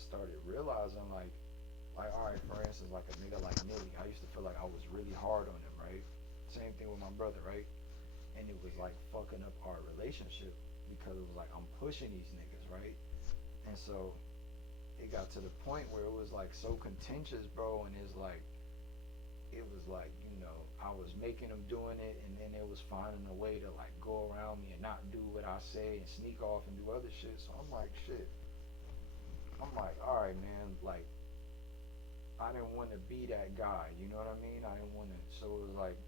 started realizing like all right, for instance, like a nigga like Nitty, I used to feel like I was really hard on him, right? Same thing with my brother, right? And it was like fucking up our relationship because it was like I'm pushing these niggas, right? And so it got to the point where it was like so contentious, bro, and it's like it was like, I was making them doing it, and then it was finding a way to like go around me and not do what I say and sneak off and do other shit. So I'm like, shit. I'm like, all right, man. Like, I didn't want to be that guy. You know what I mean? I didn't want to. So it was like,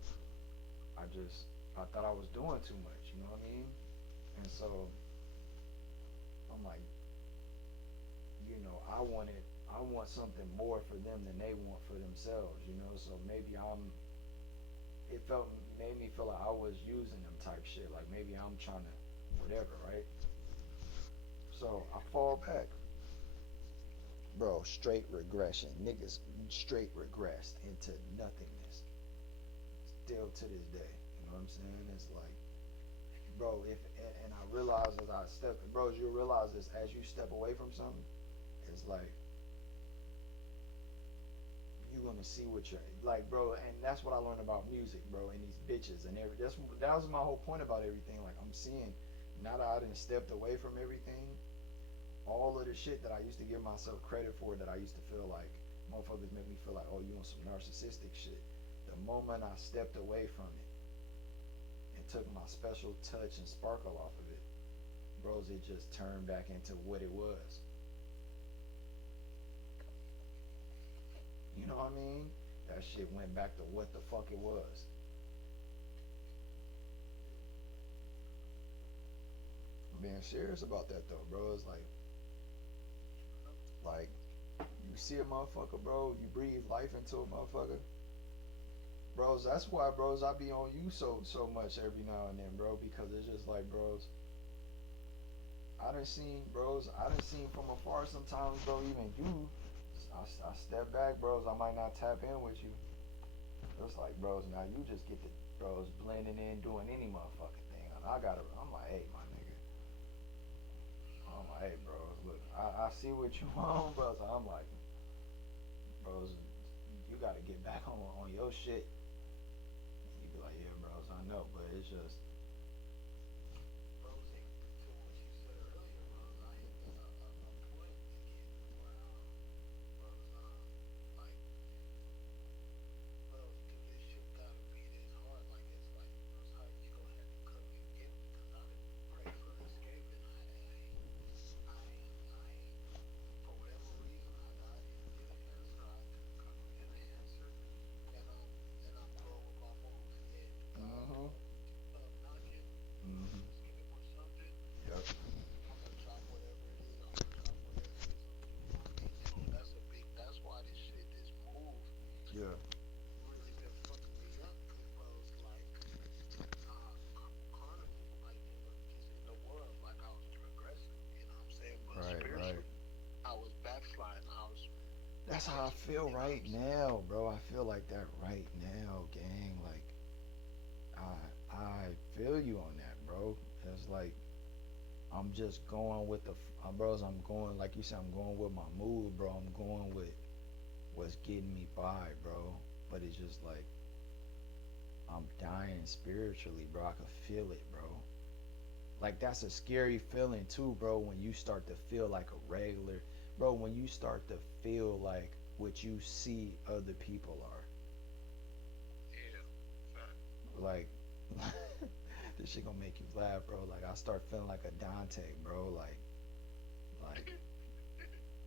I thought I was doing too much. You know what I mean? And so I'm like, I want something more for them than they want for themselves. So maybe it made me feel like I was using them type shit. Like maybe I'm trying to, whatever, right? So I fall back, bro. Straight regression, niggas straight regressed into nothingness. Still to this day, you know what I'm saying? It's like, bro, if and I realize as I step, bro, you realize this as you step away from something, it's like you're gonna see what you're like, bro. And that's what I learned about music, bro, and these bitches and that was my whole point about everything. Like I'm seeing now that I done stepped away from everything, all of the shit that I used to give myself credit for, that I used to feel like motherfuckers make me feel like, oh, you on some narcissistic shit. The moment I stepped away from it and took my special touch and sparkle off of it, bros, it just turned back into what it was. You know what I mean? That shit went back to what the fuck it was. I'm being serious about that though, bro. It's like you see a motherfucker, bro. You breathe life into a motherfucker, bros. That's why, bros, I be on you so much every now and then, bro. Because it's just like, bros, I done seen from afar sometimes, bro. Even you, I step back, bros. I might not tap in with you. It's like, bros, now you just get the bros blending in, doing any motherfucking thing. And I'm like, hey, my nigga. I'm like, hey, bros, look, I see what you want, bros. I'm like, bros, you got to get back on your shit. You be like, yeah, bros, I know, but it's just, mm-hmm, mm-hmm, yep, yeah, right, right. That's how I feel right now, bro. I feel like that right now, gang. Like I feel you on that, bro. It's like I'm just going with bros. I'm going like you said. I'm going with my mood, bro. I'm going with what's getting me by, bro. But it's just like I'm dying spiritually, bro. I can feel it, bro. Like that's a scary feeling too, bro. When you start to feel like a regular, bro. When you start to feel like what you see other people are, like. This shit gonna make you laugh, bro. Like I start feeling like a Dante, bro. Like,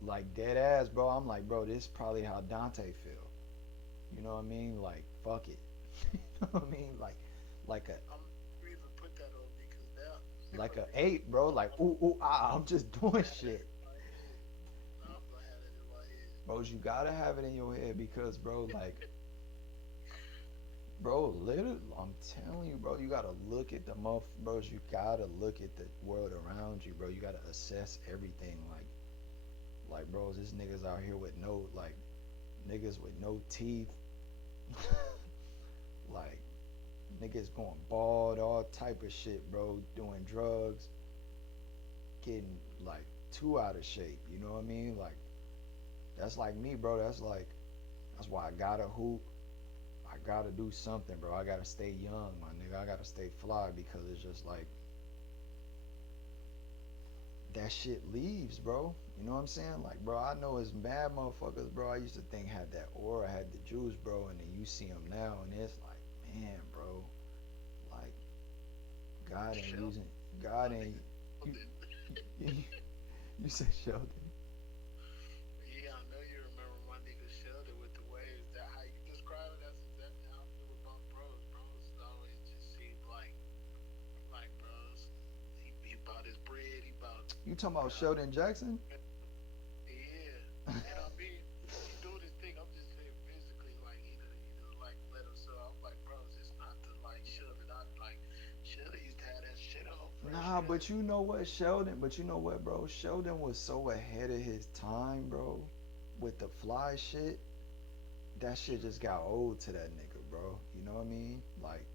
like dead ass, bro. I'm like, bro, this is probably how Dante feel. You know what I mean? Like, fuck it. You know what I mean? Like a, like a ape, bro. Like, ooh, ooh, ah. I'm just doing shit, bro. You gotta have it in your head because, bro, like, bro, literally, I'm telling you, bro. You gotta look at the bros. You gotta look at the world around you, bro. You gotta assess everything, like, bros. This niggas out here with no, like, niggas with no teeth, like niggas going bald, all type of shit, bro. Doing drugs, getting like too out of shape. You know what I mean? Like That's like me, bro. That's why I gotta hoop. I gotta do something, bro. I gotta stay young, my nigga. I gotta stay fly because it's just like that shit leaves, bro. You know what I'm saying? Like, bro, I know it's mad motherfuckers, bro. I used to think had that aura, had the juice, bro, and then you see them now, and it's like, man, bro, like God ain't Shell, using, God my ain't. nigga. You, you, you said Sheldon. Yeah, I know you remember my nigga Sheldon with the waves. That how you describe it? That's exactly how I feel about bros. Bros always just seem like bros. He bought his bread. He bought You talking about uh Sheldon Jackson? yeah. And I mean he doing his thing. I'm just saying physically like he done like let him so I'm like bros. It's not the like Sheldon. I like Sheldon used to have that shit on fresh Nah, cut. but you know what, Sheldon? But you know what, bro? Sheldon was so ahead of his time, bro. With the fly shit, that shit just got old to that nigga, bro. You know what I mean? Like,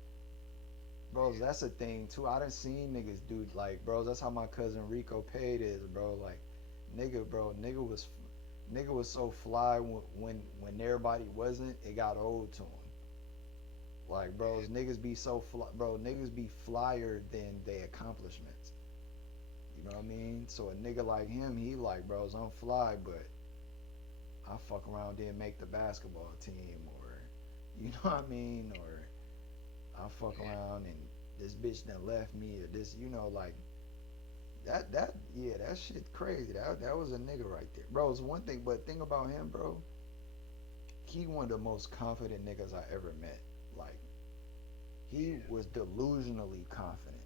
bros, Yeah. that's a thing too. I done seen niggas do like, bros. That's how my cousin Rico paid is, bro. Like, nigga, bro, nigga was so fly when everybody wasn't. It got old to him. Like, bros, Yeah. niggas be so fly, bro. Niggas be flyer than their accomplishments. You know what I mean? So a nigga like him, he like, bros, I'm fly, but I fuck around didn't make the basketball team, or you know what I mean, or I fuck Yeah. around and this bitch done left me, or this, you know, like yeah, that shit crazy. That was a nigga right there, bro. It's one thing, but thing about him, bro, he one of the most confident niggas I ever met. Like he Yeah. was delusionally confident,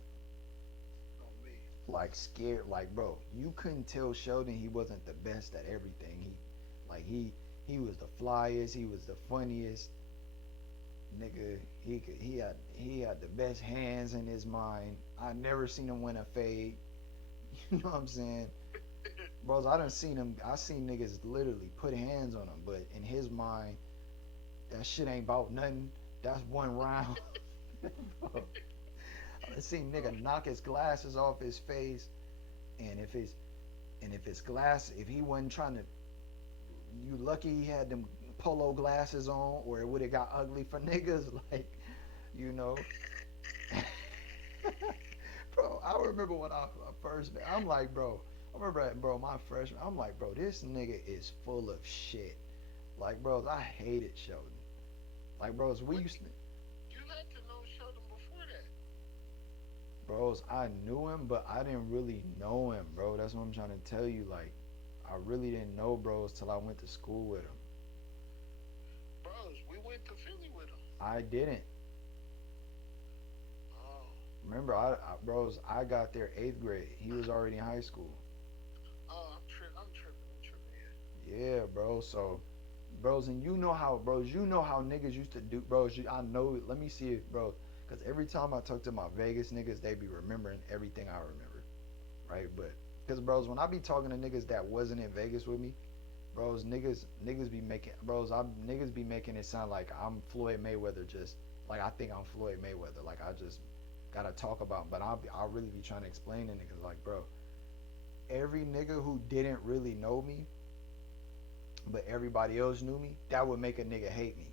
On me. like scared, like bro, you couldn't tell Sheldon he wasn't the best at everything. Like he was the flyest, he was the funniest nigga. He had the best hands in his mind. I never seen him win a fade. You know what I'm saying? Bros, I done seen him. I seen niggas literally put hands on him, but in his mind, that shit ain't about nothing. That's one round. Bro, I done seen nigga knock his glasses off his face, and if his glass, if he wasn't trying to, you lucky he had them polo glasses on, or it would have got ugly for niggas. Like, you know, bro. I remember when I first, I'm like, bro. I remember, bro, my freshman. I'm like, bro, this nigga is full of shit. Like, bros, I hated Sheldon. Like, bros, we What used to, you had to know Sheldon before that. bros, I knew him, but I didn't really know him, bro. That's what I'm trying to tell you. Like, I really didn't know bros till I went to school with him. Bros, we went to Philly with him. I didn't. Oh. Remember, bros, I got there eighth grade. He was already in high school. Oh, I'm tripping, yeah. Yeah, bro. So, bros, and you know how, bros, you know how niggas used to do, bros. I know. Let me see if, bro, because every time I talk to my Vegas niggas, they be remembering everything I remember, right? But because, bros, when I be talking to niggas that wasn't in Vegas with me, bros, niggas be making, bros, I niggas be making it sound like I'm Floyd Mayweather, just like I think I'm Floyd Mayweather, like I just gotta talk about, but I'll really be trying to explain to niggas like, bro, every nigga who didn't really know me, but everybody else knew me, that would make a nigga hate me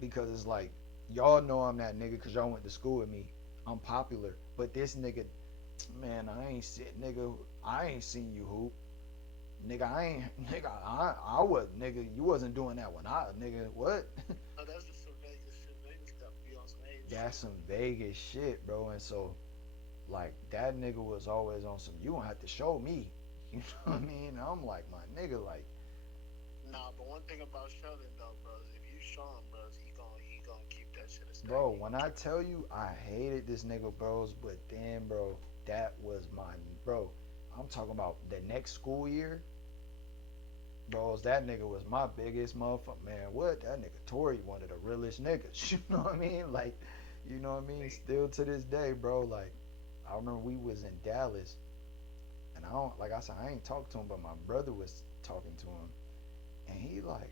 because it's like y'all know I'm that nigga because y'all went to school with me. I'm popular, but this nigga, man, I ain't seen you hoop. Nigga, I ain't, nigga, I was, nigga, you wasn't doing that one. Nigga, what? Oh, that's just some Vegas shit. Vegas got to be on some hating That's shit. some Vegas shit, bro. And so, like, that nigga was always on some, you gonna have to show me. You know what I mean? And I'm like, my nigga, like, Nah, but one thing about Sheldon though, bros, if you show him, bros, he gonna keep that shit a stack. bro, He when gonna I keep. tell you I hated this nigga, bros, but then, bro, that was my, bro, I'm talking about the next school year, bros, that nigga was my biggest motherfucker. Man, what? That nigga Tory one of the realest niggas. You know what I mean? Like, you know what I mean? Hey, Still to this day, bro. Like, I remember we was in Dallas, and I don't, like I said, I ain't talked to him, but my brother was talking to him, and he like,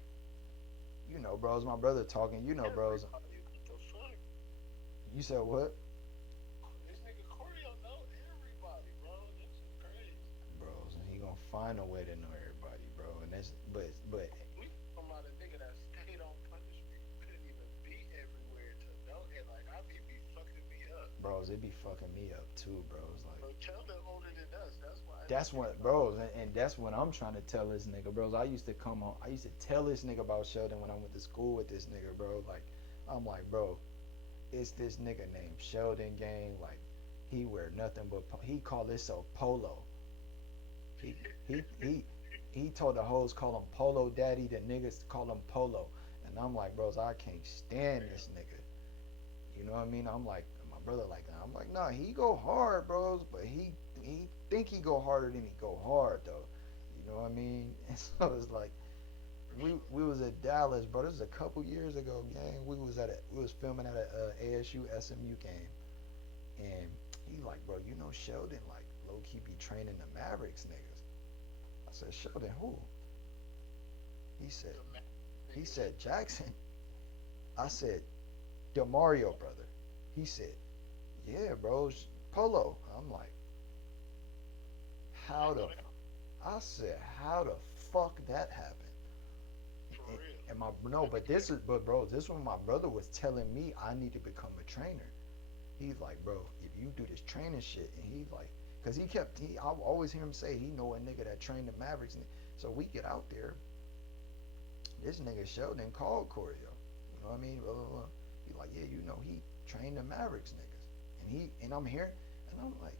you know, bros, my brother talking, you know, bros. everybody, what the fuck? You said what? This nigga Corio know everybody, bro. That shit crazy. Bros, and he gonna find a way to know everybody, bro. but We talking about a nigga that stayed on punishment, couldn't even be everywhere to know, and like I be fucking me up. bros, it be fucking me up too, bros. Like But Sheldon older than us, that's why it's that's pretty what, fucked bros, up. and that's what I'm trying to tell this nigga, bros. I used to come on, I used to tell this nigga about Sheldon when I went to school with this nigga, bro. Like I'm like, bro, it's this nigga named Sheldon gang. Like he wear nothing but he call himself Polo. He he he he told the hoes call him Polo Daddy. The niggas call him Polo, and I'm like, bros, I can't stand this nigga. You know what I mean? I'm like, my brother like, I'm like, nah, he go hard, bros, but he think he go harder than he go hard though. You know what I mean? And so it's like we was at Dallas, bro. This was a couple years ago, gang. We was filming at a ASU SMU game, and he like, bro, you know Sheldon like low key be training the Mavericks niggas. I said, Sheldon who? He said The man he niggas. said Jackson. I said Demario brother. He said, yeah, bro, Polo. I'm like, I how know the? that I said, how the fuck that happened? for real. And my no, but this is but bro, this one my brother was telling me I need to become a trainer. He's like, bro, if you do this training shit, and he's like, cause I always hear him say he know a nigga that trained the Mavericks. So we get out there, this nigga Sheldon called Corey, yo. You know what I mean? Blah, blah, blah. He like, yeah, you know, he trained the Mavericks niggas, and I'm here, and I'm like,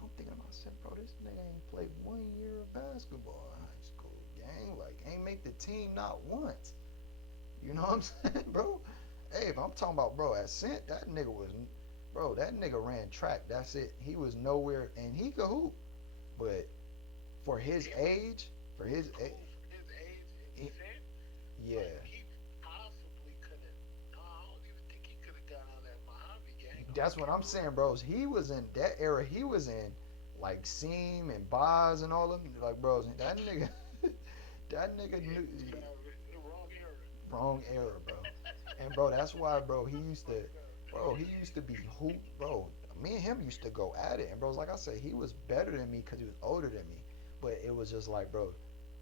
I'm thinking to myself, bro, this nigga ain't played 1 year of basketball in high school, gang. Like, ain't make the team not once. You know what I'm saying, bro? Hey, if I'm talking about, bro, at Cent, that nigga was, bro, that nigga ran track. That's it. He was nowhere, and he could hoop, but for his He was age, for his age, cool for his age and set. yeah, Like he possibly could have. No, I don't even think he could have got on that Mojave gang on that's what I'm camera. saying, bros. He was in that era. He was in like Seam and Boz and all them. Like, bros, that nigga, that nigga Yeah, knew the wrong era. wrong era, bro. And bro, that's why, bro. That's fucked up. He used to be hoop, bro. Me and him used to go at it, and bros, like I said, he was better than me because he was older than me. But it was just like, bro,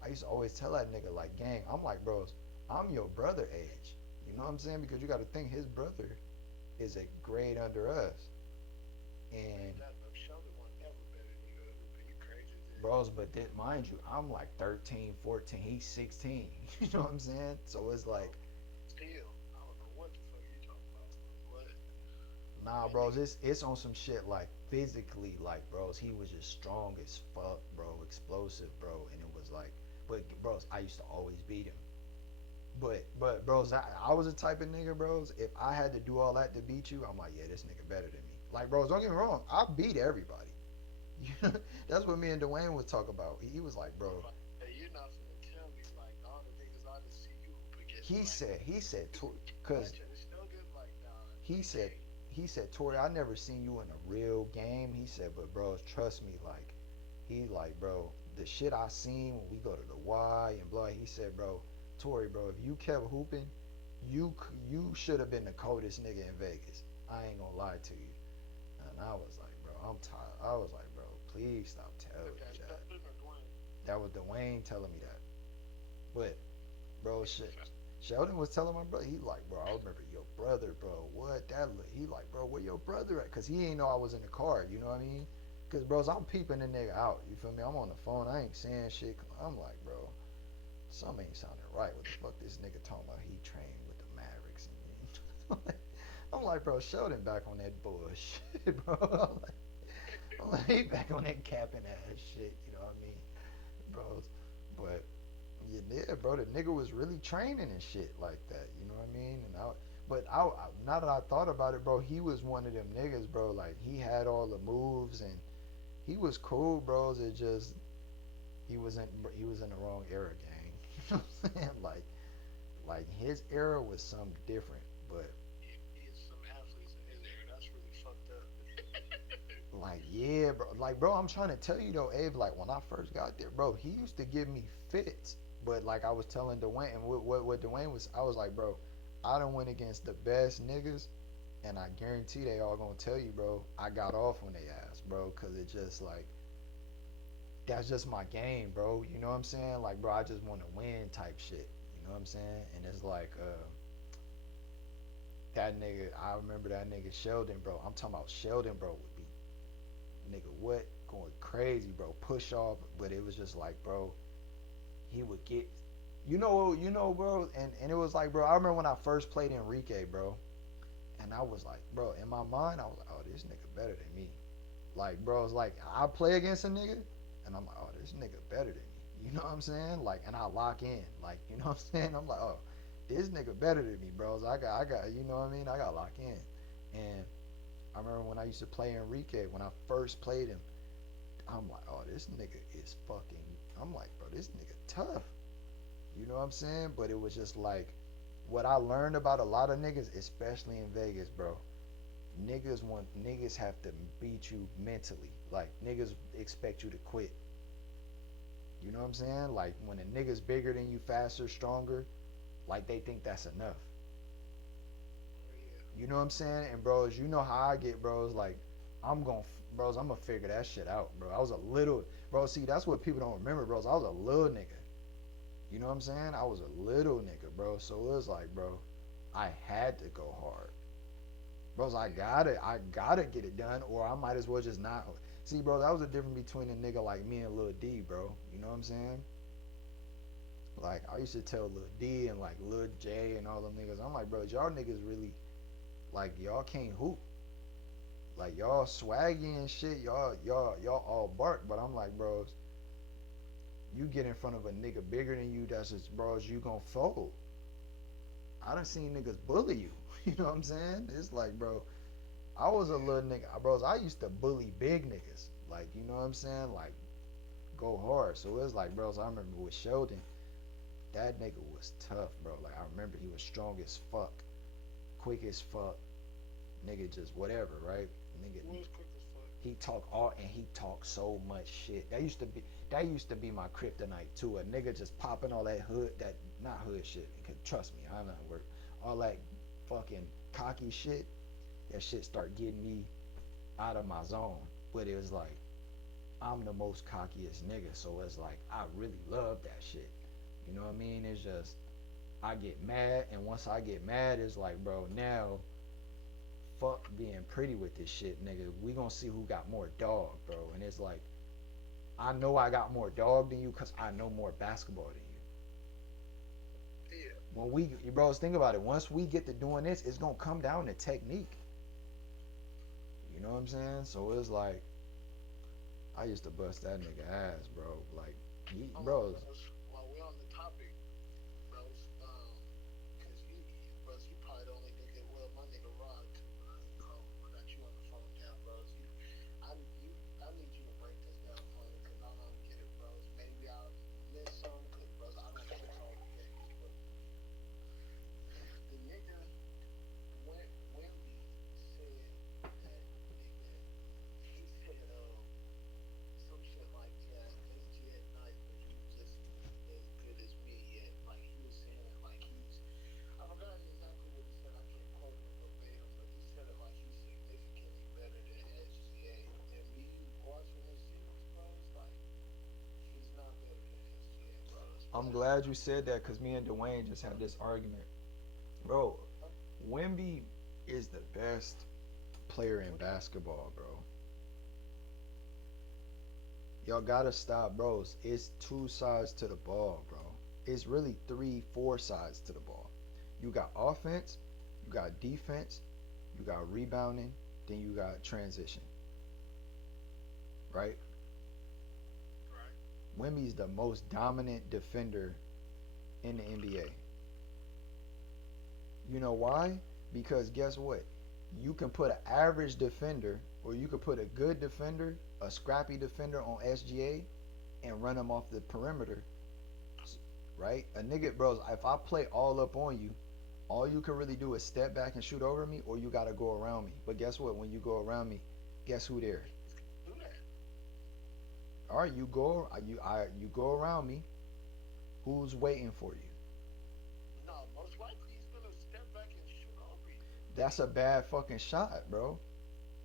I used to always tell that nigga, like, gang, I'm like, bros, I'm your brother age. You know what I'm saying? Because you got to think his brother is a grade under us, Man, and that no Sheldon was never better than you. You crazy as hell. bros, but mind you, I'm like 13, 14, he's 16. You know what I'm saying? So it's like, Bro, still, I don't know what the fuck you talking about. What nah, that bros, nigga? it's on some shit like physically, like, bros, he was just strong as fuck, bro, explosive, bro, and it was like, but bros, I used to always beat him. But bros, I was the type of nigga, bros. If I had to do all that to beat you, I'm like, yeah, this nigga better than me. Like, bros, don't get me wrong, I beat everybody. That's what me and Dwayne was talking about. He was like, bro, Like, hey, you're not gonna tell me like all the niggas I done see you hoop against. he Like, said, he said, cause match at Sheldon. Like, nah, he you said, can't. he said, Tori, I never seen you in a real game. He said, but bros, trust me, like, he like, bro, the shit I seen when we go to the Y and blah. He said, bro, Tori, bro, if you kept hooping, you should have been the coldest nigga in Vegas. I ain't gonna lie to you. And I was like, bro, I'm tired. I was like, bro, please stop telling Look me at that. Sheldon or Dwayne. That was Dwayne telling me that. But bro, Nigga shit. fat. Sheldon was telling my brother, he like, bro, I remember your brother, bro. What that look? He like, bro, where your brother at? Cause he ain't know I was in the car. You know what I mean? Cause bros, I'm peeping the nigga out. You feel me? I'm on the phone. I ain't saying shit. I'm like, bro, something ain't sounding right. What the fuck this nigga talking about? He trained with the Mavericks and I'm like, bro, Sheldon back on that bullshit, bro. I'm like, he back on that capping ass shit. You know what I mean, bros? But yeah, bro, the nigga was really training and shit like that. You know what I mean? Now that I thought about it, bro, he was one of them niggas, bro. Like he had all the moves and he was cool, bros. It just he was in the wrong era, gang. You know what I'm saying? Like his era was something different, but He is some athletes in his era. That's really fucked up. like yeah, bro. Like bro, I'm trying to tell you though, Abe. Like when I first got there, bro, he used to give me fits. But like I was telling Dwayne, and what Dwayne was, I was like, bro, I done went against the best niggas, and I guarantee they all gonna tell you, bro, I got off on they ass, bro, cause it just like that's just my game, bro. You know what I'm saying? Like, bro, I just want to win type shit. You know what I'm saying? And it's like, that nigga, I remember that nigga Sheldon, bro. I'm talking about Sheldon, bro, would be, nigga, what? Going crazy, bro. Push off, but it was just like, bro, he would get, bro. And it was like, bro, I remember when I first played Enrique, bro. And I was like, bro, in my mind, I was like, oh, this nigga better than me. Like, bro, it's like I play against a nigga, and I'm like, oh, this nigga better than me. You know what I'm saying? Like, and I lock in. Like, you know what I'm saying? I'm like, oh, this nigga better than me, bro. So I got, you know what I mean? I got lock in. And I remember when I used to play Enrique, when I first played him, I'm like, oh, this nigga is fucking. I'm like, bro, this nigga tough. You know what I'm saying? But it was just like, what I learned about a lot of niggas, especially in Vegas, bro. Niggas have to beat you mentally. Like niggas expect you to quit. You know what I'm saying? Like when a nigga's bigger than you, faster, stronger, like they think that's enough. Yeah. You know what I'm saying? And bros, you know how I get, bros. Like I'm gonna, bros, I'm gonna figure that shit out, bro. I was a little, bro. See, that's what people don't remember, bros. I was a little nigga. You know what I'm saying? I was a little nigga, bro. So it was like, bro, I had to go hard. Bros, I gotta get it done, or I might as well just not. See, bro, that was the difference between a nigga like me and Lil D, bro. You know what I'm saying? Like, I used to tell Lil D and like Lil J and all them niggas, I'm like, bro, y'all niggas really, like, y'all can't hoop. Like, y'all swaggy and shit, y'all all bark, but I'm like, bros, you get in front of a nigga bigger than you, that's just, bros, you gonna fold. I done seen niggas bully you. You know what I'm saying? It's like, bro, I was a little nigga, bros. I used to bully big niggas, like you know what I'm saying, like go hard. So it was like, bros. I remember with Sheldon, that nigga was tough, bro. Like I remember he was strong as fuck, quick as fuck, nigga. Just whatever, right? Nigga, Was quick as fuck. he talk all and he talk so much shit. That used to be my kryptonite too. A nigga just popping all that hood, that not hood shit. Cause trust me, I know how to work. All that fucking cocky shit. That shit start getting me out of my zone. But it was like I'm the most cockiest nigga, so it's like I really love that shit. You know what I mean? It's just I get mad, and once I get mad, it's like, bro, now fuck being pretty with this shit, nigga. We gonna see who got more dog, bro. And it's like I know I got more dog than you because I know more basketball than you. Yeah. When we, bros, think about it. Once we get to doing this, it's gonna come down to technique. You know what I'm saying? So it's like I used to bust that nigga ass, bro. Like, Hold on, bros. bros. While we're on the topic, bros, cause bros, you probably the only nigga. Well, my nigga Rod too. I got you on the phone now, bros. I need you to break this down for me, cause I don't get it, bros. Maybe I missed some, cause bros, I don't catch all the games, but the nigga Wemby said that nigga, he said some shit like that. SG at night, but he just as good as me yet. Like he was saying, like he's. I forgot exactly what he said. I can't quote him verbatim, but he said it like he's significantly better than SGA. And me watching this series, bro, it's like he's not better than SGA, bro. I'm But glad you said that because me and Dwayne just had this argument, bro. Wemby is the best player in what do you? basketball, bro. Y'all gotta stop, bros. It's two sides to the ball, bro. It's really three, four sides to the ball. You got offense, you got defense, you got rebounding, then you got transition, right? Right. Wemby's the most dominant defender in the NBA. You know why? Because guess what? You can put an average defender or you could put a good defender, a scrappy defender on SGA and run them off the perimeter, right? A nigga, bros, if I play all up on you, all you can really do is step back and shoot over me or you got to go around me. But guess what? When you go around me, guess who there? Do that. All right, you go around me. Who's waiting for you? No, most likely he's gonna step back and shoot over you. That's a bad fucking shot, bro.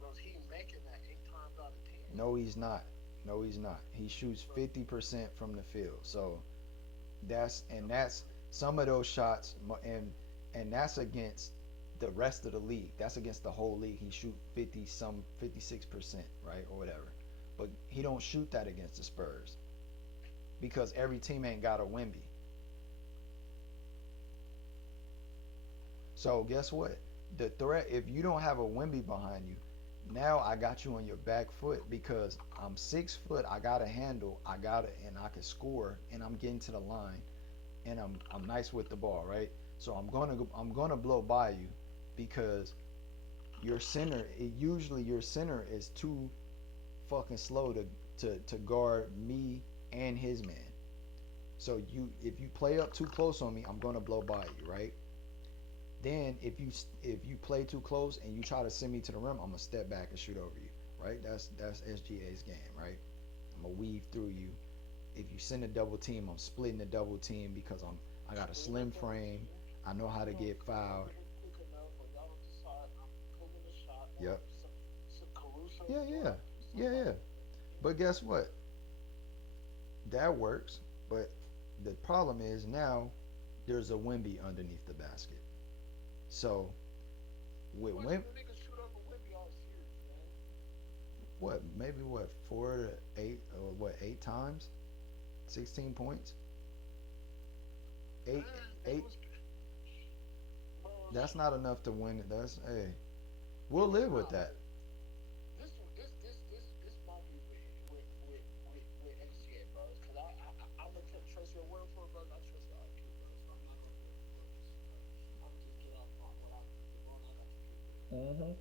Bro, he making that 8 times out of 10. No, he's not. No, he's not. He shoots 50% from the field. So that's some of those shots, and that's against the rest of the league. That's against the whole league. He shoot 56%, right, or whatever. But he don't shoot that against the Spurs because every team ain't got a Wemby. So guess what? The threat, if you don't have a Wemby behind you, now I got you on your back foot because I'm 6 foot. I got a handle. I got it, and I can score, and I'm getting to the line, and I'm nice with the ball, right? So I'm gonna blow by you because your center. Usually your center is too fucking slow to guard me and his man. So if you play up too close on me, I'm gonna blow by you, right? Then if you play too close and you try to send me to the rim, I'm gonna step back and shoot over you, right? That's SGA's game, right? I'm gonna weave through you. If you send a double team, I'm splitting the double team because I got a slim frame. I know how to get fouled. Yep. Yeah, yeah, yeah, yeah. But guess what? That works. But the problem is now there's a Wimby underneath the basket. So with Wim, what maybe what 4 to 8 or what 8 times, 16 points, eight eight. That's not enough to win it. That's hey, we'll live with that. Mm-hmm.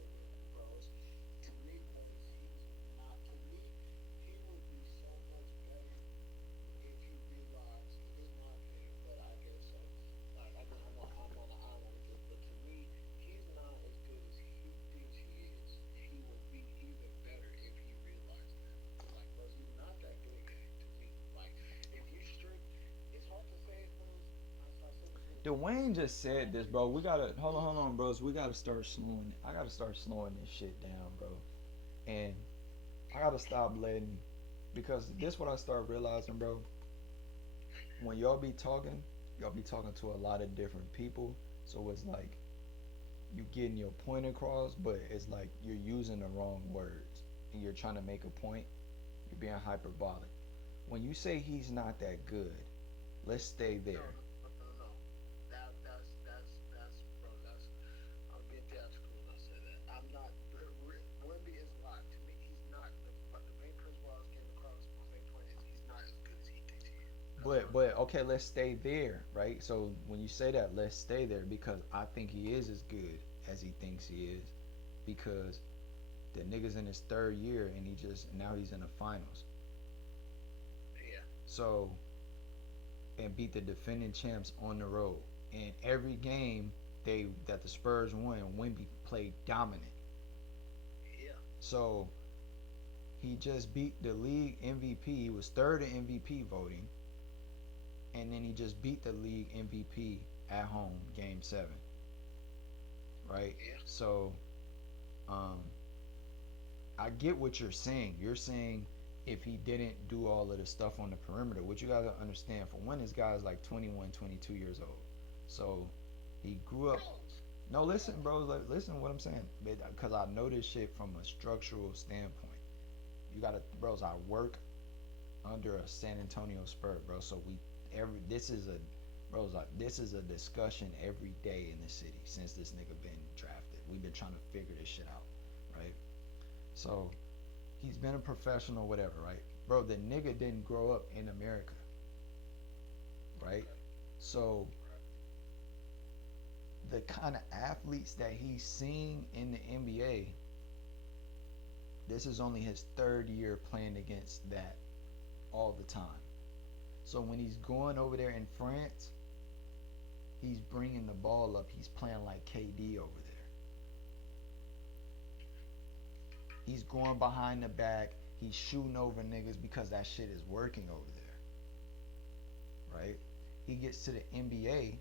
Dwayne just said this, bro. We gotta hold on, bros. We gotta start slowing. I gotta start slowing this shit down, bro. And I gotta stop letting because this what I start realizing, bro. When y'all be talking to a lot of different people. So it's like you getting your point across, but it's like you're using the wrong words and you're trying to make a point. You're being hyperbolic. When you say he's not that good, let's stay No, there. no, no, no. That's, bro. I'm being theatrical when I say that. I'm not. Wemby is a lot to me. He's not. The main principle I was getting across. My main point is he's not as good as he thinks he is. That's what I'm But getting. okay, let's stay there, right? So when you say that, let's stay there because I think he is as good as he thinks he is because the nigga's in his third year and he just now he's in the finals. Yeah. So and beat the defending champs on the road. And every game they that the Spurs won, Wemby played dominant. Yeah. So he just beat the league MVP. He was third in MVP voting, and then he just beat the league MVP at home, Game 7. Right? Yeah. So um, I get what you're saying. You're saying if he didn't do all of the stuff on the perimeter, what you gotta understand for one, this guy is like 21, 22 years old. So he grew up. No, listen, bro. Listen to what I'm saying. Because I know this shit from a structural standpoint. You gotta, bros. I work under a San Antonio Spur, bro. So this is a, bros. Like this is a discussion every day in the city since this nigga been drafted. We've been trying to figure this shit out, right? So he's been a professional, whatever, right? Bro, the nigga didn't grow up in America, right? Okay. So the kind of athletes that he's seeing in the NBA, this is only his third year playing against that all the time. So when he's going over there in France, he's bringing the ball up. He's playing like KD over there. He's going behind the back. He's shooting over niggas because that shit is working over there, right? He gets to the NBA,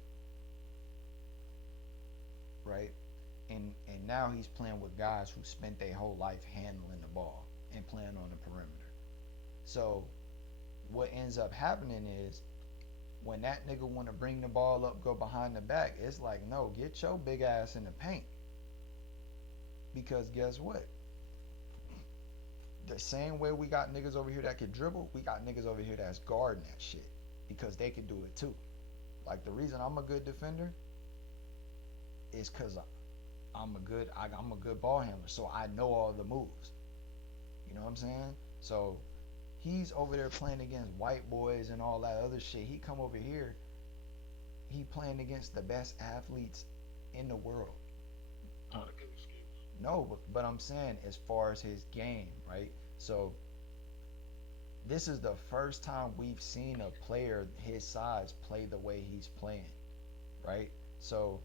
right? And now he's playing with guys who spent their whole life handling the ball and playing on the perimeter. So what ends up happening is when that nigga want to bring the ball up, go behind the back, it's like, no, get your big ass in the paint. Because guess what? The same way we got niggas over here that can dribble, we got niggas over here that's guarding that shit because they can do it too. Like the reason I'm a good defender is because I'm a good ball handler, so I know all the moves. You know what I'm saying? So he's over there playing against white boys and all that other shit. He come over here, he playing against the best athletes in the world. Not a good excuse. No, but I'm saying as far as his game, right? So this is the first time we've seen a player his size play the way he's playing, right? So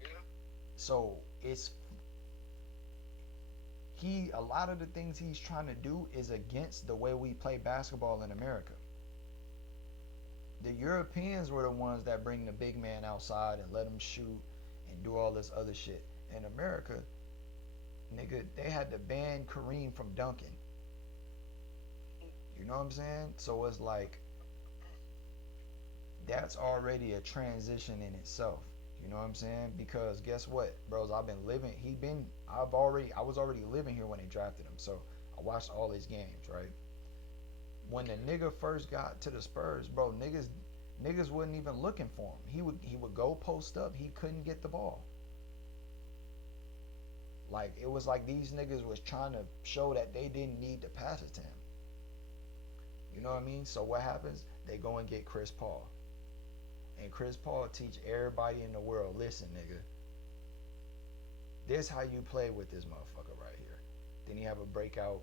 Yeah. so it's he a lot of the things he's trying to do is against the way we play basketball in America. The Europeans were the ones that bring the big man outside and let him shoot and do all this other shit. In America, nigga, they had to ban Kareem from dunking. You know what I'm saying? So it's like that's already a transition in itself. You know what I'm saying? Because guess what, bros? I've been living. I was already living here when they drafted him. So I watched all his games, right? When the nigga first got to the Spurs, bro, niggas wasn't even looking for him. He would go post up. He couldn't get the ball. Like it was like these niggas was trying to show that they didn't need to pass it to him. You know what I mean? So what happens? They go and get Chris Paul. And Chris Paul teach everybody in the world, listen, nigga, this how you play with this motherfucker right here. Then he have a breakout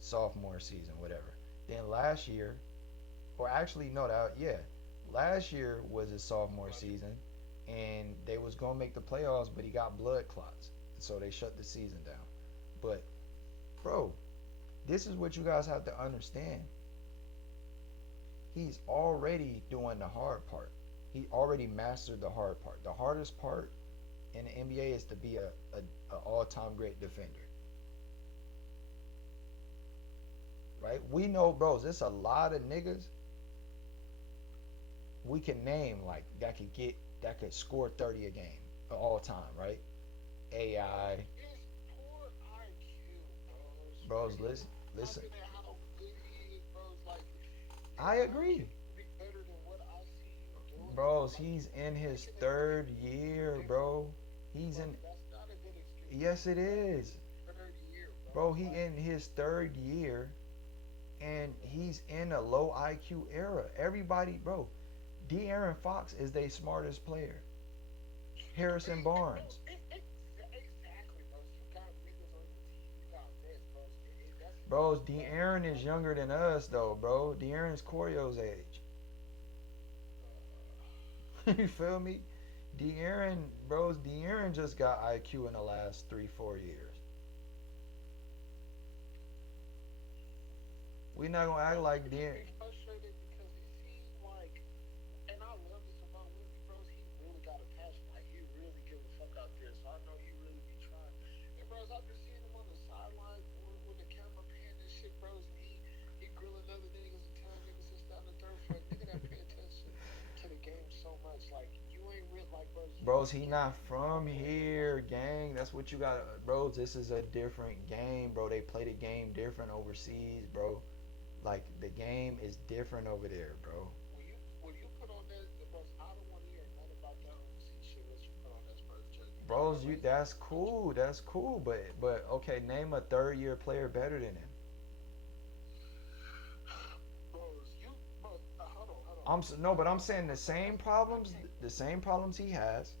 sophomore season, whatever. Then last year, or actually no, last year was his sophomore season, and they was gonna make the playoffs, but he got blood clots, so they shut the season down. But bro, this is what you guys have to understand. He's already doing the hard part. He already mastered the hard part. The hardest part in the NBA is to be a all-time great defender. Right? We know, bros, there's a lot of niggas we can name like that could score 30 a game all time, right? AI. It's poor IQ, bros. Bros, listen, listen. Looking at how good he is, bros. Like his I IQ agree. would be better than what I see you doing. Bros, Like he's in his making it third year, bro. He's bro. in That's not a good excuse, bro. Yes it That's in is. his third year, bro. Bro, he Like in his third year and he's in a low IQ era. Everybody, bro, De'Aaron Fox is their smartest player. Harrison Barnes. exactly, bro. You got niggas on your team. You got vets, bro. Bros, That's De'Aaron is younger than us though, bro. De'Aaron's Corio's age. You feel me? De'Aaron, bros, De'Aaron just got IQ in the last 3-4 years. We not gonna act like it makes De'Aaron. me frustrated because it seems like, and I love this about Wimby, bros. He really got a passion. Like he really give a fuck out there. So I know he really be trying. And bros, I've been seeing him on the sideline when the camera pan and shit, bros. And he grilling other niggas and telling niggas this, that, and the third. For a nigga that pay attention to the game so much, like you ain't real, like bros. You Bros, really he can't not be from man. here, gang. That's what you got. Bros, this is a different game, bro. They play the game different overseas, bro. Like, the game is different over there, bro. Will you put on that, bros? I don't want to hear nothing about that overseas shit. Let you put on that Spurs jersey, bro. Bros, Like, that's cool. That's cool. But okay, name a third year player better than him. bros, bro. Hold on. No, but I'm I saying the can't, same I problems, can't. the same problems he has.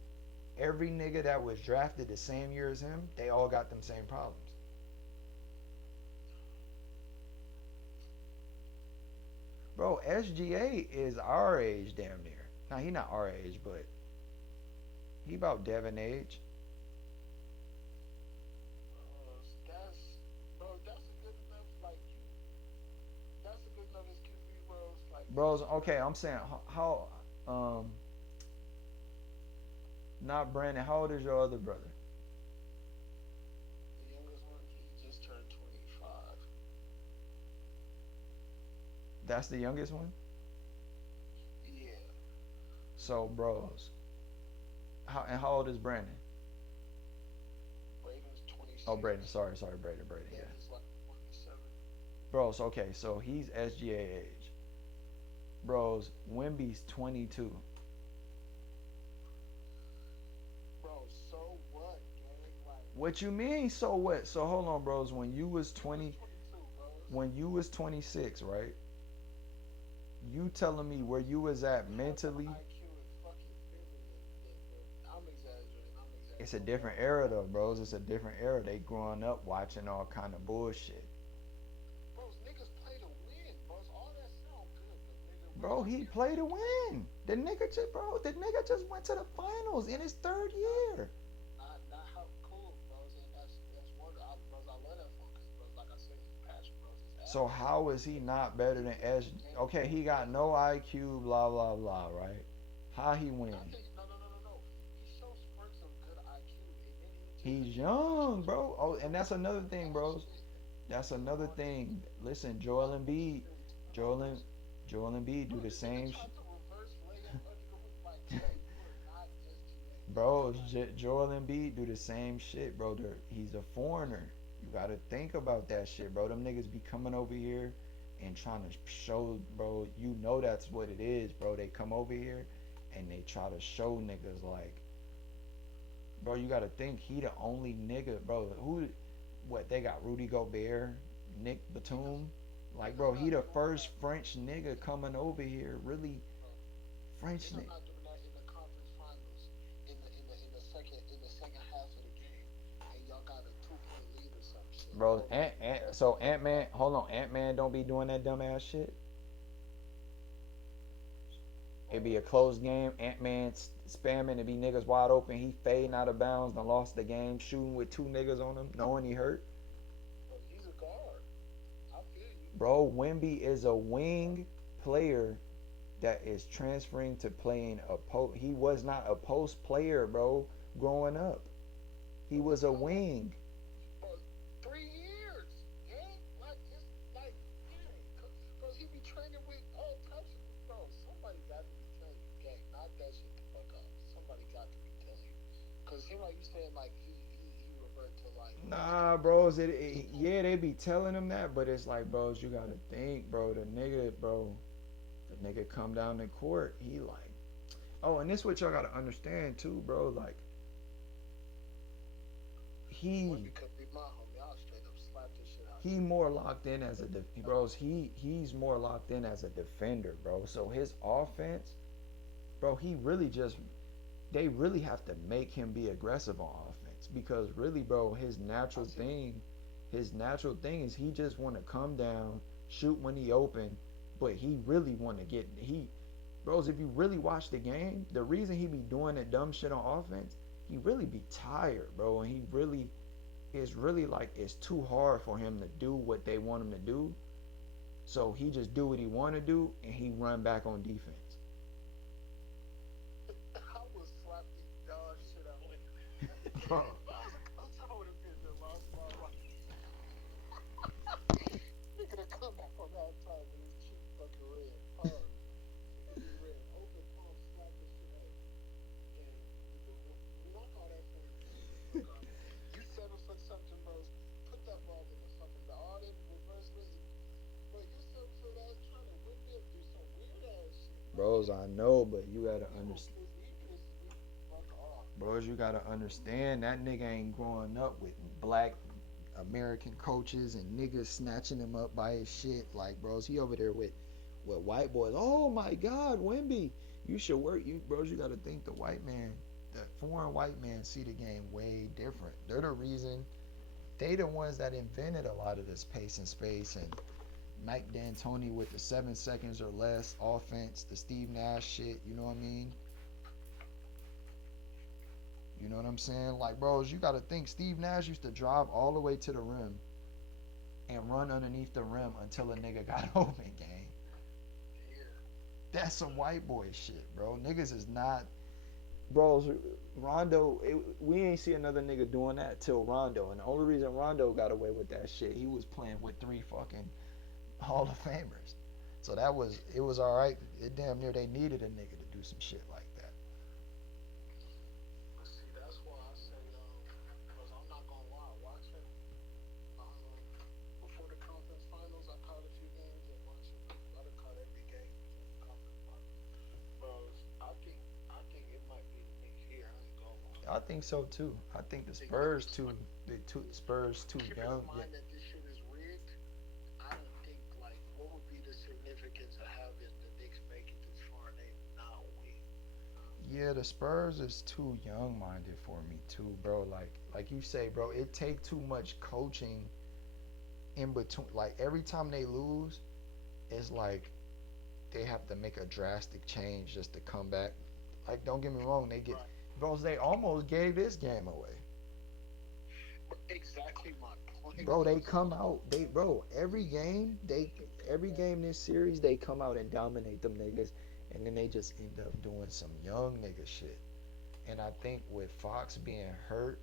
Every nigga that was drafted the same year as him, they all got them same problems. Bro, SGA is our age damn near. Now he not our age, but he about Devin age. That's a good enough. Like you, that's a good enough excuse for you, bros. Like Bros, listen, okay, bros. I'm saying how not Brandon, how old is your other brother? The youngest one, he just turned 25. That's the youngest one. Yeah. So, bros, how old is Brandon? Braden's Oh, Braden. 26. Sorry, Braden. Braden. Yeah, Yeah. he's like 27. Bros. Okay, so he's SGA age. Bros, Wimby's 22. Bro, so what, gang? Like, What you mean? So what? So hold on, bros. When you was he was 20, 22, bros. when you was 26, right? You telling me where you was He at had the mentally? IQ in fucking Finland. I'm exaggerating. I'm It's a exaggerating. different era though, bros. It's a different era. They growing up watching all kind of bullshit. Bros, niggas play to win, bros. All that sound good, but nigga, when Bro, y'all he get played that to game, win. The nigga just went to the finals in his third not year. not how cool, bros. And that's one, bros. I love that for him, cause bros, like I said, he's passion, bros. His So attitude, how is he not better he than get in S? the game, Okay, he got no IQ, blah blah blah, right? How he win? not that no. He shows spurts of good IQ, and then He's he young, shows bro. Oh, and spurts that's of another good thing, bros. passionate That's and another all these thing. Listen, unnecessary Joel turnovers. and Joel Embiid do Bro, the this nigga same. tried to reverse layup under the hoop. Like, bro, you are not SGA, gang. Bro, Like, Joel Embiid do the same shit, bro. He's a foreigner. You gotta think about that shit, bro. Them niggas be coming over here and trying to show, bro. You know that's what it is, bro. They come over here and they try to show niggas like, bro. You gotta think he the only nigga, bro. Who, what they got? Rudy Gobert, Nick niggas, Batum, like, bro. niggas He not the doing first that, French nigga coming over here, really bro. French Niggas nigga. not doing that in the conference finals in the second half of the game, and y'all got a 2 point lead or some shit, Bro, bro. Like, So Ant Man, hold on, Ant Man don't be doing that dumbass shit. It be a bro, close game. Ant Man spamming to be niggas wide open. He fading out of bounds and lost the game, shooting with two niggas on him, knowing he hurt. he's a guard. I feel you. Bro, Wimby is a wing player that is transferring to playing a post. He was not a post player, bro. Growing up, he Bro, was a how long? wing. Bro, 3 years, gang. Like, it's like, gang. Bro, he be training with all types of, bro. Somebody got to be telling you, gang. Knock that shit the fuck off. Somebody got to be telling you, cause him like you saying like he revert to like Nah, bros. Yeah, they be telling him that, but it's like, bros, you gotta think, bro. The nigga come down the court. He like, oh, and this what y'all gotta understand too, bro. Like, Wimby he could be my homie. I'll straight up slap this shit out he you. more locked in as a bros. He's more locked in as a defender, bro. So his offense, bro, he really just they really have to make him be aggressive on offense because really, bro, I see. his natural thing is he just want to come down, shoot when he open, but he really want to get bros. If you really watch the game, the reason he be doing that dumb shit on offense, he really be tired, bro, and he really it's really like it's too hard for him to do what they want him to do. So he just do what he want to do and he run back on defense. I would slap the dog shit out of him. Bro, I would have been the lost my life. Nigga to come back on that time with his cheek fucking red. Hard. Nigga be red. Open palm, slap the shit out of him. And block all that for him. Fuck off. You settle for something, bros. Put that ball in the fucking all that reverse layup. Bro, you settle for that trying to whip me up, do some weird ass shit. Like, bros, I know, but you gotta he gonna understand. pisses me the fuck off, bro. Bros, you gotta understand that nigga ain't growing up with black American coaches and niggas snatching him up by his shit. Like, bros, he over there with white boys. Oh my God, Wimby, you should work. You bros, you gotta think the white man, the foreign white man, see the game way different. They're the reason. They the ones that invented a lot of this pace and space and Mike D'Antoni with the 7 seconds or less offense, the Steve Nash shit. You know what I mean? You know what I'm saying? Like, bros, you got to think Steve Nash used to drive all the way to the rim and run underneath the rim until a nigga got open, gang. Yeah. That's some white boy shit, bro. Niggas is not. Bros, Rondo, we ain't see another nigga doing that till Rondo. And the only reason Rondo got away with that shit, he was playing with three fucking Hall of Famers. So it was all right. It damn near they needed a nigga to do some shit like that. But see, that's why I say, because I'm not gonna lie, watching um before the conference finals, I caught a few games and watching. I done caught every game before the conference finals. Bros, I think it might be the next year. I ain't gonna lie. I think so too. I think the I think Spurs it's too. The Spurs too keeping in young. Yeah, mind that this shit is rigged. I don't think like what would be the significance of having the Knicks make it this far and they not win. You know what I'm yeah. saying? The Spurs is too young minded for me too, bro. Like you say, bro. It take too much coaching in between. Like every time they lose, it's like they have to make a drastic change just to come back. Like don't get me wrong, they get Right. bros. They almost gave this game away. But exactly my point, Bro, they bro. So come out. They bro, every game this series they come out and dominate them niggas, and then they just end up doing some young nigga shit. And I think with Fox being hurt,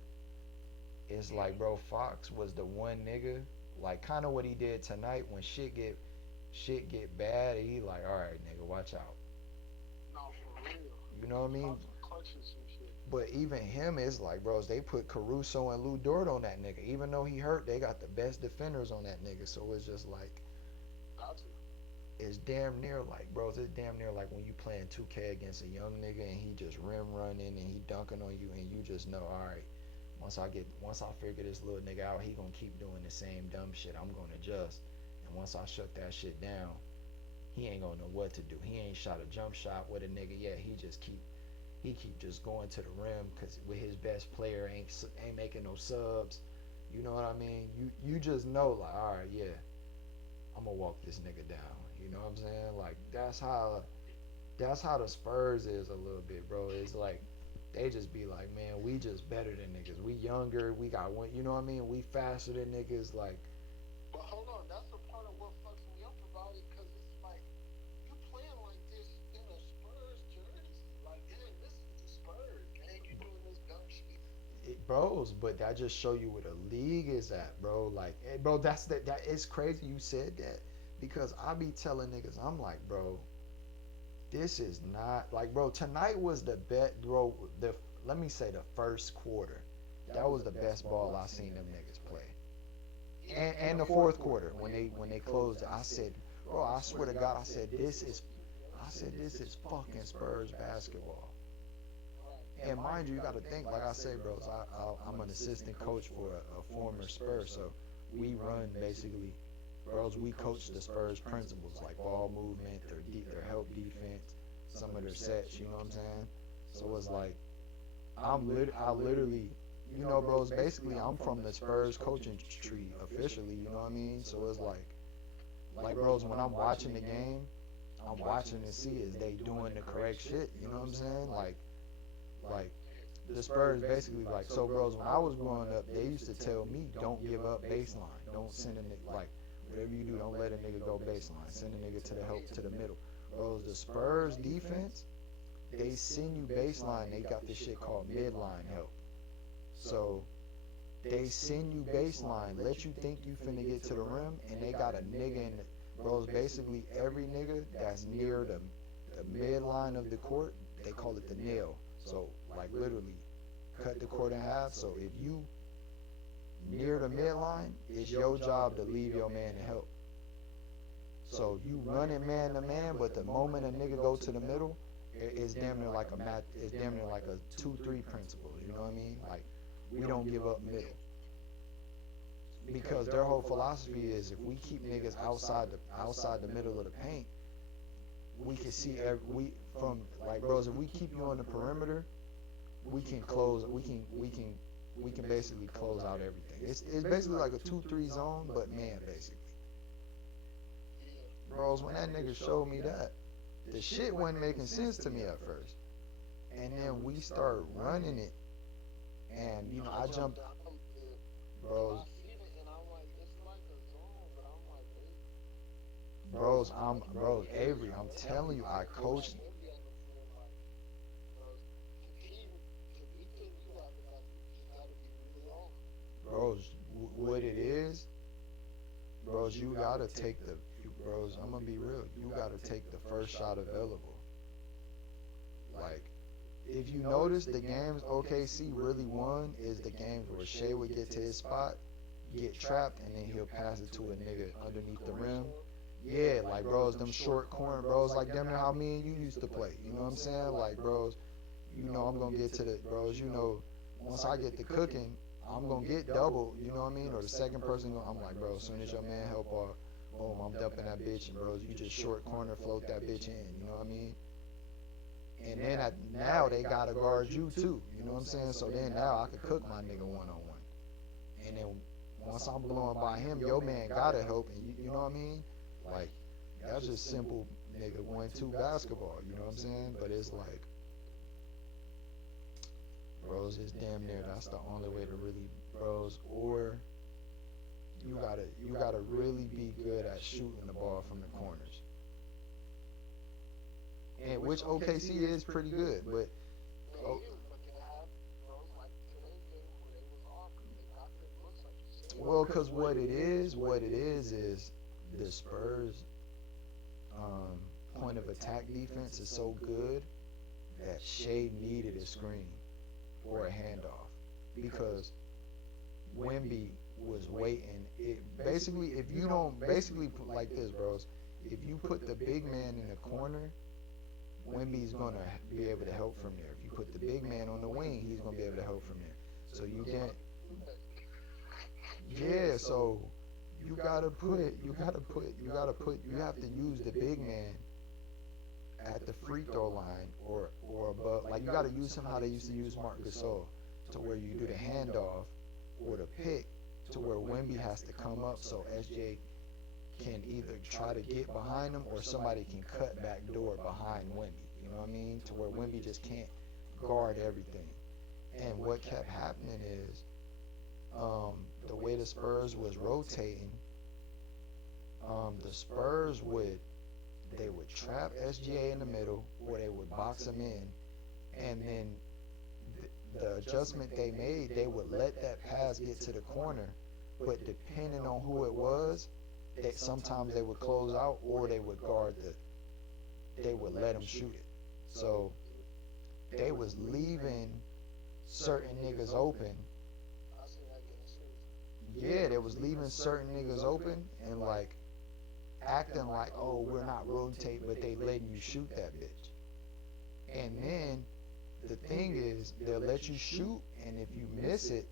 it's like bro, Fox was the one nigga, like kind of what he did tonight when shit get bad. He like, all right, nigga, watch out. no, for real. You know what I mean? Fox was clutching some shit. But even him is like, bros, they put Caruso and Lou Dort on that nigga. Even though he hurt, they got the best defenders on that nigga. So it's just like, Got to. it's damn near like, bros, it's damn near like when you playing 2K against a young nigga and he just rim running and he dunking on you and you just know, all right, once I figure this little nigga out, he gonna keep doing the same dumb shit. I'm gonna adjust. And once I shut that shit down, he ain't gonna know what to do. He ain't shot a jump shot with a nigga yet. He keep just going to the rim because with his best player ain't making no subs. You know what I mean? You just know like, all right, yeah, I'm gonna walk this nigga down. You know what I'm saying? Like that's how the Spurs is a little bit, bro. It's like they just be like, man, we just better than niggas. We younger. We got one. You know what I mean? We faster than niggas. Like, But hold on, that's a part of what fucks me up about it, cause it's like you playing like this in a Spurs jersey. Like, gang, this is the Spurs, gang. You doing this dumb shit. bros, but that just show you where the league is at, bro. Like, bro, that is crazy. You said that because I be telling niggas, I'm like, bro, this is not like, bro. Tonight was the bet, bro. The let me say the first quarter, that was the best ball I seen them niggas play. And the fourth quarter when they closed it, I said, bro, I swear to God, I said this is fucking Spurs basketball. Right. And mind you, you got to think, like I say, bros, I'm an assistant coach for a former Spurs, so we run basically, bros, we coach the Spurs principles like ball movement, their help defense, some of their sets. You know what I'm saying? So it's like I literally, bros, basically I'm from the Spurs coaching tree officially. You know what I mean? So it's like, bros, when I'm watching the game, I'm watching to see is they doing the correct shit. You know what I'm saying? Like the Spurs basically like, so bros, when I was growing up, they used to tell me don't give up baseline, don't send a nigga, like whatever you do, don't let a nigga go baseline, send a nigga to the help to the middle. Bros, the Spurs defense, they send you baseline, they got this shit called midline help. So they send you baseline, let you think you finna get to the rim, and they got a nigga in the, bros, basically every nigga that's near the midline of the court, they call it the nail. So like literally cut the court in half. So if you near the midline, it's your job to leave your man to help. So you running man to man, but the moment a nigga go to the middle, it's damn near like a math. It's damn near like a 2-3 principle. You know what I mean? Like we don't give up middle because their whole philosophy is if we keep niggas outside the middle of the paint, we can see we from like bros. If we keep you on the perimeter, we can close. We can basically close out everything. It's basically like a 2-3 zone, but man, basically, Yeah. bros. When that nigga showed me that, the shit wasn't making sense to me at first, and then we start running it, and I I jumped jumped, down there and I bros. seen it and I'm like, it's like a zone, but I'm like, wait, Bros, Avery, I'm telling you, I feel like coached, heavy on the floor, like, bro, the team to beat them, you just gotta be really hard. bros. What it is, bros, you gotta take the bros, I'm gonna be real. You gotta take the first shot available. Like, if you notice, the games OKC really won is the games where Shea would get to his spot, get trapped, and then he'll pass it to a nigga underneath the rim. Yeah, like bros, them short corner bros, like damn near how me and you used to play. You know what I'm saying? Like bros, you know I'm gonna get to the bros. You know, once I get to cooking, I'm gonna get double. You know what I mean? Or the second person, I'm like, bro, as soon as your man help off, boom, I'm dumping that bitch, and bros, you just short corner float that bitch in. You know what I mean? And then now they gotta guard you too. You know what I'm saying? So then now I could cook my nigga 1-on-1. And then once I'm blowing by him, your man gotta help. And you know what I mean? Like that's just simple nigga 1-2 basketball. You know what I'm saying? But it's like, bros, it's damn near that's the only way to really bros. Or you gotta really be good at shooting the ball from the corners. And which OKC is pretty good, but They oh, is, but they have bros like today's game where they was off because they got them looks like you said. well, cause what it is the Spurs um, point of attack defense is so good that Shea needed a screen or a handoff because Wemby was waiting. It basically, if you don't basically put like this, bros, if you put the big man in the corner, Wemby's gonna be able to help from there. If you put the big man on the wing, he's gonna be able to help from there. So you can't. Yeah. So you have to use the big man at the free throw line or above. Like you got to use him how they used to use Marc Gasol, to where you do the handoff or the pick to where Wemby has to come up so SJ can either try to get behind him or somebody can cut back door behind Wemby. You know what I mean? To where Wemby just can't guard everything. And what kept happening is the way the Spurs was rotating, the Spurs would trap SGA in the middle or they would box him in, and then the adjustment they made, they would let that pass get to the corner, but depending on who it was, sometimes they would close out or they would they would let him shoot it. So they was leaving certain niggas open. I see that getting serious. Yeah, they was leaving certain niggas open and like acting like, oh, we're not rotating, but they letting you shoot that bitch. And then the thing is, they'll let you shoot, and if you miss it,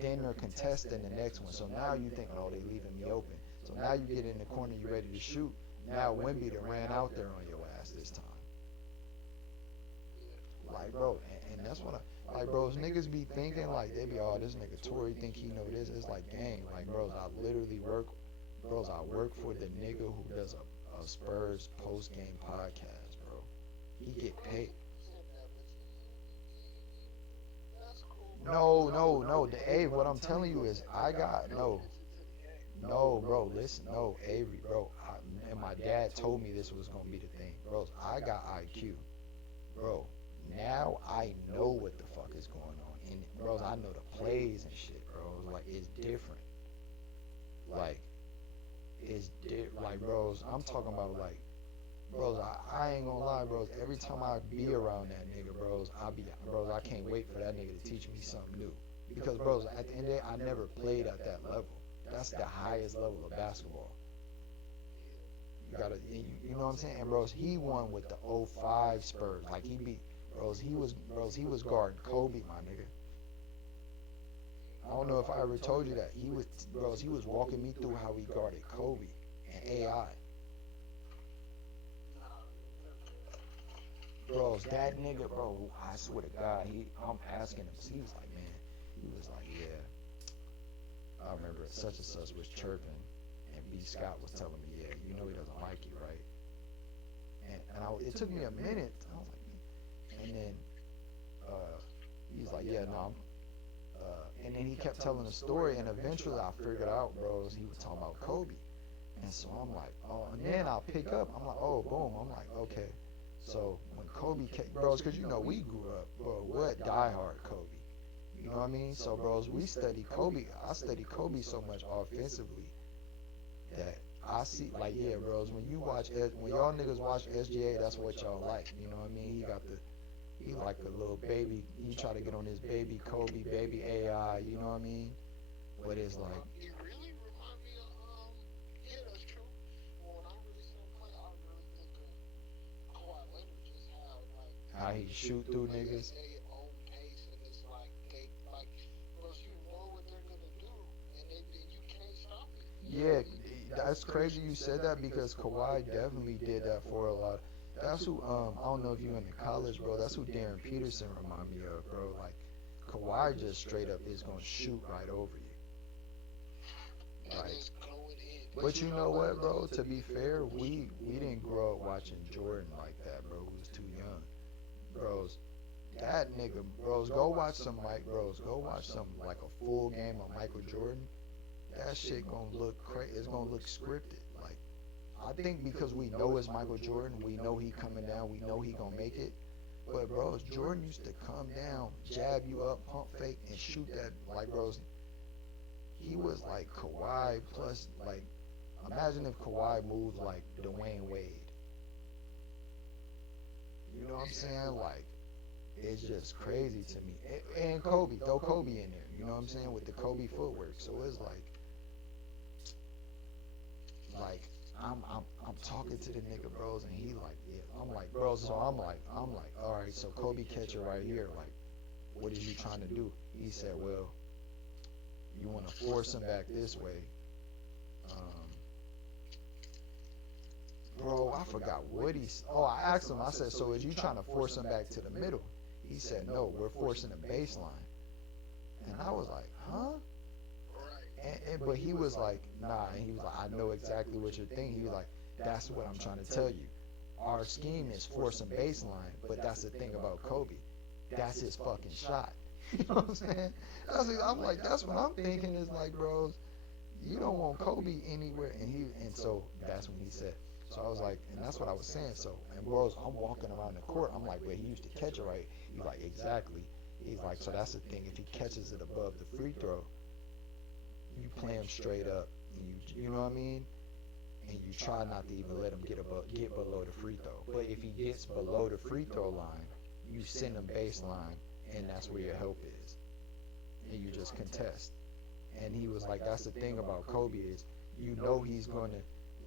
then they're contesting the next one. So now you think, oh, they leaving me open. So now you get in the corner, you ready to shoot. Now Wemby done ran out there on your ass this time. Like, bro, and that's what like, bros, niggas be thinking, like, they be, oh, this nigga Tory think he know this. It's like, gang, like, bros, I work for the nigga who does a Spurs post-game podcast, bro. He get paid. That's cool, bro. No. Hey, what I'm telling you is, no, bro, listen, no, Avery, bro. And my dad told me this was gonna be the thing, bros. I got IQ, bro. Now I know what the fuck is going on, and bros, I know the plays and shit, bro. Like it's different. Like like, bros. I'm talking about like, bros. I ain't gonna lie, bros. Every time I be around that nigga, bros, I can't wait for that nigga to teach me something new. Because, bros, at the end of the day, I never played at that level. That's the highest level of basketball. You know what I'm saying? And bros, he won with the '05 Spurs. Like he beat, he was guarding Kobe, my nigga. I don't know if I ever told you that. He was walking me through how he guarded Kobe and AI. Bros, that nigga, bro, I swear to God, I'm asking him, he was like, man, yeah. I remember such and such was chirping, and B. Scott was telling me, yeah, you know he doesn't like you, right? It took me a minute. I was like, and then he's like, yeah, no, and then he kept telling the story, and eventually I figured out, bros, he was talking about Kobe. And so I'm like, oh, and then I'll pick up, I'm like, oh, boom, I'm like, okay. So when Kobe came, bros, because you know we grew up, bro, what diehard Kobe. You know what I mean? So, bros, we studied Kobe. I studied Kobe so much offensively that I see, like, yeah, bros. When you watch, when y'all niggas watch SGA, that's what y'all like. You know what I mean? He like a little baby. He try to get on his baby Kobe, baby AI. You know what I mean? But it's like He really remind me of yeah, that's true. But when I really see him play, I really think of Kawhi Leonard, just how like how he they shoot through play at niggas. their own pace, and it's like they like, bros, you know what they're gonna do, and you can't stop it. You know what Yeah, I mean? that's crazy you said that because Kawhi definitely did that for a lot. That's who I don't know if you into college, bro. That's who Darren Peterson remind me of, bro. Like Kawhi just straight up is gonna shoot right over you. And Like, it's going in. But but you you know know what, what, bro? bro? To To be be fair, fair, we we didn't grow up watching Jordan like that, bro. We was too young, bros. That nigga, bros, go watch some Mike, bros. Go watch some like a full game of Michael Jordan. That shit gonna look crazy. It's gonna look scripted. Like I think because we know it's Michael Jordan, we know he coming down, we know he gonna make it. But bros, Jordan used to come down, jab you up, pump fake, and shoot that. Like bros, he was like Kawhi plus like. Imagine if Kawhi moved like Dwayne Wade. You know what I'm saying? Like it's just crazy to me. And Kobe, throw Kobe in there. You know what I'm saying with the Kobe footwork. So it's like I'm talking to the nigga bros and he like yeah I'm like bro so I'm like all right so Kobe catcher right here like what is you trying to do? He said well you want to force him back this way. Um, bro I forgot what oh I asked him I said so is you trying to force him back to the middle? He said no we're forcing the baseline and I was like huh right. but he was like, nah, and he was like, I know exactly what you're thinking. He was like, that's what I'm trying to tell you. Our scheme is force some baseline, but that's the thing about Kobe. That's his fucking shot. You know what I'm saying? I'm like, that's what I'm thinking is like, bros, you don't want Kobe anywhere. And so that's when he said, so I was like, and that's what I was saying. So, and bros, I'm walking around the court. I'm like, wait, he used to catch it right. He's like, exactly. He's like, so that's the thing. If he catches it above the free throw, you play him straight up, and you know what I mean, and you try not to even let him get below the free throw. But if he gets below the free throw line, you send him baseline, and that's where your help is, and you just contest. And he was like, that's the thing about Kobe is, you know he's gonna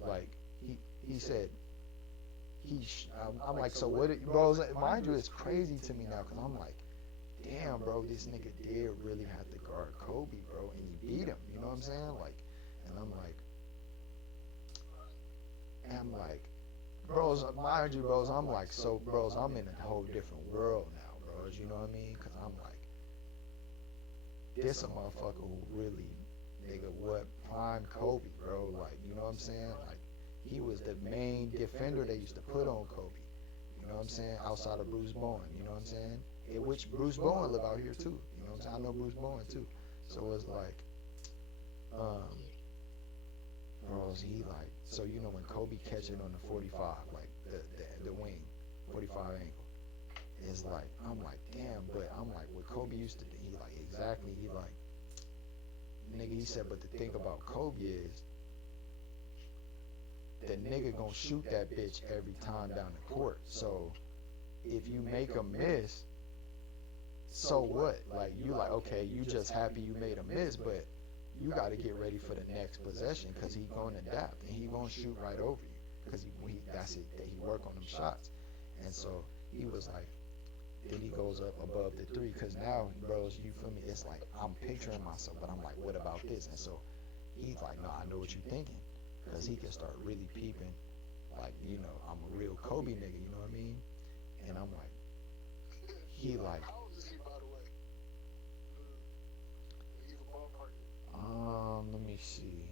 like he said I'm like so what bro mind you it's crazy to me now because I'm like damn, bro, this nigga did really have to guard Kobe, bro, and he beat him. You know what I'm saying? Like, and I'm like, bros, mind you, bros, I'm like, so, bros, I'm in a whole different world now, bros. You know what I mean? Cause I'm like, this a motherfucker who really, nigga, what prime Kobe, bro? Like, you know what I'm saying? Like, he was the main defender they used to put on Kobe. You know what I'm saying? Outside of Bruce Bowen, you know what I'm saying? Which Bruce Bowen live out here too. You know what I'm saying? I know Bruce Bowen too. So it's like, um, bros, he like, so you know when Kobe catch it on the 45, like the wing, 45 angle, it's like, I'm like, damn, but I'm like, what Kobe used to do, he like, exactly, he like, nigga, he said, but the thing about Kobe is, the nigga gonna shoot that bitch every time down the court. So if you make a miss, so what? Like you like okay, you just happy you made a miss, but you got to get ready for the next possession because he gonna adapt and he gonna shoot right over you because that's it that he work on them shots. And so he was like, then he goes up above the three because now, bros, you feel me? It's like I'm picturing myself, but I'm like, what about this? And so he's like, no, I know what you're thinking because he can start really peeping, like you know, I'm a real Kobe nigga, you know what I mean? And I'm like, he like How old is he, by the way? He's a ballpark. let me see.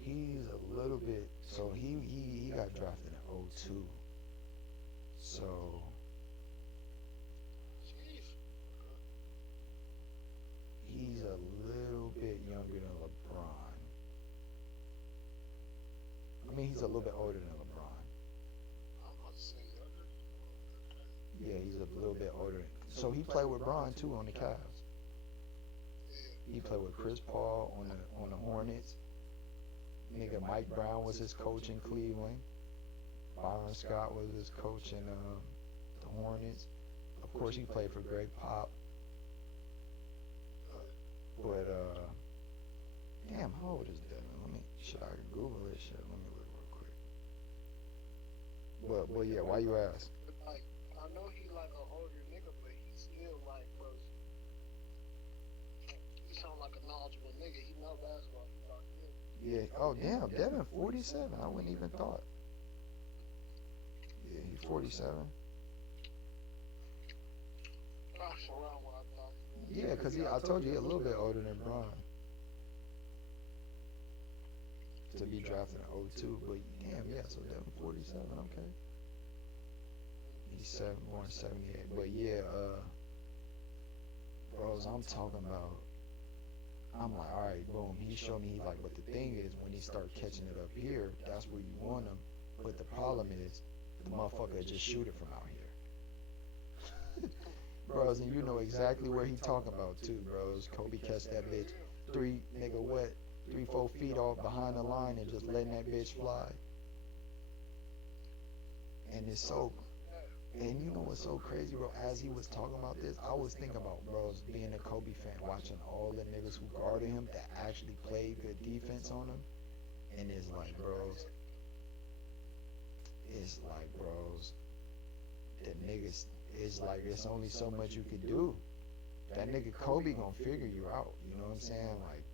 He's a little bit. So he got drafted in '02. So Jeez. he's a little bit younger than LeBron. I mean, he's a little bit older than LeBron. I'm about to say younger. Yeah, he's a little bit older. So he played with Bron too on the Cavs. Yeah. He played with Chris Paul on the Hornets. Nigga, Mike Brown was his coach in Cleveland. Byron Scott was his coach in the Hornets. Of course, he played for Greg Pop. But damn, how old is Devin? Should I Google this shit? Let me look real quick. But yeah, why you ask? Like, I know he like an older nigga, but he still like, bro. He sound like a knowledgeable nigga. He know basketball. He talk good. Yeah. Oh damn, Devin 47. I wouldn't even thought. Yeah, he's 47. That's around what I thought. Yeah, cause I told you he a little bit older than Bron. To be drafted in '02, but damn, yeah, so Devin 47, okay. He's born 78, but yeah, bros, I'm talking about. I'm like, all right, boom. He showed me, like, but the thing is, when he start catching it up here, that's where you want him. But the problem is, the motherfucker just shoot it from out here. Bros, and you know exactly where he talking about too, bros. Kobe catch that bitch 3-4 feet off behind the line and just letting that bitch fly. And it's so, and you know what's so crazy, bro? As he was talking about this, I was thinking about, bros, being a Kobe fan, watching all the niggas who guarded him that actually played good defense on him. And it's like, bros, the niggas, it's like, it's only so much you could do. That nigga Kobe gonna figure you out, you know what I'm saying? Like,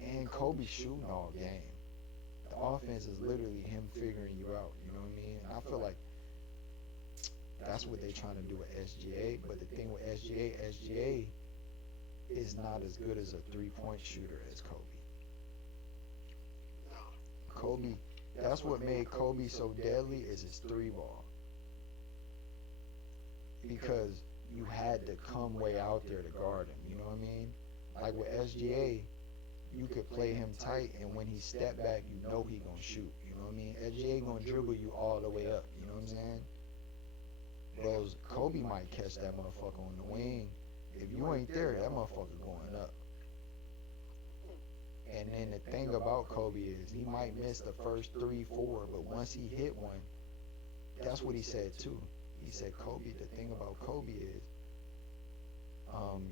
and Kobe shooting all game. The offense is literally him figuring you out, you know what I mean? And I feel like that's what they're trying to do with SGA, but the thing with SGA is not as good as a three-point shooter as Kobe. Kobe, that's what made Kobe so deadly is his three ball. Because you had to come way out there to guard him, you know what I mean? Like with SGA, you could play him tight, and when he step back, you know he gonna shoot, you know what I mean? SGA gonna dribble you all the way up, you know what I'm saying? Bros, Kobe might catch that motherfucker on the wing. If you ain't there, that motherfucker going up. And then the thing about Kobe is he might miss the first 3-4, but once he hit one, that's what he said too. He said Kobe, the thing about Kobe is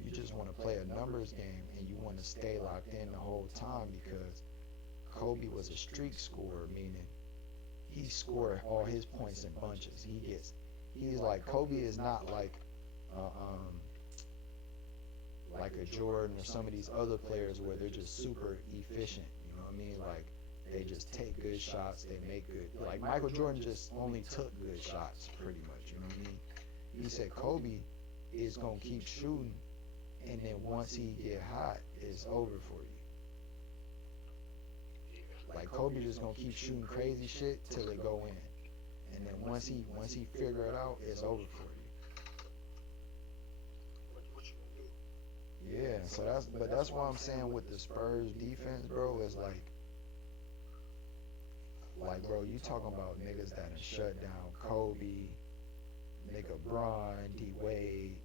you just want to play a numbers game and you want to stay locked in the whole time, because Kobe was a streak scorer, meaning he scored all his points in bunches. He's like, Kobe is not like a Jordan or some of these other players where they're just super efficient, you know what I mean? Like, they just take good shots, they make good, like Michael Jordan just only took good shots pretty much, you know what I mean? He said Kobe is gonna keep shooting, and then once he get hot, it's over for you. Like, Kobe just gonna keep shooting crazy shit till it go in. And then once he figure it out, it's over for you. What you gonna do? Yeah, so that's why I'm saying with the Spurs defense, bro, is like, bro, you talking about niggas that have shut down Kobe, nigga Bron, D Wade,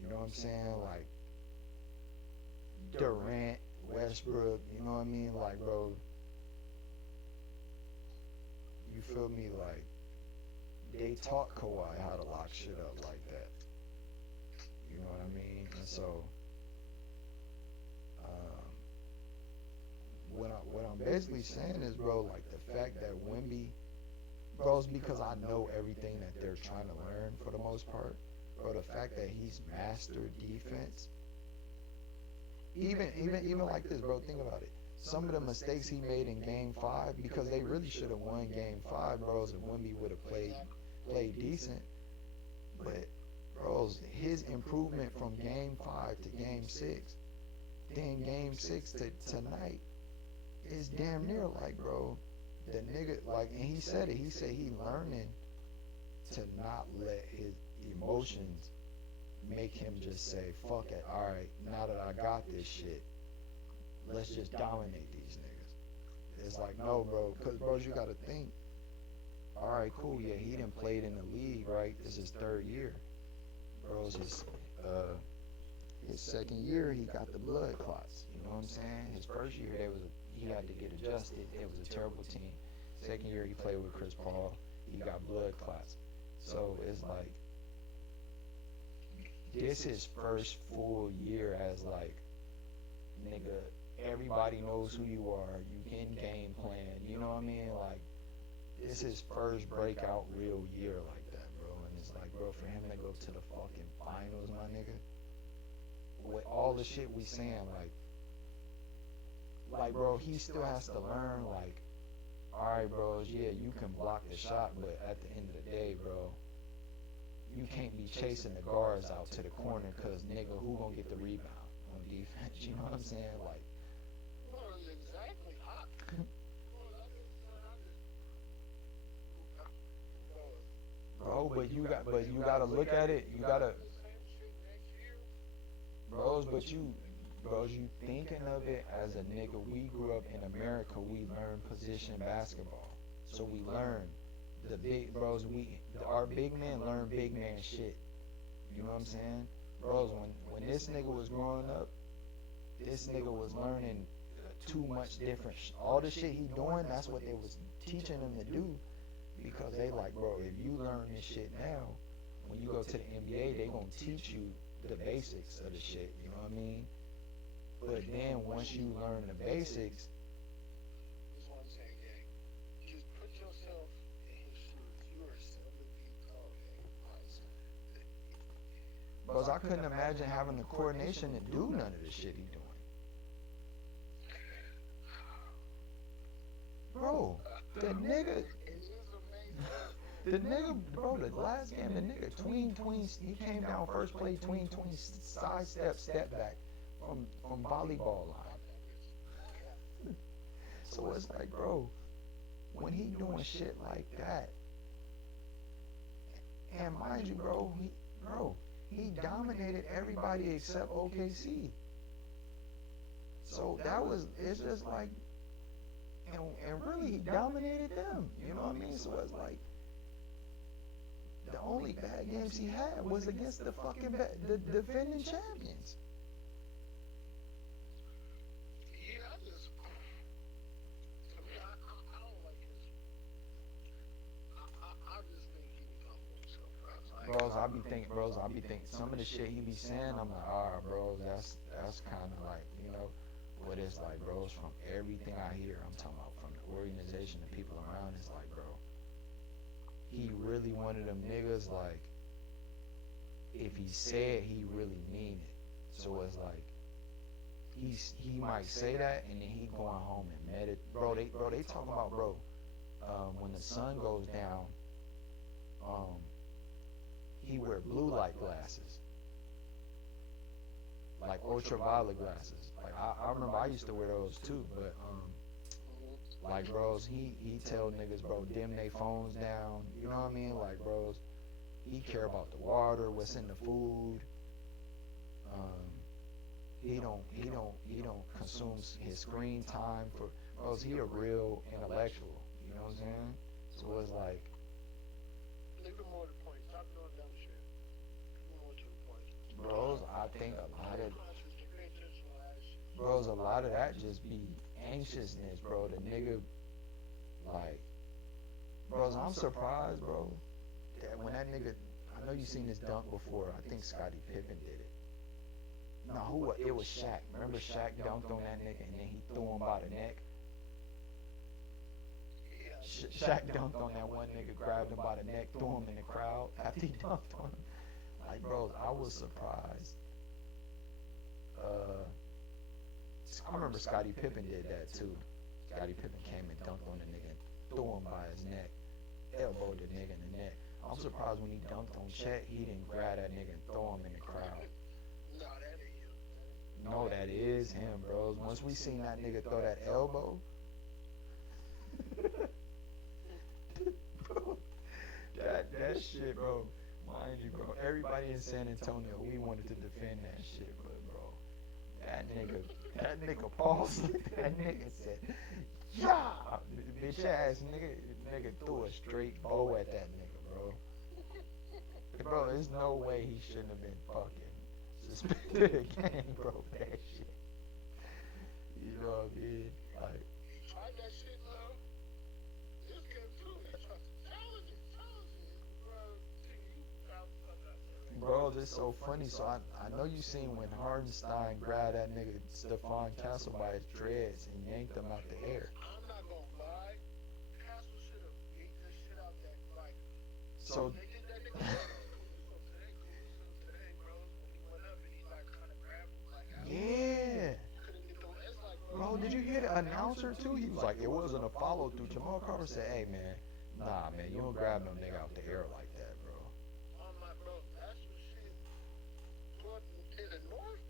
you know what I'm saying? Like Durant, Westbrook, you know what I mean? Like, bro, you feel me? Like, they taught Kawhi how to lock shit up like that. You know what I mean? And so, what I'm basically saying is, bro, like the fact that Wemby, bro, is because I know everything that they're trying to learn for the most part. Bro, the fact that he's mastered defense, even like this, bro, think about it. Some of the mistakes he made in Game 5, because they really should have won Game 5, bros, if Wemby would have played decent. But, bros, his improvement from Game 5 to Game 6, then Game 6 to tonight, is damn near like, bro, the nigga, like, and he said it, he said he learning to not let his emotions make him just say, fuck it, alright, now that I got this shit, let's just dominate these niggas. It's like, no, bro, because, bro, you gotta think, alright, cool, yeah, he done played in the league, right? This is his third year. Bros, his second year, he got the blood clots, you know what I'm saying? His first year, he had to get adjusted. It was a terrible team. Second year he played with Chris Paul. He got blood clots. So it's like this his first full year as like nigga. Everybody knows who you are. You can game plan. You know what I mean? Like this his first breakout real year like that, bro. And it's like, bro, for him to go to the fucking finals, my nigga. With all the shit we saying, like, bro, he still has to learn, like, all right, bros, yeah, you can block the shot, but at the end of the day, bro, you can't be chasing the guards out to the corner, cause nigga, who gonna get the rebound on defense? You know what I'm saying? Like, Well, exactly. bro, but you gotta look at it. You gotta, bros, you thinking of it as a nigga. We grew up in America. We learned position basketball, so we learn the big bros. Our big men learn big man shit. You know what I'm saying, bros? When this nigga was growing up, this nigga was learning too much different. All the shit he doing, that's what they was teaching him to do, because they like, bro, if you learn this shit now, when you go to the NBA, they gonna teach you the basics of the shit. You know what I mean? But then once you learn the basics, That's what I'm saying, gang. Just put yourself in his shoes. You are 7 feet tall, gang. bros, I couldn't imagine having the coordination to do none of the shit he doing. Bro, the nigga, bro, the last game, the nigga tweens, he came down first play, tween, side step back from volleyball line. So it's like, bro, when he doing shit like that, and mind you, he dominated everybody except OKC. So it's just like, and really he dominated them. You know what I mean? So it's like, the only bad games he had was against the the defending champions. Yeah, I don't like his. I just think he be humble himself, bro. Bros, I be thinking some of the shit he be saying, I'm like, alright, bros, that's kind of like, you know, what it's like, bros, from everything I hear, I'm talking about from the organization, the people around, it's like, bro, he really one of them niggas, like, if he said, he really mean it. So it's like, he might say that, and then he going home and meditate. Bro, they talking about, bro, when the sun goes down, he wear blue light glasses, like ultraviolet glasses. Like I remember I used to wear those too, but like, bros, he tell niggas, bro, dim they phones down. You know what I mean? Like, bros, he care about the water, what's in the food. He don't consume his screen time for, bros. He a real intellectual. You know what I'm saying? So it's like, Leave it more to the point. Stop doing dumb shit. More to the point. bros, I think a lot of that just be anxiousness, bro. The nigga, like, bros, I'm surprised, bro, that when that nigga, I know you seen this dunk before. I think Scottie Pippen did it. No, it was Shaq. Remember Shaq dunked on that nigga and then he threw him by the neck? Shaq dunked on that one nigga, grabbed him by the neck, threw him in the crowd after he dunked on him. Like, bros, I was surprised. I remember Scottie Pippen did that too. Scottie Pippen came and dunked on the nigga and threw him by his neck, elbowed the nigga in the neck. I'm surprised when he dunked on Chet, he didn't grab that nigga and throw him in the crowd. No, that is him, bros. Once we seen that nigga throw that elbow, bro, that shit, bro. Mind you, bro, everybody in San Antonio, we wanted to defend that shit, but bro, that nigga paused that nigga said, yeah, bitch ass nigga threw a straight bow at that nigga, bro. Bro, there's no way he shouldn't have been fucking suspended again, bro, for that shit. You know what I mean? Like, He tried that shit, though. This kid, too, he tried to challenge it. Bro, you got fuck out there. bro, this so funny. So I know you seen when Hardenstein grabbed that nigga Stephon Castle by his dreads and yanked him out the air. I'm not gonna lie. Castle should have beat the shit out that, like, So they did that nigga Caruso today, bro. When he went up and he, like, kind of grabbed him, like, after. yeah, Couldn't get the, it's like, bro, bro, did you hear the announcer too? He was like, it wasn't a follow through. Jamal Crawford said, "Hey man, nah man, you don't grab no nigga out the air like that, bro." I'm like, bro, that's some shit. But in the north,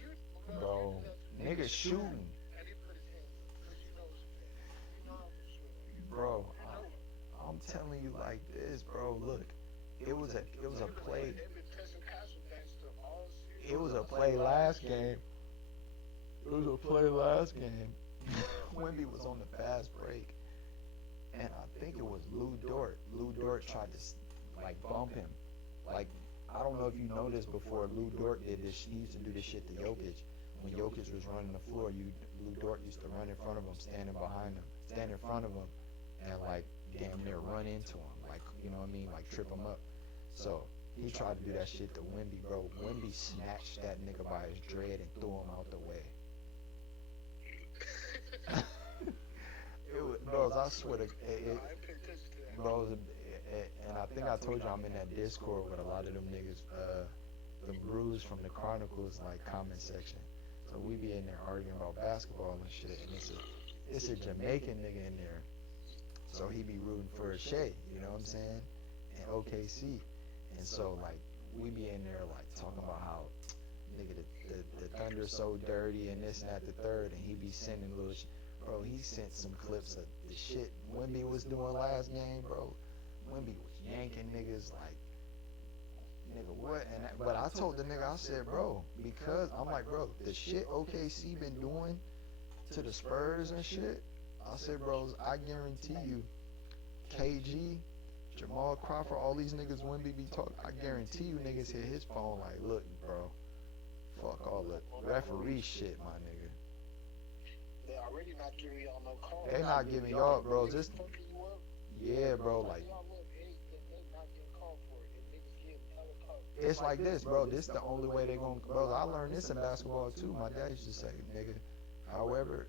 you, Bro, you niggas shooting, and he put his hands up because you know it's bad. You know I'm for sure. bro. You know it. I'm telling you like this, bro. Look, it was a play. They've been testing Castle gangster all season. It was a play last game. It was a play last game. Wemby was on the fast break, and I think it was Lou Dort. Lou Dort tried to like bump him. Like, I don't know if you know this before. Lou Dort did this. He used to do this shit to Jokic. When Jokic was running the floor, Lou Dort used to run in front of him, stand in front of him, and like damn near run into him, like, you know what I mean, like trip him up. So he tried to do that shit to Wemby, bro. Wemby snatched that nigga by his dread and threw him out the way. It was, bros, I swear to bros, and I think I told you I'm in that Discord with a lot of them niggas, the brews from the Chronicles, like, comment section. So we be in there arguing about basketball and shit, and it's a Jamaican nigga in there. So he be rooting for Shea, you know what I'm saying? And OKC. And so, like, we be in there, like, talking about how, nigga, the Thunder's so dirty and this and that, the third, and he be sending little bro, he sent some clips of the shit Wemby was doing last game, bro. Wemby was yanking niggas, like, nigga, what? But I told the nigga, I said, bro, because, I'm like, bro, the shit OKC been doing to the Spurs and shit, I said, bros, I guarantee you, KG, Jamal Crawford, all these niggas Wemby be talking, I guarantee you niggas hit his phone like, look, bro, fuck all the referee shit, my nigga. They already not giving y'all no call. They not giving y'all, bro, just, yeah, bro, like, it's like this, bro, this the only way they gonna, bro, I learned this in basketball too, my dad used to say, nigga, however,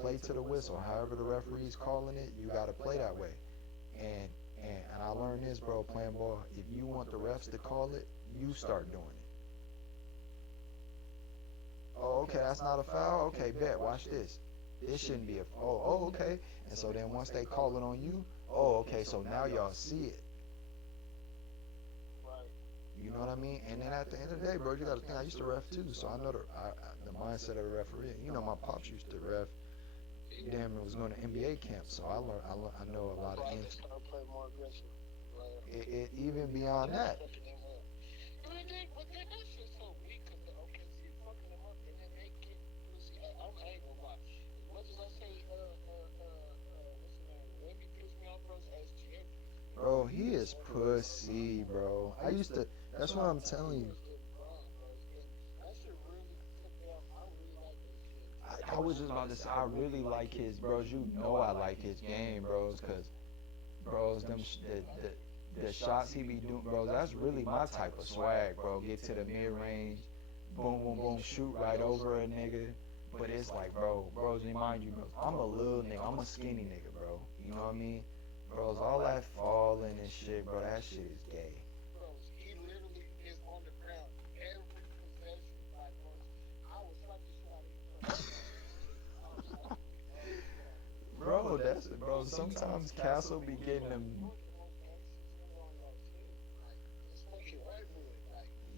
play to the whistle, however the referee's calling it, you gotta play that way. And I learned this, bro, playing ball. If you want the refs to call it, you start doing it. Oh, okay, that's not a foul? Okay, bet, watch this. It shouldn't be a foul. Oh, okay. And so then once they call it on you, oh, okay, so now y'all see it. You know what I mean? And then at the end of the day, bro, you got to think, I used to ref too, so I know the mindset of the referee. You know, my pops used to ref. Damn, it was going to NBA camp, so I know a lot of it even beyond that. Bro, he is pussy, bro. That's what I'm telling you. I was just about to say, I really like his, bros. You know I like his game, bros, because, bros, the shots he be doing, bros, that's really my type of swag, bro. Get to the mid-range, boom, boom, boom, shoot right over a nigga. But it's like, bros, remind you, bros, I'm a little nigga, I'm a skinny nigga, bro. You know what I mean? Bros, all that falling and shit, bro, that shit is gay. He literally is on the ground every possession. Like, I was like the shit out of him. Bro, sometimes Castle be getting them.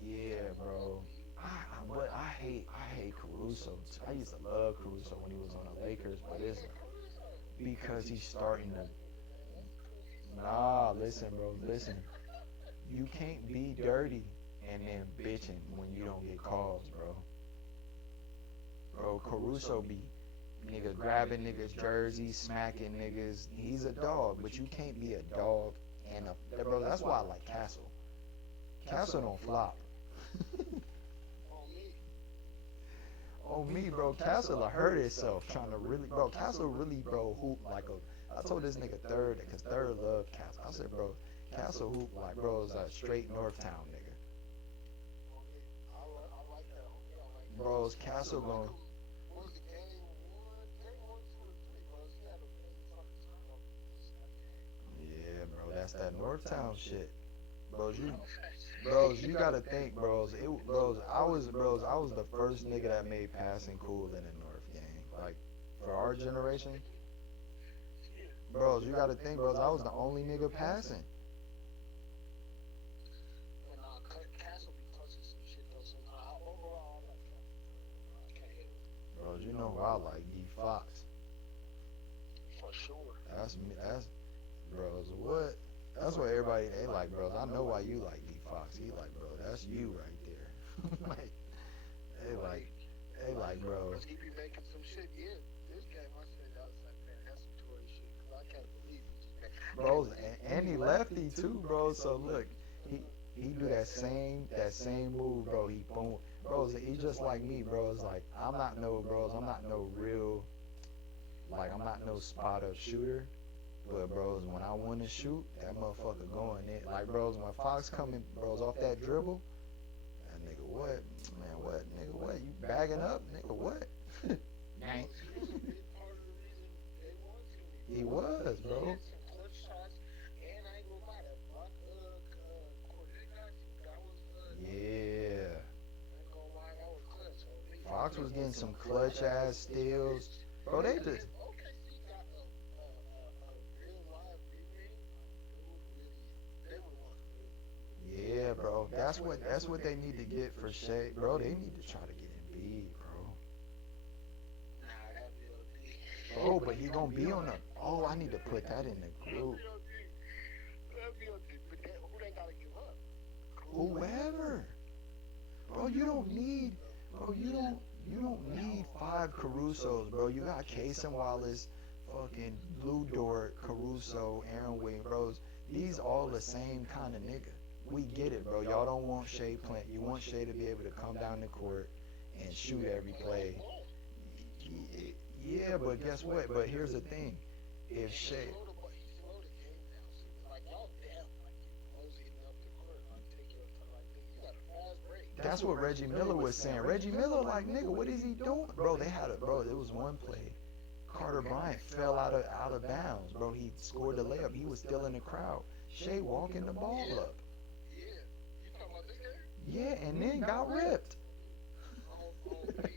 Yeah, bro. But I hate Caruso. I used to love Caruso when he was on the Lakers, but it's because he's starting to. Nah, listen, bro, listen. You can't be dirty and then bitching when you don't get calls, bro. Bro, Caruso be nigga grabbing niggas' jerseys, smacking niggas. He's a dog, but you can't be a dog and a bro. That's why I like Castle. Castle don't flop. on me, bro, Castle hurt itself trying to really, bro, Castle really, bro, hoop like a, I told this nigga Third, because Third loved Castle. I said, bro, Castle hoop like, bro, is a straight Northtown nigga. I like that. Homie. I like that. Bros, I Castle feel like going, him. What was the game one, two, or three, bro? He had a really fucking turn on this game. yeah, bro, that's that Northtown shit. Bros, you, No facts. bros, you gotta think, bros, I was the first nigga that made passing cool in the North gang. Like, for our generation, Yeah. bros, you gotta think, bros, I was the only nigga passing. And Castle be clutching some shit though. Sometimes overall, I like Castle. I can't hate him Bros, you know who I like, D Fox. for sure. That's me, that's, bros, what? That's what everybody, they like, bros, I know why you like D Fox. He like, bro, that's you right there. Like, they like, Like, they like, bro. cause he be making some shit. Yeah, this game I said I was like, man, that's some Tory shit. Cause I can't believe he just made. I can't Bros, believe he and just he made that lefty shit. too, bro. So look, he he do that same move, bro. He boom, bros. He just like me, bro. It's like I'm not no bros. I'm not no real, like I'm not no spot up shooter. But bros, when I want to shoot, that motherfucker going in. Like bros, when Fox coming, bros, off that dribble, that nigga what, man, what, nigga what? You bagging up, nigga what? Gang. He was a big part of the reason they won to me, bro. He was, He bro. had some clutch shots, and I ain't gonna lie, that block, Corday got you, that was, Yeah. I ain't gonna lie, that was clutch. So me, Fox was getting some clutch OKC ass steals. Bro, they just got a real live big man. It would really, they would have won. yeah, bro. That's what they need to get for Shea. Bro, they need to try to get Embiid, bro. Nah, that'd be OD. Bro, but he gonna be on the. Oh, I need to put that in the group. That'd be OD. But who they gotta give up? Whoever, bro, you don't need five Carusos, bro. You got Casey Wallace, fucking Blue Dort, Caruso, Aaron Wade, bros. These all the same kind of nigga. We get it, bro. Y'all don't want Shea playing. You want Shea to be able to come down the court and shoot every play. Yeah, but guess what? But here's the thing. If Shea, He slowed the game down. So it's like y'all damn like moseying up the court, like take your time, like nigga, you got a fast break. that's what Reggie Miller was saying. Reggie Miller, like, nigga, what is he doing? Bro, it was one play. Carter Bryant fell out of bounds, bro. He scored the layup. He was still in the crowd. Shea walking the ball up. Yeah, you talking about this game? Yeah, and then got ripped. Me. I'm like,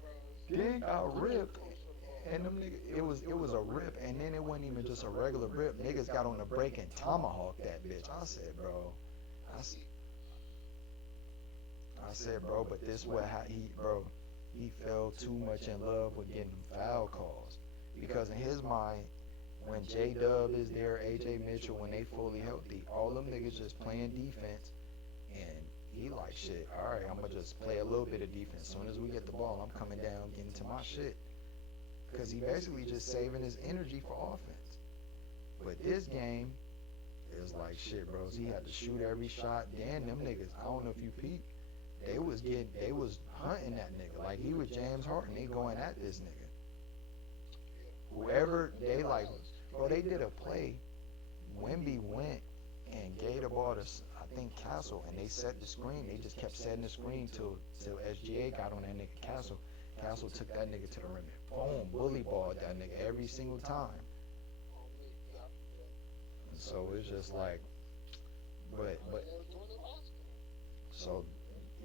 bro, Then got ripped. And them niggas, it was a rip, and then it wasn't even just a regular rip. Niggas got on the break and tomahawked that bitch. I said, bro, I, s- I said, bro, but this what how he fell too much in love with getting foul calls, because in his mind, when J Dub is there, AJ Mitchell, when they fully healthy, all them niggas just playing defense, and he like shit. All right, I'm gonna just play a little bit of defense. As soon as we get the ball, I'm coming down, getting to my shit. Because he basically just saving his energy for offense. But this game is like shit, bros. He had to shoot every shot. Then them niggas, I don't know if you peep, they was hunting that nigga. Like he was James Harden. They going at this nigga. Whoever they like, bro, they did a play. Wemby went and gave the ball to, I think, Castle, and they set the screen. They just kept setting the screen till SGA got on that nigga Castle. Castle took that nigga to the rim and boom, bully balled that nigga every single time. And so it's just like, but so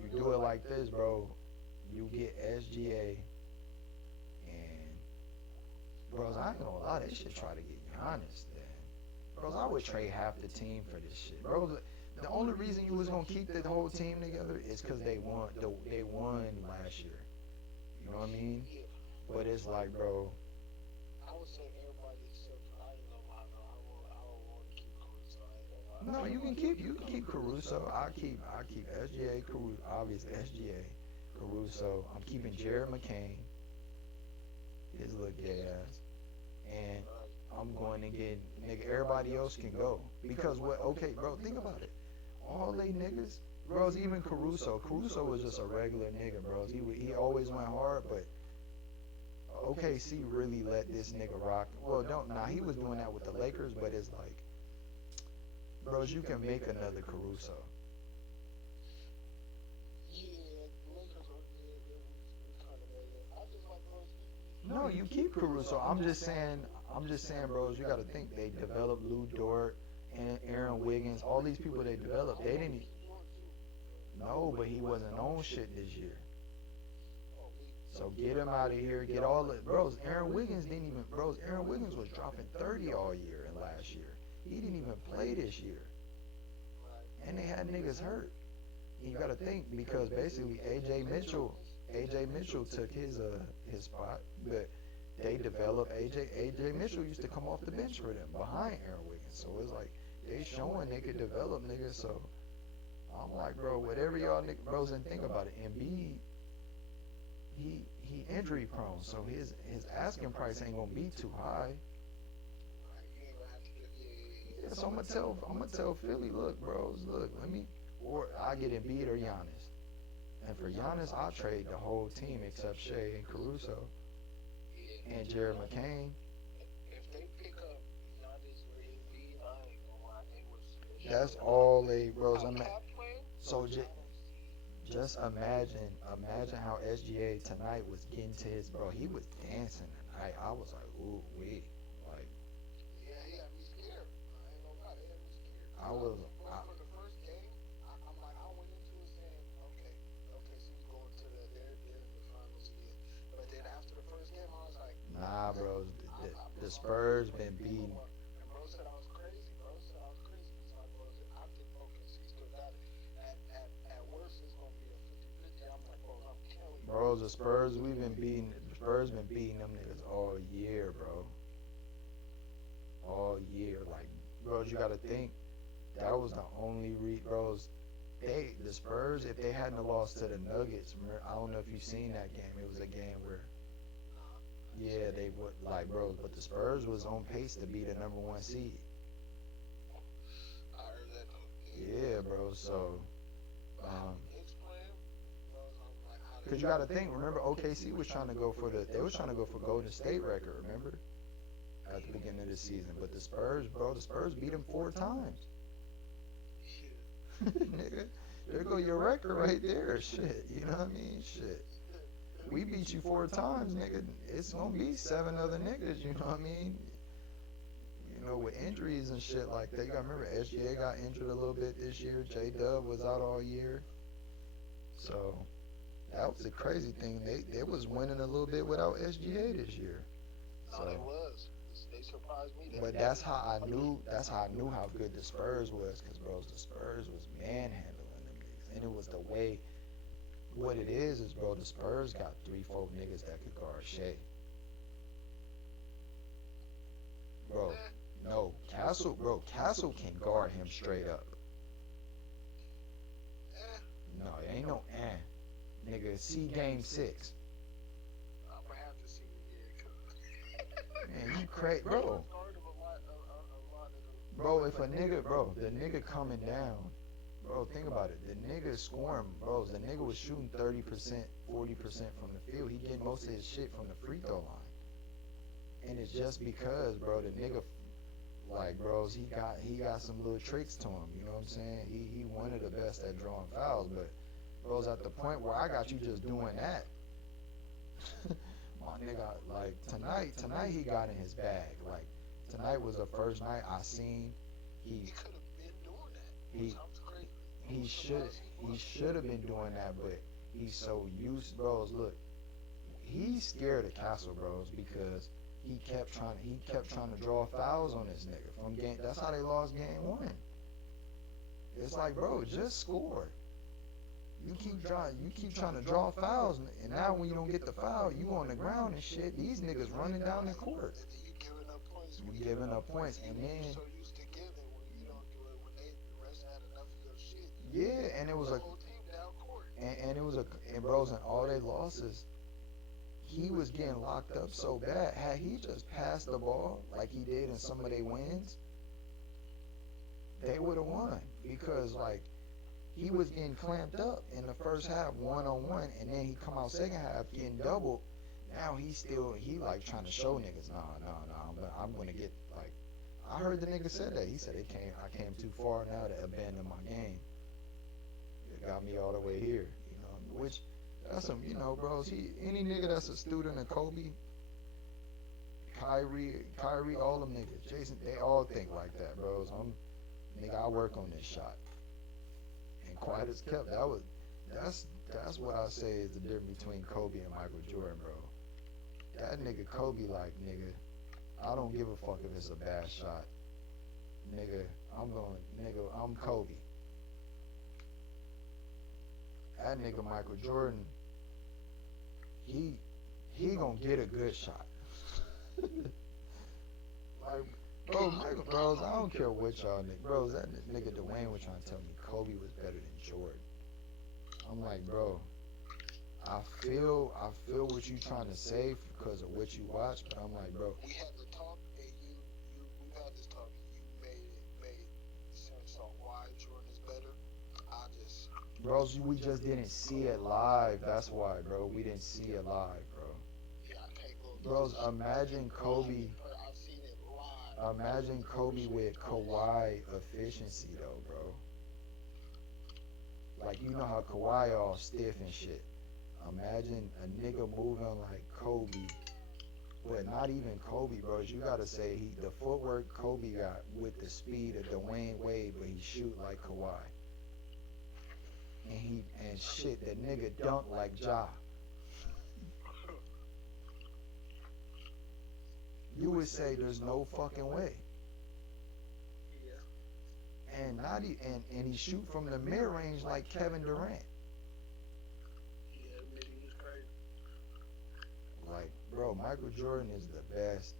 you do it like this, bro. You get SGA and bros, I ain't gonna lie, they should try to get Giannis then. Bros, I would trade half the team for this shit. Bros, the only reason you was gonna keep the whole team together is because they won last year. You know what I mean? But it's like, bro. I would say everybody except for I ain't gonna lie though. I don't want to keep Caruso. I ain't gonna lie. No, you can keep Caruso. I keep SGA, Caruso, obviously SGA, Caruso. I'm keeping Jared McCain, his little gay ass, and I'm going to get nigga. Everybody else can go because what? Okay, bro, think about it. All they niggas bros. Even Caruso was just a regular nigga, bros. He always went hard, but OKC really let this nigga rock. Well, don't nah, he was doing that with the Lakers, but it's like, bros, you can make another Caruso. Yeah, Lakers are yeah, we kind of made it. I just like bros. No, you keep Caruso. I'm just saying, bros. You got to think they developed Lou Dort and Aaron Wiggins. All these people they developed, they didn't. No, but he wasn't on shit this year. So get him out of here. Get all the bros. Aaron Wiggins didn't even bros. Aaron Wiggins was dropping 30 all year and last year. He didn't even play this year, and they had niggas hurt. You got to think because basically AJ Mitchell took his spot, but they developed AJ Mitchell used to come off the bench for them behind Aaron Wiggins. So it's like they showing they could develop niggas. So I'm like, bro, whatever y'all niggas, bros, and think about it. Embiid, he injury prone, so his asking price ain't gonna be too high. Yeah, so I'm gonna tell Philly, look, bros, look, or I get Embiid or Giannis, and for Giannis, I'll trade the whole team except Shea and Caruso and Jared McCain. If they pick up Giannis or Embiid, I ain't gonna lie, they was. That's all they, bros. How Cap playing? So just imagine how SGA tonight was getting to his bro. He was dancing tonight. I was like, ooh wee, like Yeah, he had me scared. I ain't gonna lie, they had me scared. I was. Bro, for the first game, I'm like, I went into it saying, okay, so we going to they're in the finals again. But then after the first game, I was like, Nah, bros. I The put my Spurs money on been it. beating. And bro said I was crazy. He's like, bro, I think OKC still got it. At worst, it's gonna be a 50-50. I'm like, bro, I'm killing you. Bros, the Spurs we've been beating. The Spurs been beating them niggas all year, bro. All year, like, bros, you gotta think that was the only bros. The Spurs, if they hadn't have lost to the Nuggets, I don't know if you've seen that game. It was a game where, yeah, they would like, bros, but the Spurs was on pace to be the number one seed. I heard that though. Yeah, bro. So, Knicks playing, bro, I'm like, how cause you gotta think. Remember, OKC was trying to go for they was trying to go for Golden State record. Remember, at the beginning of the season, but the Spurs, bro, the Spurs beat them 4 times. Nigga, there go your record right there. Shit, you know what I mean? Shit. We beat you 4 times, nigga. It's gonna be 7 other niggas, you know what I mean? You know, with injuries and shit like that. You gotta remember, SGA got injured a little bit this year. J-Dub was out all year. So, that was the crazy thing. They was winning a little bit without SGA this year. No, they was. They surprised me. But that's how I knew how good the Spurs was, because, bros, the Spurs was manhandling them niggas. And it was the way, what it is, bro, the Spurs got 3-4 niggas that could guard Shea. Bro, no, Castle can guard him straight up. No, it ain't no nigga, see game 6. I'm gonna have to see Man, you crazy, bro. Bro, if a nigga, the nigga coming down, bro, think about it. The nigga scoring, bros. The nigga was shooting 30%, 40% from the field. He getting most of his shit from the free throw line. And it's just because, bro, the nigga, like, bros, he got some little tricks to him. You know what I'm saying? He one of the best at drawing fouls. But, bros, at the point where I got you just doing that, my nigga, like, tonight he got in his bag. Like, tonight was the first night I seen He could have been doing that. he should have been doing that, but he's so used, bros. Look, he's scared of Castle, bros, because he kept trying to draw fouls on this nigga from game. That's how they lost game 1. It's like, bro, just score. You keep trying to draw fouls, and now when you don't get the foul, you on the ground and shit. These niggas running down the court. You giving up points. You giving up points, and then so used to giving when you don't do it when the rest had enough of your shit. yeah, and it was the whole team down court. and it was and bros, and all they losses, he was getting locked up so bad. Had he just passed the ball like he did in some of their wins, they would have won, because like he was getting clamped up in the first half, 1-on-1, and then he come out second half getting doubled. Now he like trying to show niggas, nah, I'm gonna get like. I heard the nigga said that. He said I came too far now to abandon my game. It got me all the way here, which that's some, bros. Any nigga that's a student of Kobe, Kyrie, all them niggas, Jason, they all think like that, bros. Nigga, I work on this shot, and quiet as kept. That's what I say is the difference between Kobe and Michael Jordan, bro. That nigga Kobe, like, nigga, I don't give a fuck if it's a bad shot, nigga. I'm Kobe. That nigga Michael Jordan, he gonna get a good shot. Like, bros, I don't care what y'all niggas, bros. That nigga Dwayne was trying to tell me Kobe was better than Jordan. I'm like, bro, I feel what you trying to say because of what you watch, but I'm like, bro. We had the talk, and we had this talk, and you made sense on why Jordan is better. I just, bros, we just didn't see it live. That's why, bro. We didn't see it live, bro. yeah, I can't go. Bros, imagine Kobe. I've seen it live. Imagine Kobe with Kawhi efficiency, though, bro. Like, you know how Kawhi all stiff and shit. Imagine a nigga moving like Kobe, but not even Kobe, bro. You gotta say the footwork Kobe got with the speed of Dwayne Wade, but he shoot like Kawhi. And shit, that nigga dunk like Ja. You would say there's no fucking way. Yeah. And he shoot from the mid range like Kevin Durant. Yeah, maybe he's crazy. Like, bro, Michael Jordan is the best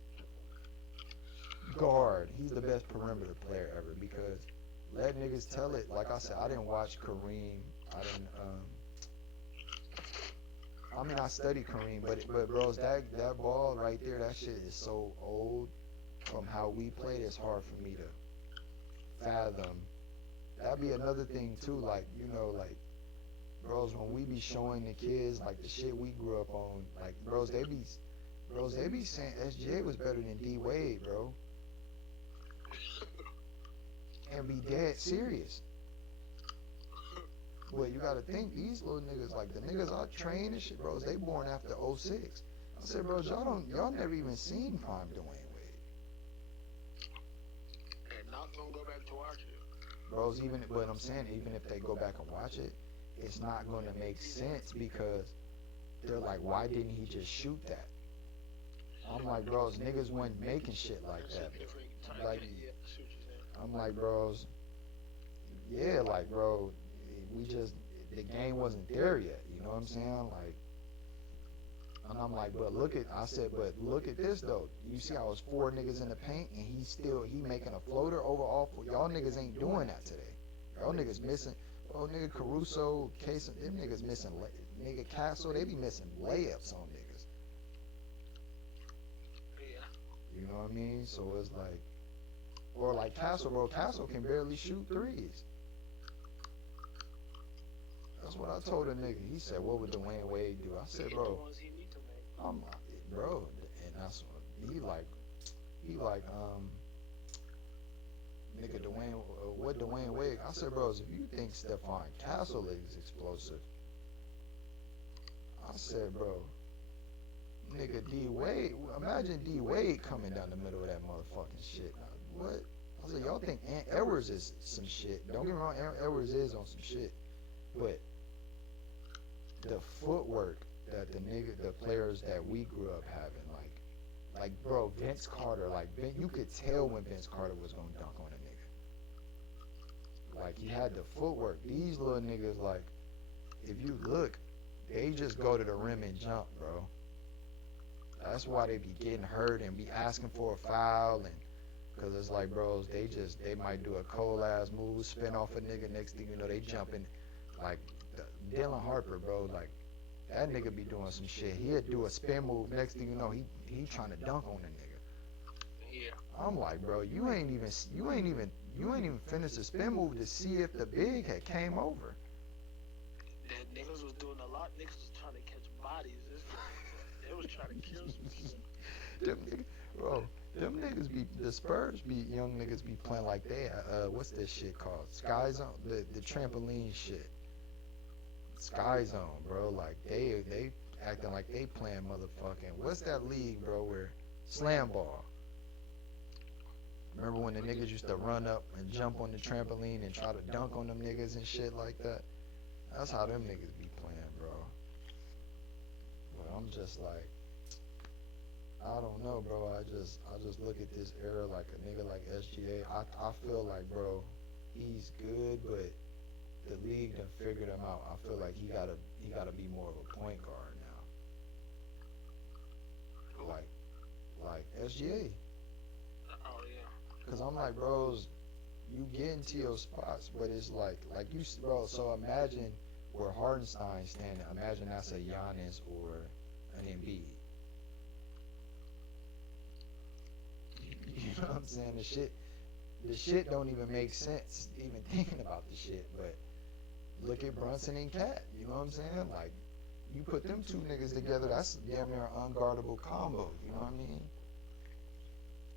guard. He's the best perimeter player ever because let niggas tell it. Like I said, I didn't watch Kareem. I studied Kareem, but bros, that ball right there, that shit is so old from how we played. It's hard for me to fathom. That'd be another thing too, like, like, bros, when we be showing the kids like the shit we grew up on, like, bros, they be saying SGA was better than D Wade, bro, and be dead serious. But you gotta think, these little niggas, like the niggas I train and shit, bros, they born after 06. I said, bros, y'all never even seen prime Dwayne Wade. And not gonna go back to watch it. Bros, but I'm saying, even if they go back and watch it, it's not gonna make sense because they're like, why didn't he just shoot that? I'm like, bros, niggas wasn't making shit like that. Like, I'm like, bros, yeah, like, bro, the game wasn't there yet, you know what I'm saying? Like, and I'm like, but look at this though. You see how it's 4 niggas in the paint and he making a floater over all 4. Y'all niggas ain't doing that today. Y'all niggas missing, nigga Caruso, Case, them niggas missing, nigga Castle, they be missing layups on niggas. Yeah. You know what I mean? So it's like, or like Castle, bro. Castle can barely shoot threes. That's what I told a nigga. He said, what would Dwayne Wade do? I said, bro, I'm like, bro, and that's what he like, nigga, what Dwayne Wade? I said, bros, if you think Stephon Castle is explosive, I said, bro, nigga, D Wade, imagine D Wade coming down the middle of that motherfucking shit. What? I said, y'all think Ant Edwards is some shit? Don't get me wrong, Ant Edwards is on some shit, but the footwork that the players that we grew up having, like, bro, Vince Carter, like, you could tell when Vince Carter was gonna dunk on a nigga. Like, he had the footwork. These little niggas, like, if you look, they just go to the rim and jump, bro. That's why they be getting hurt and be asking for a foul, and because it's like, bros, they might do a cold ass move, spin off a nigga. Next thing you know, they jumping. Like Dylan Harper, bro, like that nigga be doing some shit. He'd do a spin move. Next thing you know, he trying to dunk on the nigga. Yeah. I'm like, bro, you ain't even finished the spin move to see if the big had came over. That niggas was doing a lot. Niggas was trying to catch bodies this game. They was trying to kill some people. Them niggas, bro, them niggas be the Spurs be young niggas be playing like they what's this shit called? Sky Zone, the trampoline shit. Sky Zone, bro. Like they acting like they playing motherfucking what's that league, bro? Where slam ball. Remember when the niggas used to run up and jump on the trampoline and try to dunk on them niggas and shit like that? That's how them niggas be playing, bro. But I'm just like, I don't know, bro. I just look at this era like a nigga like SGA. I feel like, bro, he's good, but the league done figured him out. I feel like he gotta be more of a point guard now. Like SGA. Oh yeah. Cause I'm like, bros, you get into your spots, but it's like you, bro. So imagine where Hardenstein's standing. Imagine that's a Giannis or an Embiid. You know what I'm saying? The shit don't even make sense. Even thinking about the shit, but look at Brunson and Cat. You know what I'm saying? Like, you put them two niggas together, that's damn near an unguardable combo. You know what I mean?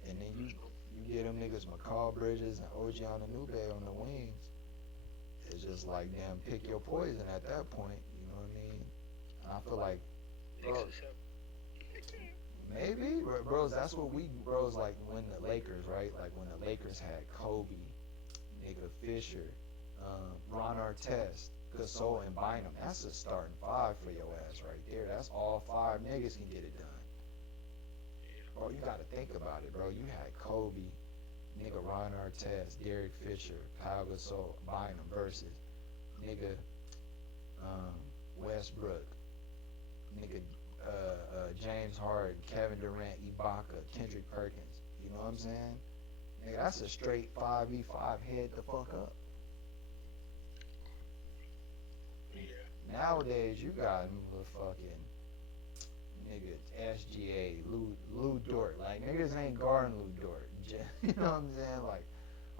And then you get them niggas McCall Bridges and OG Anunoby on the wings. It's just like, damn, pick your poison at that point. You know what I mean? And I feel like, bro, maybe, bros. That's what we, bros. Like when the Lakers, right? Like when the Lakers had Kobe, nigga Fisher, Ron Artest, Gasol, and Bynum. That's a starting five for your ass right there. That's all five niggas can get it done. Bro, you gotta think about it, bro. You had Kobe, nigga Ron Artest, Derek Fisher, Pau Gasol, Bynum versus nigga Westbrook, nigga James Harden, Kevin Durant, Ibaka, Kendrick Perkins. You know what I'm saying? Nigga, that's a straight 5v5 head the fuck up. Yeah. Nowadays, you got motherfucking nigga SGA, Lou Dort. Like, niggas ain't guarding Lou Dort. You know what I'm saying? Like,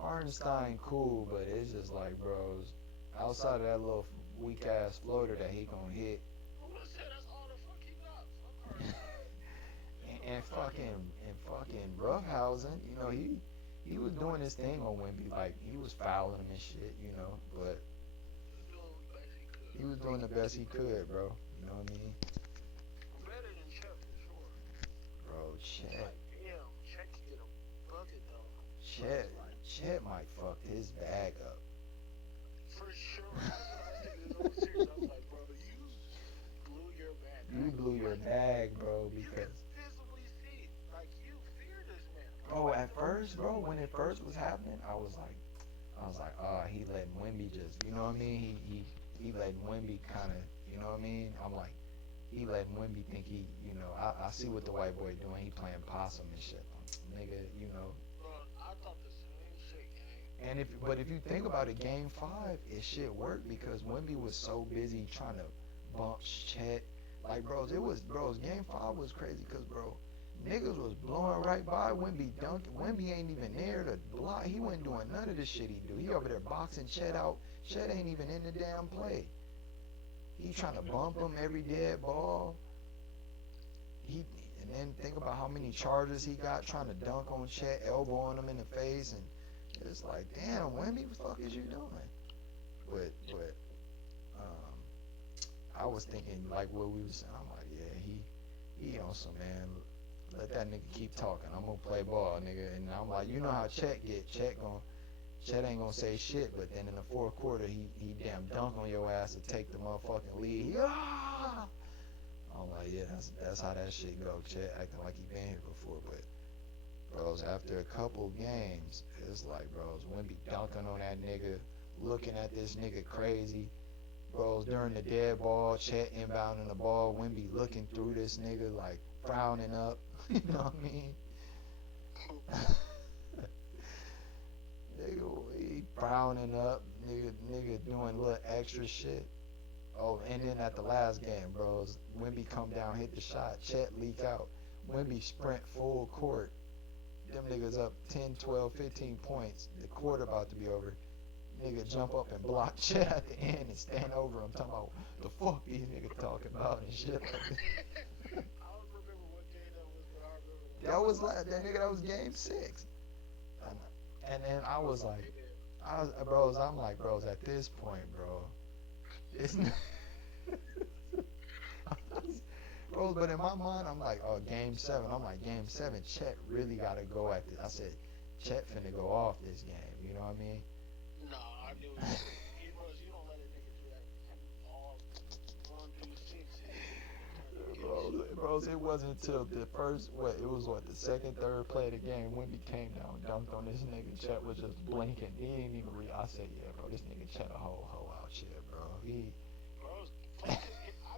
Hardenstein cool, but it's just like, bros, outside of that little weak ass floater that he gonna hit, I'm gonna say that's all the fuck he got. Fuck Hardenstein. and fucking roughhousing, you know, he was doing his thing on Wemby, like he was fouling him and shit, you know, but he was doing the best he could, bro. You know what I mean? Better than Chet for sure. Bro, It's Chet, like, damn, Chet can get a bucket though. Chet, Chet might fuck his bag up. For sure. That's what I said in those series. I was like, bro, you blew your bag. You blew your bag, bro, You can because visibly see, like, you fear this man, bro, at first, bro, when it first was happening, I was like, oh, he letting Wemby just, you know what I mean? He letting Wemby kind of, you know what I mean? I'm like, he letting Wemby think he, you know, I see what the white boy doing. He playing possum and shit, nigga, you know. Bro, I thought the same shit, gang. And but if you think about it, Game 5, it shit worked because Wemby was so busy trying to bump Chet. Like, bros, Game 5 was crazy because, bro, niggas was blowing right by Wemby dunking. Wemby ain't even there to block. He wasn't doing none of the shit he do. He over there boxing Chet out. Chet ain't even in the damn play. He trying to bump him every dead ball. And then think about how many charges he got trying to dunk on Chet, elbowing him in the face, and it's like, damn, Wemby, what the fuck is you doing? But I was thinking like what we was saying. I'm like, yeah, he on some, man. Let that nigga keep talking. I'm gonna play ball, nigga. And I'm like, you know how Chet get. Chet ain't gonna say shit, but then in the fourth quarter, he damn dunk on your ass to take the motherfucking lead. I'm like, yeah, that's how that shit go. Chet acting like he been here before, but bros, after a couple games, it's like, bros, Wemby dunking on that nigga, looking at this nigga crazy. Bros, during the dead ball, Chet inbounding the ball, Wemby looking through this nigga, like, frowning up. You know what I mean? Nigga, he frowning up, nigga doing little extra shit. Oh, and then at the last game, bros, Wemby come down, hit the shot, Chet leak out. Wemby sprint full court, them niggas up 10, 12, 15 points. The quarter about to be over. Nigga jump up and block Chet at the end and stand over him talking about the fuck these niggas talking about and shit like that. I don't remember what game that was, but I remember that. That was like that nigga. That was game 6. And, and then I was like, I'm like, bros, at this point, bro, it's not, bros. But in my mind, I'm like, oh, game 7. I'm like, game 7. Chet really gotta go at this. I said, Chet finna go off this game. You know what I mean? Nah, I knew it. You don't let a nigga do that. All 1 through 6. Bros, it wasn't until the first, the second, third play of the game, Wemby came down, dunked on this nigga. Chet was just blinking. He didn't even I said, yeah, bro, this nigga Chet a whole hoe out here, bro. Bros, I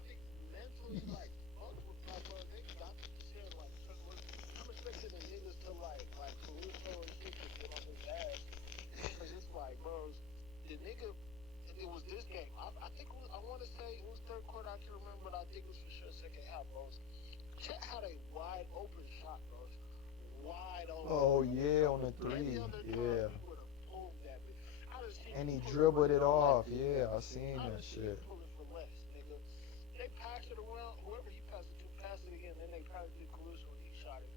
think mentally, like, fuck with my bro, niggas, I think shit, like, I'm expecting the niggas to, like Caruso and shit to get on his ass. Because it's like, bros, the nigga, it was this game. I think I want to say it was third quarter. I can't remember, but I think it was for sure second half, bros. Chet had a wide open shot, bros. Wide open. Oh yeah, on the 3, Any other time, yeah. he would have pulled that bitch. And he dribbled it off, yeah. I seen that shit. Pull it for less, nigga. They passed it around. Whoever he passed it to, passed it again. Then they passed it to Caruso and he shot it.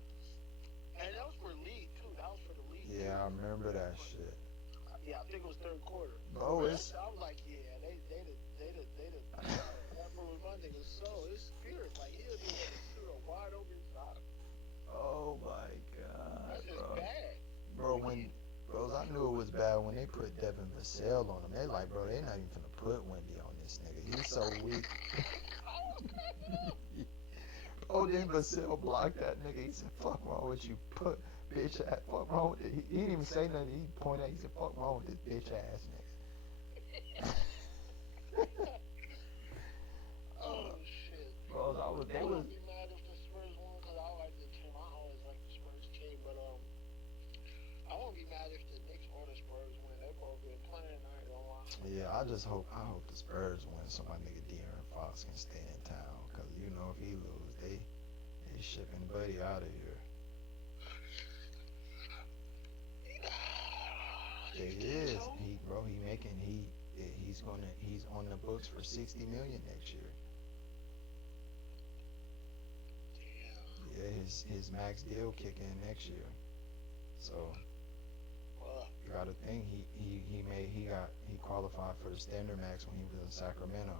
And that was for lead too. That was for the lead. Yeah, I remember that shit. Yeah, I think it was third quarter. Bro, I was like, yeah, they that was my nigga. So his spirit, like he'll be able to shoot a wide open shot. Oh my god, That's just bro. bad. Bros, I knew it was bad when they put Devin Vassell on him. They like, bro, they not even finna put Wemby on this nigga. He's so weak. Oh, then Vassell blocked that nigga. He said, fuck wrong with you, put bitch ass. Fuck wrong with it. He didn't even say nothing. He pointed out, he said, fuck wrong with this bitch ass nigga. Oh shit. Bros, I wouldn't be mad if the Spurs won because I like the team. I always like the Spurs team, but I won't be mad if the Knicks or the Spurs win. They both been playing. I ain't gonna lie. Yeah, I hope the Spurs win so my nigga De'Aaron Fox can stay in town. Cause you know if he lose, they shipping Buddy out of here. It is. He's on the books for $60 million next year. Damn. Yeah, his max deal kick in next year. So you gotta think he qualified for the standard max when he was in Sacramento.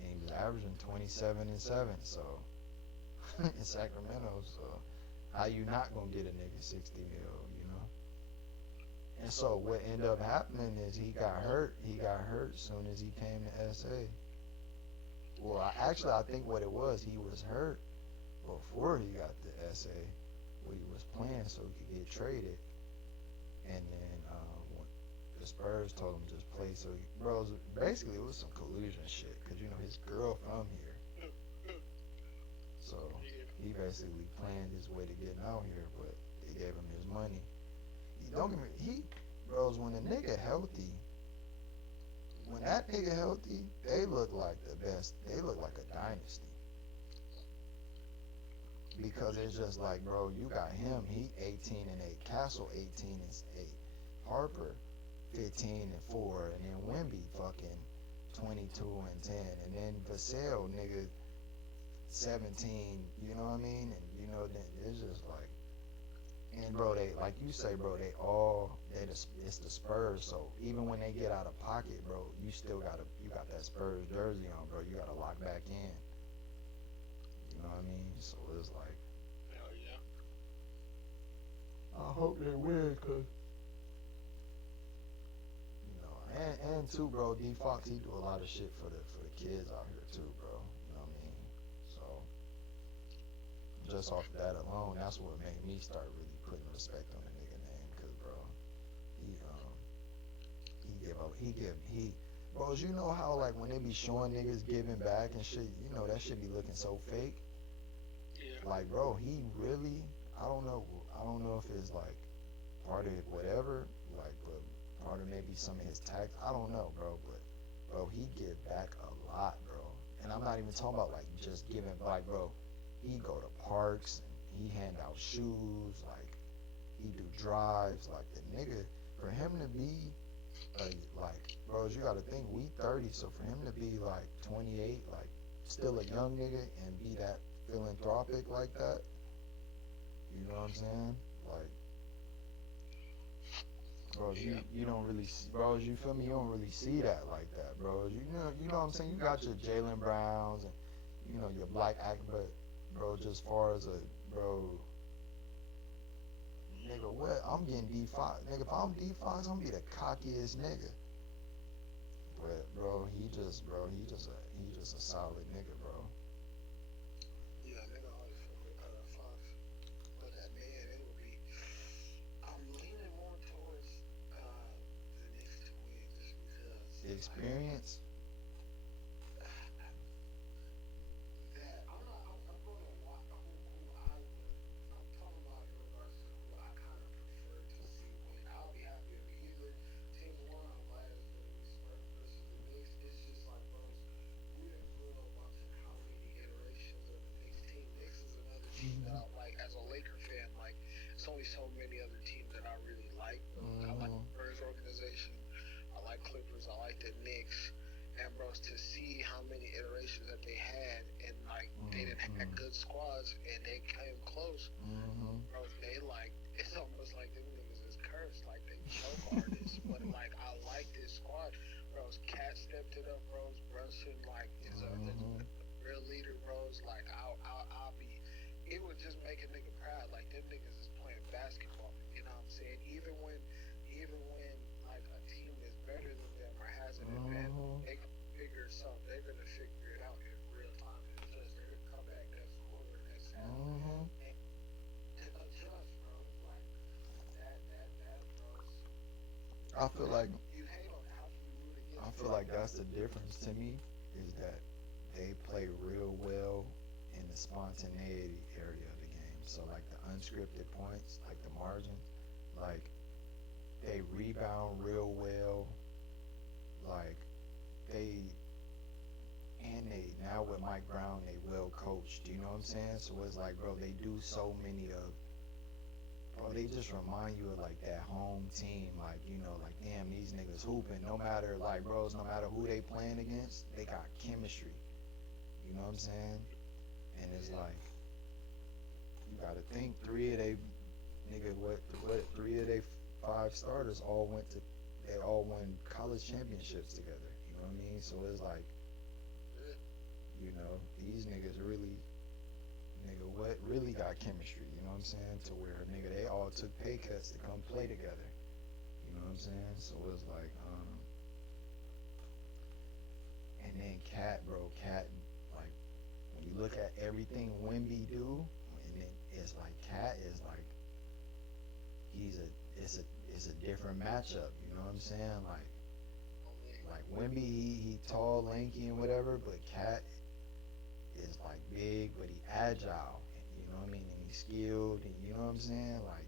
And he was averaging 27 and 7, so in Sacramento, so how you not gonna get a nigga 60 mil, you know? And so what ended up happening is he got hurt. He got hurt soon as he came to SA. Well, I think what it was, he was hurt before he got to SA, where he was playing so he could get traded. And then the Spurs told him just play. So, basically it was some collusion shit, because, you know, his girl from here. So he basically planned his way to getting out here, but they gave him his money. When a nigga healthy, when that nigga healthy, they look like the best. They look like a dynasty. Because it's just like, bro, you got him, he 18 and 8, Castle 18 and 8, Harper 15 and 4, and then Wemby fucking 22 and 10, and then Vassell, nigga, 17, you know what I mean? And you know, then it's just like, and bro, they, like you say, bro, it's the Spurs, so even when they get out of pocket, bro, you got that Spurs jersey on, bro, you gotta lock back in. You know what I mean? So it's like, hell yeah. I hope they win, cause you know, and too, bro, D Fox, he do a lot of shit for the kids out here too, bro. You know what I mean? So just off that alone, that's what made me start really putting respect on the nigga name, cause bro, bros, you know how like when they be showing niggas giving back and shit, you know that shit be looking so fake. Yeah. Like, bro, he really, I don't know if it's like part of whatever, like, but part of maybe some of his tax, I don't know, bro, but bro, he give back a lot, bro. And I'm not even talking about like just giving, like, bro, he go to parks and he hand out shoes, like, He do drives like the nigga. For him to be like, bros, you gotta think we 30, so for him to be like 28, like still a young nigga and be that philanthropic like that, you know what I'm saying? Like, bros, Yeah. you don't really see, bros, you feel me? You don't really see that like that, bros. You know what I'm saying? You got your Jalen Browns and your Black Act, but bro, just far as a bro, nigga, what? I'm getting D5, nigga. If I'm D5, I'm gonna be the cockiest nigga. But bro, he just a solid nigga, bro. Yeah, nigga always fuck with Fox. But that man, it would be. I'm leaning more towards the Knicks to win just because, The like, experience. that. I'm going to watch who I would. I'm talking about in regards to who I kind of prefer to see win. I'll be happy if either team won. I'm glad it's going to be Spurs versus the Knicks. It's just like, bros, we done grew up watching how many iterations of the Knicks team. Knicks is another team that I Mhm. like as a Laker fan. Like, it's only so many other teams that I really like. I like Mhm. the Spurs organization. I like Clippers. I like the Knicks. And bros, to see how many iterations that they had, and like they didn't have Mhm. good squads, and they came close, Mhm. bro. They like it's almost like them niggas is cursed, like they choke artists. But like I like this squad, bros. Cat stepped it up, bros. Brunson like is a Mhm. real leader, bros. Like I'll be. It would just make a nigga proud. Like them niggas is playing basketball. You know what I'm saying? Even when like a team is better than them or has an advantage, Mhm. they gonna figure something. They're gonna figure it out in real time and adjust. They're gonna come back next quarter, next half, Mhm. and to adjust, bros. Like that, bros. I feel How like can you hate on it? How can you root against I it? feel like that's the difference to me is that they play real well in the spontaneity area of the game. So like the unscripted points, like the margins, like they rebound real well. Like they they now with Mike Brown, they well coached. You know what I'm saying? So it's like, bro, they do so many of, bro. They just remind you of like that home team. Like like damn, these niggas hooping. No matter like bros, no matter who they playing against, they got chemistry. You know what I'm saying? And it's Yeah. like you got to think three of they nigga what three of they five starters all went to they all won college championships together. You know what I mean? So it's like Yeah. these niggas really nigga what really got chemistry. You know what I'm saying? To where nigga they all took pay cuts to come play together. You know what I'm saying? So it's like and then Cat bro Cat like when you look at everything Wimby do and then it's like Cat is like he's a it's a different matchup. You know what I'm saying? On me. Like Wimby, he tall, lanky, and whatever, but Cat is like big, but he agile. You know what I mean? And he's skilled. And you know what I'm saying? Like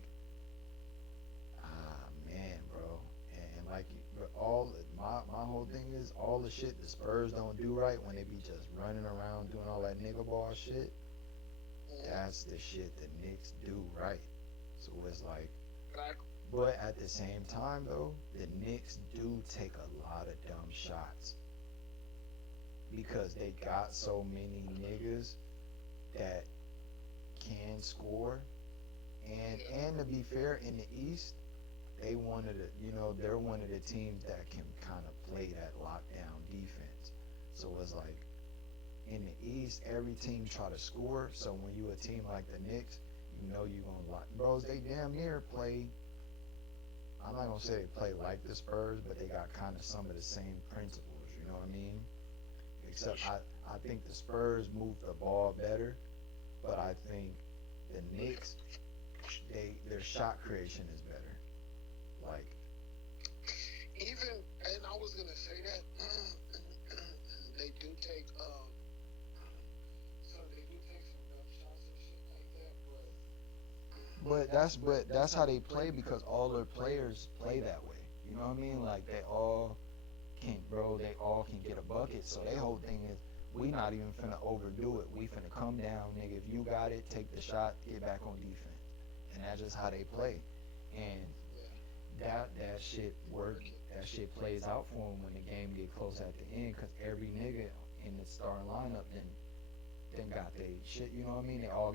man, bro. And like but all my whole thing is all the shit the Spurs don't do right when they be just running around doing all that nigga ball shit. Mm, That's the shit the Knicks do right. So it's like back. but at the same time, though, the Knicks do take a lot of dumb shots because they got so many niggas that can score. Yeah. And to be fair, in the East, they're one of the teams that can kind of play that lockdown defense. So it's like in the East, every team try to score. So when you a team like the Knicks, you know you gonna lock. Bros, they damn near play. I'm not gonna say they play like the Spurs, but they got kind of some of the same principles. You know what I mean? For Except sure. I think the Spurs move the ball better, but I think the Knicks their shot creation is better. Like Even and I was gonna say that they do take so they do take some dumb shots and shit like that, but but that's how they play because all their players play that way. You know what I mean? Like they all can get a bucket. So their whole thing is we not even finna overdo it. We finna come down, nigga. If you got it, take the shot, get back on defense. And that's just how they play. And yeah. that shit work. That shit plays out for him when the game get close at the end, cause every nigga in the starting lineup then got they shit. You know what I mean? They all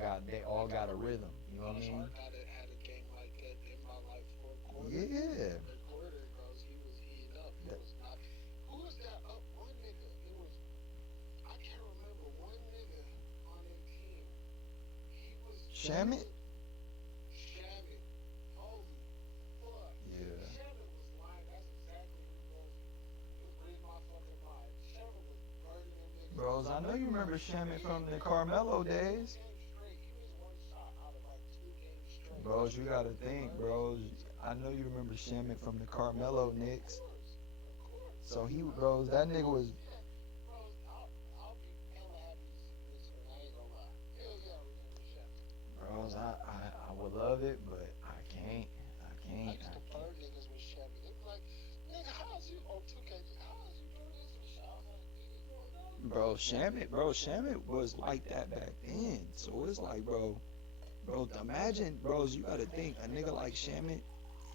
got a rhythm. You know what I Josh mean? Hart had a game like that in about like fourth quarter. Yeah. Third quarter, bro. He was heating up. He That, was not. Who was that up? One nigga. It was. I can't remember one nigga on their team. He was. He Shamit. was. Shamit. Holy fuck. Yeah. Shamit was lying. That's exactly who it was. You was reading my fucking mind. Shamit was burning them niggas up. Bros, I know you remember Shamit He from ain't the missed Carmelo two days. games straight. He missed one shot out of like 2 games straight. Bros, you He gotta was think, burning. bros. I know you remember Shamit from the Carmelo Of Knicks. course, of course. So he, Bro, bros, that nigga bro, was, yeah, bro. I'll be hella happy to see you return. I ain't gonna lie. Hell yeah, I remember Shabby. bros. I would love it, but I can't. I I can't. used I to can't. burn niggas with Shabby. They be like, nigga, how's you on 2K? How's you doing this with Shabby? I was like, nigga, you don't know me. Bro, Shamit was like that back then. So it's like, bro, imagine, bros, you gotta think, a nigga like Shamit,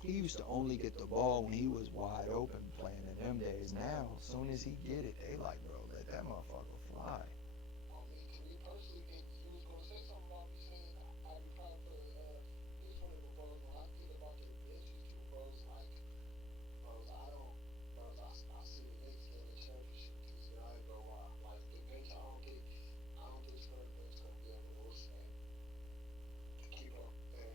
he used to only get the ball when he was wide open playing in them days. Now, as soon as he get it, they like, bro, let that motherfucker fly. To me personally, you was gonna say something about me saying I be proud for this one of the bros. When I think about their benches too, bros, like, bros, I don't, bros, I see the Knicks getting a championship this year. I ain't gonna lie. Like the bench, I don't think Spurs bench gonna be able to withstand to keep up and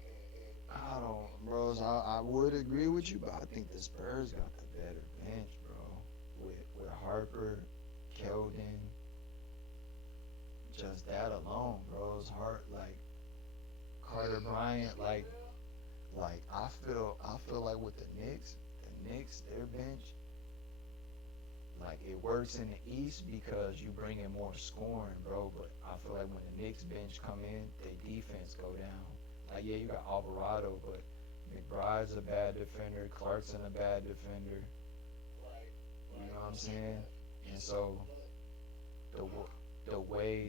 I hold don't, up. bros, I would agree with you, but I think the Spurs got the better bench, bro. With Harper, Keldon, just that alone, bros. Hart, like Carter Bryant, IRL, like I feel like with the Knicks, their bench, like it works in the East because you bring in more scoring, bro. But I feel like when the Knicks bench come in, their defense go down. Like yeah, you got Alvarado, but McBride's a bad defender, Clarkson a bad defender. right, You know right. what I'm saying? And so But the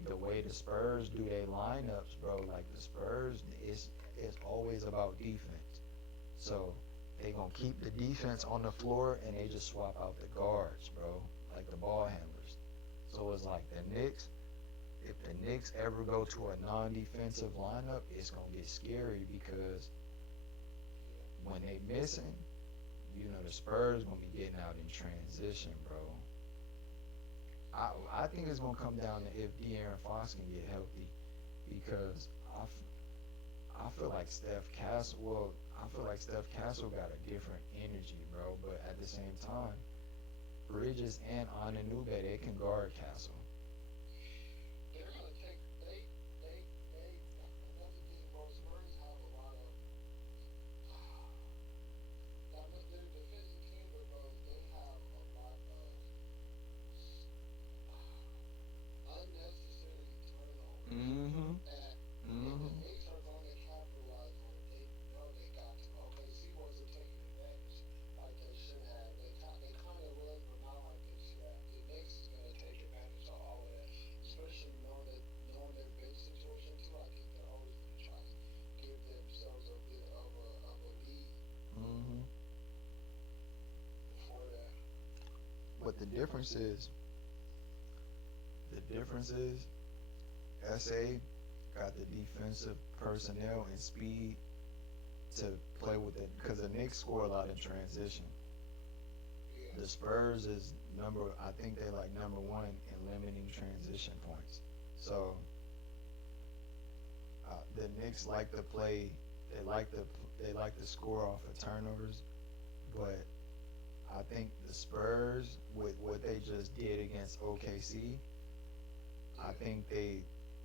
the way the Spurs do their lineups, bro, like the Spurs, it's always about defense. So they gonna keep the defense on the floor and they just swap out the guards, bro, like the ball handlers. So it's like the Knicks. If the Knicks ever go to a non-defensive lineup, it's gonna get scary because when they missing, the Spurs gonna be getting out in transition, bro. I think it's gonna come down to if De'Aaron Fox can get healthy because I feel like Steph Castle. Well, I feel like Steph Castle got a different energy, bro. But at the same time, Bridges and Ananube they can guard Castle. they're gonna take they another thing, bro. Spurs have a lot of now they're a defensive team, but bro, they have a lot of unnecessary turnovers Mm-hmm. that if the Mm-hmm. Knicks are going to capitalize on it, they know they got to. OKC wasn't taking advantage like they should have. They kind of was, but not like they should have. The Knicks is going to take advantage of all of that, especially knowing their bench situation too. I think they're always going to try to give themselves a bit of a lead Mm-hmm. before that. But the difference is SA got the defensive personnel and speed to play with it because the Knicks score a lot in transition. Yeah, The Spurs is I think they like number one in limiting transition points. So the Knicks like to play. They like to score off of turnovers, but I think the Spurs with what they just did against OKC, I yeah, think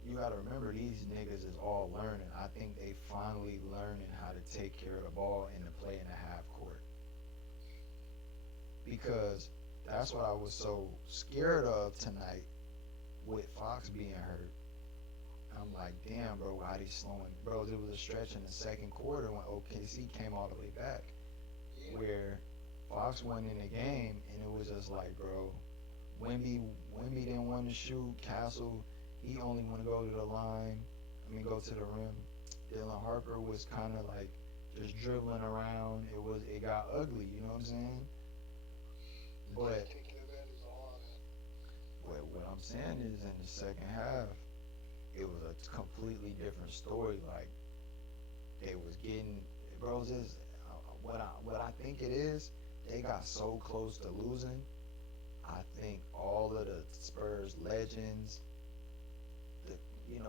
you got to remember these niggas is all learning. I think they finally learning how to take care of the ball and to play in the half court because that's what I was so scared of tonight with Fox being hurt. I'm like, damn, bro, why they slowing? Bro, there was a stretch in the second quarter when OKC came all the way back yeah, where Fox went in the game and it was just like, bro, Wimby didn't want to shoot. Castle, he only want to go to the line. I mean, go to the rim. Dylan Harper was kind of like just dribbling around. It got ugly. You know what I'm saying? Just But taking advantage of all that. what I'm saying is, in the second half, it was a completely different story. Like they was getting, bros. Is what I think it is. They got so close to losing. I think all of the Spurs legends, the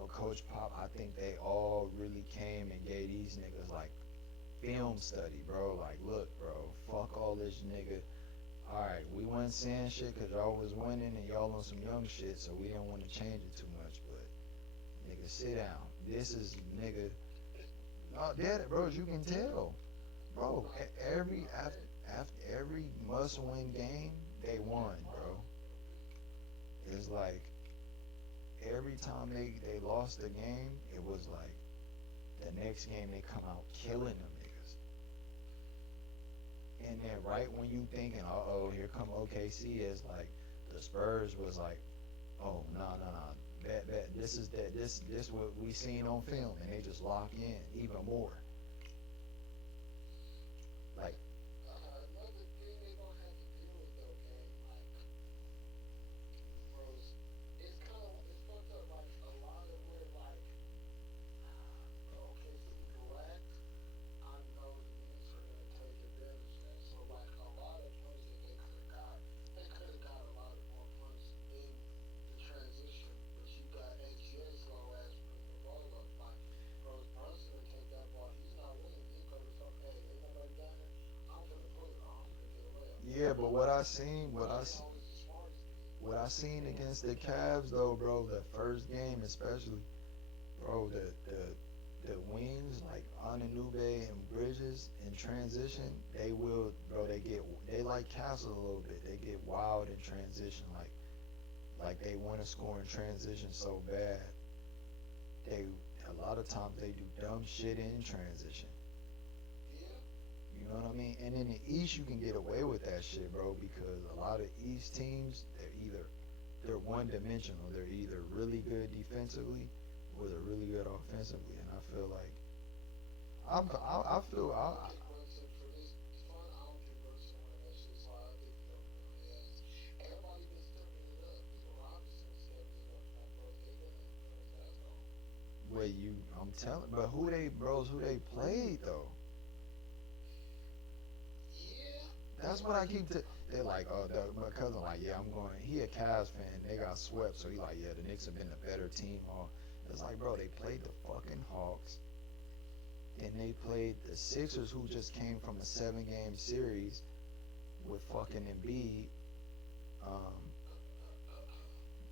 Coach Pop, I think they all really came and gave these niggas like film study, bro. Like, look, bro, fuck all this nigga. All right, we wasn't saying shit because y'all was winning and y'all on some young shit, so we didn't want to change it too much. But nigga, sit down. This is nigga. No, dead, bro. You can tell, bro. After every must-win game, they won, bro. It's like every time they lost the game, it was like the next game they come out killing them niggas. And then right when you thinking, oh, here come OKC, it's like the Spurs was like, oh, no, bet, this what we seen on film, and they just lock in even more. Like, Another thing they gonna have to deal with though, gang, like, bros, it's kind of it's fucked up. Like a lot of where like okay, see correct. I know the Knicks are gonna take advantage of that. So like a lot of points that they could have got a lot of more points in the transition. But you got SGA slow ass putting the ball up. Like, bros, Brunson will take that ball. He's not winning. He go to some, hey, ain't nobody down there. I'm gonna put it. I'm gonna get a layup. yeah, but what I seen, He ain't always the smartest dude. what I seen against the Cavs though, bro, the first game especially, bro, the wings like Ananube and Bridges in transition, they will, bro. They like Castle a little bit. They get wild in transition, like they want to score in transition so bad. They a lot of times they do dumb shit in transition. Yeah. You know what I mean? And in the East, you can get away with that shit, bro, because a lot of East teams, they're one dimensional. They're either really good defensively or they're really good offensively. And I feel like I feel I don't think Brunson for this fun. I don't think Brunson won that shit. So I think he's gonna win his ass. Everybody been stepping it up. Even Robinson stepped it up. Like, bro, they been letting Brun's ass go. where you I'm telling, but who they played though. Yeah. That's what I keep. They're like, oh, my cousin like, yeah, I'm going. He a Cavs fan. They got swept, so he like, yeah, the Knicks have been a better team. Or it's like, bro, they played the fucking Hawks. Then they played the Sixers, who just came from a 7-game series with fucking Embiid. Um,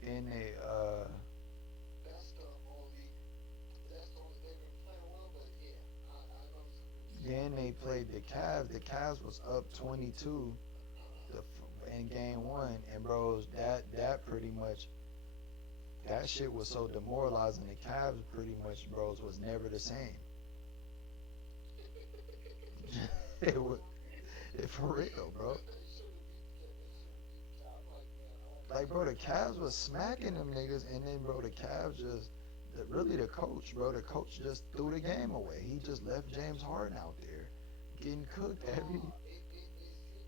then That's the only. That's the only. They've been playing well, but yeah, I know they played the Cavs. The Cavs was up 22 in game one, and bros, that pretty much that shit was so demoralizing. The Cavs pretty much, bros, was never the same. it was for real, bro. Like, bro, the Cavs was smacking them niggas, and then, bro, the Cavs just, really the coach, bro, the coach just threw the game away. He just left James Harden out there getting cooked every.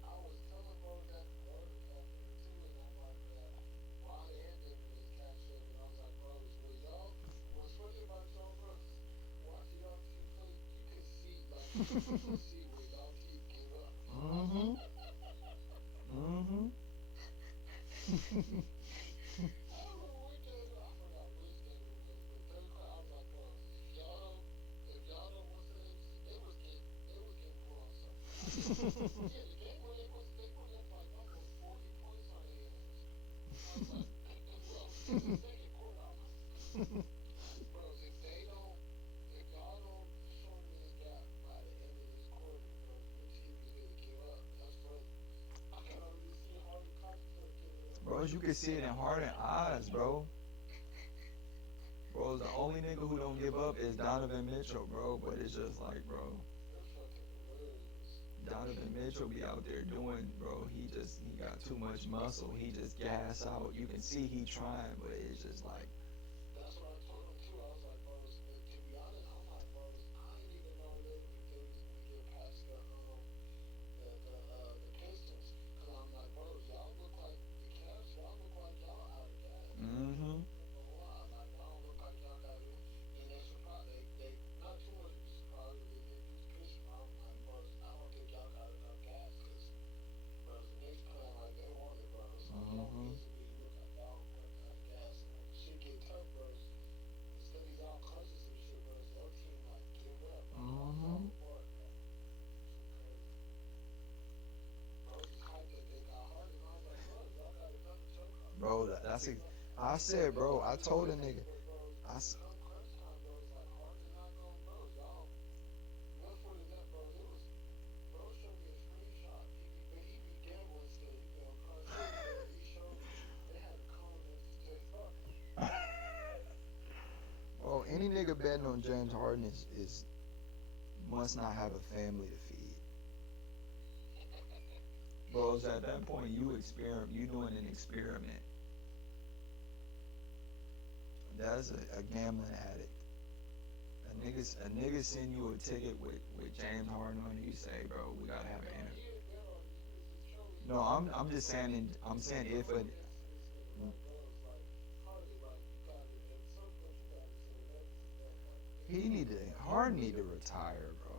I was telling bro that the other captain too, and I'm like, man, why they had them in this cash up? And I was like, bros, well, y'all, what's funny about y'all, bros, watching y'all team play, you can see, like, you can see where y'all team give up. Mm-hmm. Mm-hmm. I don't know what game, I forgot which game it was, but third quarter, I was like, bros, if y'all don't, what's the name? They was getting pulled on something. Yeah, the game where they put up like almost 40 points on their ass. I was like, bro, in the second quarter, I was like, bros, if y'all don't shorten this gap by the end of this quarter, bro, your team is gonna give up. That's funny. I can already see Harden contemplate giving up. Bro, you can see it in Harden eyes, bro. Bro, the only nigga who don't give up is Donovan Mitchell, bro. But it's just like, bro, They're fucking hilarious. Donovan Mitchell be out there doing, bro. He got too much muscle. He just gas out. You can see he trying, but it's just like, That's what I told him too. I was like, bros, to be honest, I'm like, bros, I didn't even know they was That's I said, bro. I told a nigga. I s- Come crunch time, bro, it's like hard to knock on bros. Y'all, enough for the net, bros. It was, bro showed me a screenshot. He be gambling still. He be on crunch time, bro. He showed me they had a cone next to James Harden. Bro, any nigga betting on James Harden is must not have a family to feed. Bro, so at that point you doing an experiment. That's a gambling addict. A nigga send you a ticket with James Harden on it. You say, bro, we gotta have an Nah, interview. he ain't bet on it. He was just trolling. He No, was like, I'm just saying. I'm he saying was if a going against this nigga, like, bros, like, Harden, like, you got it. At some point, you got to say enough is enough. Like, he need to Harden need to retire, bro.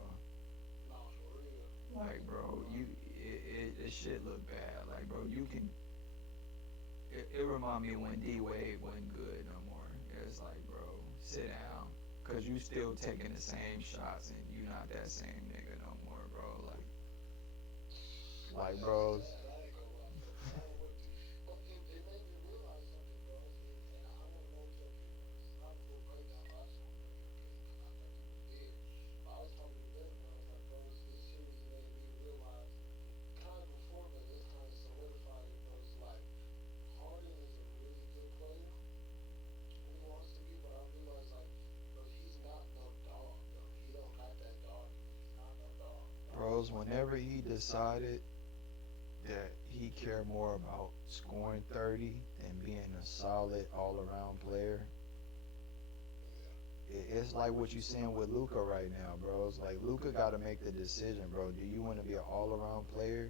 nah, for real. Like, bro, it shit look bad. Like, bro, you can. It remind me of when D Wade wasn't good no more. It's like, bro, sit down, cause you still taking the same shots and you not that same nigga no more, bro. Like, That's bros. sad. I ain't gonna lie. So I don't want to. But it made me realize something, bros. And I want to know what your opinion on this. It's not a full breakdown, but I just want to know your opinion because I know people did. But I was talking to them and I was like, bros, this series made me realize kind of before, but this kind of solidified it, bros. Like, Harden is a really good player when he wants to be, but I realized, like, bro, he's not no dog, bro. He don't got that dog. He's not no dog. Bros, whenever he decided that he cared more about scoring 30 than being a solid all around player, it's like what you saying with Luca right now, bro. It's like Luca got to make the decision, bro. Do you want to be an all around player,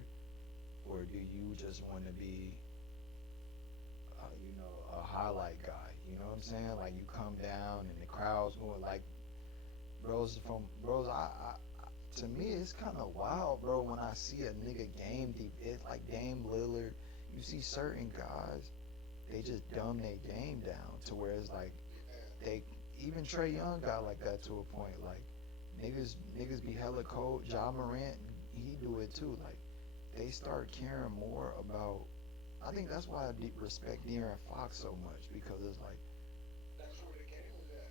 or do you just want to be, a highlight guy? You know what I'm saying? Like you come down and the crowd's going like, bros. To me, it's kind of wild, bro. When I see a nigga game deep, it's like Dame Lillard. You see certain guys, they just dumb their game down to where it's like they even Trey Young got like that to a point. Like niggas be hella cold. Ja Morant, he do it too. Like they start caring more about. I think that's why I respect De'Aaron Fox so much because it's like That's where the game was at.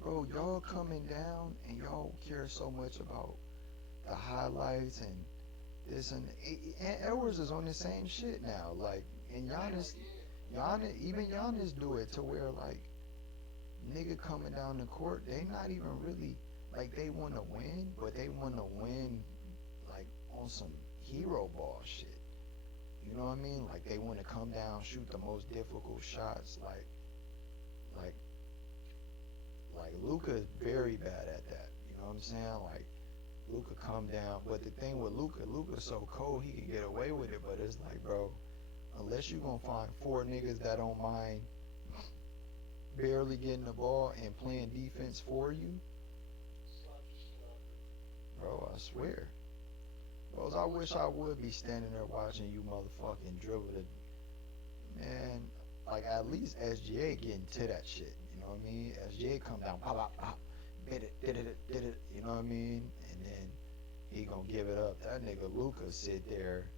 bro, y'all coming down and y'all care so much about the highlights and this and Edwards is on the same shit now. Like and Hell Giannis, yeah. Even Giannis do it to where like nigga coming down the court, they not even really like they want to win, but they want to win like on some hero ball shit. You know what I mean? Like they want to come down, shoot the most difficult shots. Like Luka is very bad at that. You know what I'm saying? Like Luka come down, but the thing with Luka's so cold he can get away with it. But it's like, bro, unless you gonna find four niggas that don't mind barely getting the ball and playing defense for you, Slap the shit out of it. bro, I swear. Bros, I wish I would be standing there watching you motherfucking dribble the man. Like at least SGA getting to that shit. You know what I mean? SGA come down, pop, pop, pop, did it. You know what I mean? And then he gonna give it up. That nigga Luca sit there,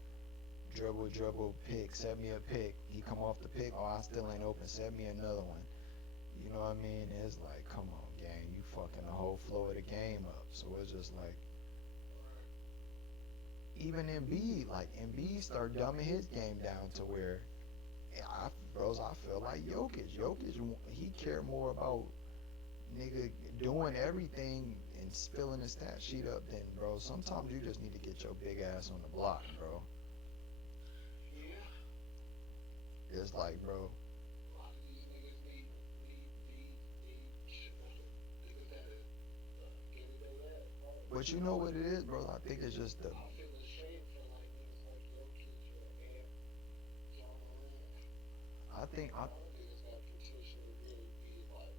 dribble, pick, set me a pick. He come off the pick, oh I still ain't open, set me another one. You know what I mean? It's like, come on, gang, you fucking the whole flow of the game up. So it's just like, even Embiid start dumbing his game down to where, I feel like Jokic, he care more about nigga doing everything and filling the stat sheet up than, bro. Sometimes you just need to get your big ass on the block, bro. Yeah. It's like, bro, A lot of these niggas need niggas that get it they ass hard. but you know what it is, bro. I think it's just the. I feel ashamed for like niggas like Jokic or Ant, John Morant. I think A I, lot of niggas got potential to really be like,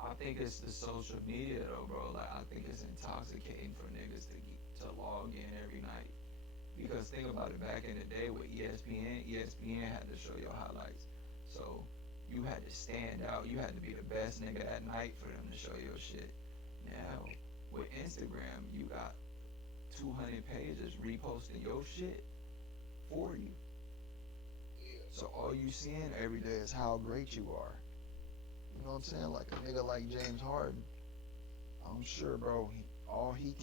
I think it's the social media though, bro. Like I think it's intoxicating for niggas to log in every night. Because think about it, back in the day with ESPN had to show your highlights. So you had to stand out. You had to be the best nigga that night for them to show your shit. Now with Instagram, you got 200 pages reposting your shit for you. yeah, So all you seeing every day is how great you are. You know what I'm saying? Like a nigga like James Harden, I'm sure, bro. All he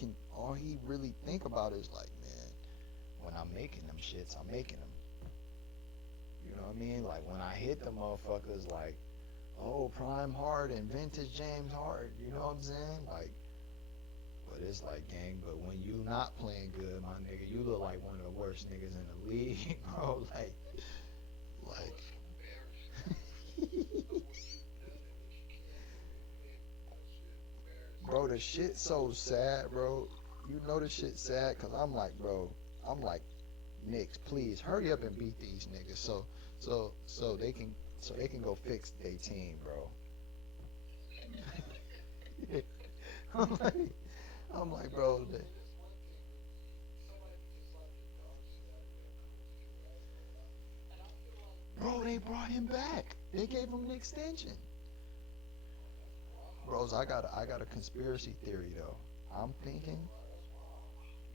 really think about is like, man, when I'm making them shits, I'm making them. You know what I mean? Like when I hit the motherfuckers, like, oh, prime Harden, vintage James Harden. You know what I'm saying? Like, but it's like, gang. But when you not playing good, my nigga, you look like one of the worst niggas in the league, bro. Like, bro, the shit so sad, bro. You know the shit sad, cause I'm like, bro, I'm like, Knicks, please hurry up and beat these niggas, so they can go fix their team, bro. I'm like, I'm like, bro, bro, they brought him back. They gave him an extension. Bros, I got a conspiracy theory though. I'm thinking,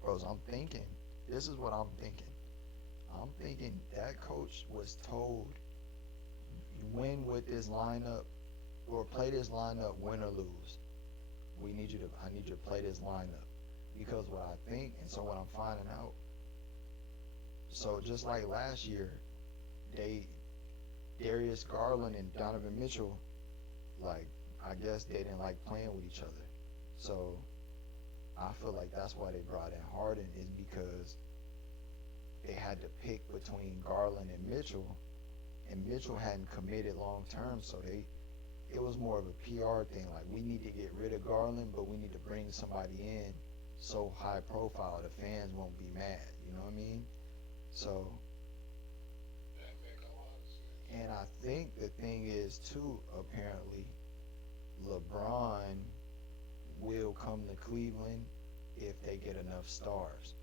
bros, I'm thinking. This is what I'm thinking. I'm thinking that coach was told, win with this lineup or play this lineup, win or lose. I need you to play this lineup because what I think, and so what I'm finding out. So just like last year, they Darius Garland and Donovan Mitchell, like I guess they didn't like playing with each other. So I feel like that's why they brought in Harden is because they had to pick between Garland and Mitchell hadn't committed long term, so it was more of a PR thing. Like we need to get rid of Garland, but we need to bring somebody in so high profile the fans won't be mad. You know what I mean? So, and I think the thing is too, apparently, LeBron will come to Cleveland if they get enough stars.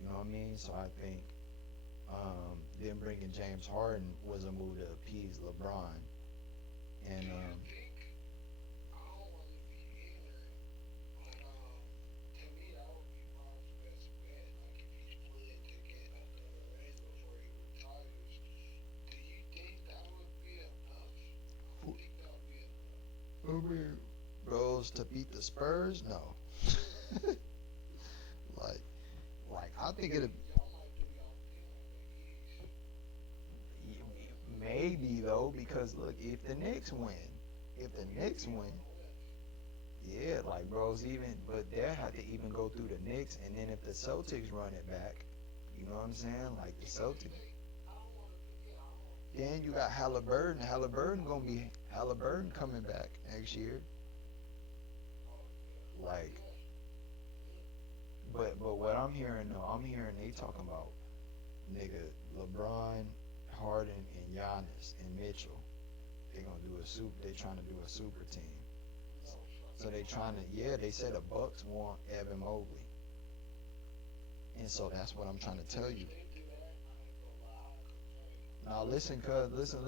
You know what I mean? So I think them bringing James Harden was a move to appease LeBron. And Bros to beat the Spurs? No. like, like I think it'd maybe though because look, if the Knicks win, yeah, like bros even, but they had to even go through the Knicks, and then if the Celtics run it back, you know what I'm saying? Like the Celtics, then you got Halliburton. Halliburton coming back next year. Like, but what I'm hearing though, I'm hearing they talking about nigga LeBron, Harden, and Giannis and Mitchell. They gonna do a super. They trying to do a super team. So they trying to, yeah. They said the Bucks want Evan Mobley, and so that's what I'm trying to tell you. Now listen, cuz listen.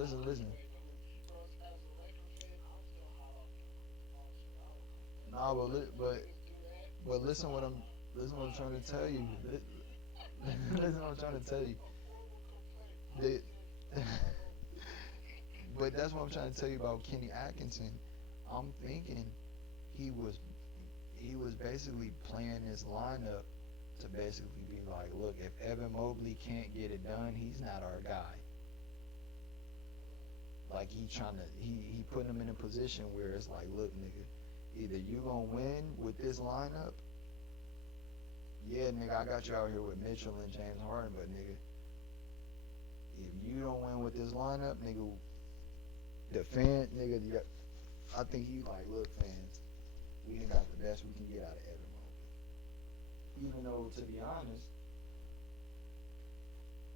Nah, but listen what I'm trying to tell you. Listen what I'm trying to tell you. They, but that's what I'm trying to tell you about Kenny Atkinson. I'm thinking he was he was basically playing this lineup to basically be like, look, if Evan Mobley can't get it done, he's not our guy. Like he putting him in a position where it's like, look, nigga, either you gonna win with this lineup, yeah, nigga, I got you out here with Mitchell and James Harden, but nigga, if you don't win with this lineup, nigga, the fan, nigga, I think he like, look, fans, we ain't got the best we can get out of Evan Mobley. Even though, to be honest,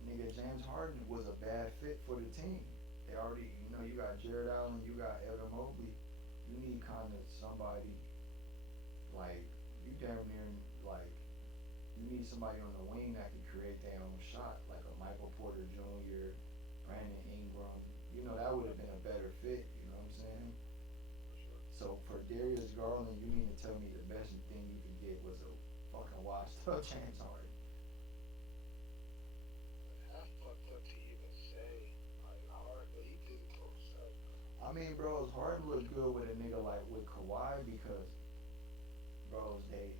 nigga, James Harden was a bad fit for the team. They already, you got Jared Allen, you got Evan Mobley. You need kind of somebody like you damn near like you need somebody on the wing that can create their own shot, like a Michael Porter Jr., Brandon Ingram. That would have been a better fit. You know what I'm saying? So for Darius Garland, you mean to tell me the best thing you could get was a fucking washed up James Harden? I mean, bros, Harden look good with a nigga like with Kawhi because bros, they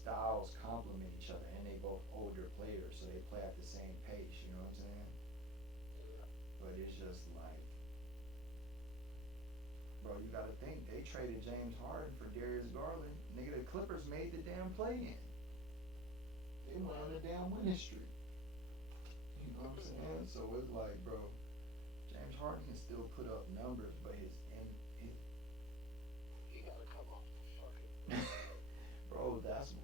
styles complement each other, and they both older players, so they play at the same pace. You know what I'm saying? Yeah. But it's just like, bro, you gotta think they traded James Harden for Darius Garland. Nigga, the Clippers made the damn play in. They went on the damn winning streak. You know what I'm saying? So it's like, bro, James Harden can still put up numbers, but his He gotta come off the fucking bench. bro, that's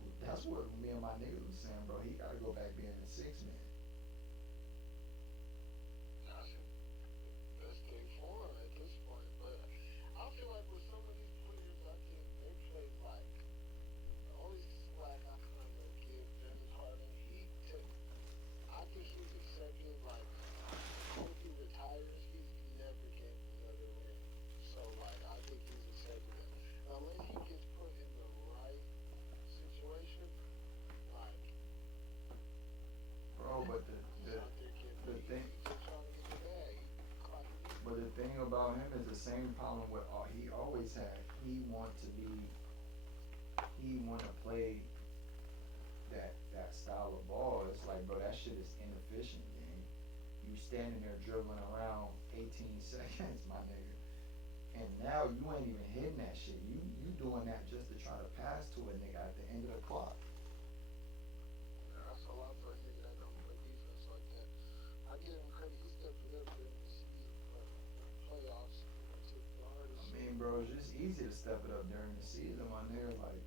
what me and my niggas was saying, bro. He gotta go back being a six man. That's the best thing for him at this point. But I feel like with some of these players, I think they play like the only slack I kind of give James Harden. I think he's accepted. Like before he retires, he's never getting another ring. So like I think he's accepted it. Unless he gets put in the right situation, like Bro, but he's out there getting the thing he's just trying to get the bag. He clocking in. but the thing about him is the same problem with he always had. He want to play that style of ball. It's like, bro, that shit is inefficient, gang. You standing there dribbling around 18 seconds, my nigga. And now you ain't even hitting that shit. You doing that just to try to pass to a nigga at the end of the clock. That's a lot for a nigga that don't play defense like that. I give him credit. He stepped it up during the season, but the playoffs took the I hardest mean, shit. bro, it's just easy to step it up during the season, my nigga. Like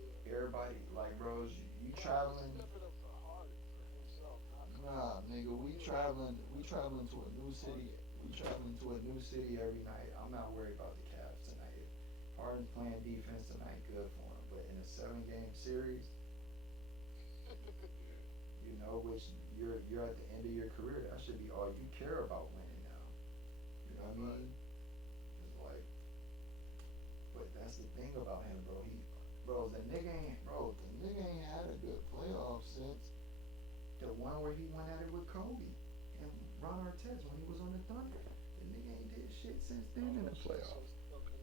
Yeah. everybody, like, bros, you Nah, he traveling. stepped it up for Harden for himself, not for Nah, Harden. nigga, we He was traveling. We traveling to a new city. bugging. We traveling to a new city every night. I'm not worried about the Cavs tonight. If Harden's playing defense tonight, good for him. But in a 7 game series, you know, which you're at the end of your career, that should be all you care about winning now. You know what I Right. mean? It's like, but that's the thing about him, bro. The nigga ain't had a good playoff since the one where he went at it with Kobe and Ron Artest when he was on the Thunder. The nigga ain't did shit since then in the playoffs. Okay.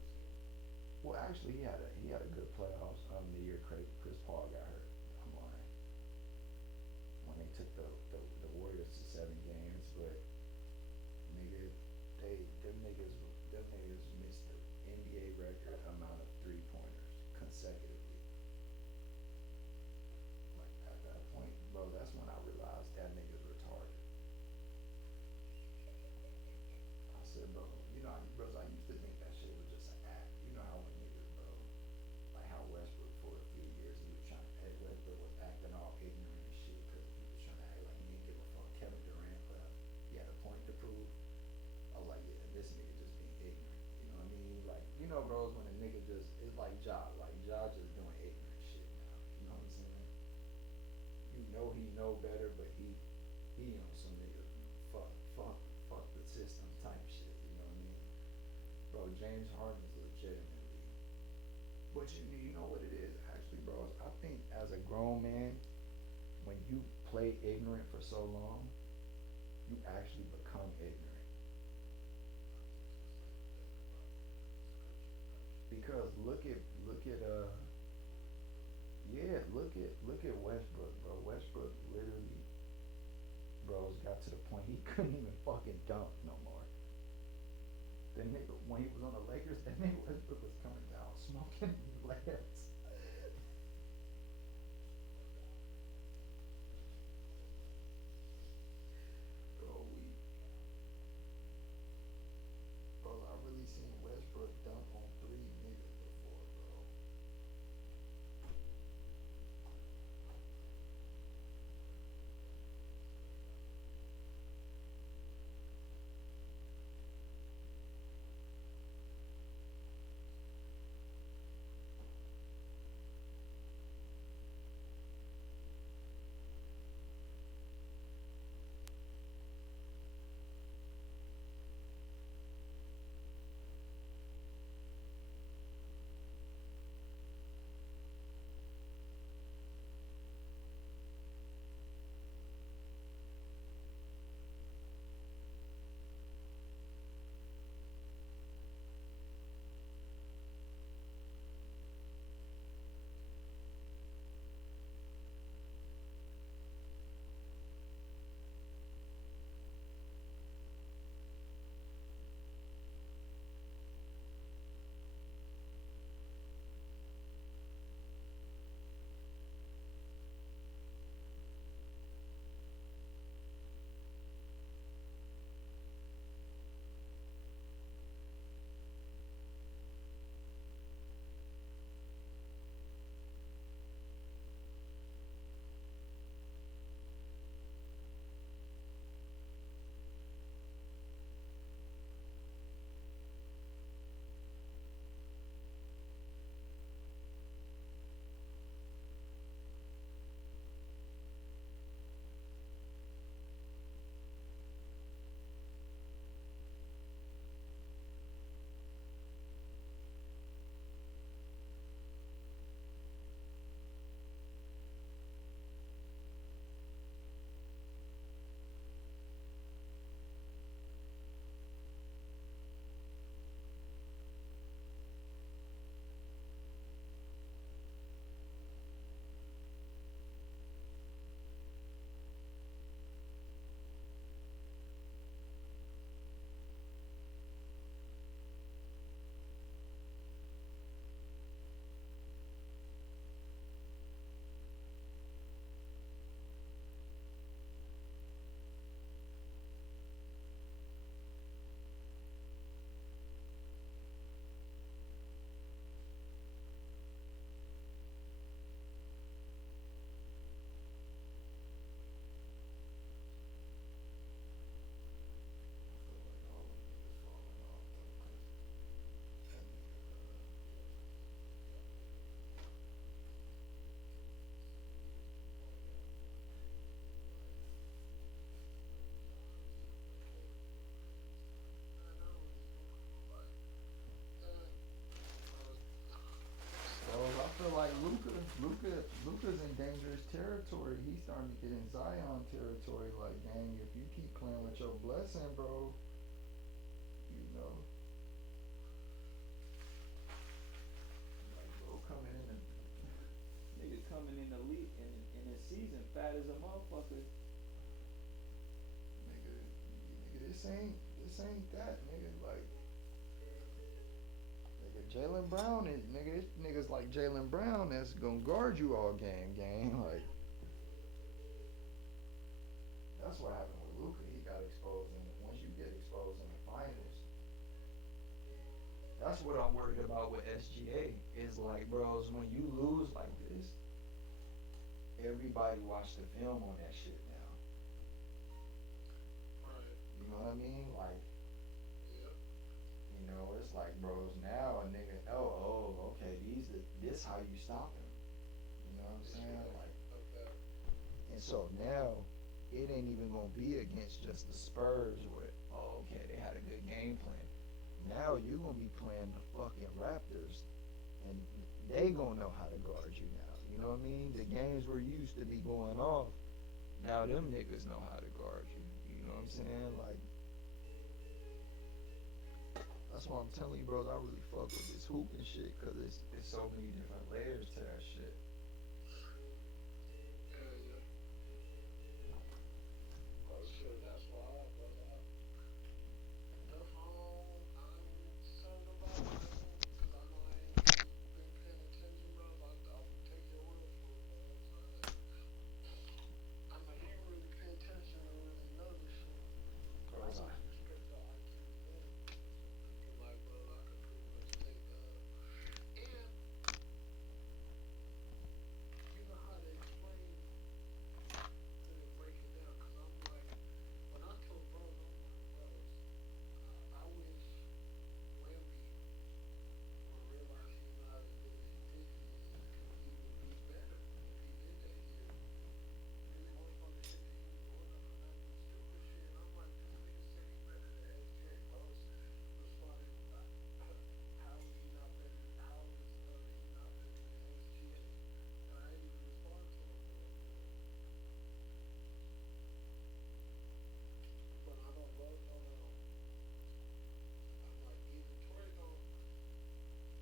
Well, actually, he had a good playoffs the year Chris Paul got hurt. I'm lying. When they took the Warriors to 7 games, but nigga, them niggas missed the NBA record amount of 3 pointers consecutively. Like at that point, bro, that's when I realized that nigga's retarded. I said, bro, bros, I used to think that shit was just an act. You know how when niggas, bro, like how Westbrook for a few years Westbrook was acting all ignorant and shit because he was trying to act like he didn't give a fuck. Kevin Durant put up, he had a point to prove. I was like, yeah, this nigga just being ignorant. You know what I mean? Like, bros, when a nigga just it's like Ja just doing ignorant shit now. You know what I'm saying? You know he know better, but he on some nigga fuck the system type shit. You know what I mean? Bro, James Harden is legitimately. But you know what it is actually, bros. I think as a grown man, when you play ignorant for so long, you actually become ignorant. Because look at yeah, look at Westbrook, bro. Westbrook literally, bros, got to the point he couldn't even fucking dunk no more. The nigga when he was on the Lakers, that nigga Westbrook was coming down smoking layups. Bro, I really seen Westbrook dunk on 3 niggas before, bro. Luka's in dangerous territory. He's starting to get in Zion territory. Like, dang, if you keep playing with your blessing, bro, you know, like, bro, coming in and Nigga coming in the league in the season fat as a motherfucker. nigga, nigga, this ain't that, nigga. Like, nigga, Jalen Brown is nigga. This niggas like Jalen Brown that's gonna guard you all game. Like, that's what happened with Luka. He got exposed, and once you get exposed in the finals, that's what I'm worried about with SGA. Is like, bros, when you lose like this, everybody watch the film on that shit now. Right. You know what I mean? Like, Yep. it's like, bros, now a nigga, okay, this how you stop him. You know what I'm That's saying? right. Like, Okay. and so now it ain't even gonna be against just the Spurs where, okay, they had a good game plan. Now you gonna be playing the fucking Raptors, and they gonna know how to guard you now. You know what I mean? The games where you used to be going off, now them niggas know how to guard you. You know what I'm saying? Like, that's why I'm telling you, bros. I really fuck with this hooping shit because it's so many different layers to that shit. Yeah, yeah. Oh shit, that's why, but the phone I'm concerned about, man, because I know I ain't really been paying attention, bro. I'll take your word for it, bro. I know he ain't really pay attention to really know this shit. I Bros, just respect the IQ thing. There's some people like, bro, I could pretty much take, and you know how to explain to break it down, because I'm like, when I told bros, I'm like, bros, I wish Wemby would realize he's not as good as he think he is, because he would be better if he did that here. Really work on the shit that he was working on, not do stupid shit. And I'm like, this nigga said he better than SJ. Bros responded, how is he not better? How is he not better than SGA? And I didn't even respond to him, bro. But I know bros don't know. I'm like, either Tory don't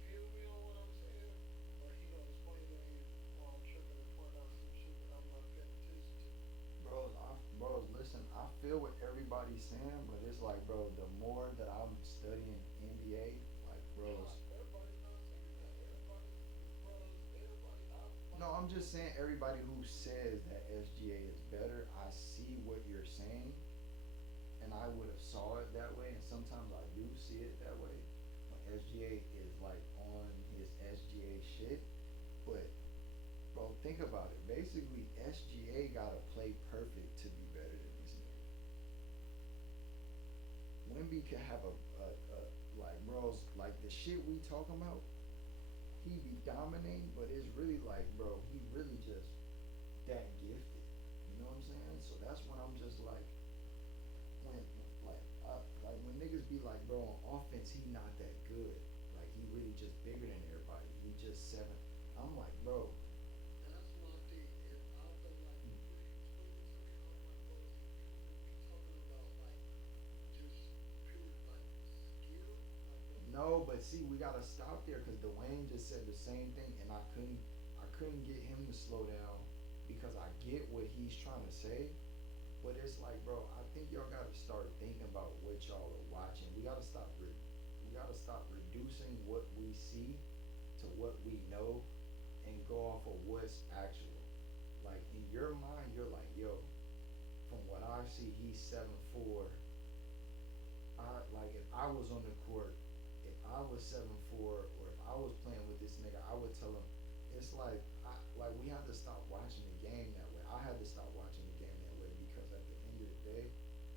feel me on what I'm saying, or he gonna explain to me while I'm tripping and point out some shit that I'm not paying attention to. bros, listen. I feel what everybody's saying, but it's like, bro, the more that I'm studying NBA, like, bros. Nah, everybody's not saying that. Everybody, bros, everybody, No, I'm just saying everybody who says that SGA is better. I see what you're saying, and I would have saw it that way, and sometimes I do see it that way when SGA is like on his SGA shit. But, bro, think about it. Basically, SGA gotta play perfect to be better than this nigga. Wimby could have a like, bros, like the shit we talking about. He be dominating, but it's really like, bro, he really just that gifted. You know what I'm saying? So that's when I'm just like, when like when niggas be like, bro, on offense he not that good. Like, he really just bigger than everybody. He just seven. I'm like, bro, that's my thing. If I feel like the way you explained it to me, I'm like, bro, if we talking about like just pure like skill, like bro, no, but see, we gotta stop there because Dwayne just said the same thing, and I couldn't get him to slow down because I get what he's trying to say, but it's like, bro, I think y'all gotta start thinking about what y'all are watching. We gotta stop reducing what we see to what we know, and go off of what's actual. Like, in your mind, you're like, yo, from what I see, he's 7'4". I like, if I was on the court, if I was 7'4", or if I was playing with this nigga, I would tell him. It's like we have to stop watching the game that way. I had to stop watching the game that way because at the end of the day,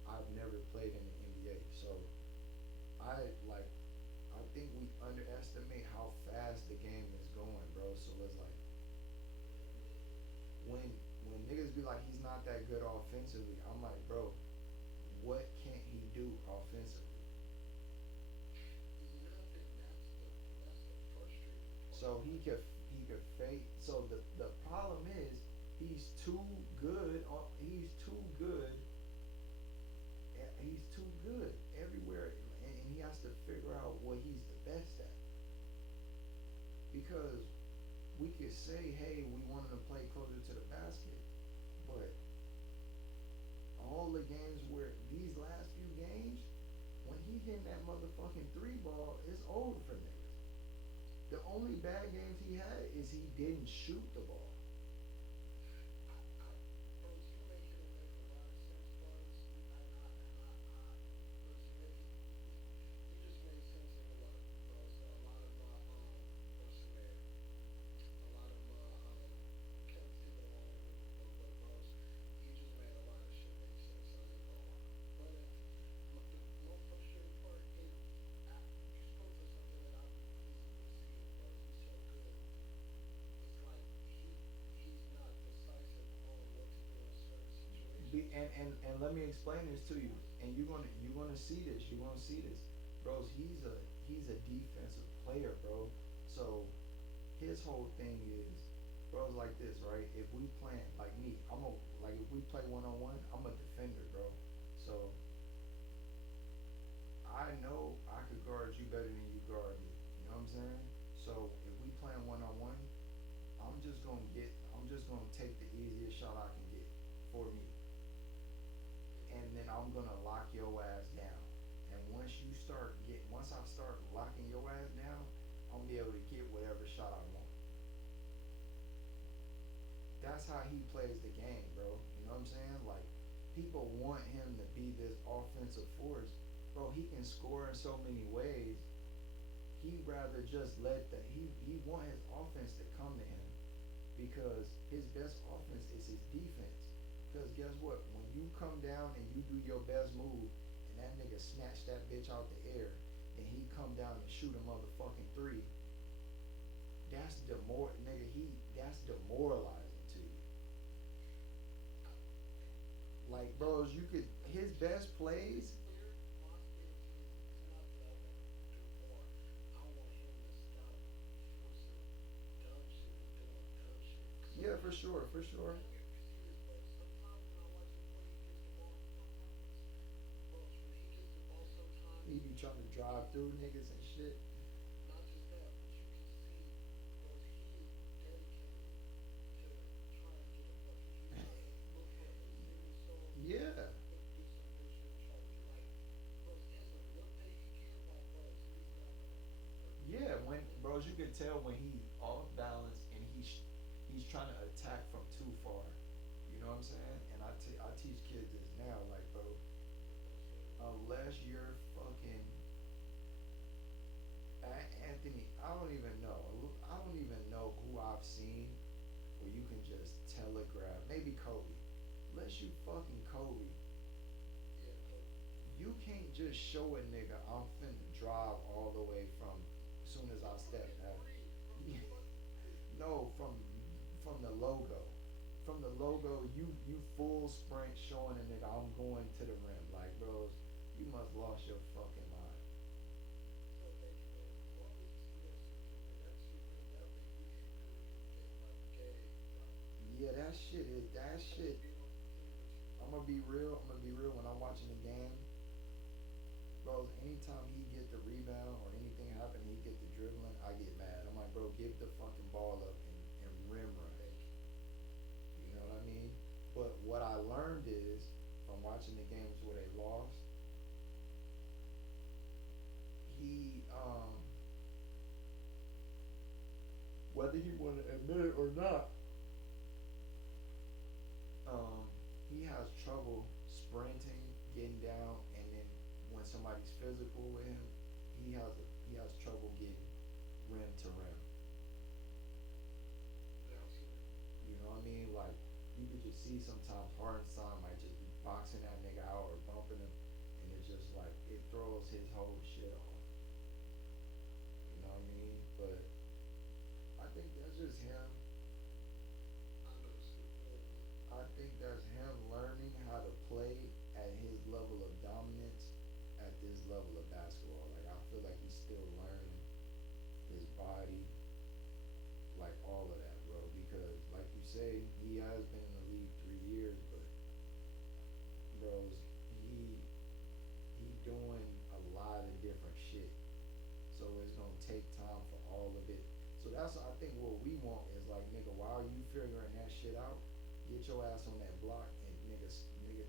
I've never played in the NBA, so I like I think we underestimate how fast the game is going, bro. So it's like, when when niggas be like he's not that good offensively, I'm like, bro, what can't he do offensively? nothing. That's the frustrating part. So he could fake. So the because we could say, hey, we want him to play closer to the basket, but all the games where these last few games, when he hitting that motherfucking three ball, it's over for niggas. The only bad games he had is he didn't shoot the ball. Bros, you making it make a lot of sense, bros. Bros, you just made sense of a lot, bros. A lot of my, what's the name? A lot of my, can't think of the line with the bro, but bros, you just made a lot of shit make sense. I ain't gonna lie. But the more frustrating part is, you spoke to something that I've been pleased to see, bros. He's so good. It's like he's not decisive on what to do in certain situations. And let me explain this to you. And you're gonna see this. You're gonna see this, bros. He's a defensive player, bro. So his whole thing is, bro, like this, right? If we play like me, like if we play 1-on-1, I'm a defender, bro. So I know I could guard you better than you guard me. You know what I'm saying? So if we playing 1-on-1, I'm just gonna take the easiest shot I can get for me, and then I'm gonna lock your ass down. And once I start locking your ass down, I'm gonna be able to get whatever shot I want. That's how he plays the game, bro. You know what I'm saying? Like, people want him to be this offensive force. Bro, he can score in so many ways. He rather just he want his offense to come to him, because his best offense is his defense. Because guess what? When you come down and you do your best move, and that nigga snatch that bitch out the air, and he come down and shoot a motherfucking three, that's demoralizing to you. Like, bros, his best plays. Clear, my stance is, it's not that I want him to do more. I want him to stop forcing dumb shit and doing dumb shit. Yeah, for sure, for sure. You see this, bro. Sometimes when I watch him play, he gets the ball from my pockets. Bros, when he gets the ball sometimes, He be trying to drive through niggas and shit. not just that, but you can see, bros, he is dedicated to trying to get a bucket. He's trying to look for a single soul. Yeah. Get some bullshit and try to get like, bros, there's a look that he get, like, bros, he's not gonna. Yeah, bros, you can tell when he off balance and he's trying to attack from too far. You know what I'm saying? And I teach kids this now, like, bro, unless you're fucking Anthony, I don't even know who I've seen where you can just telegraph. Maybe Kobe. Unless you fucking Kobe, Yeah, Kobe. you can't just show a nigga I'm finna drive all the way from as soon as I step out. No, from the logo. From the logo, you full sprint showing a nigga I'm going to the rim. Like, bros, you must lost your fucking mind. So thank you, man. As long as you see that shit, man, that shit will that make me angry in the game, like gay, bro. Yeah, that shit. I'm gonna be real when I'm watching the game. Bro, anytime he get the rebound or anything happen, he get the dribbling, I get mad. I'm like, bro, give the fucking ball up and rim run. You know what I mean? But what I learned is, from watching the games where they lost, he whether he want to admit it or not, he has trouble sprinting, getting down, and then when somebody's physical with him, he has trouble getting rim to rim. Yeah, I've seen it. You know what I mean? Like, you could just see sometimes Hardenstein might just be boxing that nigga out or bumping him, and it's just like it throws his whole shit off. You know what I mean? But I think that's just him. I know shit, man. I think that's him learning how to play at his level of dominance at this level of basketball. Like, I feel like he's still learning his body, like all of that, bro. Because, like you say, he has been in the league 3 years, but bros, he doing a lot of different shit. So it's gonna take time for all of it. So that's I think what we want is like nigga, while you figuring that shit out, get your ass on that block and nigga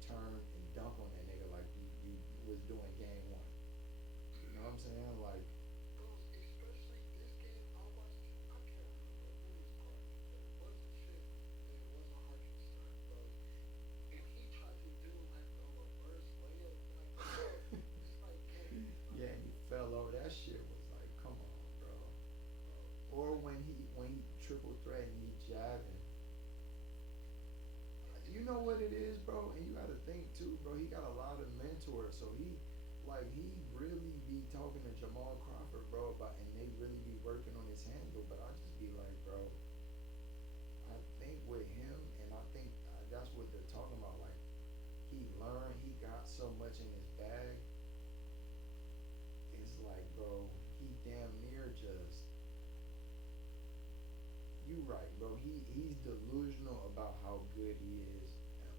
turn and dunk on that nigga like you was doing game one. You know what I'm saying? Like Bro, especially this game, I watched. I can't remember who was guarding him, but it wasn't shit, and it wasn't Hartenstein, bro. And he tried to do like a reverse layup, like bro, it's like game, yeah, like and he fell over. That shit was like, come on, bro. bro, Or when he triple threat and he jabbing. You know what it is, bro, and you got to think too, bro. He got a lot of mentors, so he really be talking to Jamal Crawford, bro, about, and they really be working on his handle. But I just be like, bro, I think with him, and I think that's what they're talking about. Like he learned, he got so much in his bag. It's like, bro, he damn near just. You right, bro. He's delusional about how good he is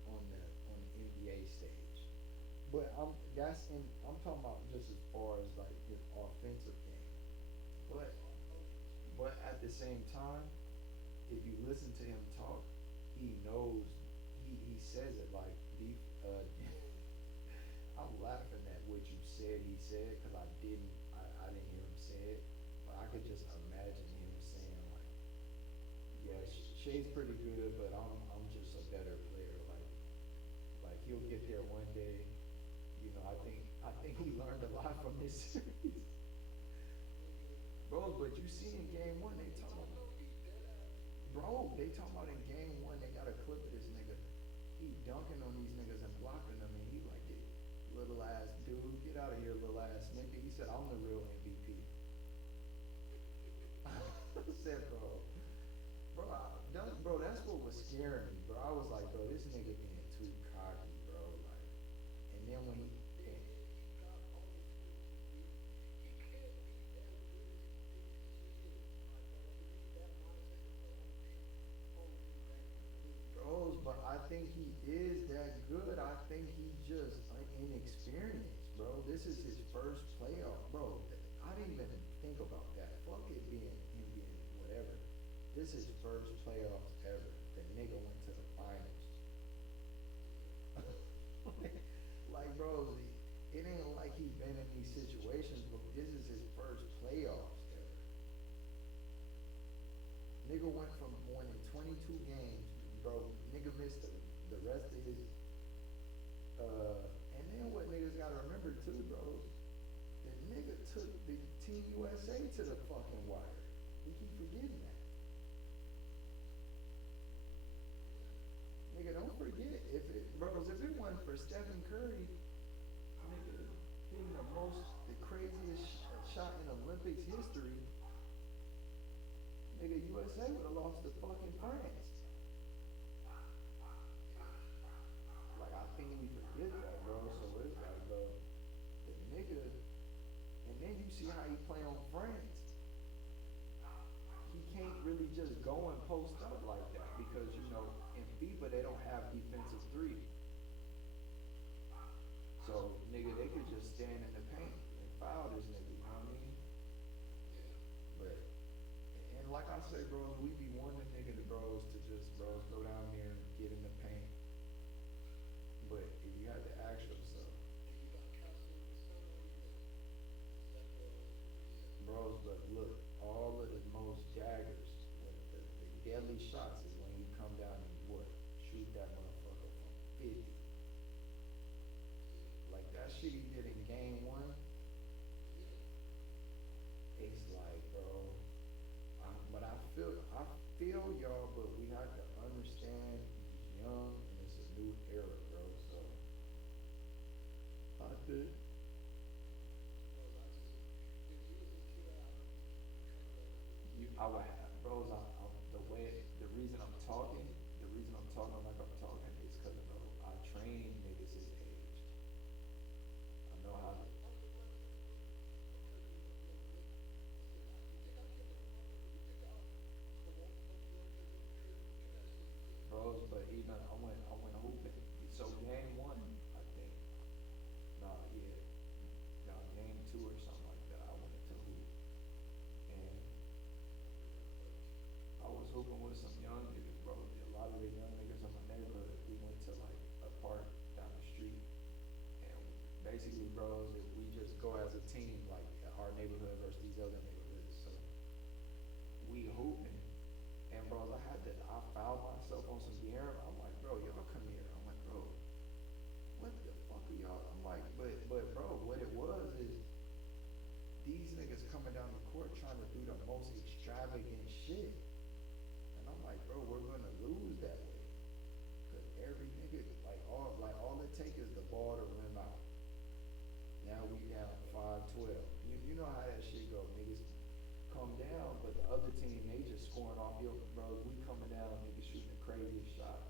on the NBA stage. But I'm talking about just as far as like his offensive game. But at the same time, if you listen to him talk, he knows he says it like deep. I'm laughing at what you said he said because I didn't hear him say it, but I could just imagine him saying like, yeah, Shay's pretty good, but I'm just a better player. Like he'll get there one day. You know, I think he learned a lot from this series. Bro, but you see in game one they talking about, bro, they talking about in game one they got a clip of this nigga. He dunking on these niggas and blocking them, and he like, "Hey, little ass dude, get out of here, little ass nigga." He said, "I'm the real MVP." I said, bro, that's what was scaring me, bro. I was like, bro, this nigga being too cocky, bro. Like, and then when he, and, he got all the tools to be. He can't be as good as he thinks he is. Like, bro, he need that mindset of like, I'm big, only do bang with the big bros, but I think he is that good. I think he just inexperienced, bro. This is his first playoff, bro. I didn't even think about that. Fuck it being him being whatever. This is first playoffs ever. The nigga went to the finals. Like, bro, it ain't like he been in these situations, but this is his first playoffs ever. Nigga went from winning 22 games, bro. Nigga missed the rest of his. And then what niggas gotta remember too, bro. The nigga took the Team USA to the fucking wire. We keep forgetting that. Nigga, don't forget if it wasn't for Stephen Curry, nigga, hitting the craziest shot in Olympics history, nigga, USA would have lost to fucking France. Like, I think we forget that, bro. So it's like, bro, the nigga, and then you see how he play on France. He can't really just go and post up like that because, you know, in FIFA they don't have defensive three. So, nigga, they could just stand in the paint and foul this nigga, you know what I mean? But, and like I say, bros, we be wanting nigga the bros to just, bros, go down there and get in the paint. But if you had to ask yourself, you got Castle in the center or you got that bros, but look, all of the most daggers, the deadly shots is when you come down and what? Shoot that motherfucker from 50. Like that shit he did in game one, it's like, bro, but I feel y'all, but we have to understand he's young and it's a new era, bro, so I could. I would have, bros. The reason I'm talking like I'm talking is because, bro, I train niggas his age. I know how to, bros. But even I went hooping. So game one, I think. Nah, yeah, nah, game two or something like that. I went to hoop, and basically, bros, that we just go as a team, like our neighborhood versus these other neighborhoods. So we hooping, and bros, I found myself on some gear. I'm like, bro, y'all come here. I'm like, bro, what the fuck are y'all? I'm like, but bro, what it was is these niggas coming down the court trying to do the most extravagant shit. And I'm like, bro, we're gonna lose that way. Cause every nigga, like all it take is the ball to rim out. Now we down 5-12. You know how that shit go. Niggas come down, but the other team, they just scoring off your bros. We coming down, niggas shooting the craziest shot.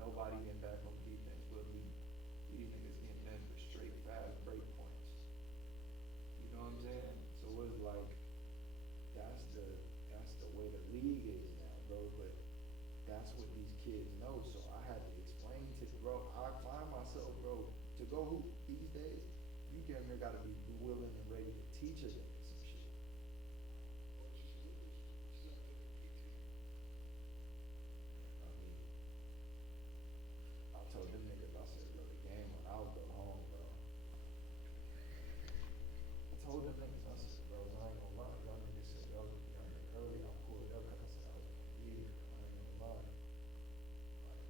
Nobody getting back on defense but me. These niggas getting nothing but straight fast break points. You know what I'm saying? So it's like that's the way the league is now, bro. But that's what these kids know. So I had to explain to bro. I find myself, bro, to go hoop these days. You damn near gotta be willing and ready to teach a nigga some shit. What you lose? You got to compete. I mean, I told them niggas, I said, bro, the game when I was go home, bro. I told them niggas, I said, bro, I ain't gonna lie. Y'all niggas said y'all was young and early. I pulled up like I said I was gonna be here. I ain't gonna lie. Like,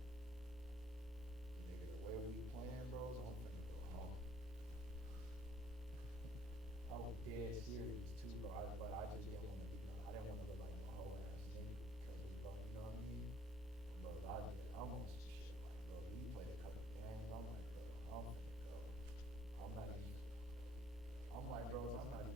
nigga, the way we playing, bros, I'm finna go home. I was dead serious too, bro. But I just didn't want to be. I didn't want to look like a whole ass nigga because it's like, you know what I mean? Bro, I'm on some shit. Like, bro, we played a couple games. I'm like, bro, I'm finna go. I'm not even. I'm like, bros, I'm not even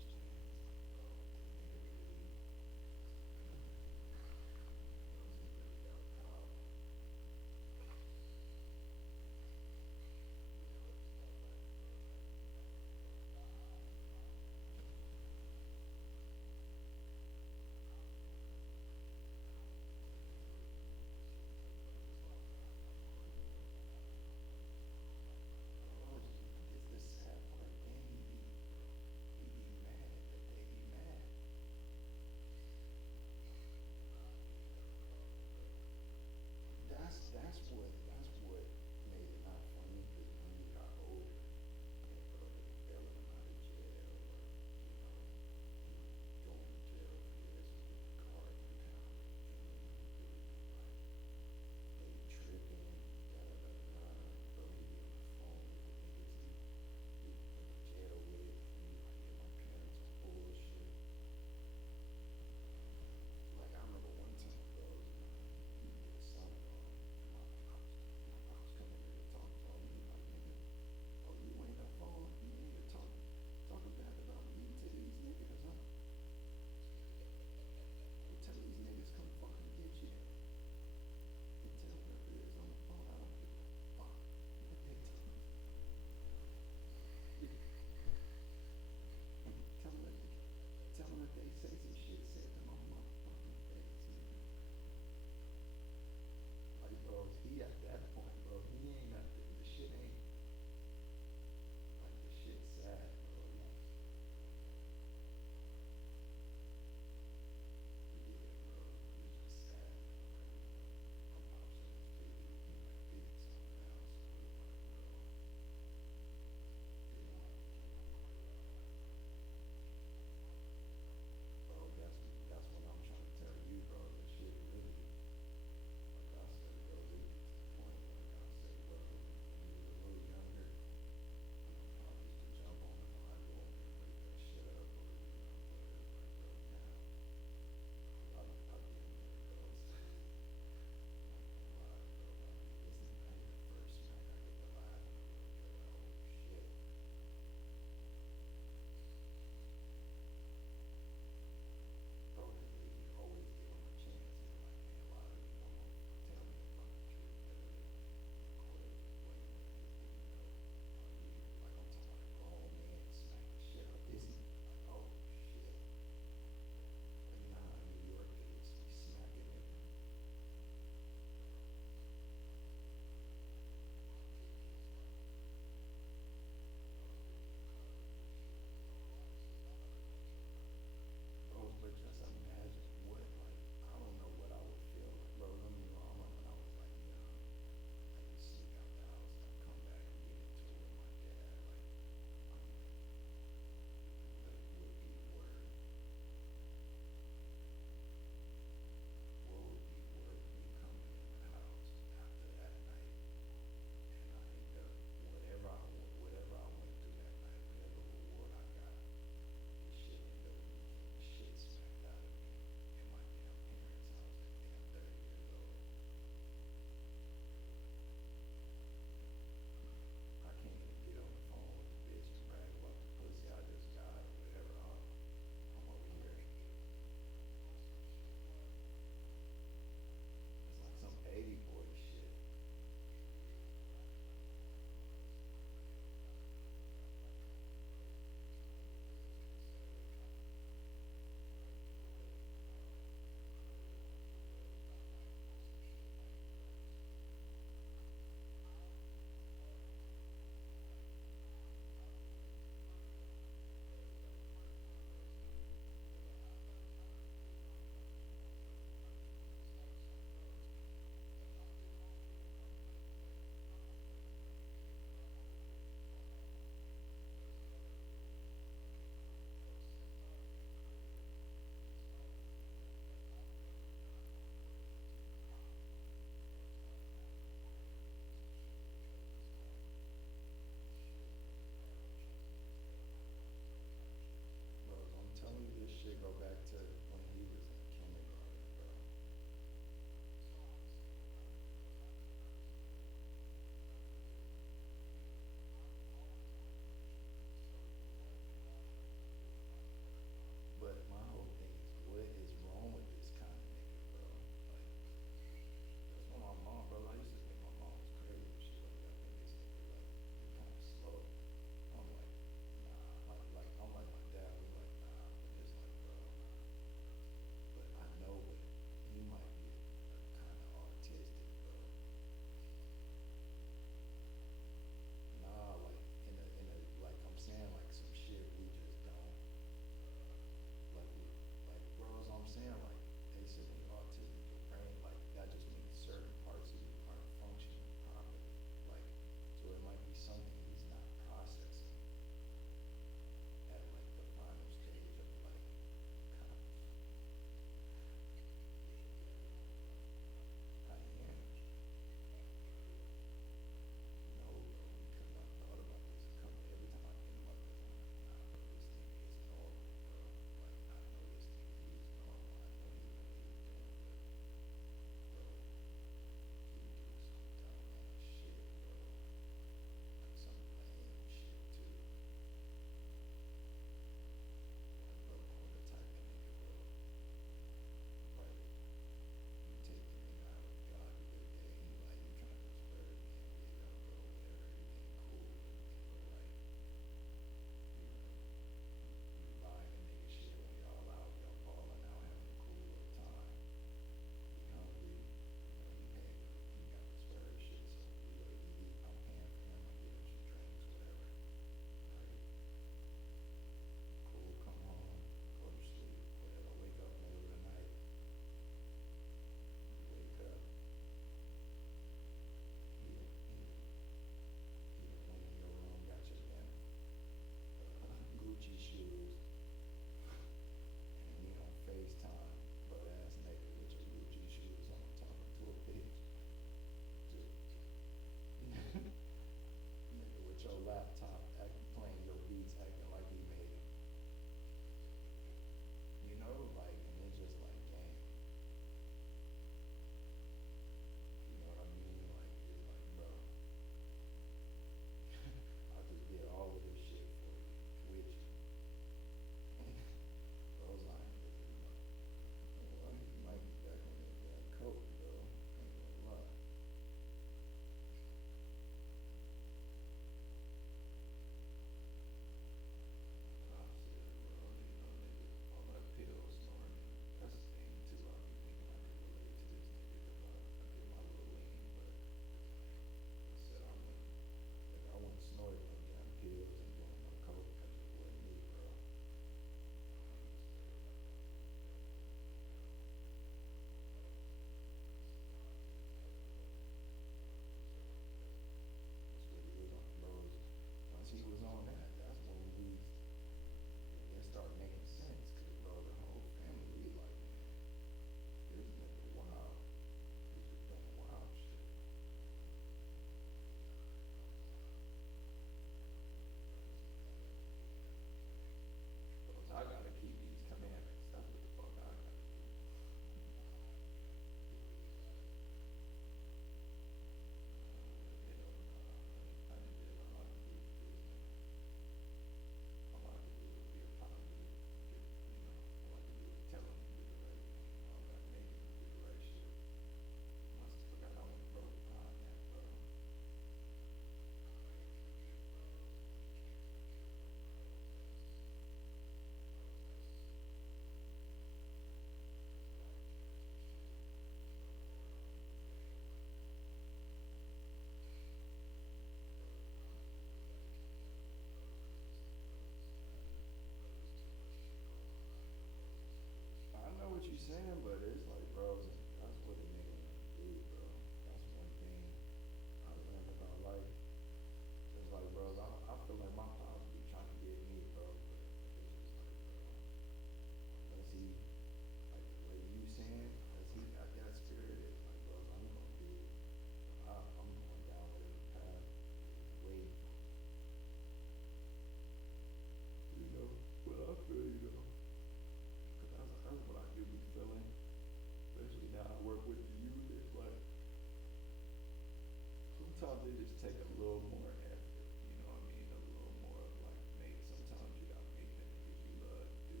Sometimes it just take a little more effort, you know what I mean? A little more of like maybe sometimes you gotta make that nigga you love do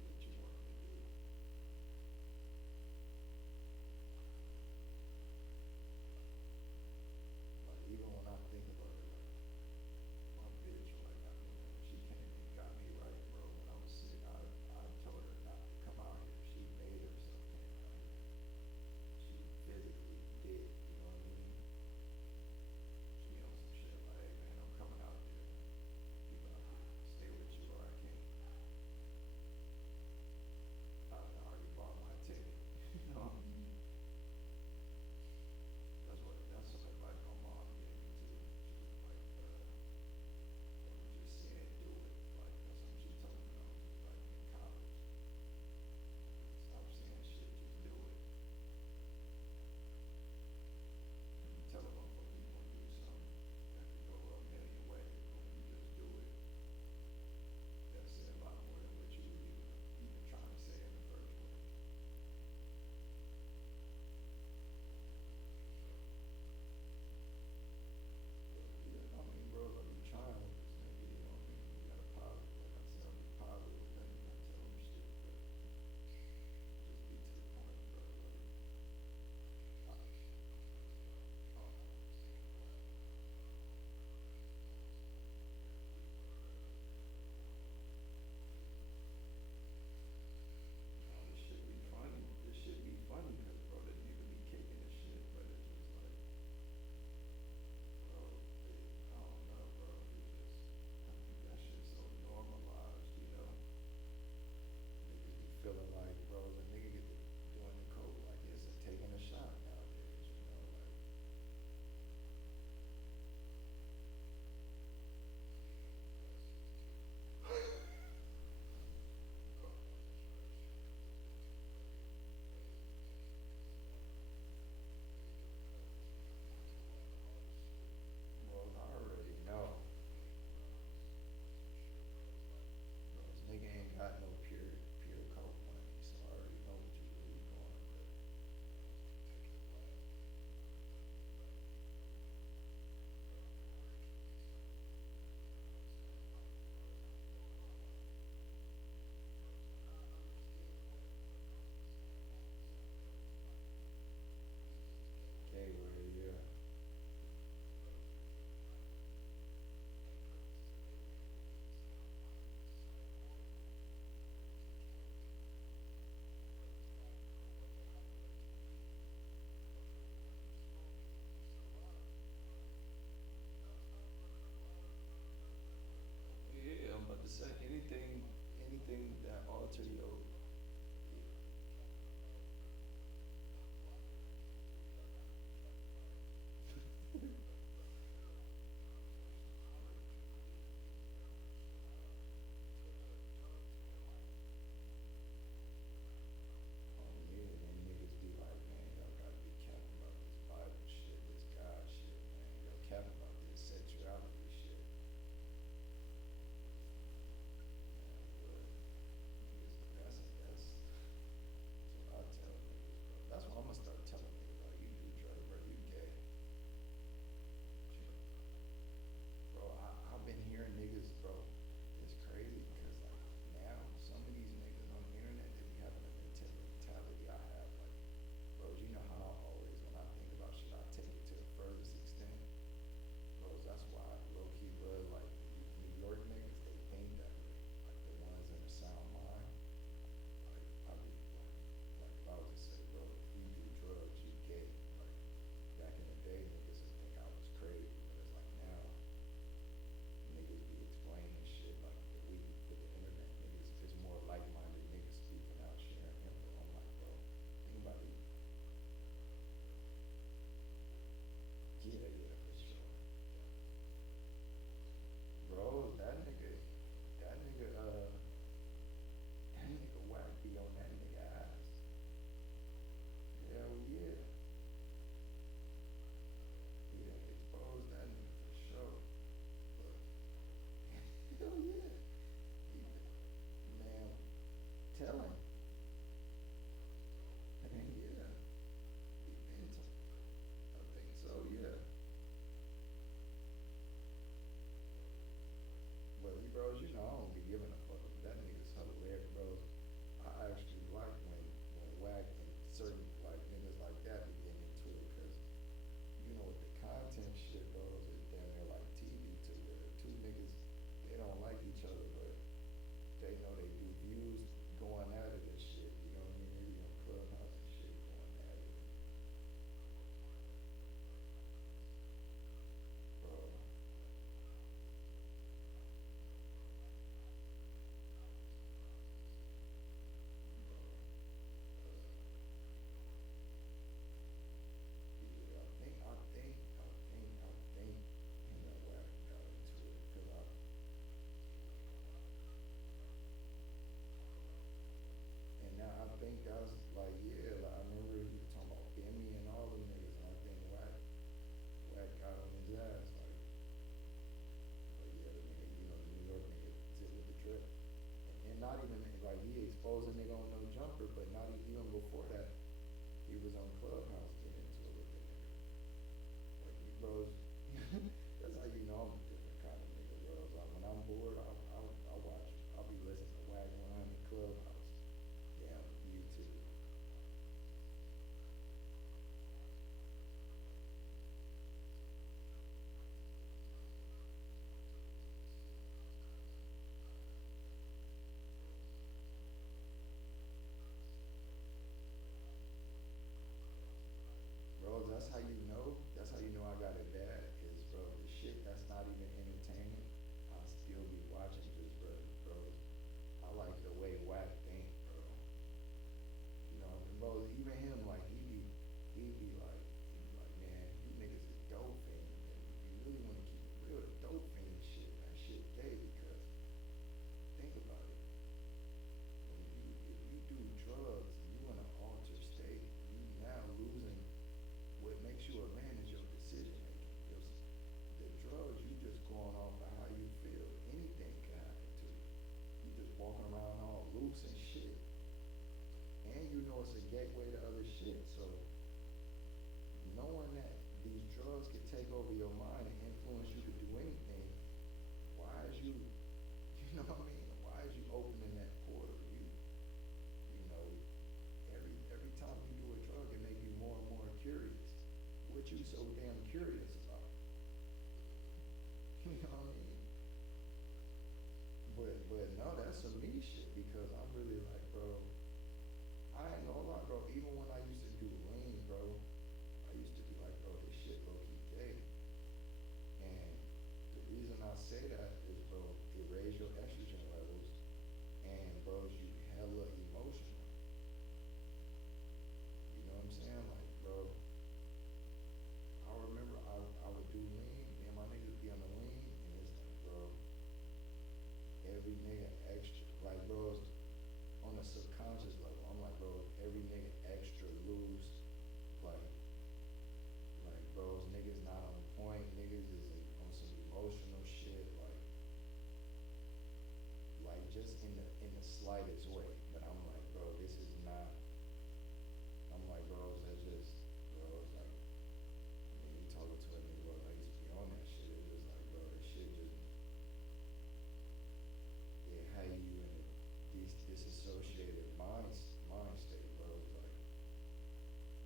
what you want him to do. Like even when I think about it, like my bitch, like when she came and got me right, bro. When I was sick, I told her not to come out here. She made herself came out here. She physically did, you know what I mean? She on some what you so damn curious about? You know what I mean? But no, that's some me shit because I'm really like, bro, I ain't gonna lie, bro. Even when I used to do lean, bro, I used to be like, bro, this shit low key gay. And the reason I say that is, bro, it raise your estrogen levels, and bro, you hella emotional. You know what I'm saying? Like, bro, I remember I would do lean, me and my niggas be on the lean, and it's like, bro, every nigga extra, like, bro, on a subconscious level, I'm like, bro, every nigga extra loose, like, bros, niggas not on point, niggas is on some emotional shit, like just in the slightest way. But I'm like, bro, this is not. I'm like, bros, that's just, bros, like, I mean, you talking to a nigga, bro, I used to be on that shit. It's just like, bro, this shit just, it had you in a disassociated mind state, bro. It's like,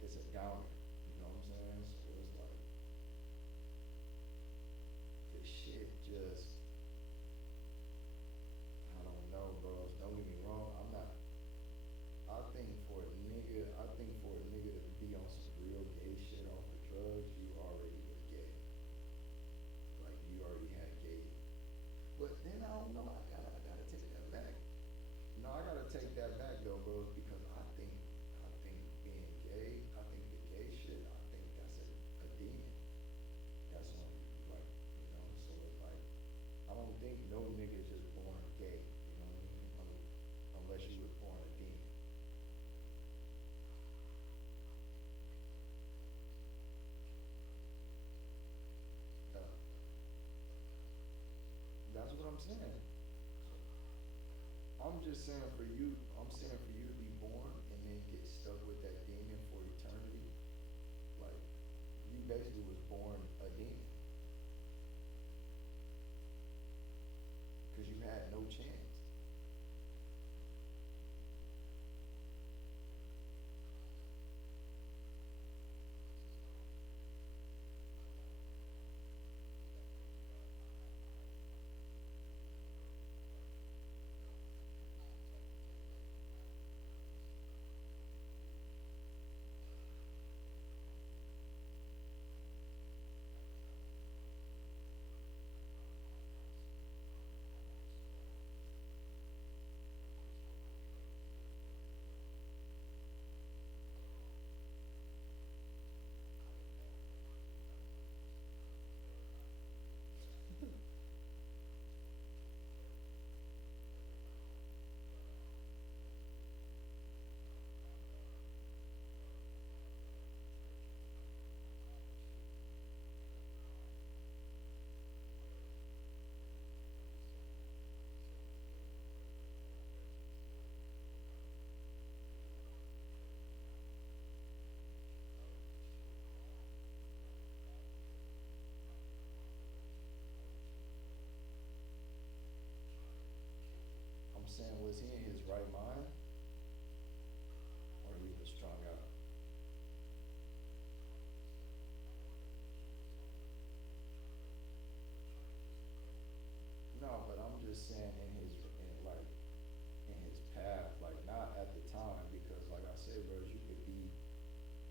it's a downer. You know what I'm saying? So it's like, this shit just, I don't know, bro. Don't get me wrong. I'm not. I think for a nigga to be on some real gay shit off of drugs, you already were gay. Like you already had gay. But then I don't know. I gotta take that back. No, I gotta take that back though, bros, because I think being gay, I think the gay shit, I think that's a demon. That's when like, you know, so it's like I don't think no nigga just born gay, you know what I mean? Unless you was born a demon. Uh, that's what I'm saying. I'm just saying for you, to be born and then get stuck with that demon for eternity, like you basically was born a demon because you had no chance. I'm saying, was he in his right mind, or he was strung out? No, but I'm just saying in his path, like not at the time, because like I said, bro, you could be.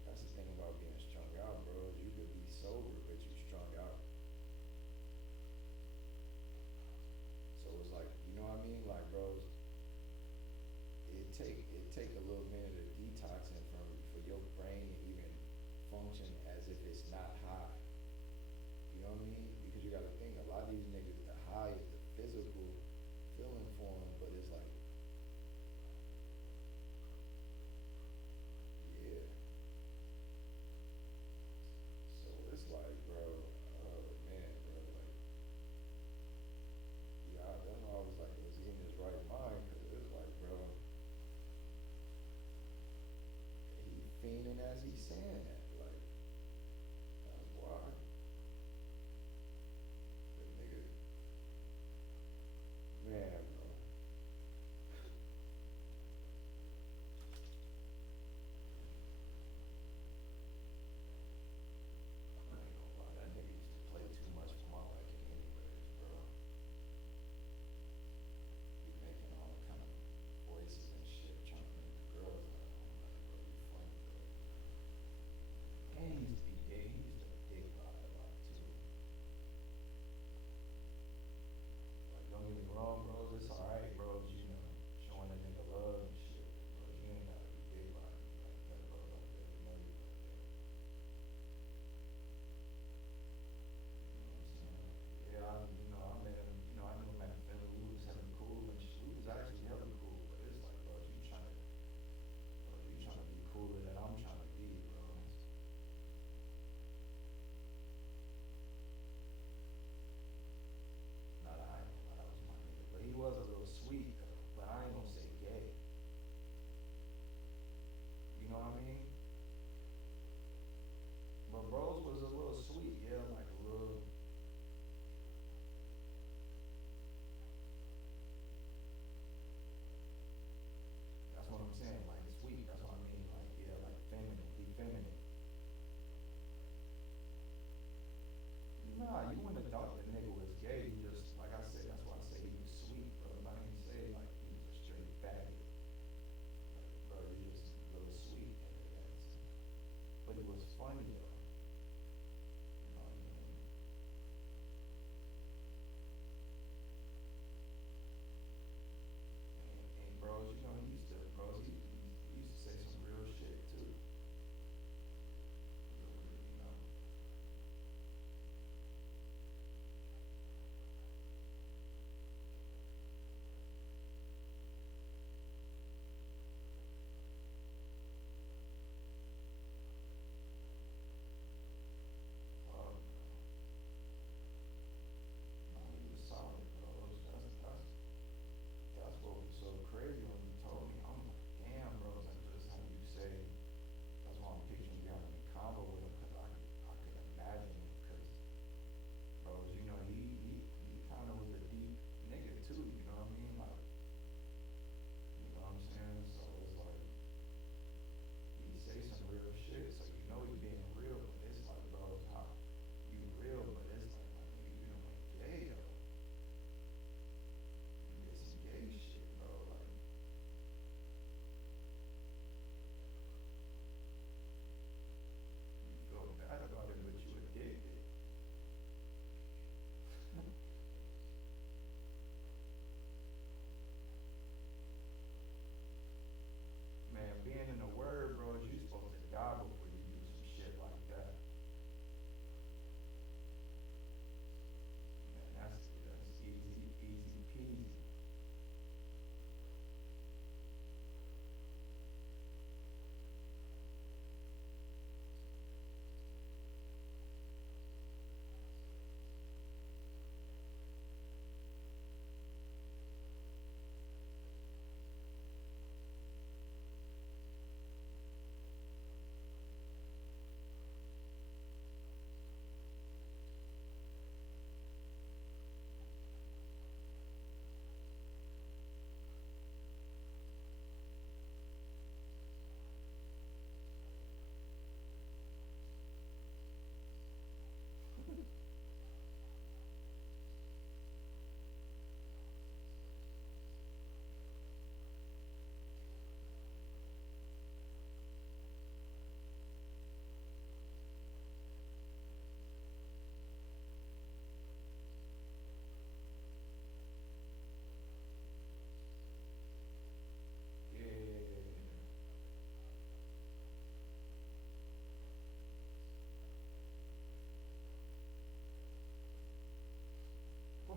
That's the thing about being strung out, bro. You could be sober, but you strung out. So it's like, you know what I mean? Like, bros, it take a little minute of detoxing from for your brain to even function as if it's not high. You know what I mean? Because you got to think a lot of these niggas, the high is the physical feeling for them, but it's like, yeah,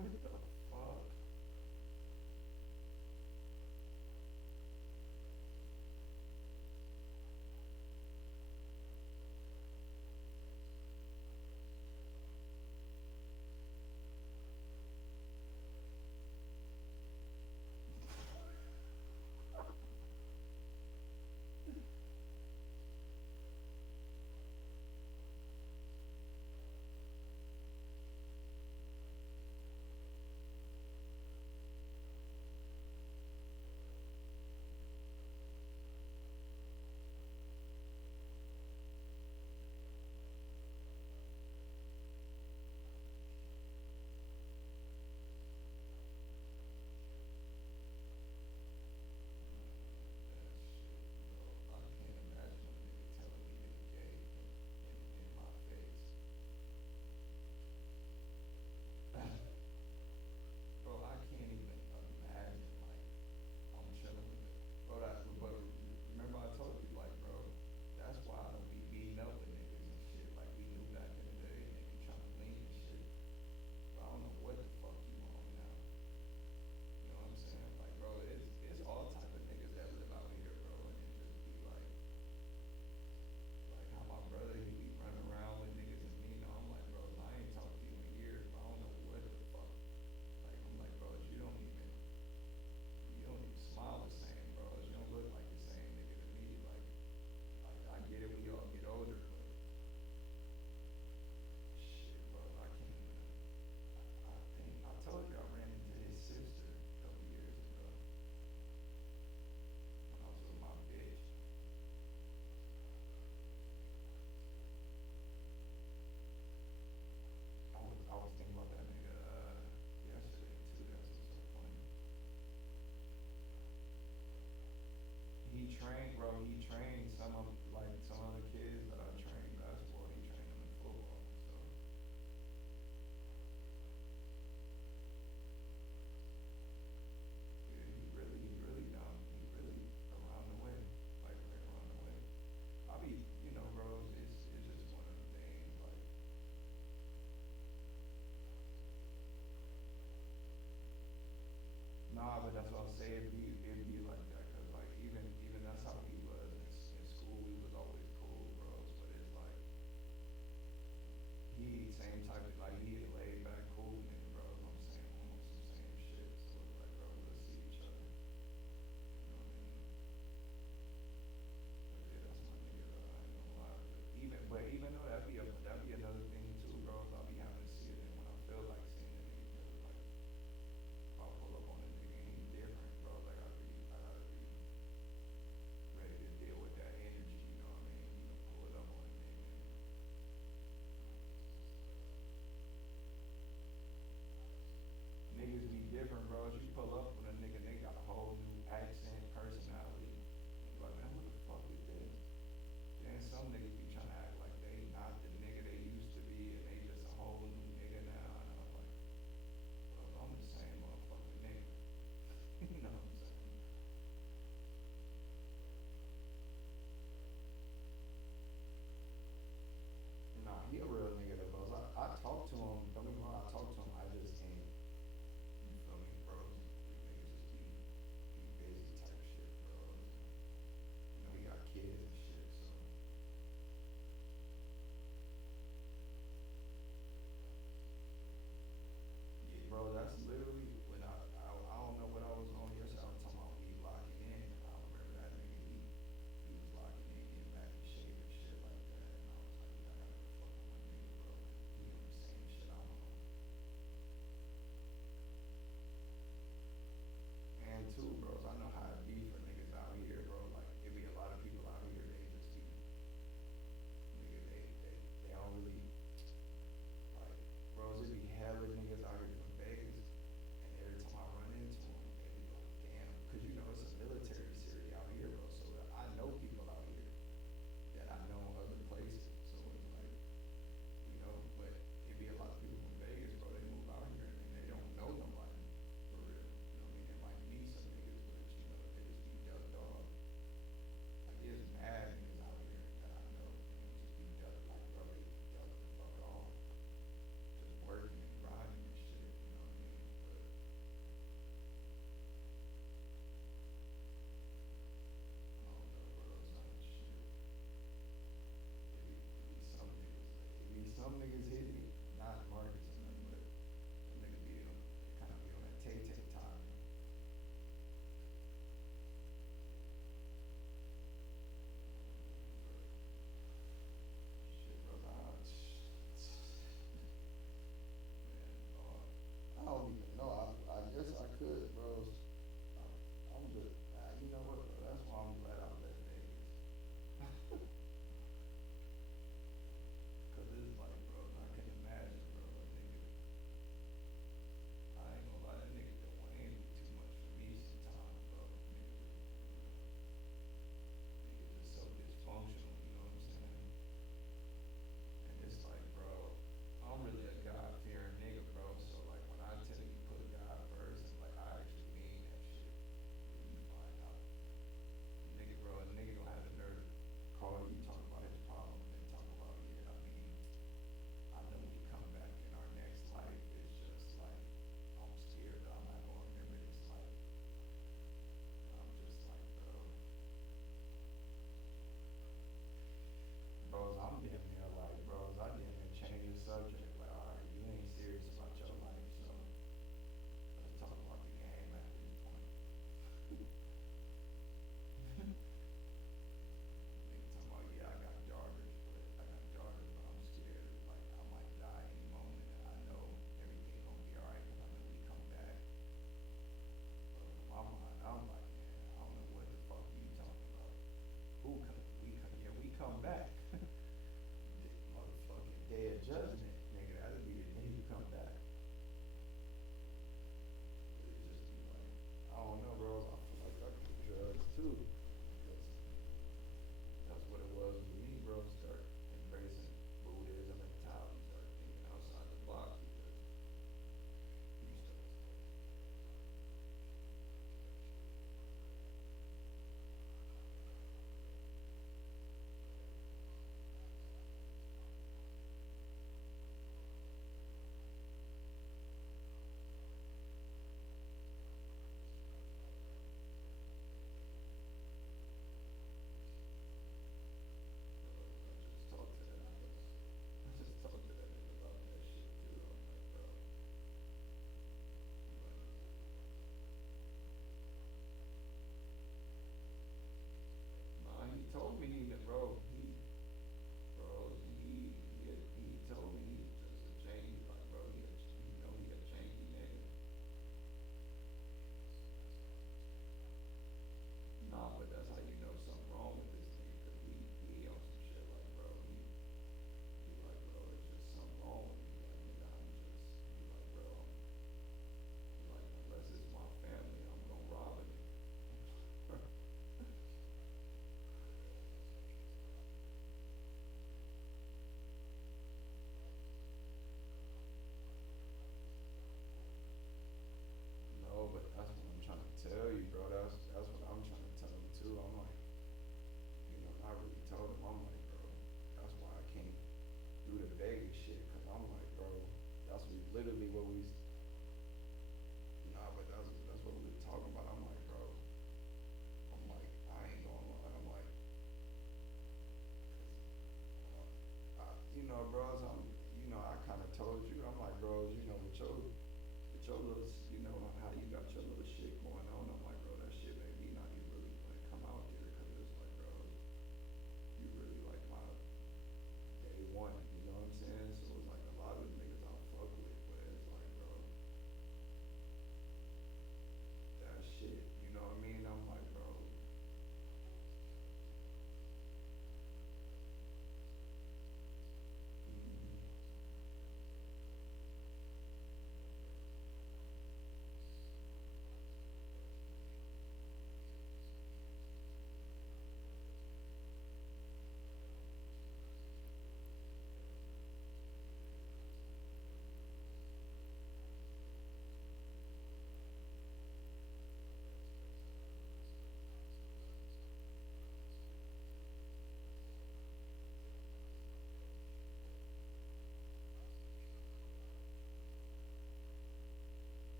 What the fuck?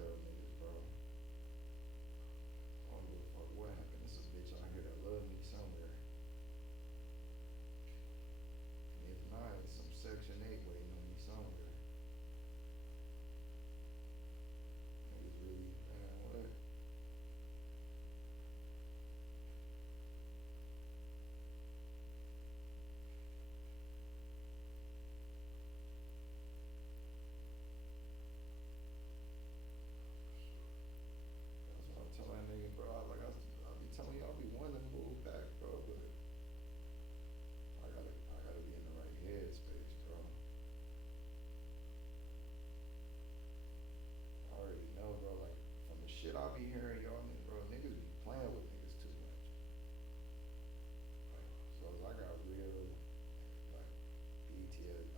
tell niggas, bro. I don't give a fuck what happened. There's a bitch out here that love me somewhere. And if not, it's some Section 8 waiting on me somewhere. Niggas really, man, what? That's what I'm telling that nigga, bro. I be telling you, I be wanting to move back, bro, but I gotta be in the right headspace, bro. I already know, bro. Like from the shit I be hearing, y'all, bro, niggas be playing with niggas too much. Like, so I got real, like, BTS,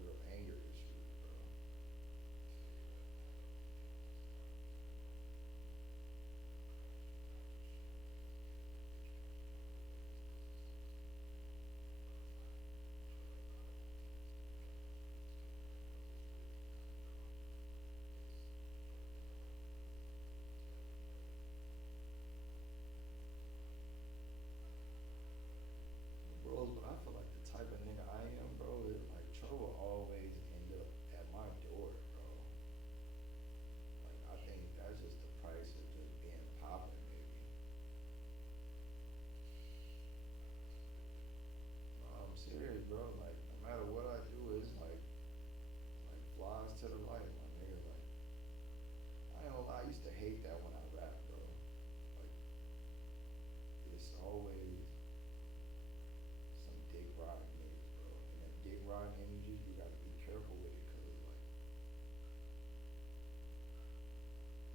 real anger issues, bro. Bros, but I feel like the type of nigga I am, bro, is like trouble always end up at my door, bro. Like I think that's just the price of just being popping, maybe. No, I'm serious, bro. Like no matter what I do, it's like flies to the light, my nigga. Like I ain't gonna lie, I used to hate that when I rap, bro. Like it's always some dick riding niggas, bro. And that dick riding energy, you gotta be careful with it, cause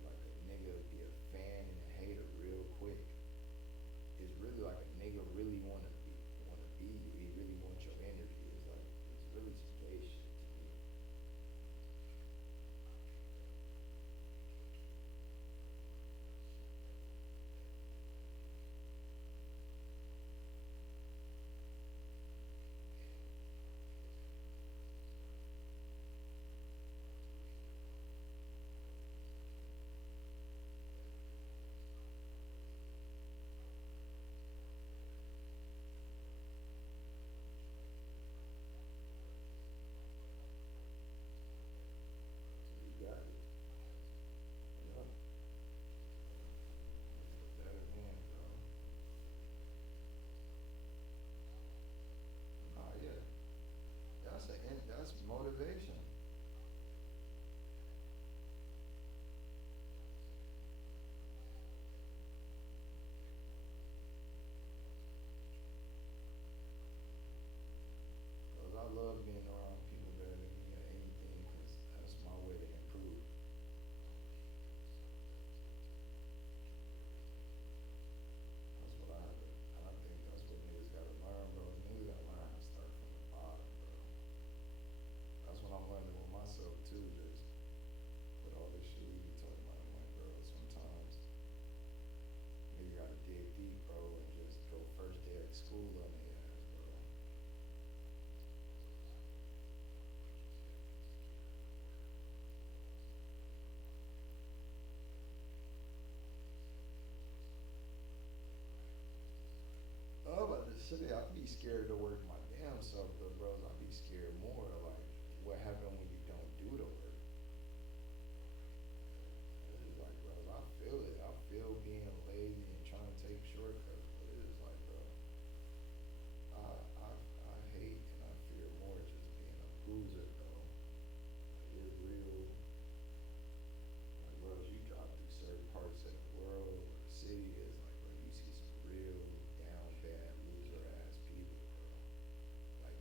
like a nigga be a fan and a hater real quick. It's really like a nigga really wanna be you. He really wants your energy. It's like it's really some gay shit to me. You got it. Yup. Put that in, bro. Nah, yeah. That's motivation. Cause I love being around people better than me at anything, cause that's my way to improve. That's what I have to, and I think that's what niggas gotta learn, bro. Niggas gotta learn how to start from the bottom, bro. That's what I'm learning with myself too, just with all this shit we be talking about. I'm like, bro, sometimes nigga gotta dig deep, bro, and just go first day at school on their ass, bro. I'm about to say, I'd be scared to work my damn self, though, bros. I'd be scared more, like, what happens when you don't do the work. It's just like, bros, I feel it. I feel being lazy and trying to take shortcuts, but it is like, bro, I hate and I fear more just being a cruiser, bro. Like, it's real. Like, bro, as you drive through certain parts of the world or the city, it's like, bro, you see some real down bad loser ass people, bro. Like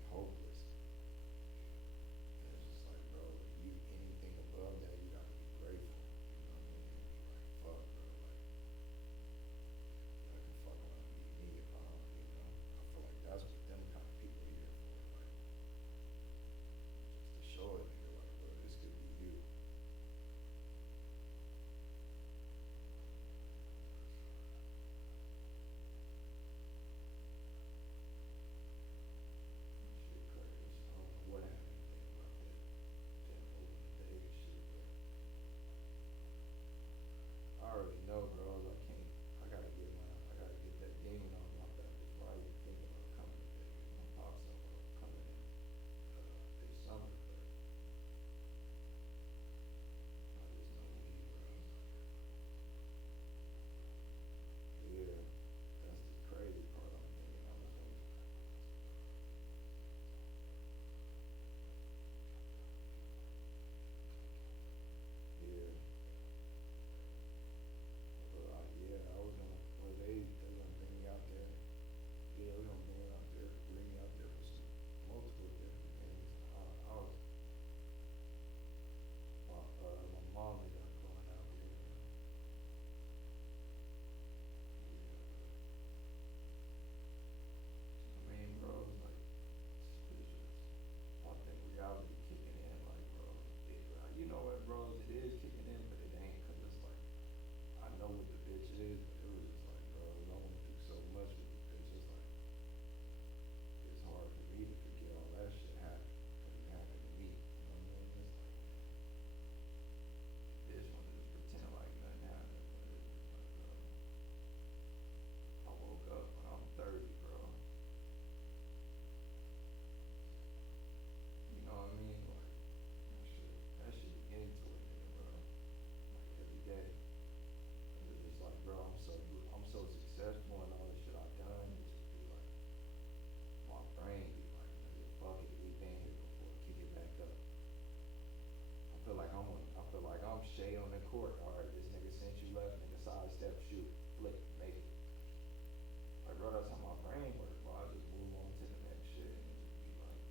bro, that's how my brain works, bro. I just move on to the next shit and it just be like,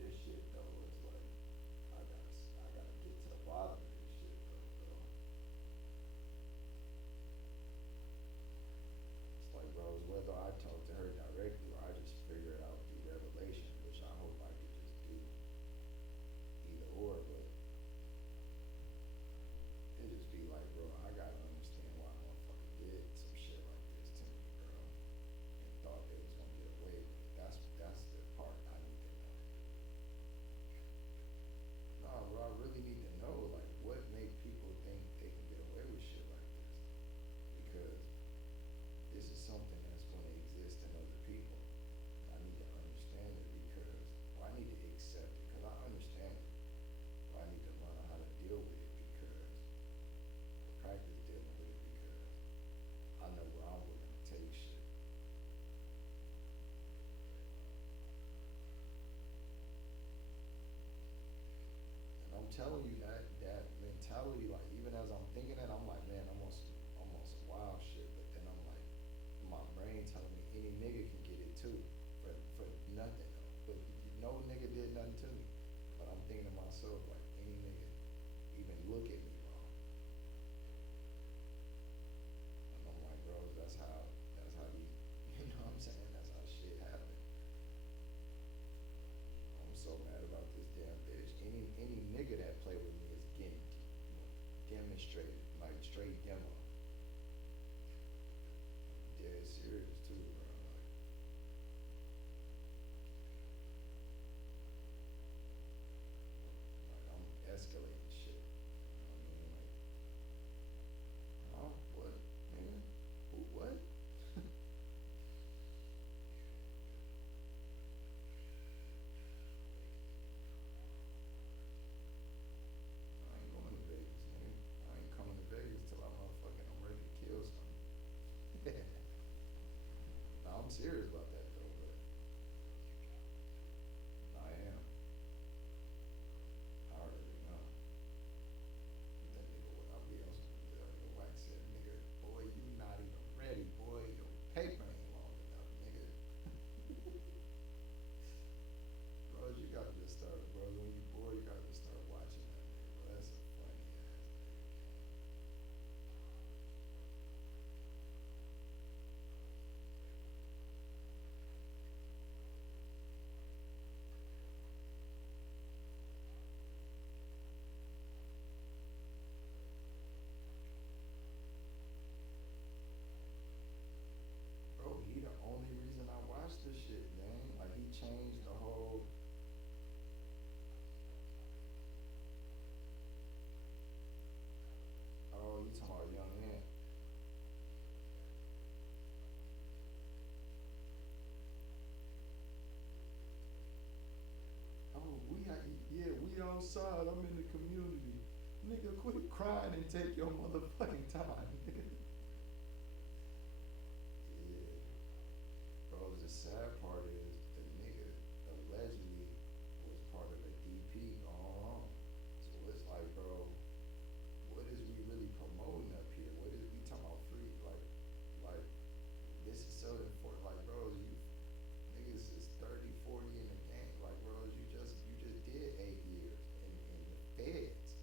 this shit though, it's like, I gotta get to the bottom of this shit though, bro. It's like, bro, it's whether I talk to her directly or I just figure it out through revelation, which I hope I could just do either or, but it just be like, bro, I gotta understand why a motherfucker did some shit like this to me, bro, and thought they was gonna get away with it. That's the part I need to know. Nah, bro, I really need to know, like, what make people think they can get away with shit like this? Because this is something that's going to exist in other people. I need to understand it because, well, I need to accept it because I understand it. But I need to learn how to deal with it because, practice dealing with it because I know where I'm willing to take shit. And I'm telling you that mentality, like even as I'm thinking it, I'm like, man, I'm on some wild shit. But then I'm like, my brain telling me any nigga can get it too, for nothing though. But no nigga did nothing to me. But I'm thinking to myself like, any nigga even look at me wrong, and I'm like, bro, that's how you, you know what I'm saying? That's how shit happen. I'm so mad about this damn bitch. Any nigga that play with me is getting demonstrated, like straight demo. Dead serious too, bro. Like I'm escalating shit. You know what I mean? Like, huh? What? Nigga? Who? What? I ain't going to Vegas, nigga. I ain't coming to Vegas till I'm ready to kill something. Nah, I'm serious about that though, but I am. I already know. That nigga, what I'll be on some wax said, nigga, boy, you not even ready, boy. Your paper ain't long enough, nigga. Bros, you gotta just start, bros, when you bored, you gotta just start watching that nigga, bro. That's a funny ass nigga, gang. Bro, he the only reason I watched this shit, gang. Like, he changed the whole. Oh, you talking about Young Ant? Oh, yeah, we outside. I'm in the community. Nigga, quit crying and take your motherfucking time, nigga. Yeah. Bro, the sad part is the nigga allegedly was part of the DP gone wrong. So it's like, bro, what is we really promoting up here? What is we talking about free? Like this is so important. Like, bro, you niggas is 30, 40 in the game. Like, bro, you just did 8 years in the feds.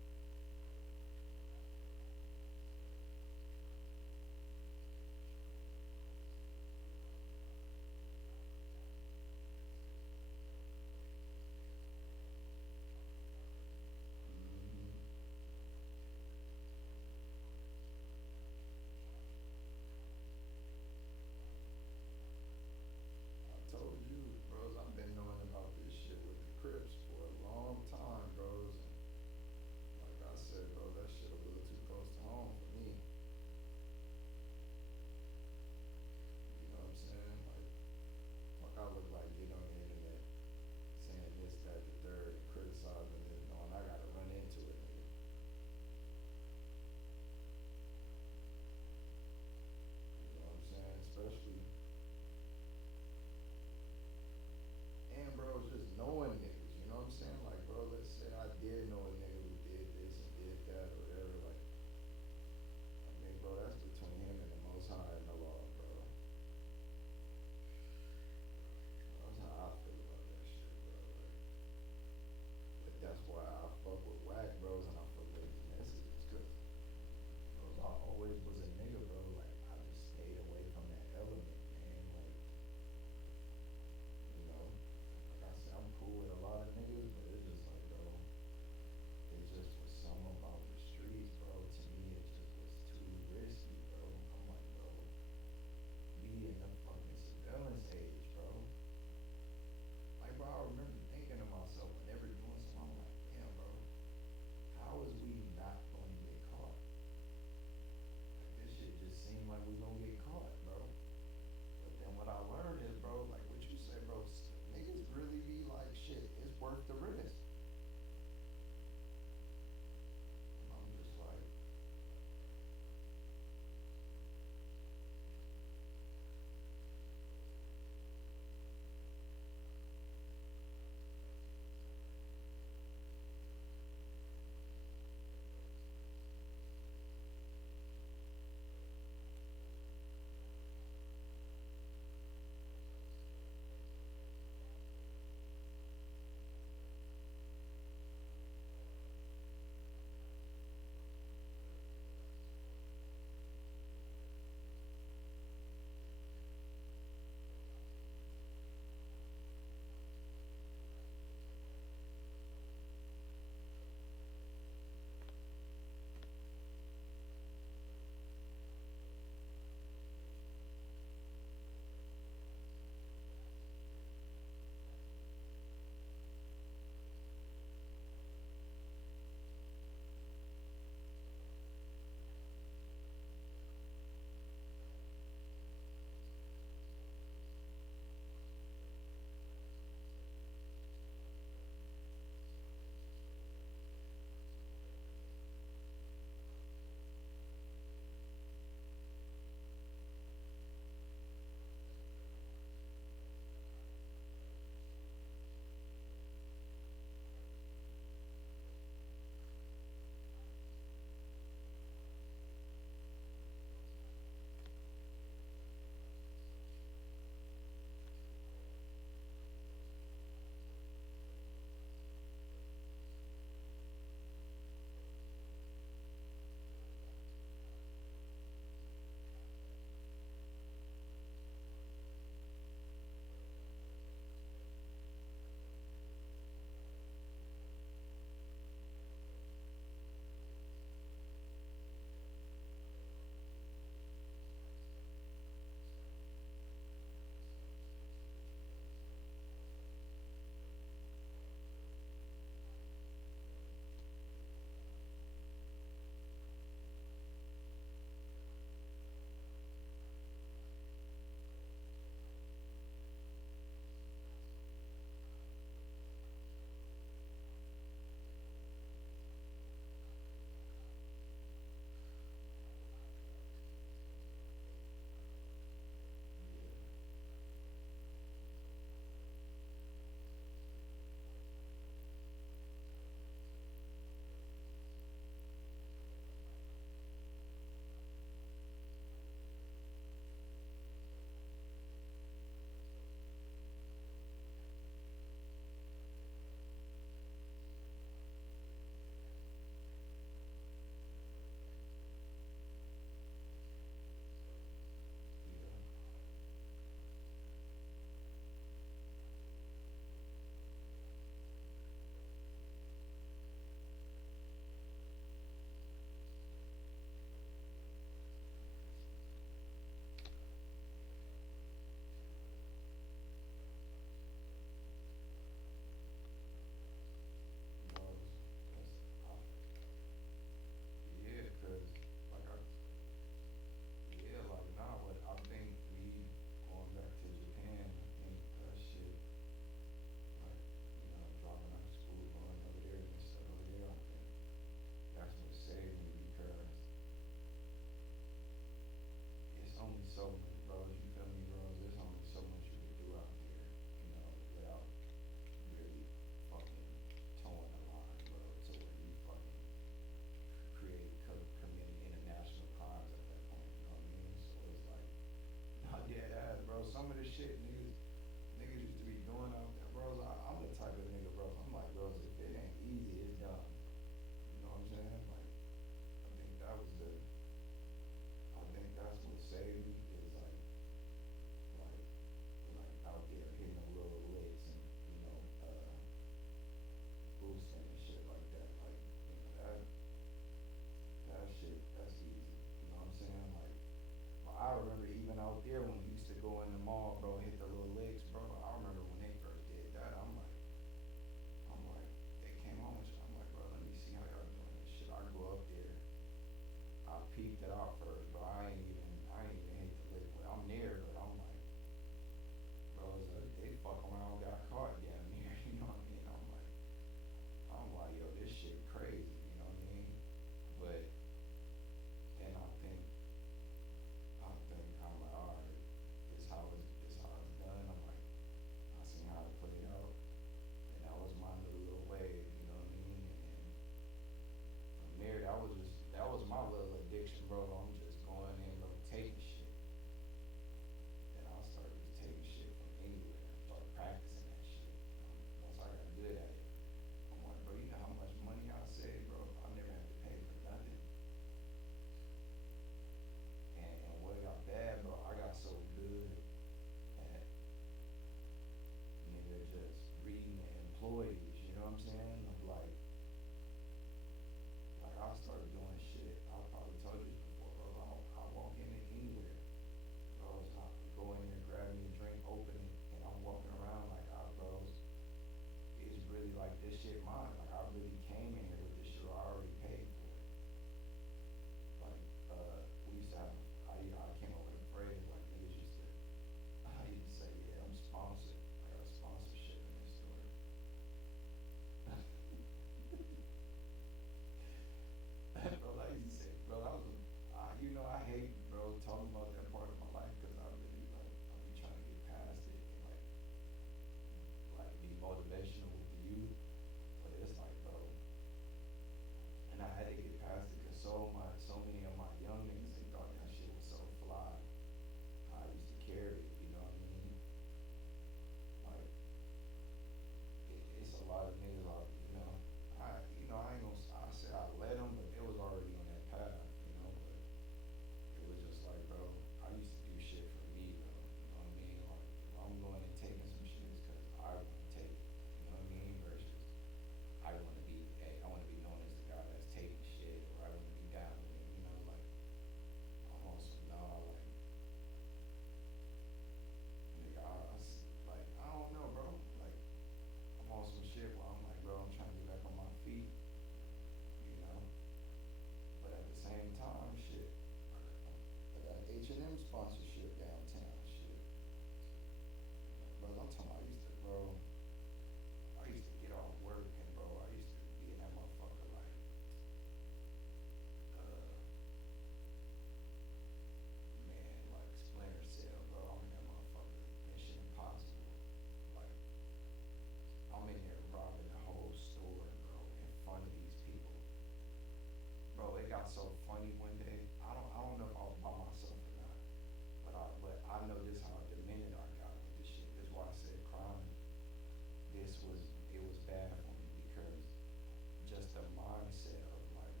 the mindset of like,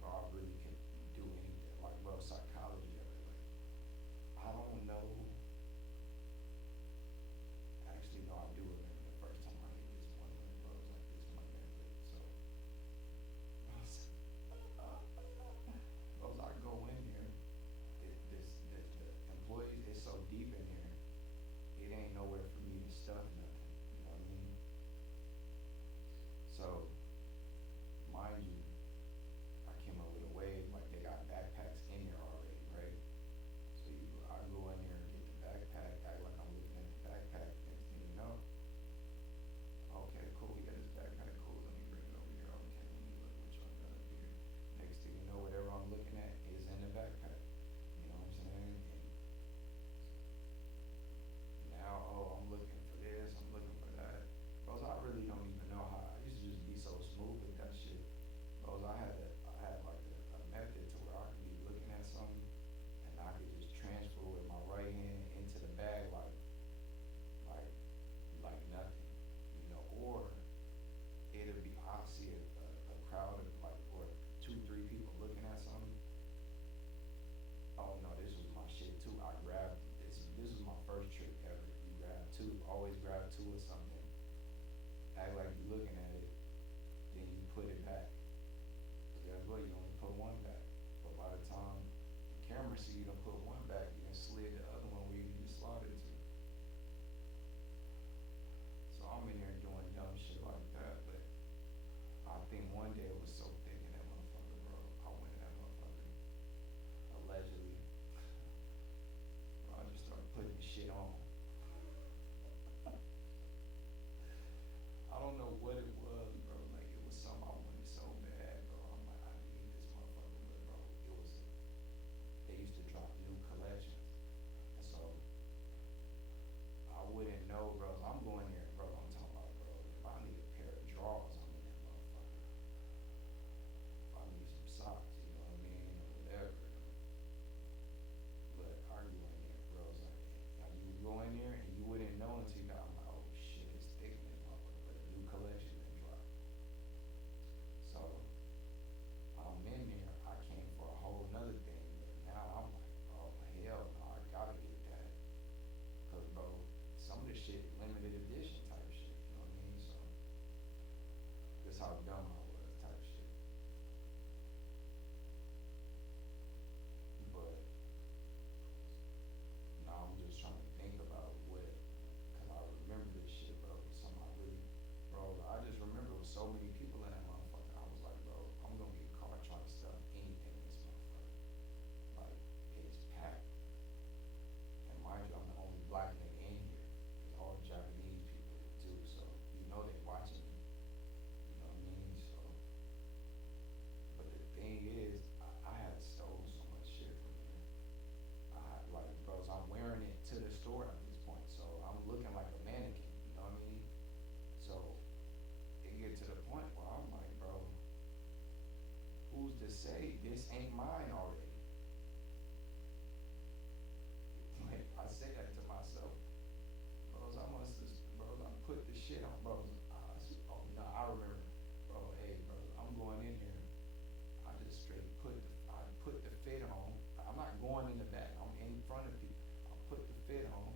bro, I really could do anything. Like, bro, psychology of it. Like, I don't know. Actually, no, I do remember the first time I hit this one limit, bro. It was like this one limit. So, bro, I go in here. The employees is so deep in here. It ain't nowhere for me to stuff nothing. You know what I mean? So, mind you, I came up with a wave, like they got backpacks in there already, right? So I go in there and get the backpack, act like I'm looking at the backpack. Next thing you know, okay, cool, we got this backpack, cool, let me bring it over here. Okay, let me look what y'all got up here. Next thing you know, whatever I'm looking at is in the backpack. You know what I'm saying? And now, oh, I'm looking for this, I'm looking for that. Bros, I really don't even know how. I used to just be so smooth with that shit. Bros, I had like a method to where I could be looking at something and I could just transfer with my right hand into the bag like like nothing, you know. Or it'll be I see a crowd of like or 2, 3 people looking at something. Oh no, this was my shit too. I grabbed this was my first trick ever. You grab two, always grab two or something. Act like you're looking at it, then you put it back. But guess what? You only put one back. But by the time the camera see you done put one back, you done slid the other one where you need to slide it to. So I'm in there doing dumb shit like that, but I think one day it was so thick in that motherfucker, bro. I went in that motherfucker. Allegedly. Bro, I just started putting shit on. I don't know what it was, bro. Like it was something I wanted so bad, bro. I'm like, I need this motherfucker, but bro, they used to drop new collections. And so I wouldn't know, bro. I'm going there, bro. I'm talking about, bro. If I need a pair of drawers, I'm in that motherfucker. If I need some socks, you know what I mean, or whatever. But I go in there, bro. It's like you go in there and you wouldn't know until you got. I'm like, oh shit, it's thick in this motherfucker. But a new collection that dropped. So I'm in there. I came for a whole nother thing, but now I'm like, oh hell no, I gotta get that. Cause bro, some of this shit limited edition type shit. You know what I mean? So that's how dumb I was type shit. But now I'm just trying to think about what, cause I remember this shit, bro. Something I really, bro. I just remember with so many people in that motherfucker. I was like, bro, I'm gonna get caught trying to stuff anything in this motherfucker. Like it's packed. And mind you, I'm the only black nigga in here. Cause all the Japanese people here too. So you know they watching me. You know what I mean? So, but the thing is, I had stole so much shit from there. Like, bros, I'm wearing it to the store at this point, so I'm looking like a mannequin, you know what I mean? So, it get to the point where I'm like, bro, who's to say this ain't mine already? Like, I say that to myself. Bros, I must have, bros, I put the shit on, bros. Oh, no, I remember, bro, hey, bro, I'm going in here. I just straight I put the fit on. I'm not going in the back. I'm in front of people. I put the fit on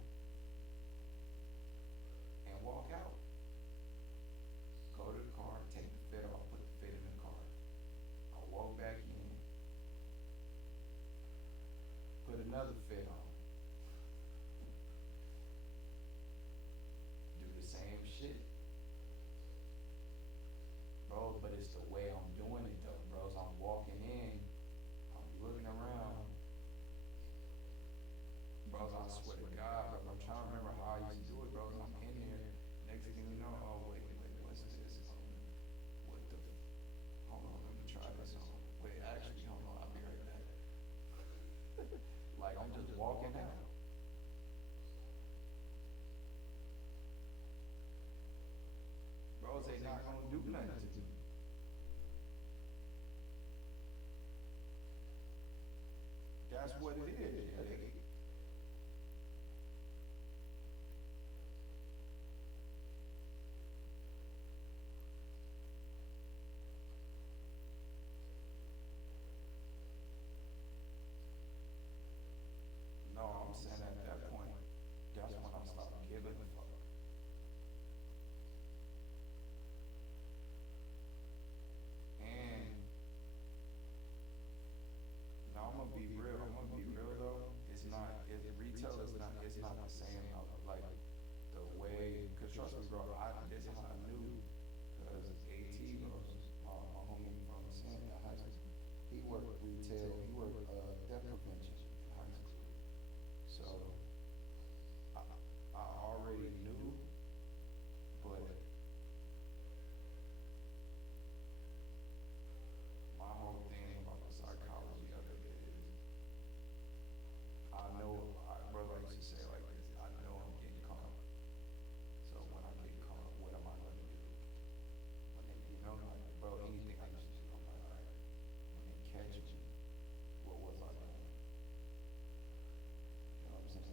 and walk out. Go to the car, take the fit off, put the fit in the car. I walk back in, put another fit on. Do the same shit. Bro, but it's the way I'm doing it though, bros. I'm walking in, I'm looking around. Bros, I swear to God, bro, I'm trying to remember how I used to do it, bros. I'm in there. Next thing you know, oh wait, what's this? What the? Hold on, let me try this on. Wait, actually, hold on, I'll be right back. Like I'm just walking out. Bros, they not gonna do nothing to me. That's what it is. Yeah, bro, this how I knew, cause AT, bro, my homie from high school, he worked retail, he worked theft prevention in high school. So I, I already knew, but my whole thing about the psychology of it is, I know, brother, I used to say it like this, I know I'm getting caught. So when I get caught, what am I gonna do? When they, like, bro, anything I used to do, I'm like, alright, when they catch me, what was I doing? You know what I'm saying?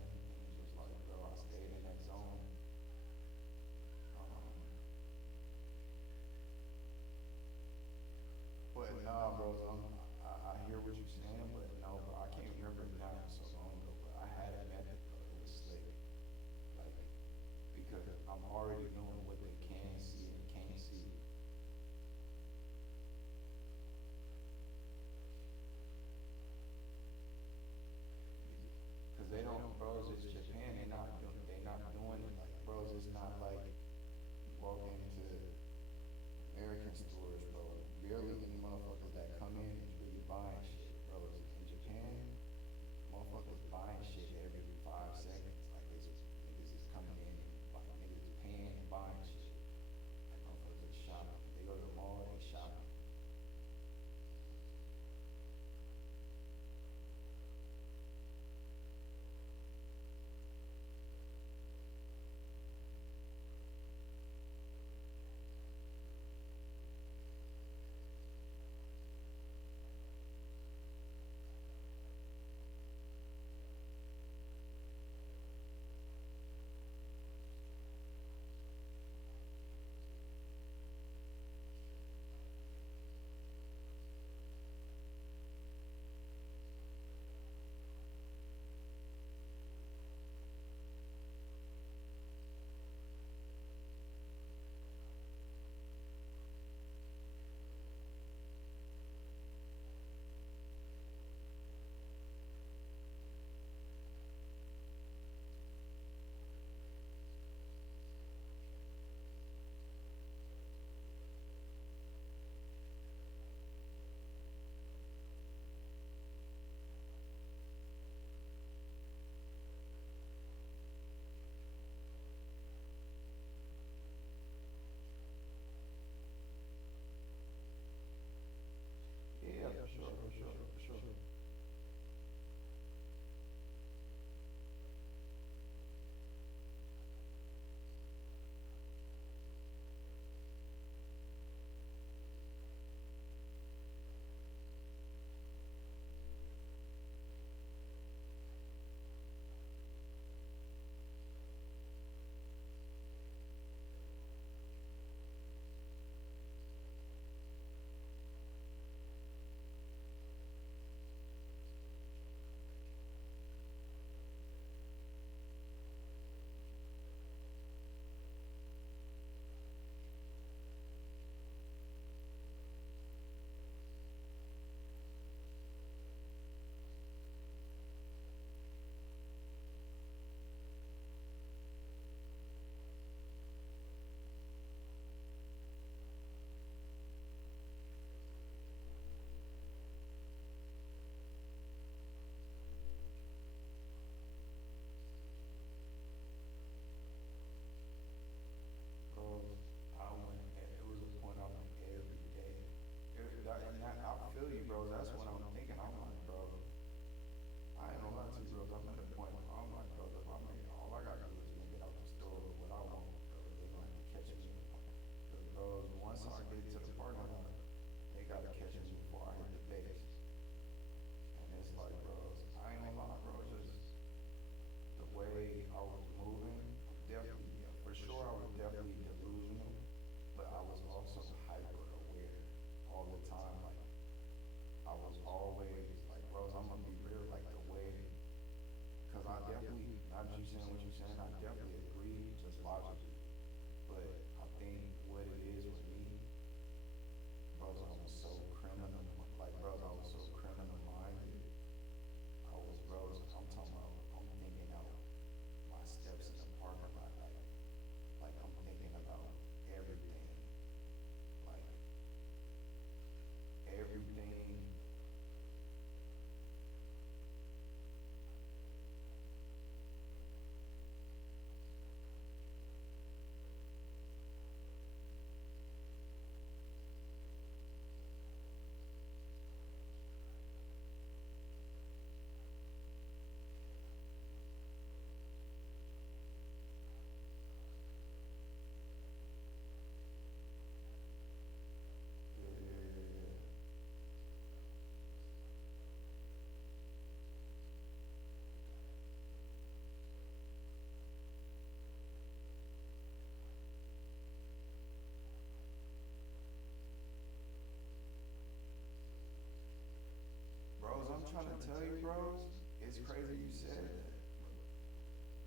trying to tell you, bros, it's crazy you said that.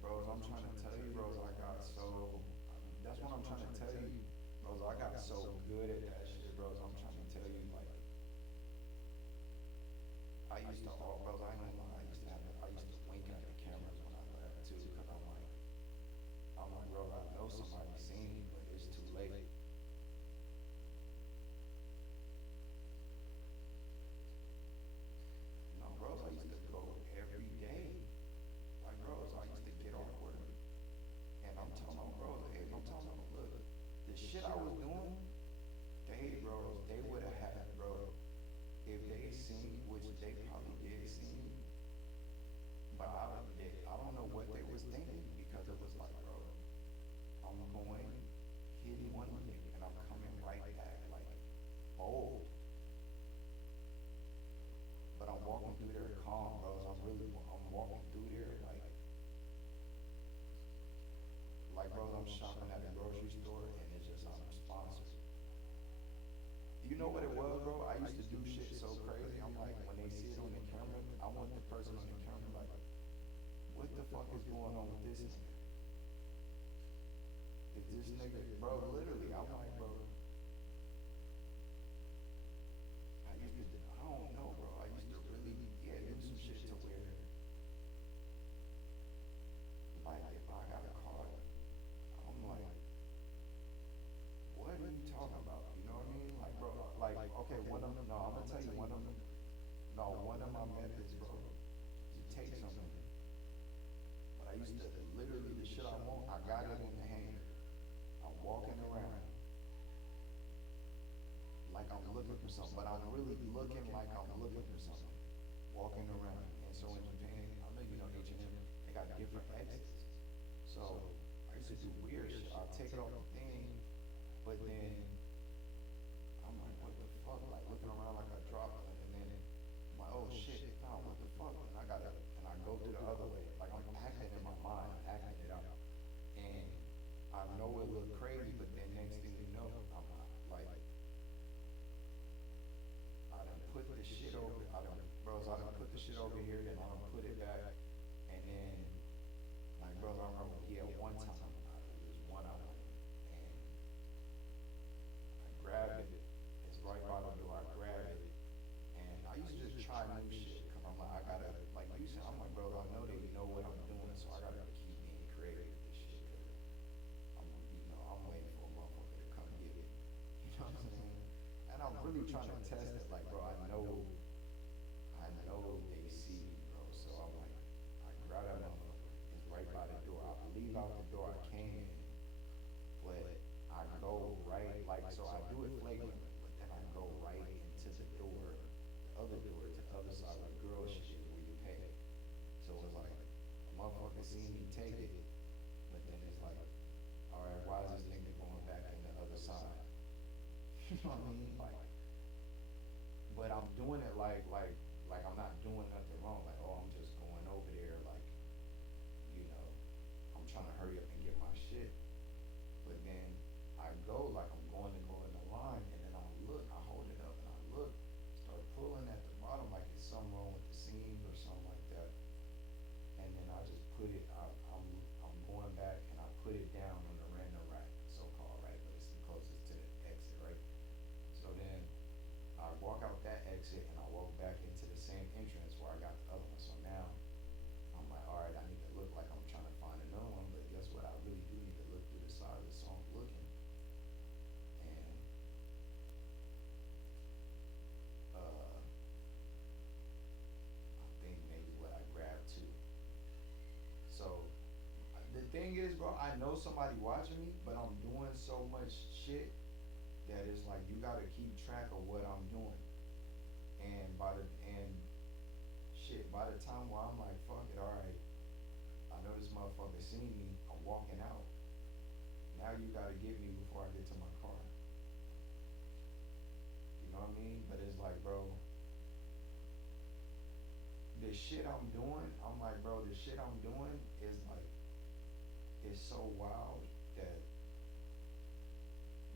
Bros, I'm trying to tell you, bros, I got so, that's what I'm trying to tell you. Bros, I got so good at that shit, bros. I'm trying to tell you, like, I used to, oh, bros, I ain't gonna lie, I used to wink at the cameras when I laughed too, cause I'm like, bro, I know somebody seen me, but it's too late. No, bros, I used to go every day. Like, bros, I used to get off work, and I'm telling them, bros, hey, I'm telling them, look, the shit I was doing, bros, they would have had, bro, if they seen, which they probably did see, but I don't know what they was thinking, because it was like, bro, I'm going, hitting one lick, and I'm coming right back, like, bold. But I'm walking through there calm, bros. I'm walking through there like, bros, I'm shopping at the grocery store, and it's just, I'm sponsored. You know what it was, bro? I used to do shit so crazy. I'm like, when they see it on the camera, I want the person on the camera like, what the fuck is going on with this nigga? Is this nigga, bro, literally, I'm like, bro, I don't know, bro. I used to really, yeah, do some shit to where, like, if I got a car, I'm like, what are you talking about? You know what I mean? Like, bro, like, okay, one of them, no, I'm gonna tell you one of them, no, one of my methods, bro, to take something. But I used to, literally, the shit I want, I got it in the hanger. I'm walking around like I'm looking for something, but I'm really looking like I'm looking for something. Walking around. And so in Japan, I know you know H&M, they got different exits. So I used to do weird shit. I'll take it off the thing, but then I'm like, what the fuck? Like looking around like I dropped it, and then I'm like, oh shit, nah, what the fuck? And I go through the other way. Like I'm acting in my mind, acting it out. And I know it look crazy, but then next thing you know, I'm like, I done put the shit over, I done put the shit over here, then I done put it back, and then, like, bros, I remember, yeah, one time, it was one I went, and I grabbed it, it's right by the door, I grabbed it, and I used to just try new shit, cause I'm like, I gotta, like you said, I'm like, bro, I know they know what I'm doing, so I gotta keep being creative with this shit, cause I'm waiting for a motherfucker to come get it, you know what I'm saying? And I'm really trying to test it, like, bro, I know they see me, bro, so I'm like, I grab that motherfucker, it's right by the door, I leave out the door I came in, but I go right, like, so I do it flagrant, but then I go right into the door, the other door, to the other side where the girl shit is, where you pay. So it's like, a motherfucker see me take it, but then it's like, alright, why is this nigga going back in the other side? You know what I mean? Like, but I'm doing it like I'm not doing nothing wrong. Like, oh, I'm just going over there, like, you know, I'm trying to hurry up and get my shit. But then I go like I'm going to go in the line, and then I look, I hold it up, and I look, start pulling at the bottom like it's something wrong with the seams or something like that. And then I just put it, I'm going back, and I put it down on the random rack, so-called, right? But it's the closest to the exit, right? So then I walk out that exit, and I walk back into the same entrance where I got the other one. So now I'm like, alright, I need to look like I'm trying to find another one, but guess what? I really do need to look through the side of it, so I'm looking. And I think maybe what I grabbed too. So the thing is, bro, I know somebody watching me, but I'm doing so much shit that it's like you gotta keep track of what I'm doing. And by the time where I'm like, fuck it, alright, I know this motherfucker seen me, I'm walking out. Now you gotta get me before I get to my car. You know what I mean? But it's like, bro, the shit I'm doing, I'm like, bro, the shit I'm doing is like, it's so wild that,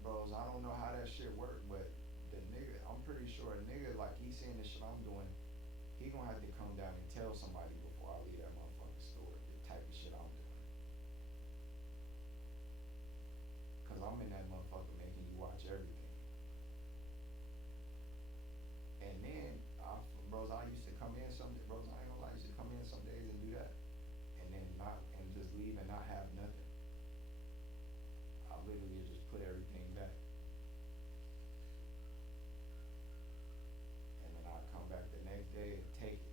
bros, I don't know how that shit work, but the nigga, I'm pretty sure a nigga, like, he seeing the shit I'm doing, he gonna have to come down and tell somebody before I leave that motherfucking store the type of shit I'm doing. Cause I'm in that motherfucker making you watch everything. And then, bros, I used to come in bros, I ain't gonna lie, I used to come in some days and do that. And then and just leave and not have nothing. I literally just put everything back. And then I'd come back the next day and take it.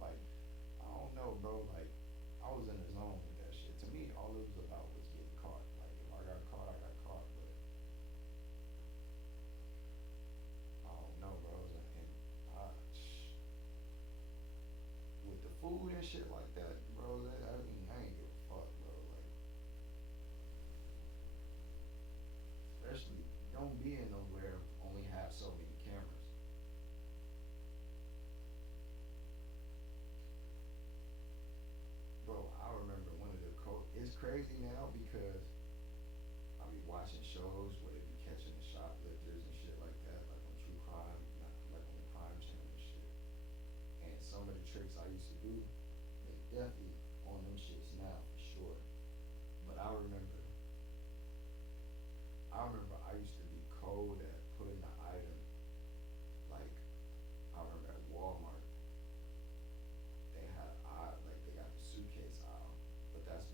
Like, I don't know, bro, like, I was in the zone with that shit. To me, all it was about was getting caught. Like, if I got caught, I got caught, but I don't know, bro. And I, with the food and shit like that, bro, I ain't give a fuck, bro. Like, especially, don't be in nowhere only have so many cameras. Bro, I remember one of the it's crazy now because I be watching shows where they be catching the shoplifters and shit like that, like on true crime, not like on the crime channel and shit. And some of the tricks I used to do, they definitely on them shits now for sure. But I remember I used to be cold at putting the item, like, I remember at Walmart, they got the suitcase aisle, but that's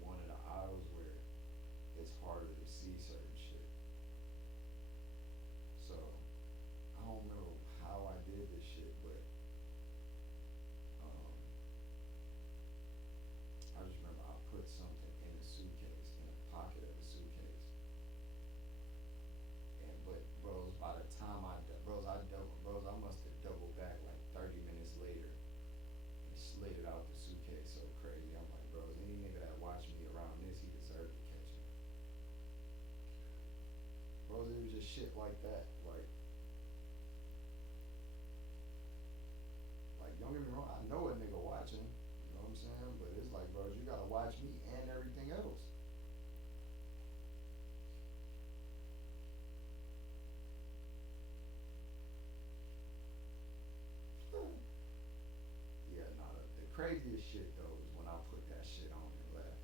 one of the aisles where it's harder to see certain shit. So I don't remember how I did this shit, but I just remember I put something in a suitcase, in a pocket of a suitcase. And but bros, by the time I must have doubled back like 30 minutes later and slid it out the suitcase so crazy. I'm like, bros, any nigga that watched me around this, he deserved to catch me. Bros, it was just shit like that. Like don't get me wrong, I know a nigga watching, you know what I'm saying? But it's like, bros, you gotta watch me and everything else. Yeah, nah, the craziest shit though is when I put that shit on and left.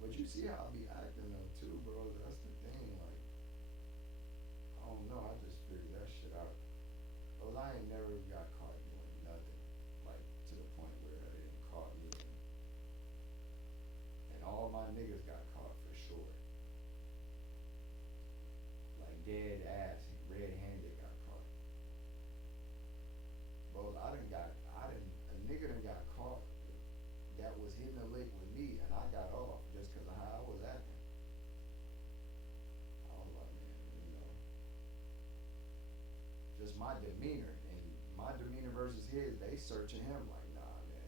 But you see how I be acting though too, bro. That's the thing. Like, I don't know. I just figured that shit out. Well, I ain't never got caught doing nothing, like to the point where it didn't caught me. And all my niggas got caught for sure. Like dead ass, red-handed got caught. Bro, a nigga done got caught that was hitting a lick with me, and I got off just because of how I was acting. I was like, man, just my demeanor, and my demeanor versus his, they searching him like, nah, man,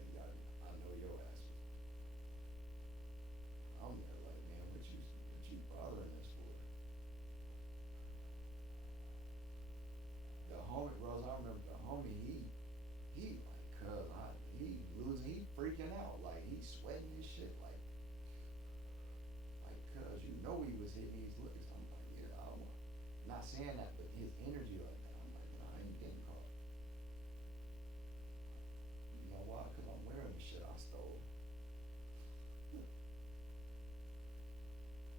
I know your ass was. I'm there like, man, what you bothering us for? The homie, bros, I remember the homie, he like, he freaking out, like he sweating his shit, like, cuz you know he was hitting these licks. I'm like, yeah, I don't want, not saying that, but his energy like that, I'm like, nah, I ain't getting caught. You know why? Cause I'm wearing the shit I stole.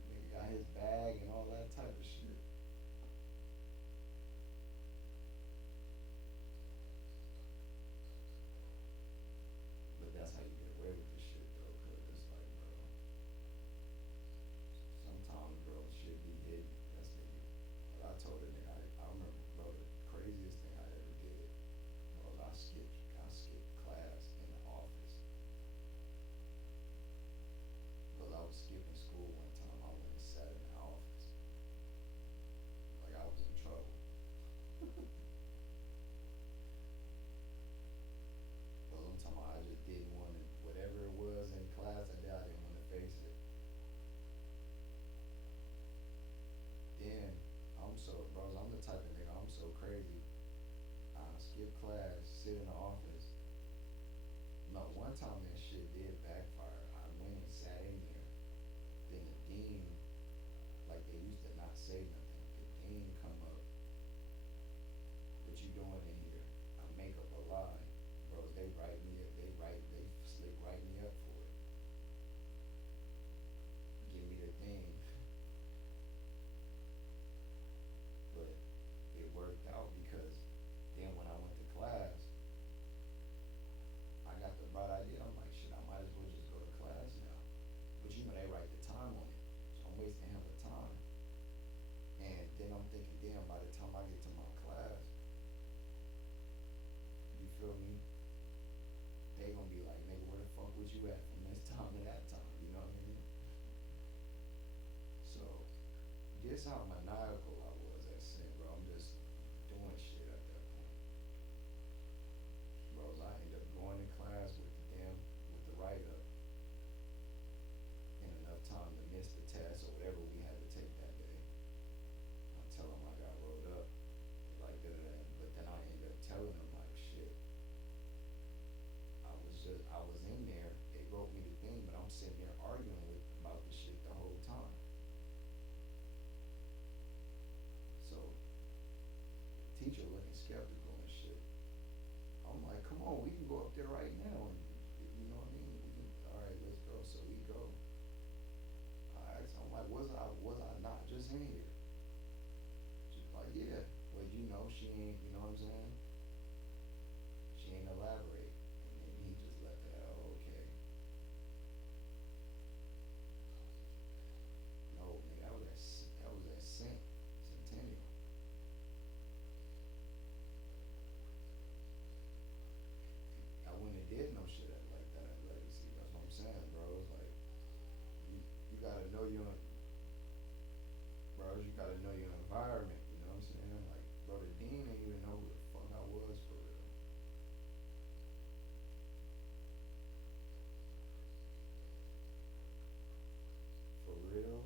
Nigga got his bag and all that type of shit. But that's how you get away with this shit though, cause it's like, bro, sometimes, bro, shit be hidden. That's the, but I told the nigga, class, sit in the office. No, one time that shit did backfire. I went and sat in there. Then the dean, like they used to not say nothing. The dean come up, what you doing in here? I make up a lie. Bros, they write me up, they slick write me up for it. Give me the thing. But it worked out because then when I went to class, I got the bright idea. I'm like, shit, I might as well just go to class now. But you know, they write the time on it. So I'm wasting hella time. And then I'm thinking, damn, by the time I get to my class, you feel me? They gonna be like, nigga, where the fuck was you at from this time to that time? You know what I mean? So, guess how maniacal I was at sin, bro. I'm just doing shit at that point. Bros, I ended up going to class with the write up in enough time to miss the test or whatever we had to take that day. I tell them I got rolled up, like that, but then I ended up telling them like, shit, I was in there. They wrote me the thing, but I'm sitting there arguing with about the shit the whole time. So, teacher looking skeptical and shit. I'm like, come on, we can go up there right now, and you know what I mean? We can, all right, let's go. So we go. I asked, I'm like, was I not just in here? She's like, yeah. Well, you know, she ain't, you know what I'm saying? She ain't elaborate. And then he just left it out, okay. No, nigga, that was at Centennial. I wouldn't have did no shit like that at Legacy. That's what I'm saying, bro. It's like, you gotta know your, bros, you gotta know your environment, you know what I'm saying? Like, bro, the dean didn't even know who the fuck I was for real. For real?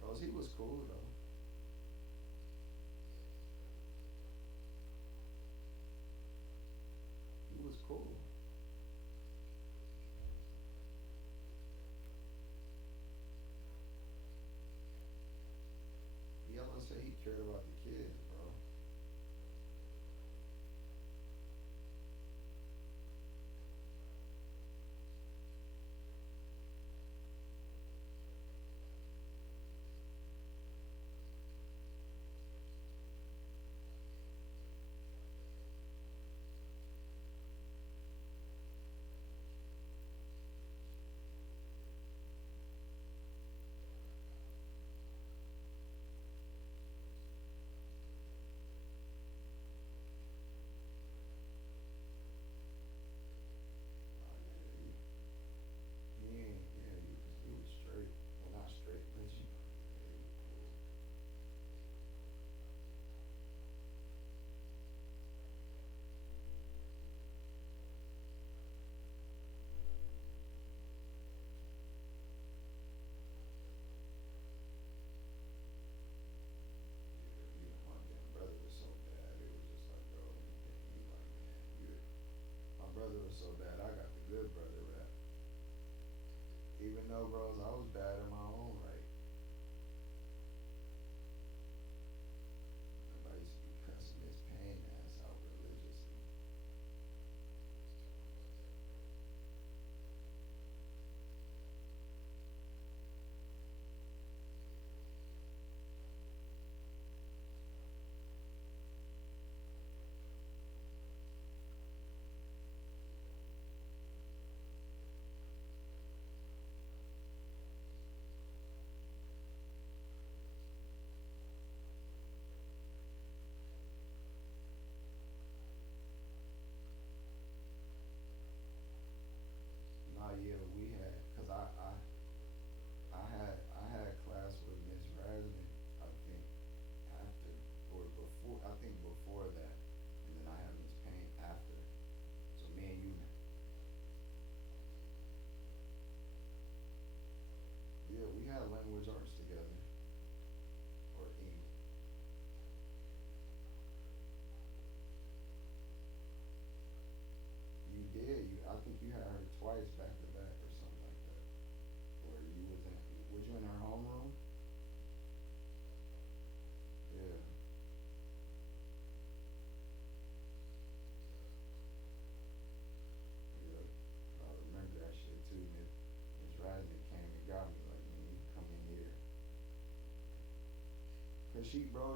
Bros, he was cool though. He was cool. Yellow said he cared about the kids, bro. He ain't, yeah, he was straight. Well, not straight, but you know, yeah, he was cool. Yeah, my damn brother was so bad. It was just like, bro, anything. He like, man, my brother was so bad. I got the good brother rap. Even though, bros, I was bad in my own right. Nobody used to be cussing his pain ass out religiously.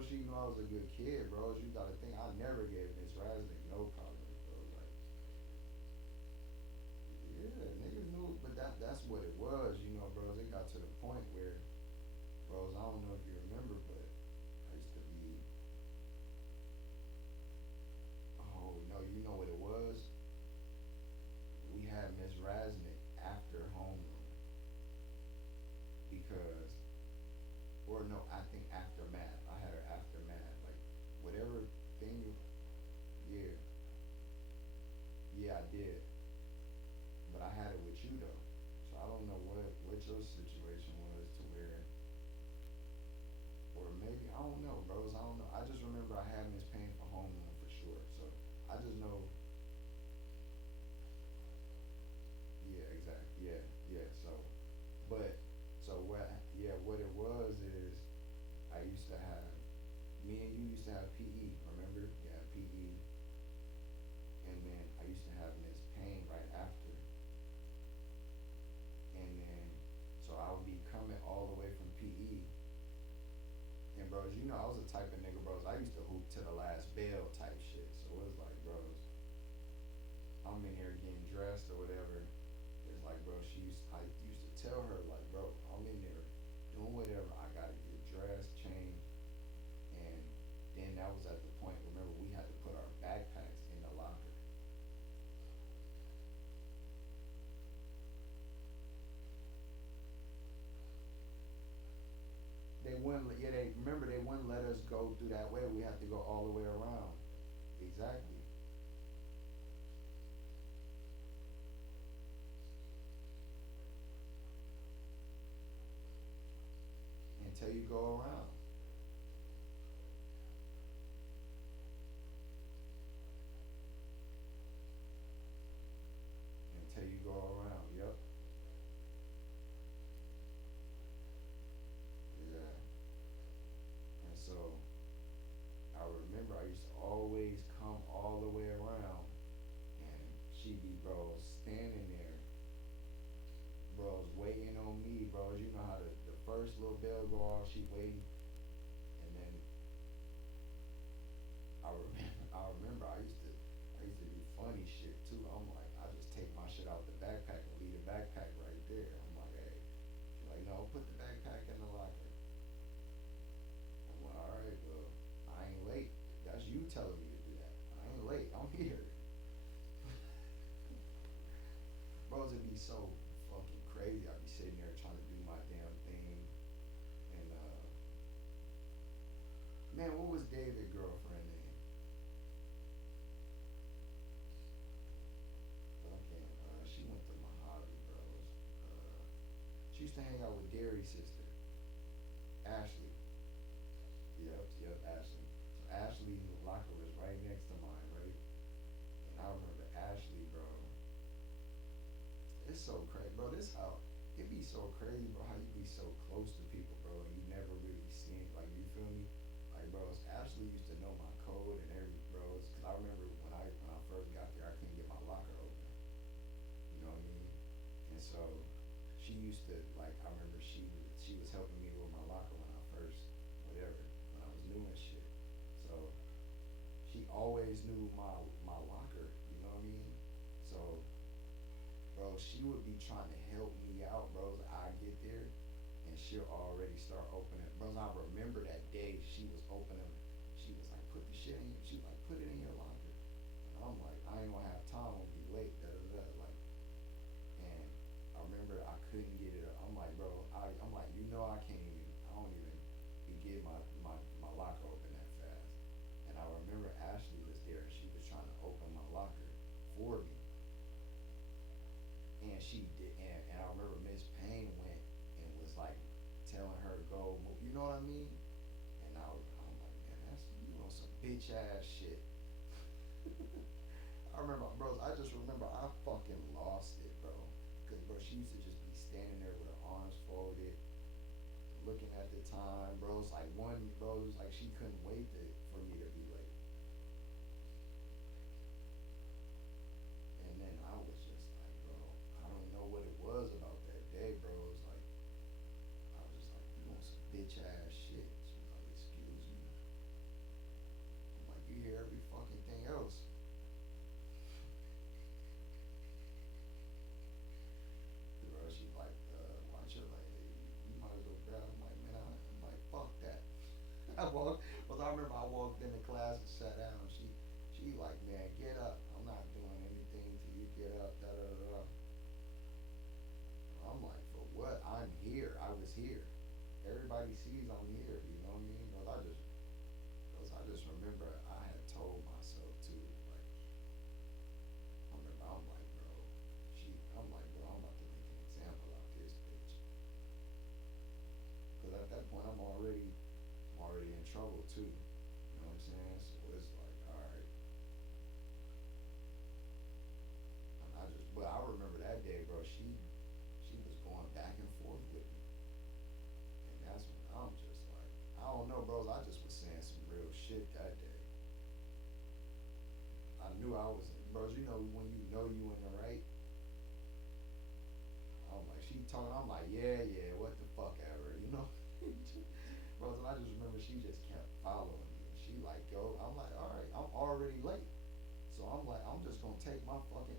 she knew I was a good kid, bro. You gotta think I never gave Miss Rasnick no problems, bro. Like, yeah, niggas knew, but that's what it was, you know, bros. It got to the point where, bros, I don't know if you remember, but I used to be, oh no, you know what it was? We had Miss Rasnick after homeroom because, or no, I think after math. I had her after math, like whatever thing. Yeah, yeah, I did, but I had it with you though, so I don't know what your situation was to where, or maybe I don't know, bros. I don't know. I just remember I had Miss Payne for homeroom for sure, so I just know. Yeah, exactly. Yeah, yeah. So, but so what? Yeah, what it was is I used to have me and you used to have PE. Remember? Yeah, PE, and then I used to have Miss Payne right after, and then so I would be coming all the way from PE. And bros, you know I was the type of nigga, bros. I used to hoop to the last bell type shit. So it was like, bros, I'm in here getting dressed or whatever. It's like, bro, I used to tell her, like, bro, I'm in there doing whatever. I gotta get dressed, changed, and then that was at the point. Remember, we had to put our backpacks in the locker. They wouldn't. Yeah, they remember they wouldn't let us go through that way. We had to go all the way around. Exactly. Until you go around. Until you go around. Yep. Yeah. And so I remember I used to always come all the way around, and she'd be, bro, standing there, bros, waiting on me, bros. You know how the first little bell go off, she waiting, and then I remember, I used to do funny shit too. I'm like, I just take my shit out the backpack and leave the backpack right there. I'm like, hey, she's like, no, put the backpack in the locker. I'm like, all right, well, I ain't late. That's you telling me to do that. I ain't late. I'm here. Bros, it'd be so fucking crazy. I'd be sitting there trying to do my damn thing, and man, what was David's girlfriend name? Fucking, she went to Mojave, bros. She used to hang out with Gary's sister, Ashley. Yep, yep, Ashley. So Ashley's locker was right next to mine, right? And I remember Ashley, bro. It's so crazy, bro. This how it be so crazy, bro. How you be so close to people, bro, and you never really seen, like, you feel me? Like, bros, Ashley used to know my code and every, bros. Cause I remember when I first got there, I couldn't get my locker open. You know what I mean? And so she used to, like, I remember she was helping me with my locker when I first, whatever, when I was new and shit. So she always knew my locker. You know what I mean? So, bro, she would be trying to help me out, bros. I get there, and she'll already start opening. Bros, I remember that day she was opening. She was like, put the shit in. She was like, put it in your locker. And I'm like, I ain't gonna have time. I'm gonna be late. Da da da. Like, and I remember I couldn't get it. I'm like, bro, I'm like, you know, I can't even. I don't even be getting my locker open that fast. And I remember Ashley was there. And she was trying to open my locker for me, and she did, and I remember Miss Payne went and was like telling her to go move, you know what I mean? And I'm like, man, that's you on some bitch ass shit. I remember, bros. I just remember I fucking lost it, bro. Cause bro, she used to just be standing there with her arms folded, looking at the time, bro. It's like bro, it was like she couldn't wait for me to be late. And then I was just like, bro, I don't know what it was about that day, bro. It was like, I was just like, you on some bitch ass shit. She was like, excuse me. here. I was here. Everybody sees I'm here. You know what I mean? Cause I just remember I had told myself too, like, I remember I'm like, bro, I'm like, bro, I'm about to make an example out this bitch. Cause at that point I'm already in trouble too. You know what I'm saying? So it's like, all right. And but I remember that day, bro. She was going back and forth with me, and that's when I'm just like, I don't know, bros. I just was saying some real shit that day. I knew I was, bros. You know when you in the right. I'm like, she talking. I'm like, yeah, yeah. What the fuck ever, you know. Bros, and I just remember she just kept following me. She like, go. I'm like, all right. I'm already late. So I'm like, I'm just gonna take my fucking,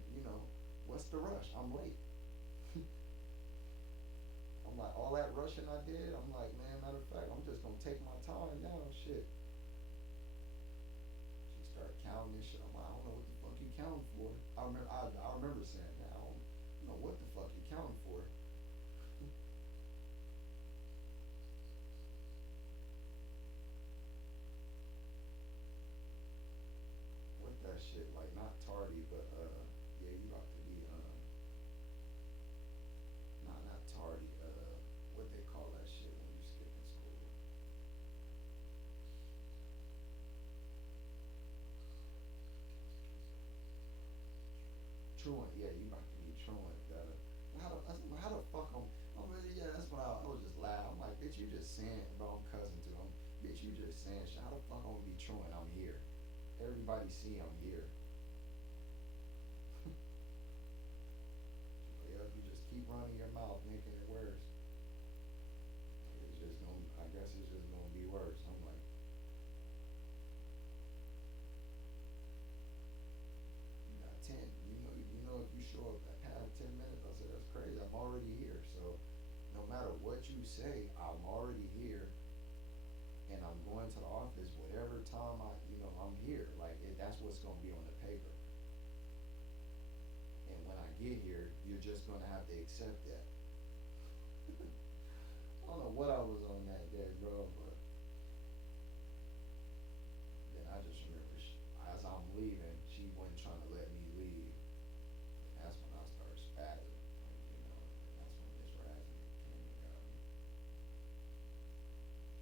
what's the rush? I'm late. I'm like, all that rushing I did, I'm like, man, matter of fact, I'm just gonna take my time now, shit. She started counting this shit. I'm like, I don't know what the fuck you counting for. I remember saying that. I don't know what the fuck you counting for. What that shit, like not tardy, but yeah, you about to be not tardy, what they call that shit when you skip in school. Truant, yeah, you about to be truant. How the fuck I'm really, yeah, that's when I was just laughing. I'm like, bitch, you just saying, bro, I'm cousin to him. Bitch, you just saying shit. How the fuck I'm gonna be truant? I'm here. Everybody see I'm here. Yeah, you just keep running your mouth, making it worse. It's just gonna, I guess it's just gonna be worse. I'm like, you got 10. If you show up at half 10 minutes, I said that's crazy. I'm already here. So no matter what you say, I'm already here, and I'm going to the office whatever time I'm here. Like that's what's gonna be on the paper. And when I get here, you're just gonna have to accept that. I don't know what I was on that day, bro, but then I just remember as I'm leaving, she wasn't trying to let me leave. And that's when I started spazzing, and that's when Miss Rasmus came and got me. She's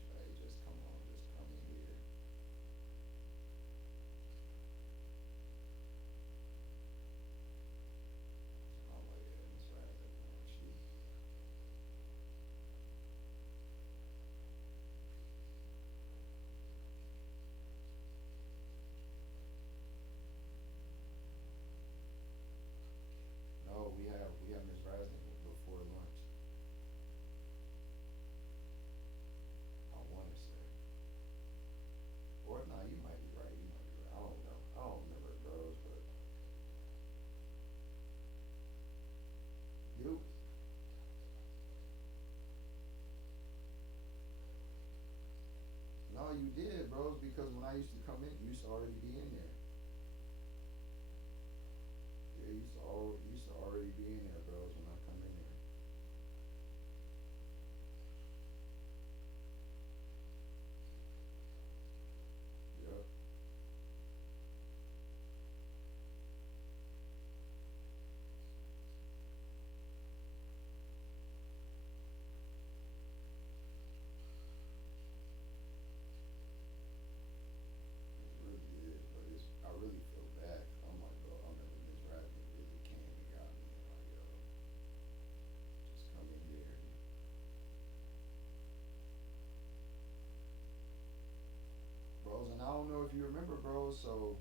like, hey, just come on, just come in here. So I'm like, yeah, Miss Rasmus, she. No, we have Miss Rasmus before lunch. I want to say, or no, you might be right. You might be right. I don't know. I don't remember, bros, but you. No, you did, bros, because when I used to come in, you used to already be in there. Yeah, you used to already be in there, bros, when I come in there. Yep. It really is, but I really feel bad. I'm like, bro, I remember Miss Rasmus really came and got me and like, yo, just come in here. Bros, and I don't know if you remember, bros, so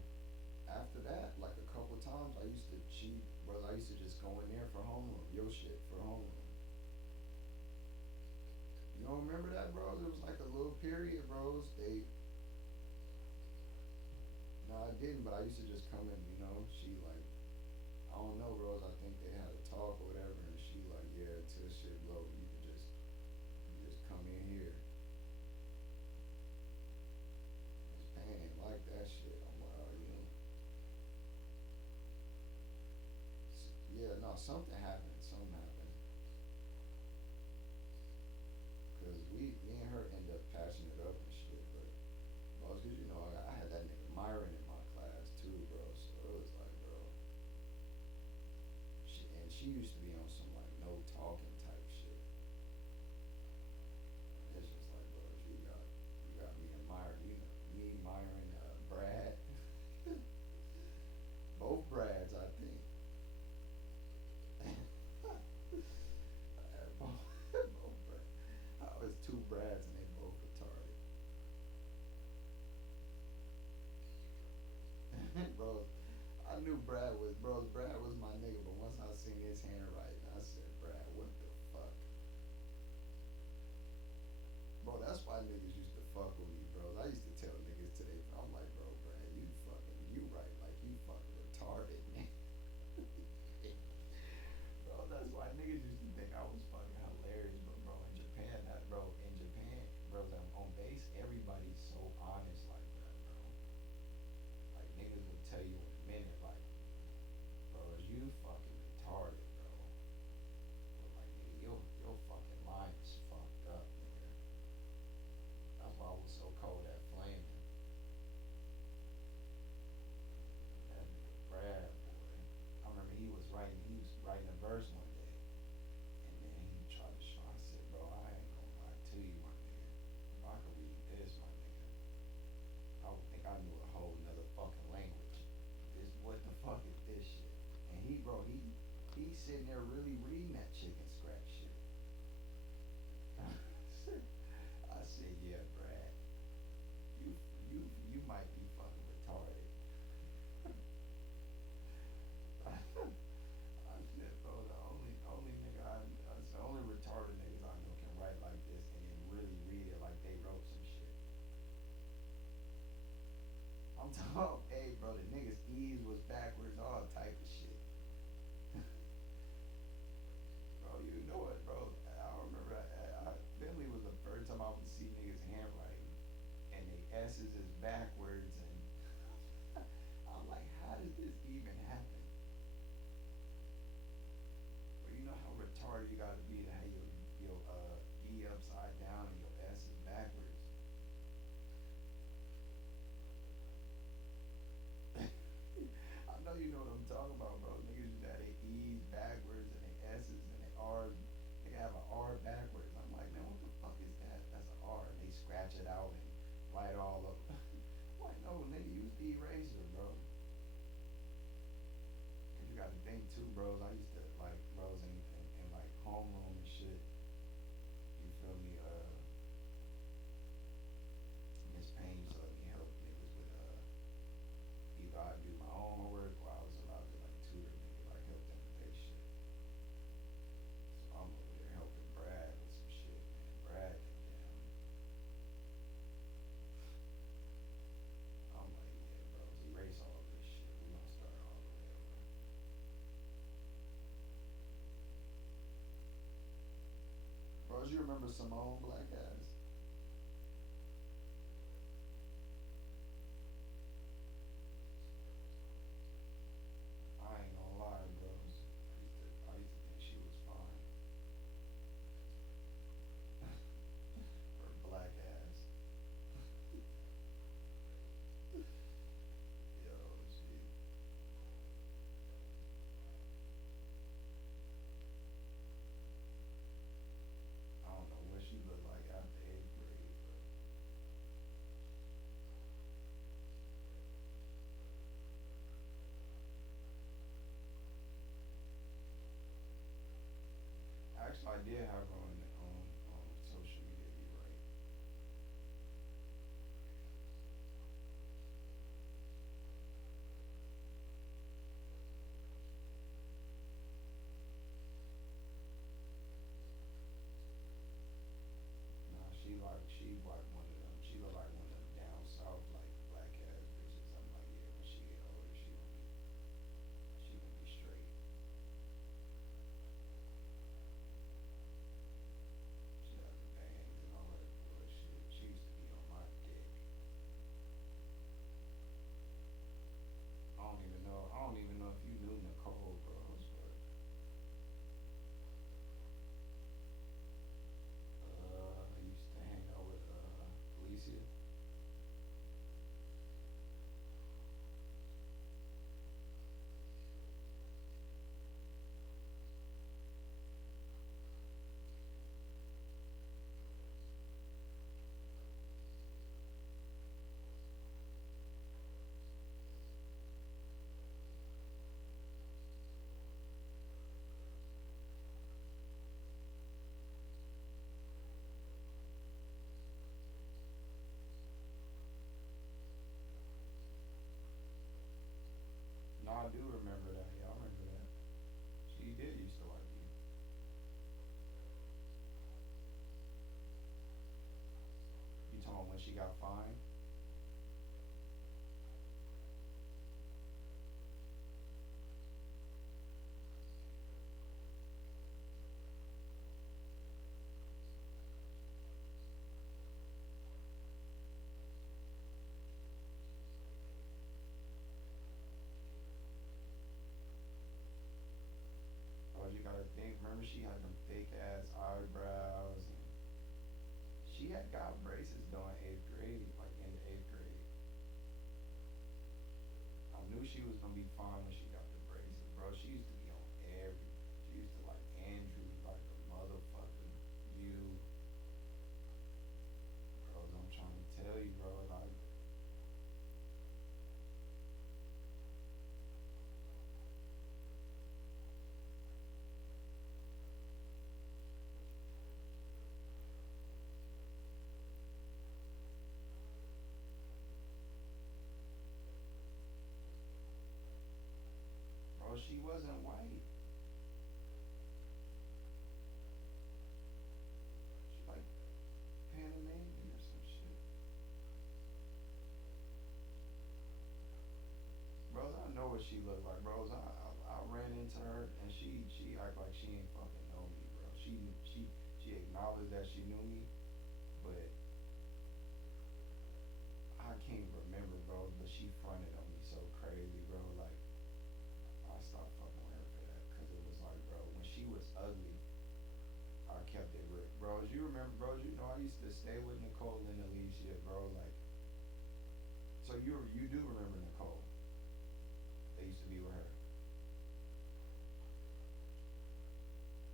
after that, like a couple times, I used to cheat, bros. I used to just go in there for homeroom, yo shit for homeroom. You don't remember that, bros? It was like a little period, bros. No, I didn't, but I used to just come in, she like, I don't know, bros. I think they had a talk or whatever, and she like, yeah, till shit blow, you just come in here. Miss Payne ain't like that shit. I'm like, yeah, no, something happened. Something happened. she used to be on some like no talking type shit. It's just like, bro, you got me and Myra, me, Myra, and Brad, both Brads, I think. Both Brads. I was two Brads and they both retarded. Bro, I knew Brad was my nigga, but once I seen his handwriting, I said, Brad, what the fuck? Bro, that's why niggas used to fuck with me, bro. I used to tell niggas today, I'm like, bro, Brad, you right, like you fucking retarded, man. Bro, that's why niggas used to think I was fucking hilarious, but bro, in Japan, bro, on base, everybody's so honest like that, bro. Like niggas would tell you in a minute, like, bro, is you fucking retarded, bro? But like, nigga, your fucking line is fucked up, nigga. That's why I was so cold at flaming. That nigga Brad, boy. I remember he was writing a verse one day, and then he tried to show. I said, bro, I ain't gonna lie to you, my nigga. If I could read this, my nigga, I would think I knew a whole nother fucking language. What the fuck is this shit? And he's sitting there really reading that chicken scratch shit. I said, yeah, Brad, you you might be fucking retarded. I said, bro, the only nigga that's the only retarded niggas I know can write like this and then really read it like they wrote some shit. I'm talking, hey, bro, the niggas E's was backwards, all type of shit. Bro, you know what, bro? I remember Finley was the first time I would see niggas handwriting, and the S's is backwards, and I'm like, how does this even happen? But you know how retarded you gotta be to have your E upside down and your S is backwards. I know you know what I'm talking about, bro. Niggas do that, they E's backwards and they S's and they R's. They have an R backwards. I'm like, man, what the fuck is that? That's an R. And they scratch it out and write all up. I'm like, no, nigga, use the eraser, bro. Cause you gotta think too, bros. I used to like bros in like homeroom and shit. You feel me? Miss Payne used to let me help niggas with either I do my own work or I was allowed to like tutor niggas, like help them with their shit. So I'm over there helping Brad with some shit, man. Brad can damn. I'm like, yeah, bros, erase all this shit. We gonna start all the way over. Bros, you remember Simone Black Ass? I ain't gonna lie, bros. I used to think she was fine. Her black ass. Yo, she. I don't know what she looked like after 8th grade, but actually I did have her on social media. You're right. Nah, she like one of them. She look like one of them down south like black ass bitches. I'm like, yeah, when she get older, she gonna be straight. got fined? Bro, you gotta think. Remember, she had them thick ass eyebrows, and she had got braces during eighth grade, like in the eighth grade. I knew she was gonna be fine when she got the braces, bro. She used to be on every. She used to like Andrew like a motherfucker. You, bro. I'm trying to tell you, bro. Like, bro, she wasn't white. She like Panamanian or some shit. Bros, I know what she looked like, bros. I ran into her and she act like she ain't fucking know me, bro. She acknowledged that she knew me, but I can't remember, bro. But she fronted on me so crazy, bro. Like I stopped fucking with her for that, cause it was like, bro, when she was ugly, I kept it real, bros. You remember, bros? You know I used to stay with Nicole and Alicia, bro. Like, so you do remember Nicole? They used to be with her.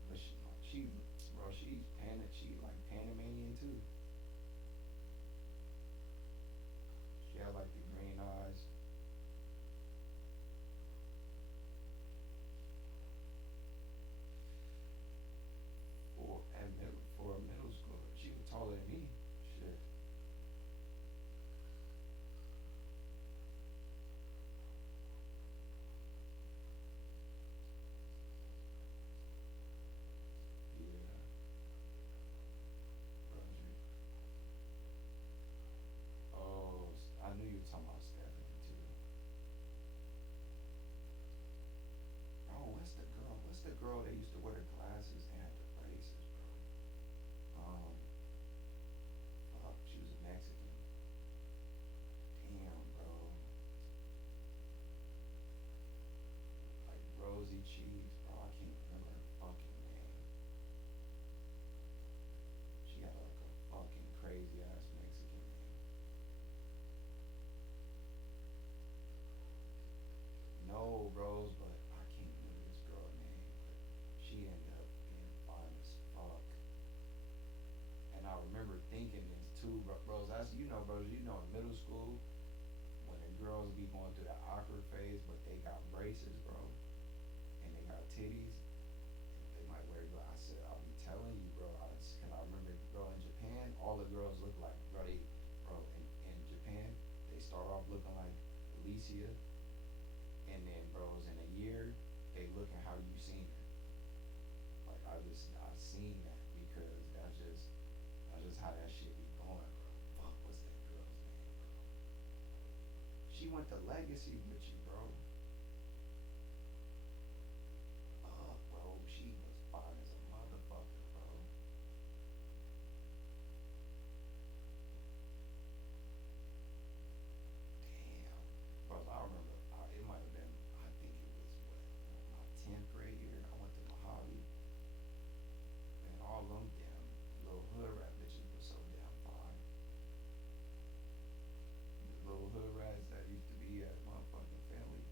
But she, bro, she like Panamanian too. She had like the green eyes. For a middle schooler, she was taller than me. Shit. Yeah, bro. Oh, I knew you were talking about Stephanie too. Oh, what's the girl? What's the girl that used to wear the glasses and had the braces, bro? Um, fuck, she was a Mexican. Damn, bro. Like rosy cheeks, bro. I can't remember her fucking name. She had like a fucking crazy ass Mexican name. No, bros, but I can't remember this girl name. But she ended up being fine as fuck. And I remember thinking this too, bros. That's bros. You know, in middle school, when the girls be going through that awkward phase, but they got braces, bro, and they got titties, they might wear glasses. I said, I'll be telling you, bro. Cause I remember, bro, in Japan, all the girls look like, bro, in Japan, they start off looking like Alicia, and then, bros, in a year, they looking how you seen her. Like I seen that because that's just how that shit be going, bro. Fuck, what's that girl's name, bro? She went to Legacy with you, bro. Fuck, bro. She was fine as a motherfucker, bro. Damn. Bro, I remember, it might have been, I think it was what, my 10th grade year. I went to Mojave, and all them damn little hood rat bitches were so damn fine. The little hood rats that used to be at motherfucking Family.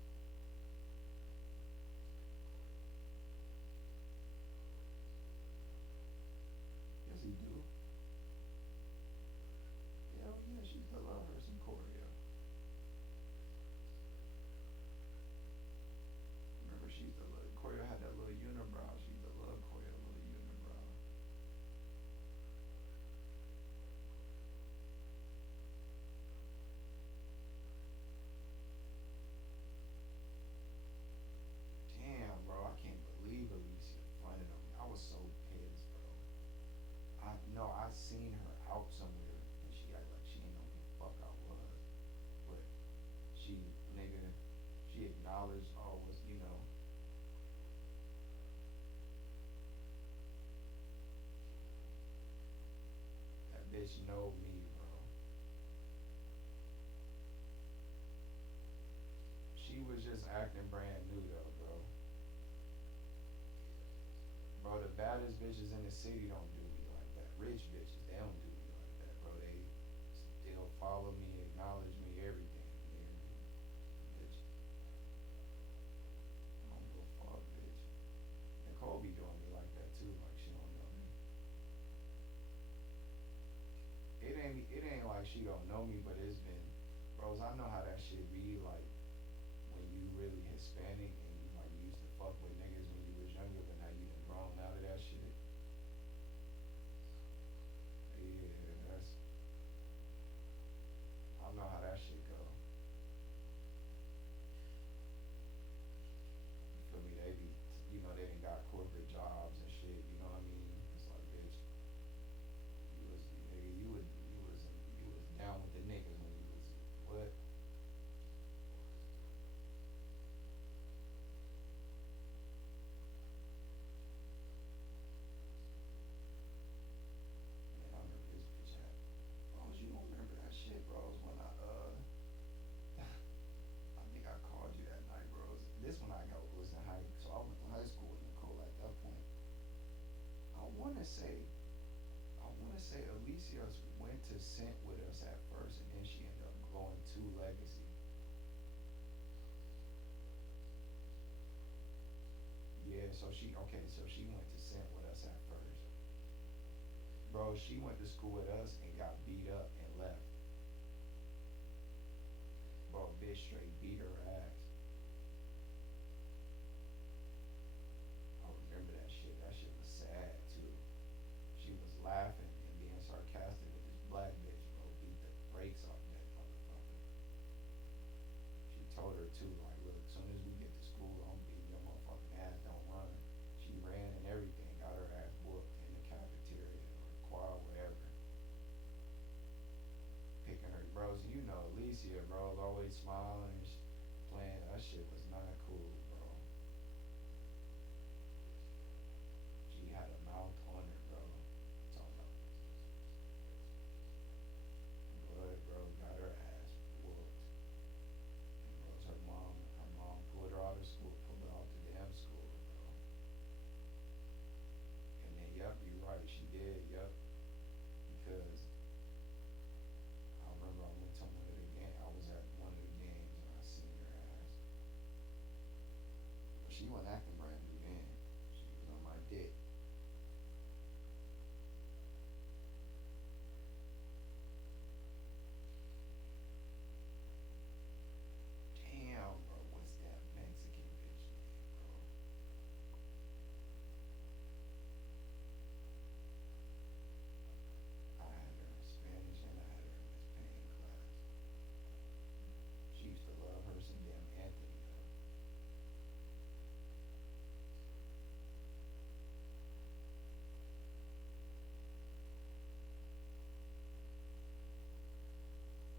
acknowledge always, that bitch know me, bro. She was just acting brand new though, bro. Bro, the baddest bitches in the city don't do me like that. Rich bitches, they don't do me like that, bro. They still follow me, acknowledge me, everything. You hear me? Bitch, I don't give a fuck, bitch. Nicole be doing me like that too, like she don't know me. It ain't like she don't know me, but it's been, bros. I know how that shit be like when you really Hispanic and you like you used to fuck with niggas when you was younger, but now you done grown out of that shit. Yeah, I know how that shit go. You feel me? They be, they done got corporate jobs and shit. You know what I mean? It's like, bitch, you was nigga, you was down with the niggas when you was what? Man, I remember this bitch had. Bros, you don't remember that shit, bros? When I think I called you that night, bros. This when I was in so I went to high school with Nicole at that point. I wanna say I want to say Alicia went to Scent with us at first, and then she ended up going to Legacy. Yeah, so she went to Scent with us at first. Bro, she went to school with us and got beat up and left. Bro, bitch straight beat her ass. I remember that shit. That shit was sad too. She was laughing and being sarcastic with this black bitch, bro. Beat the brakes off that motherfucker. She told her too, like, look, as soon as we get to school, I'm beating your motherfucking ass. Don't run. She ran and everything, got her ass whooped in the cafeteria or quad, whatever. Picking her bros, Alicia, bro, always smiling and playing. That shit was not cool, bro. She had a mouth on her, bro. Talking about blood, bro, got her ass whooped. And bros, her mom pulled her out of school, pulled her out the damn school, bro. And then, yep, you're right, she did, yep. Because I remember I went to one of the games. I was at one of the games and I seen her ass. But she wasn't acting brand new then. She was on my dick. Damn, bro, what's that Mexican bitch name, bro? I had her in Spanish and I had her in this pain class. She used to love her some damn Anthony though.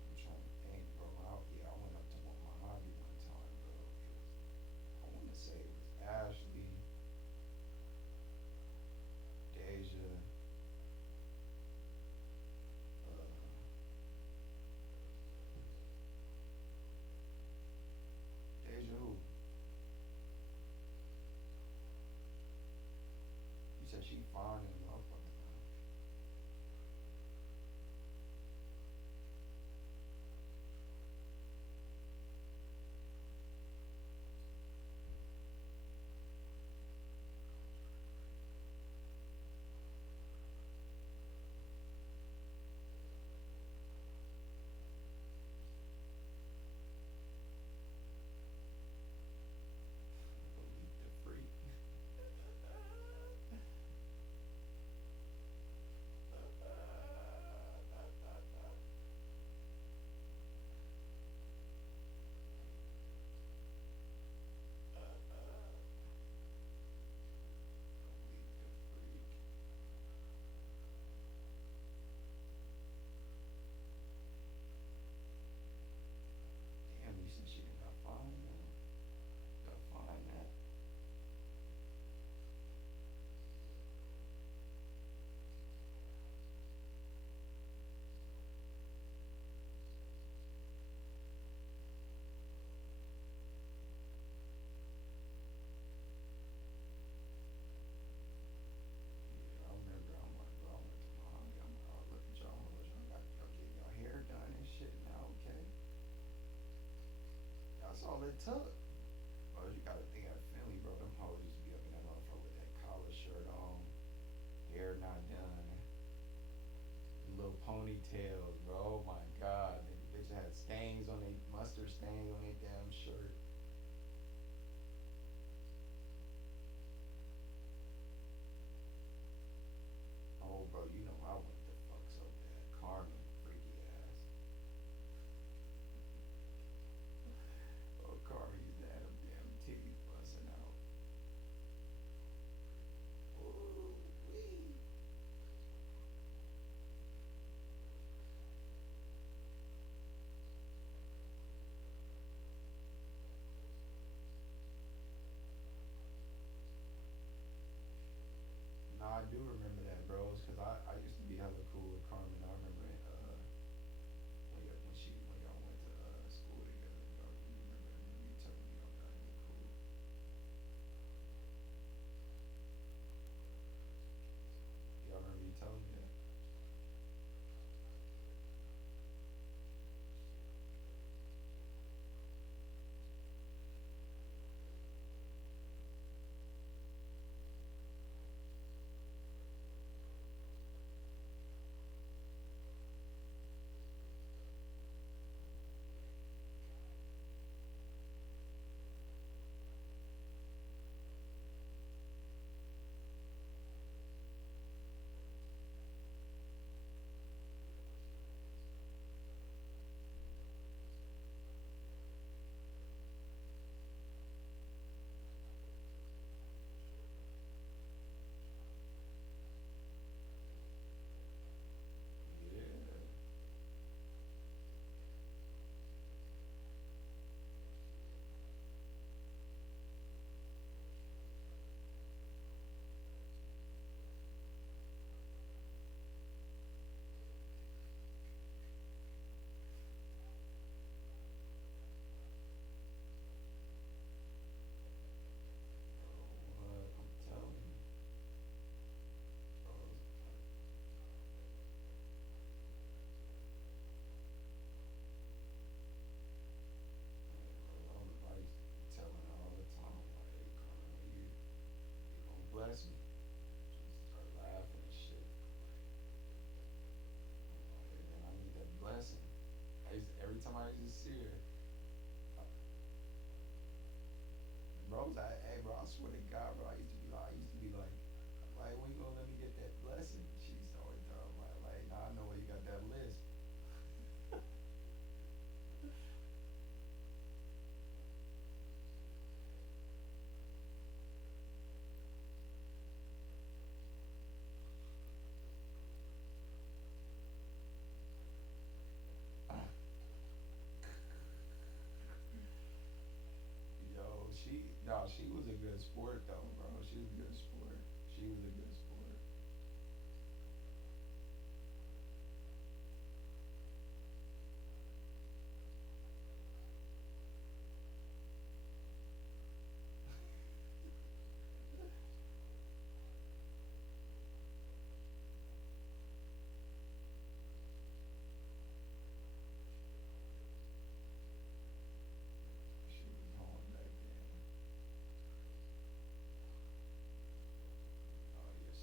I'm trying to think, bro. I went up to Mojave one time, bro. I want to say it was Ashley, Deja, uh, Deja who? You said she fine and motherfucker. Believe the freak. tuck. Bro, you gotta think at Finley, bro. Them hoes used to be up in that motherfucker with that collar shirt on, hair not done, little ponytails, bro. Oh my god, nigga, bitch had stains on they mustard stains on their damn shirt. Oh, bro, you know I went the fuck so bad. Carmen, freaky ass. Oh, Carmen used to have them damn titties busting out. Ooh, wee. Nah, I do remember that, bros, cause I used to be hella cool with Carmen. I remember when y'all went to school together. Y'all remember you telling me y'all gotta be cool. Y'all remember you telling me that? Yeah. Bro, what? I'm telling you, bro. Bro, I used to be telling her all the time, like, hey, Carmen, when you gonna bless me? She used to start laughing and shit. I'm like, hey, man, I need that blessing. Every time I used to see her, I, hey, bro, I swear to God, bro, I used to be like, when you gonna let me get that blessing? She used to always tell me, like, nah, I know where you got that list. Yo, nah, she was a good sport though, bro. She was a good sport. She was a good sport. She was home back then. Oh yeah,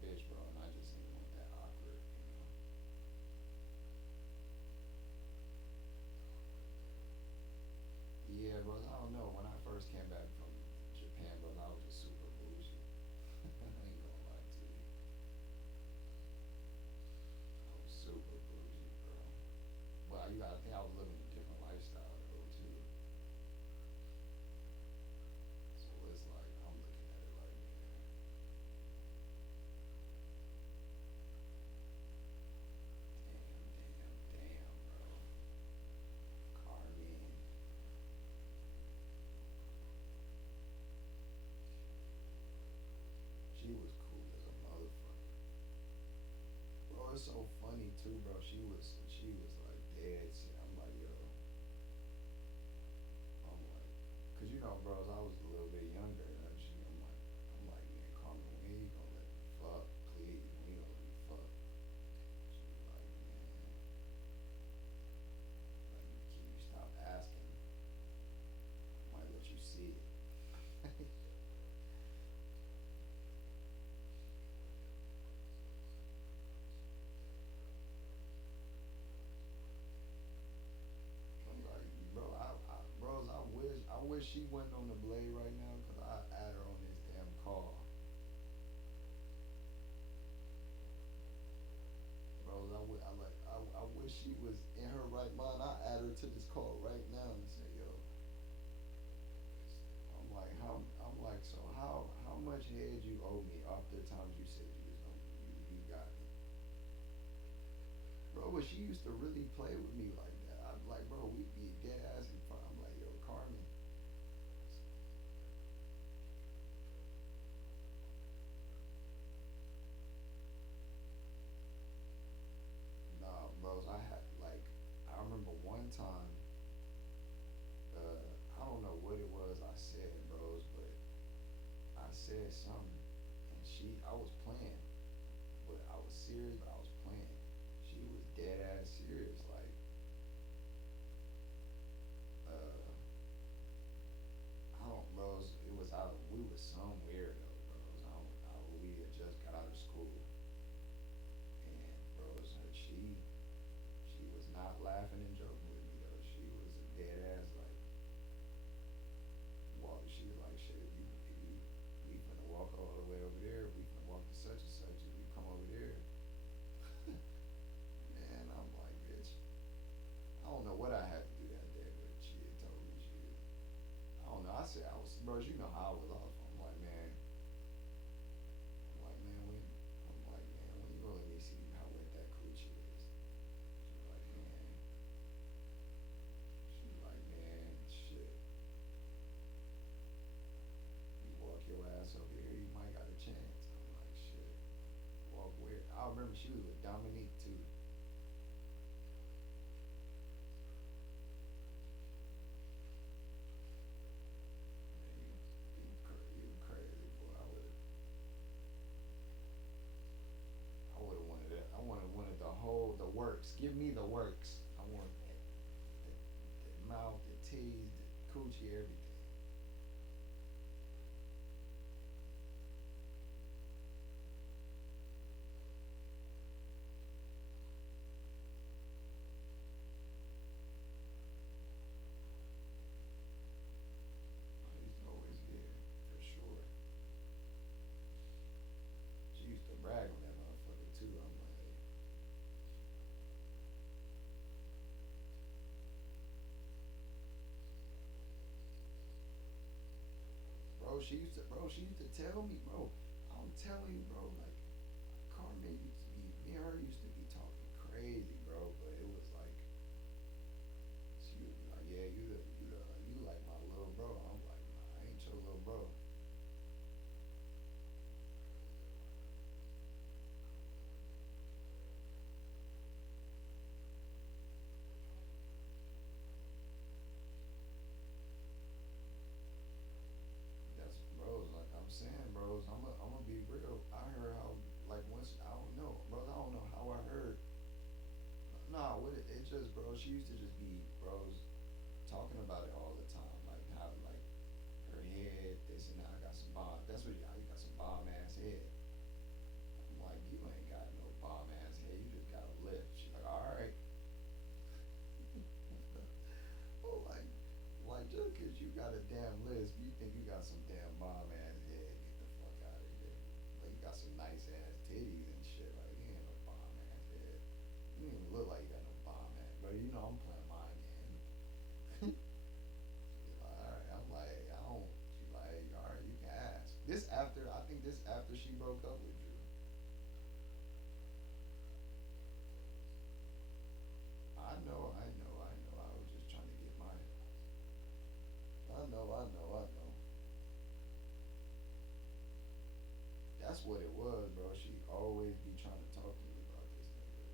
bitch, bro, and I just didn't want that awkward. Yeah, bro. I don't know. When I first came back from Japan, bro, I was just super bougie. I ain't gonna lie to you. I was super bougie, bro. But you gotta think I was living a different lifestyle though too. So it's like I'm looking at it like, man, damn, bro. Carmen, she was cool as a motherfucker. Bro, it's so funny too, bro. She was like dead shit. I'm like, yo, I'm like, cause bros, I was a little bit younger and shit. I'm like, man, Carmen, when you gonna let me fuck, please? When you gonna let me fuck? She was like, man, like, can you stop asking? I might let you see it. I'm like, bro, I wish she wasn't on the blade right now, cause I add her on this damn call. Bros, I wish she was in her right mind. I add her to this call right now and say, yo, I'm like, so how much head you owe me off the times you said you was gonna you got me, bro? But she used to really play with me like that. I'm like, bro, we be dead ass in front. I'm like, yo, Carmen, nah, bros. I remember one time, I don't know what it was I said, bros, but I said something, and I was playing, but I was serious, but I was playing. She was dead ass serious, like, uh, I don't, bros. It was out. We was somewhere though, bros. We had just got out of school, and bros, she was not laughing and joking with me though. She was a dead ass like walk. She was like, shit, if you we finna walk all the way over there. We finna walk to such and such. If you come over there, man, I'm like, bitch. I don't know what I had to do that day, but she had told me she. I don't know. I said I was, bro. You know how I was off. I'm like, man. I'm like, man. I'm like, man. When you gonna let me see how wet that coochie is? She's like, man. She's like, man. Shit. You walk your ass over here. You might got a chance. I'm like, shit. Walk where? I remember she was with Dominique too. Man, you crazy, boy. I would have wanted it. I wanted the works. Give me the works. I want the mouth, the teeth, the coochie, everything. I used to always get it, for sure. She used to brag on that motherfucker too. I'm like, hey, bro, she used to tell me, bro. I'm telling you, bro, like Carmen used to be, me and her used to be talking crazy, bro. But it was like she would be like, yeah, you like my little bro. I'm like, nah, I ain't your little bro. That's bros. Like I'm saying, bros. I'm gonna be real. I heard how like once I don't know, bros. I don't know how I heard. Nah, what it just, bro. She used to just be, bros, talking about it all the time, like how like her head, this and that. I got some bomb. That's what you got. You got some bomb ass head. I'm you ain't got no bomb ass head. You just got a lift. She's like, all right. Oh, like just cause you got a damn list, you think you got some damn bomb ass head? Get the fuck out of here. Like you got some nice ass titties and shit. Like you ain't no bomb ass head. You don't even look like you got no bomb ass. But you know I'm playing my game. She's like, all right. I'm like, I don't. She's like, all right, you can ask. This after I think this after she broke up with you. I know, I know, I know. I was just trying to get my. I know, I know, I know. That's what it was, bro. She always be trying to talk to me about this nigga.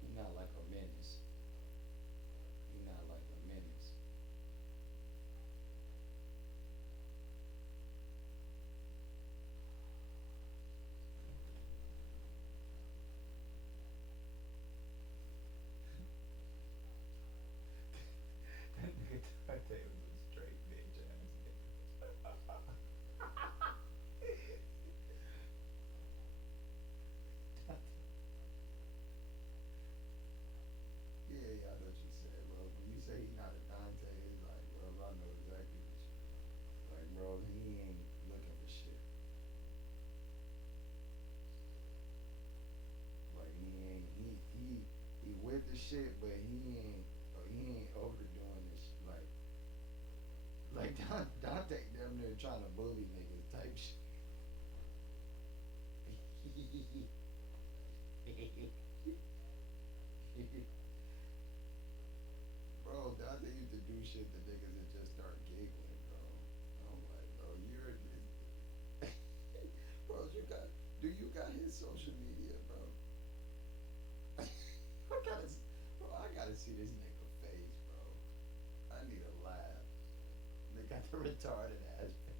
He not like a menace. He not like a menace. That nigga Dante was a straight bitch ass nigga. Yeah, yeah, I know what you said, bro. When you say he not a Dante, it's like, bro, I know exactly what you. Like, bro, he ain't looking for shit. Like, he with the shit, but he ain't overdoing this. Like Dante damn near trying to bully niggas type shit. Bro, Dante used to do shit to niggas and just start giggling, bro. I'm like, bro, you're bro, do you got his social media, bro? I gotta see this nigga face, bro. I need a laugh. They got the retarded ass face.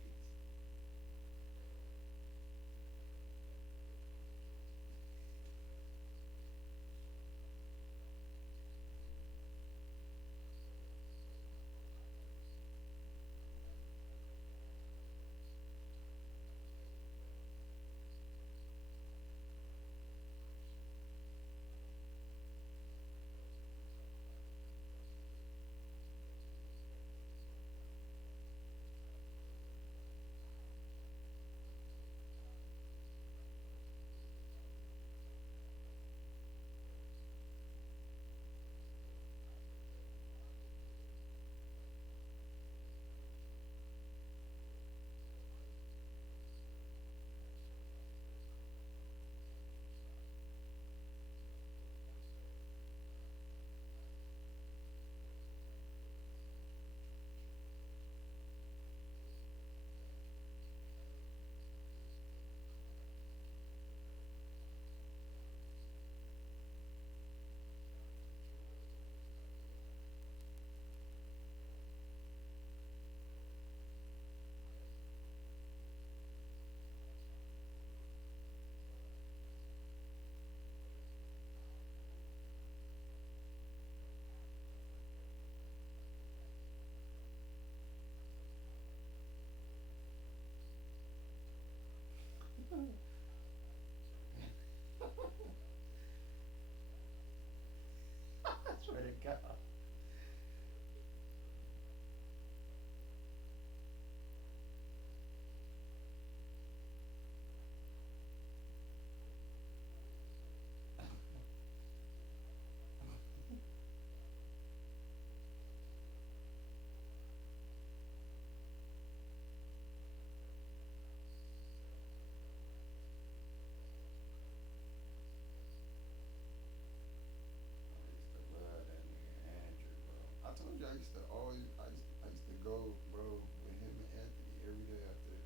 I used to go, bro, with him and Anthony every day after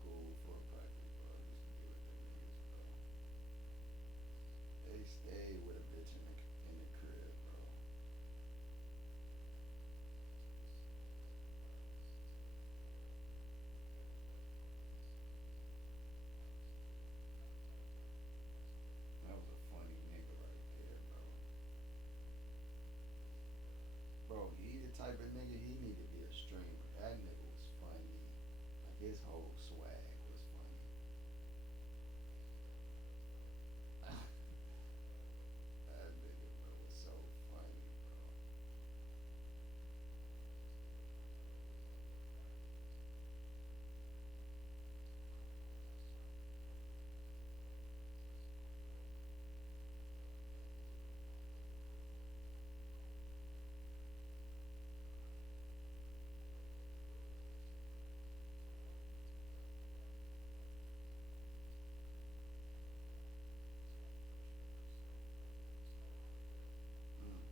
school for practice, bro. I used to be with them niggas, bro. They stayed with a bitch in the crib, bro. That was a funny nigga right there, bro. Bro, he the type of nigga he need to be a streamer. That nigga was funny. Like his whole swag was funny. That nigga, bro, was so funny, bro. Mm.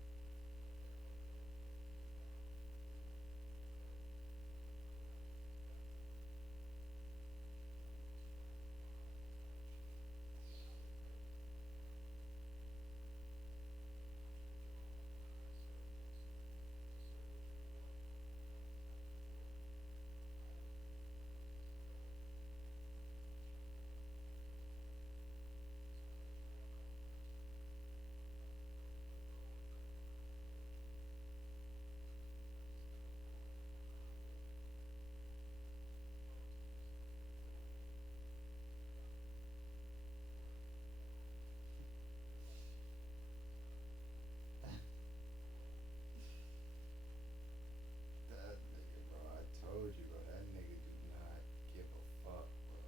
That nigga, bro. I told you, bro. That nigga do not give a fuck, bro.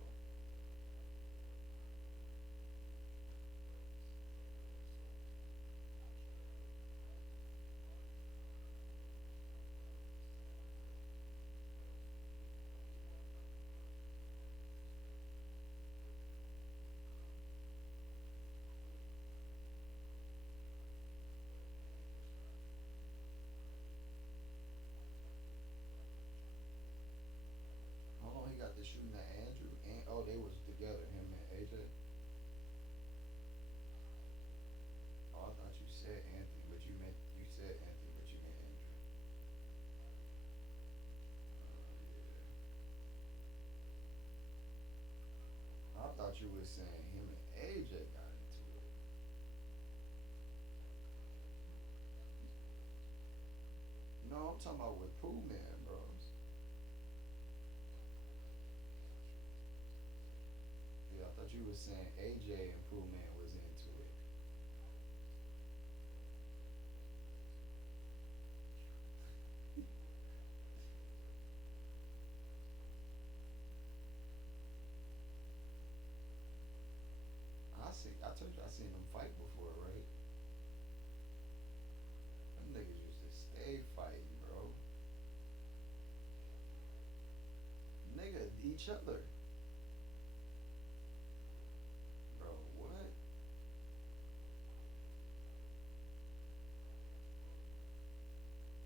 How long he got to shooting at Andrew? And oh, they was together, him and AJ. Oh, I thought you said Anthony, but you said Anthony, but you meant Andrew. Yeah. I thought you were saying him and AJ got into it. No, I'm talking about with Pooh Man, bros. Yeah, I thought you were saying AJ and Pooh Man was into it. I told you I seen them fight before, right? Them niggas used to stay fighting, bro. Nigga, each other. Bro, what?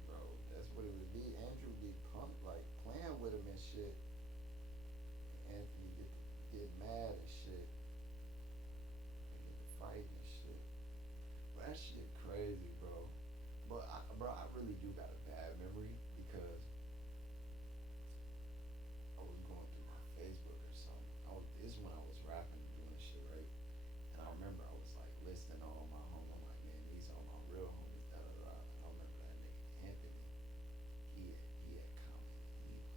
Bro, that's what it would be. Andrew be punk, like playing with him and shit. Anthony get mad and shit. They get to fight and shit. But that shit crazy, bro. But I really do got a bad memory because I was going through my Facebook or something. This is when I was rapping and doing shit, right? And I remember I was like listing all my homies. I'm like, man, these are my real homies. Da da da. And I remember that nigga Anthony. He had commented. And he like,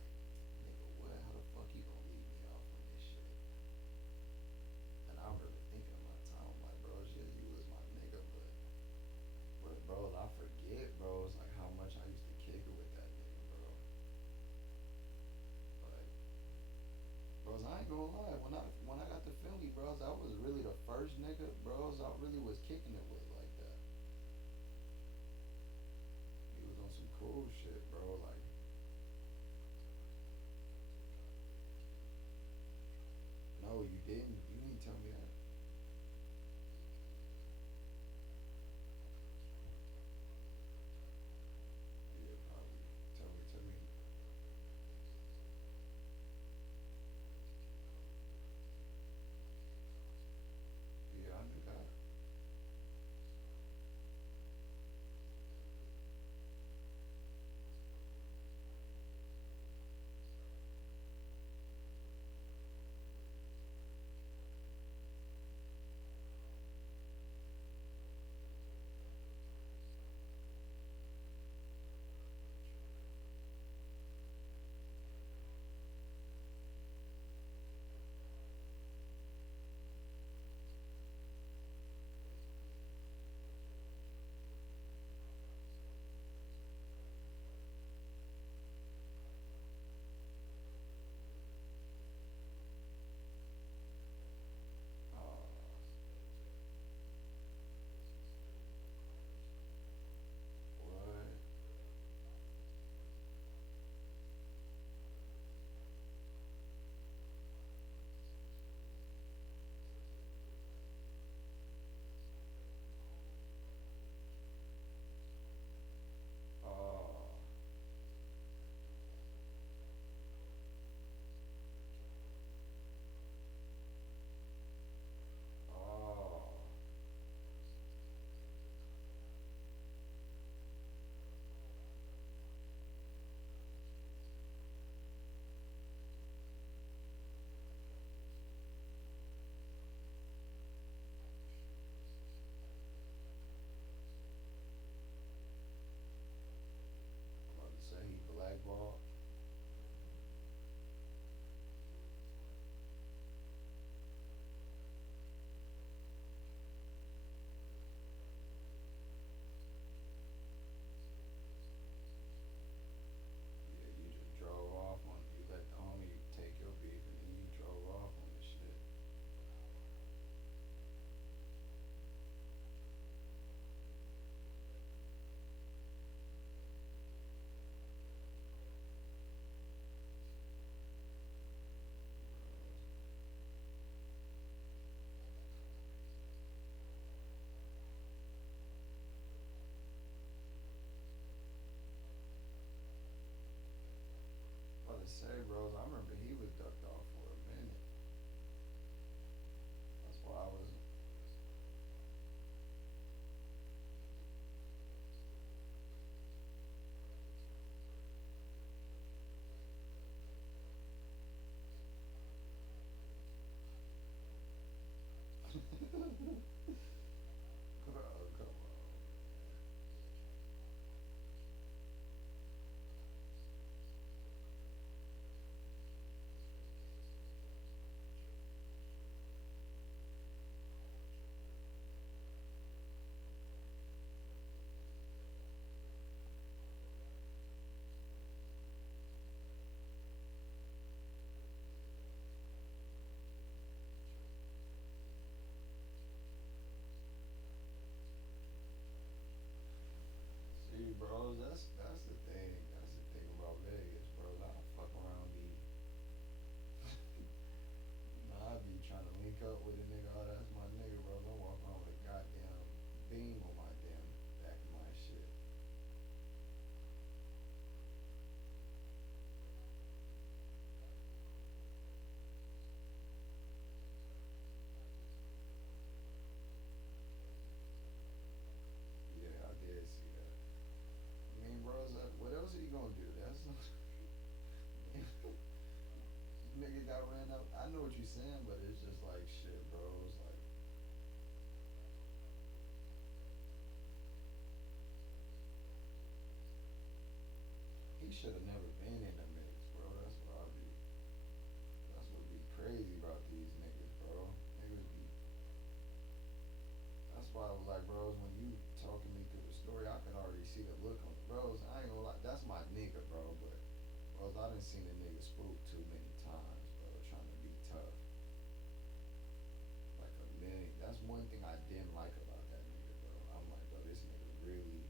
nigga, what? How the fuck you gonna leave me off on this shit? And I remember thinking at my time, I'm like, bro, shit, you was my nigga, but bro, I forget, bro. It's like how much I used to kick it with that nigga, bro. Like, bros, I ain't gonna lie. When I got to Philly, bros, I was really the first nigga, bros, I really was kicking it with like that. He was on some cool shit, bro. Like, no, you didn't. You didn't tell me that. Yeah, probably. bros, that's the thing. That's the thing about Vegas, bros. I fuck around be nah, I be trying to link up with a nigga. Oh, that's my nigga, bro. Don't walk around with a goddamn beam on my damn back of my shit. Yeah, I did see that. I mean, bros, what else are you gonna do? That's nigga got ran up. I know what you're saying, but it's just like shit, bro. It's like he should have never been in the mix, bro. That's what I be. That's what be crazy about these niggas, bro. Niggas be. That's why I was like, bros, when you talking me through the story, I could already see the look on bros. I ain't gonna lie, that's my nigga, bro. But bros, I done seen a nigga spook too many times, bro. Trying to be tough, like a million. That's one thing I didn't like about that nigga, bro. I'm like, bro, this nigga really,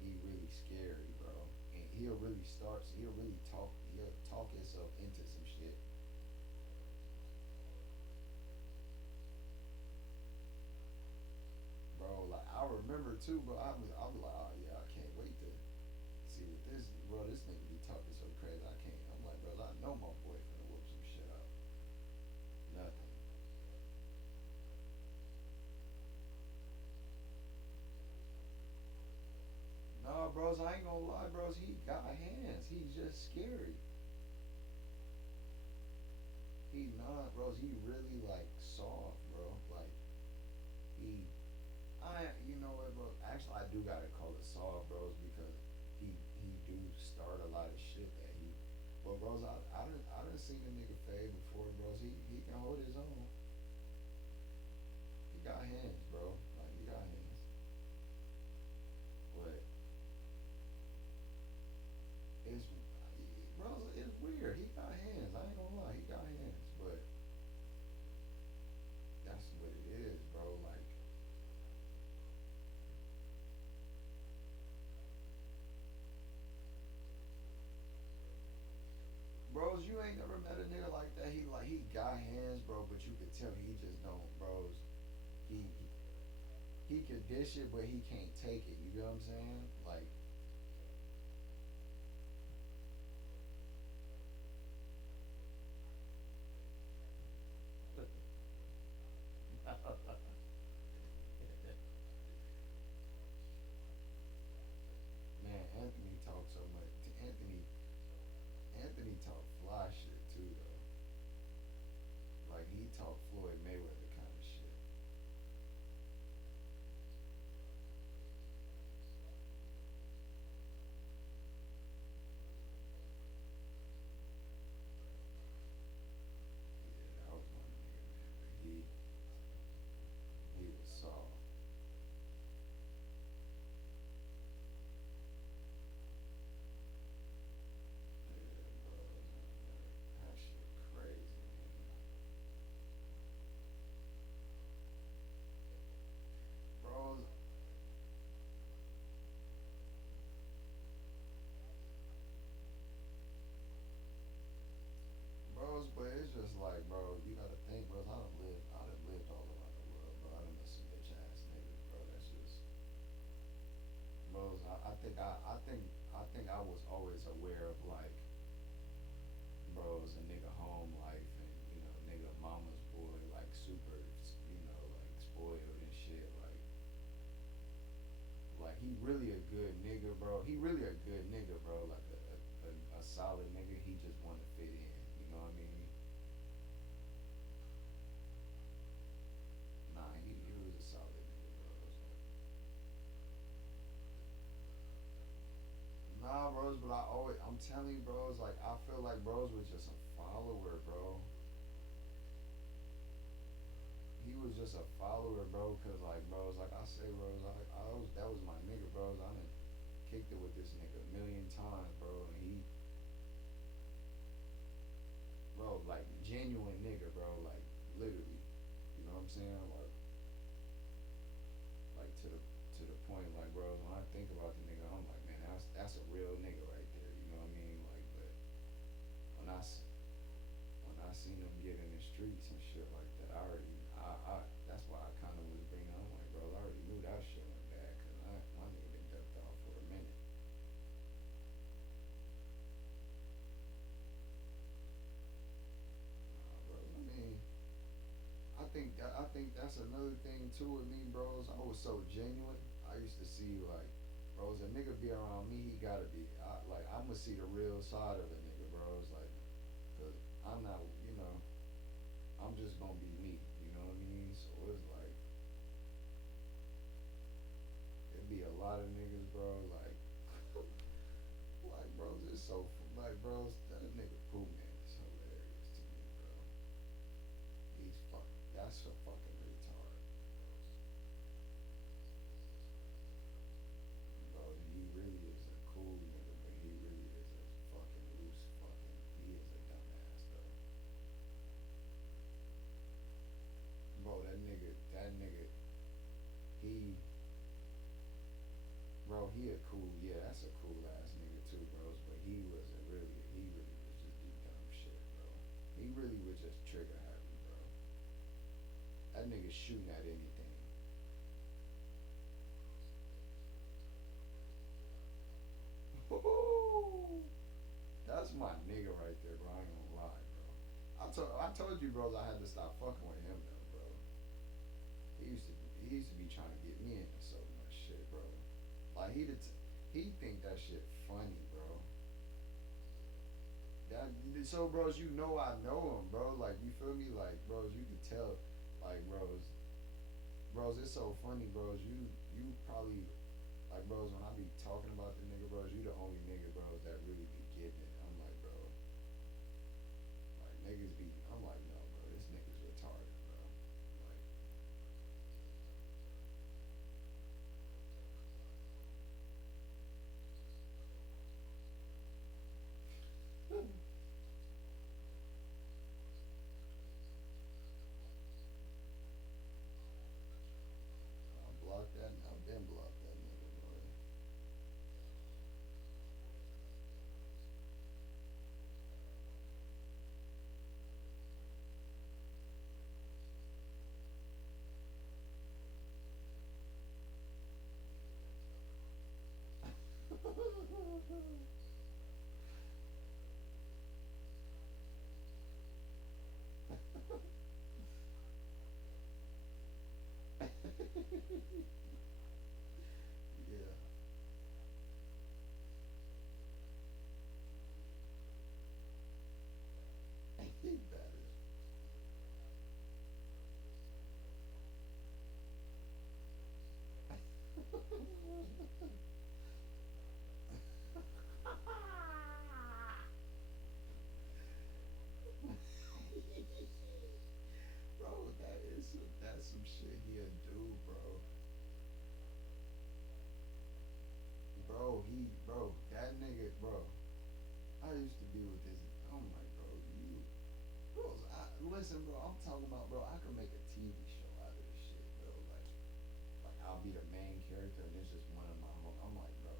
he really scary, bro. And he'll really he'll talk himself into some shit. Bro, like I remember too, bro. I was like, oh yeah, I can't wait to see what this, bro. This nigga be talking so crazy. I can't. I'm like, bro, I know my boy finna whoop some shit up. Nothing. Nah, bros, I ain't gonna lie, bros. He got hands. He's just scary. He not, bros. He really like soft, bro. Like he, you know what, bro? Actually, I do gotta call it soft, bros, because he do start a lot of shit that he. But bros, I done seen a nigga fade before, bros. He can hold his own. He got hands, bro. Like he got hands. But it's, bros, it's weird. He got hands. I ain't gonna lie, he got hands. But that's what it is, bro. Like, bros, you ain't never met a nigga like that. He got hands, bro, but you could tell he just don't, bros. He could dish it, but he can't take it. You know what I'm saying? Like, man, Anthony talks so much. Anthony talk fly shit too, though. Like he talk Floyd Mayweather kind of shit. Yeah, that was my nigga, man. But he was soft. Yeah, bro. That shit crazy, man. Bros, bros, but it's just like, bro, you gotta think, bros. I done lived all around the world, bro. I done met some bitch ass niggas, bro. That's just, bros. I think I was always aware of like, bros, a nigga home life and nigga mama's boy, like super, like spoiled and shit, like he really a good nigga, bro. He really a good nigga, bro. Like a solid nigga. He just want to fit in. You know what I mean? Nah, he was a solid nigga, bro. It's like, nah, bros. But I'm telling you, bros. Like I feel like bros was just a follower, bro. He was just a follower, bro. Cause like, bros, like I say, bros, that was my nigga, bros. I done kicked it with this nigga a million times, bro. And he, bro, like genuine nigga, bro. Like literally, you know what I'm saying? Like to the point, like, bro. When I think about the nigga, I'm like, real nigga right there. You know what I mean? Like, but when when I seen him get in the streets and shit like that, I that's why I kind of was bringing. I'm like, bro, I already knew that shit went bad because my nigga been ducked off for a minute. Bro, I think that's another thing too with me, bros. I was so genuine. I used to see like, bros, a nigga be around me, he gotta be. Like I'ma see the real side of a nigga, bros. Like, cause I'm not, you know, I'm just gonna be me. You know what I mean? So it's like it be a lot of niggas, bro. Like, like bros, it's so like, bros, that nigga Pooh man is hilarious to me, bro. He's fuck. That's a fucking retard. Bro, he really is a cool nigga, but he really is a fucking loose fucking. He is a dumbass though. Bro, he, bro, he a cool, yeah, that's a cool ass nigga too, bros. But he really was just do dumb shit, bro. He really was just trigger happy, bro. That nigga shooting at anything. That's my nigga right there, bro. I ain't gonna lie, bro. I told you, bros, I had to stop fucking with him though, bro. He used to be trying to get me into so much shit, bro. Like he think that shit funny, bro. That so, bros, you know I know him, bro. Like you feel me, like bros, you can tell, like bros, it's so funny, bros. You probably like, bros, when I be talking about the nigga, bros, you the only nigga, bros, that really be getting it. I'm like, bro, like niggas be. I'm like, no, bro, this nigga's retarded, bro. Like, I blocked that. I've been blocked that nigga, bro. Yeah, he bad as. Bro, that's some shit he'll do, bro. Bro, that nigga, bro. I used to be with this. I'm like, bro, listen, bro. I'm talking about, bro. I could make a TV show out of this shit, bro. Like I'll be the main character, and it's just one of my. I'm like, bro,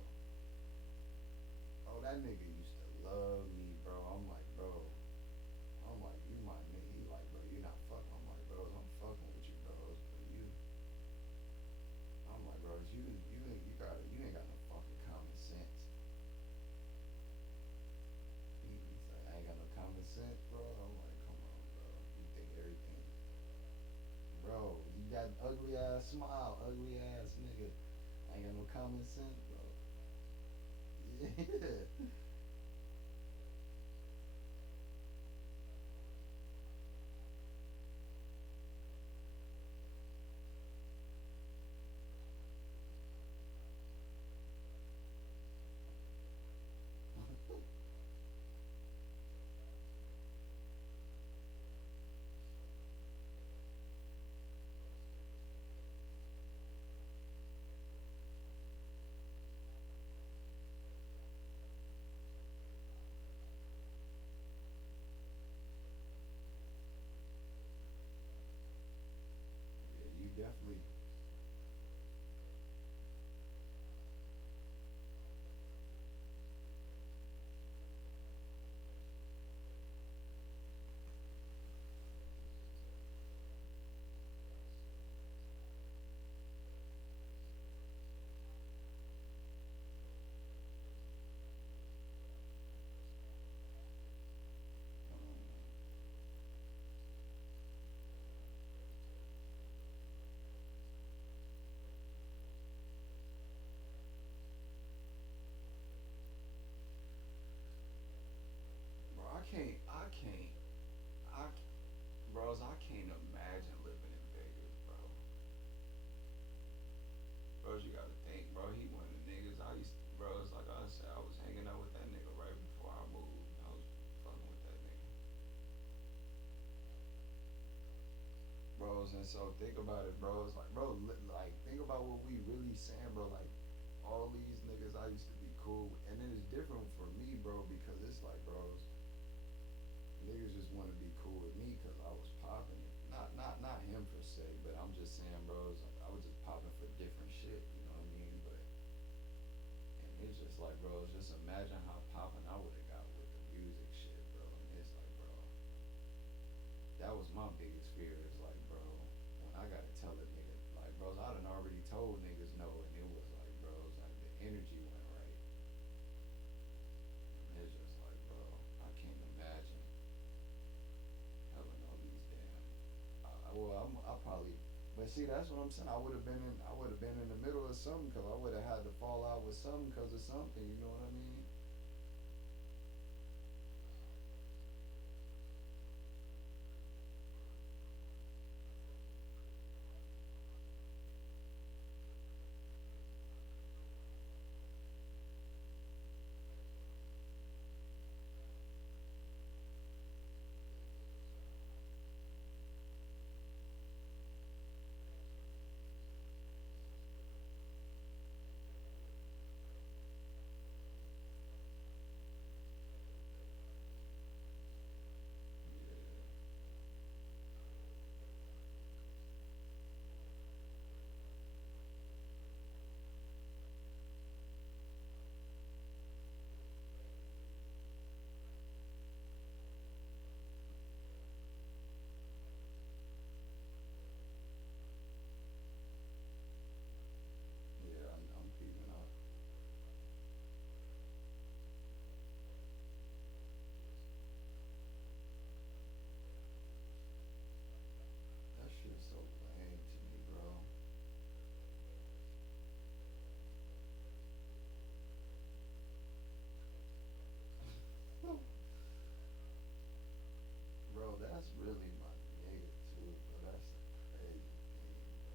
that nigga used to love me, bro. I'm like, you my nigga. He like, bro, you not fucking. I'm like, bro, I'm fucking with you, bro. But you, I'm like, bro, you ain't got no fucking common sense. He's like, I ain't got no common sense, bro. I'm like, come on, bro. You think everything, bro? You got ugly ass smile, ugly ass nigga. I ain't got no common sense, bro. Yeah. bros. And so think about it, bro. It's like, bro, like think about what we really saying, bro. Like all these niggas I used to be cool with, and then it's different for me, bro, because it's like, bros, niggas just want to be cool with me because I was popping it. Not him per se, but I'm just saying, bros, I was just popping for different shit. You know what I mean? But and it's just like, bros, just imagine how popping I would have got with the music shit, bro. And it's like, bro, that was my biggest fear. Is like, bro, when I gotta tell a nigga, like, bros, I done already told niggas no, and it was like, bros, like the energy went right. And it's just like, bro, I can't imagine having all these damn. I probably, but see, that's what I'm saying. I would have been in the middle of something because I would have had to fall out with something because of something. You know what I mean? Yeah, yeah, I'm peeping out. That shit's so lame to me, bro. Bro, that's really my nigga too, bro. That's the crazy thing, bro.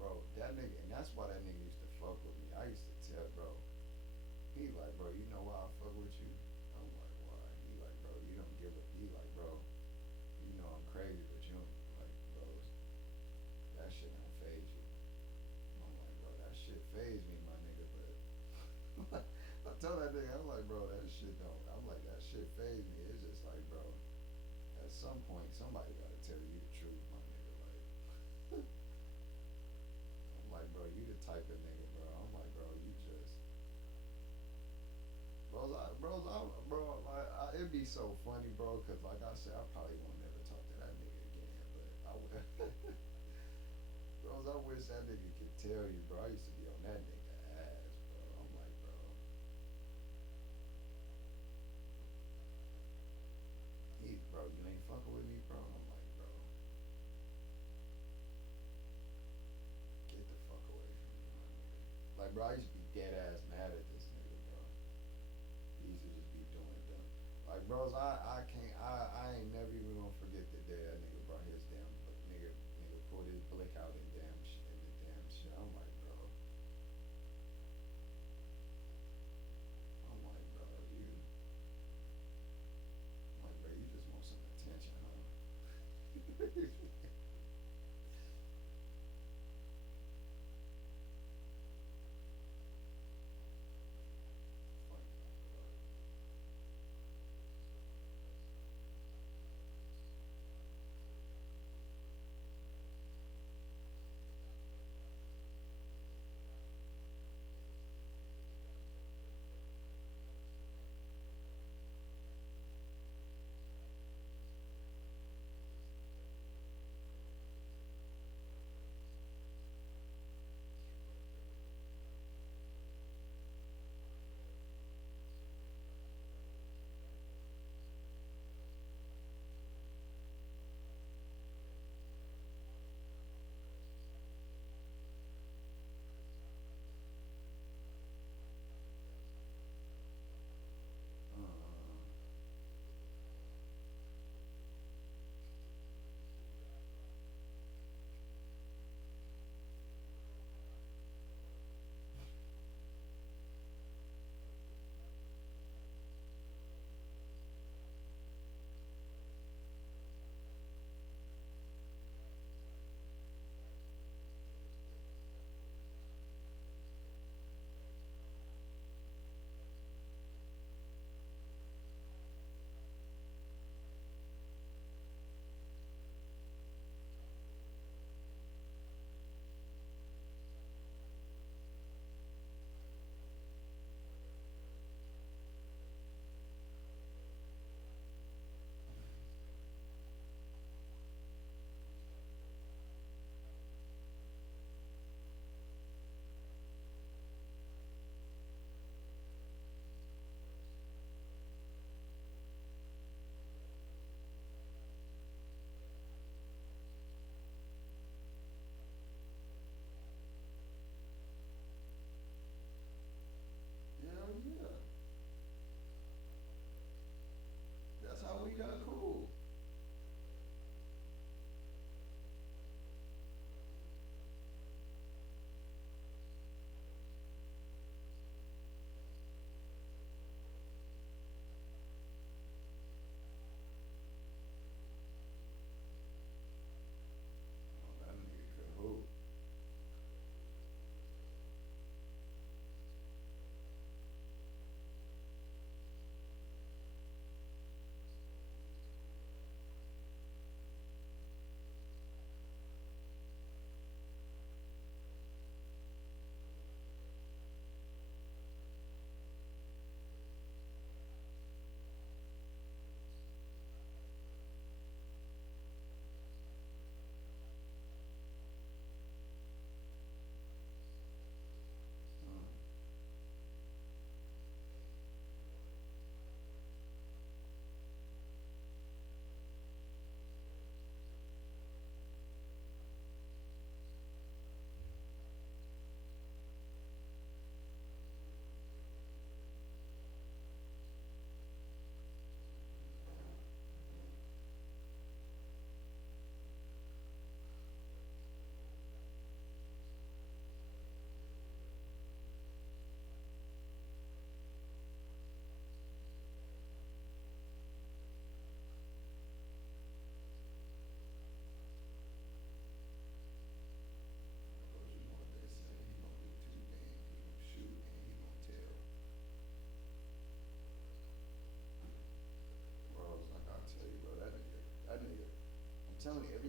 Bro, that nigga, and that's why that nigga used to fuck with me. I used to tell, bro. He like, bro, you know why I fuck with you? I'm like, why? He like, bro, you don't give a. He like, bro, you know I'm crazy, but you don't like, bro. That shit don't phase you. I'm like, bro, that shit phase me, my nigga. But I tell that nigga, I'm like, bro, that shit don't. I'm like, that shit phase me. It's just like, bro, at some point, somebody gotta tell you the truth, my nigga. Like, I'm like, bro, you the type of nigga, bro. I'm like, bro, you just, bro, like, it'd be so funny, bro, cause like I said, I probably won't never talk to that nigga again, but I would. Bros, I wish that nigga could tell you, bro. I used to be on that nigga ass, bro. I'm like, bro, bro, you ain't fucking with me, bro. I'm like, bro, get the fuck away from me, my nigga. Like, bro, I used to be dead ass mad at this nigga, bro. He used to just be doing dumb. Like, bros, I can't, I ain't never even gonna forget the day that nigga brought his damn, nigga pulled his blick out and damn shit, and the damn shit. I'm like, bro, I'm like, bro, I'm like, bro, you just want some attention, huh? Like,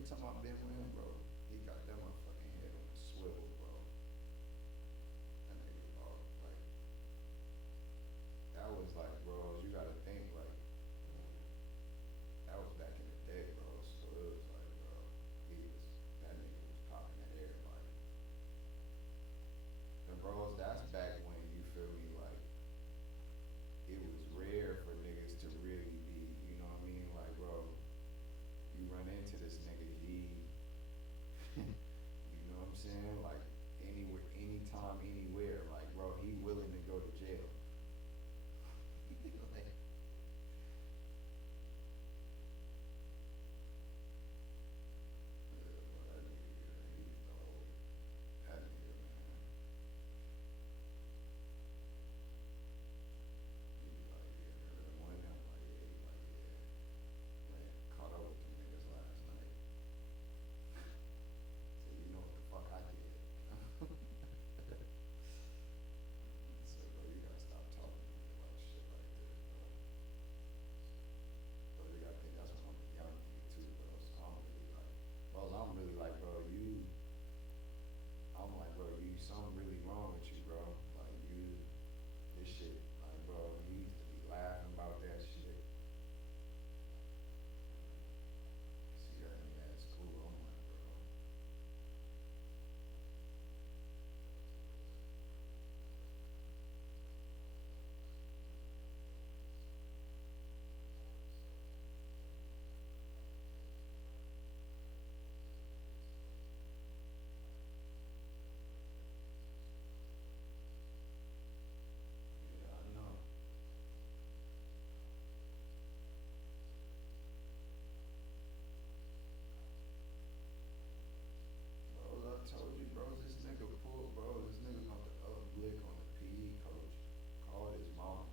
time I've been with him, bro, he got that motherfucking head on a swivel, bro. That nigga, like, that was like, bro, you gotta think, like, that was back in the day, bro. So it was like, bro, that nigga was popping at everybody. And bros, that's back when you feel me, like, it was rare for niggas to really be, you know what I mean? Like, bro, you run into this nigga, you know what I'm saying? Like, anywhere, anytime, anywhere, like, bro, he willing to go to jail. Like, yeah, bro, that nigga, yeah, he's the old, that nigga, man. He be like, yeah, man, one of them, like, yeah, he like, yeah, man, caught up with them niggas last night. So you know what the fuck I did. So, bro, you gotta stop talking to me about shit like this, bro. Bro, you gotta think that's when I'm a young nigga too, bro. So I'm really like, bro, I'm like, bro, something really wrong with you, bro. Like, this shit, like, bro, you used to be laughing about that shit. See that nigga at school, I'm like, bro. Yeah, I know. Bros, I told you, bros, this nigga pulled, bro, this nigga about to blick on the PE coach. Called his mom.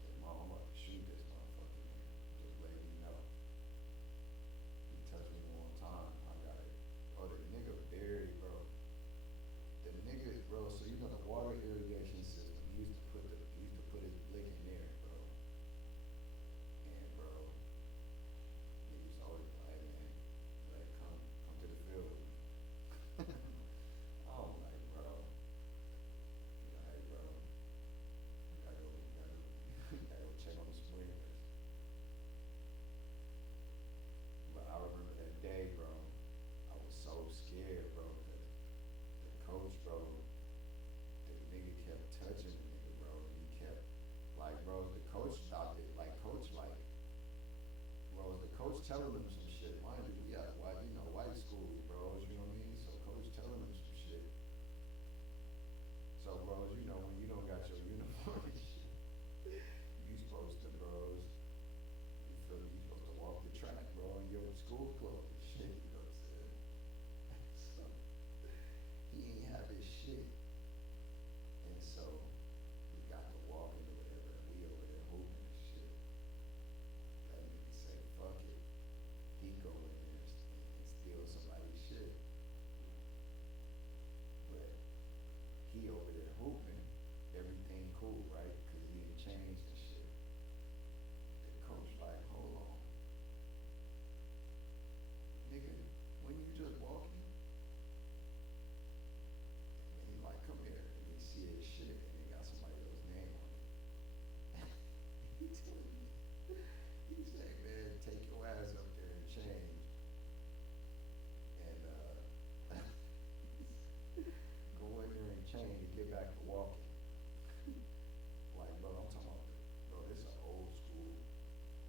Said, Mom, I'm about to shoot this motherfucking nigga. Just letting you know. He touched me one time. I got it. Oh, the nigga buried, bro. The nigga, bro, so you know the water irrigation system, he used to put his blick in there, bro. And bro, niggas always like, man, like come to the field with me. I'm like, bro, bro, you gotta go check on the sprinklers. But I remember that day, bro, I was so scared, bro, because the coach, bro, the nigga kept touching the nigga, bro, and he kept, like, bro, the coach stopped it, like, bro, the coach telling him some shit, mind you, we at white, white schools, bros, you know what I mean, so coach telling him some shit. So, bros, when you don't got your uniform and shit, you supposed to, bros, you feel me, you supposed to walk the track, bro, in your school clothes and shit, you know what I'm saying? So, he ain't have his shit. And so, we got to walk into whatever, and we over there hooping and shit. That nigga say, fuck it. He go in there and steal somebody's shit. But he over there hooping, everything cool, right? Cause he ain't changed and shit. The coach like, hold on. Nigga, when you just walking? And he like, come here. And he see his shit and it got somebody else's name on it. He told me, he said, man, take your ass up there and change. And go in there and change and get back to walking. Like, bro, I'm talking about, bro, this is old school.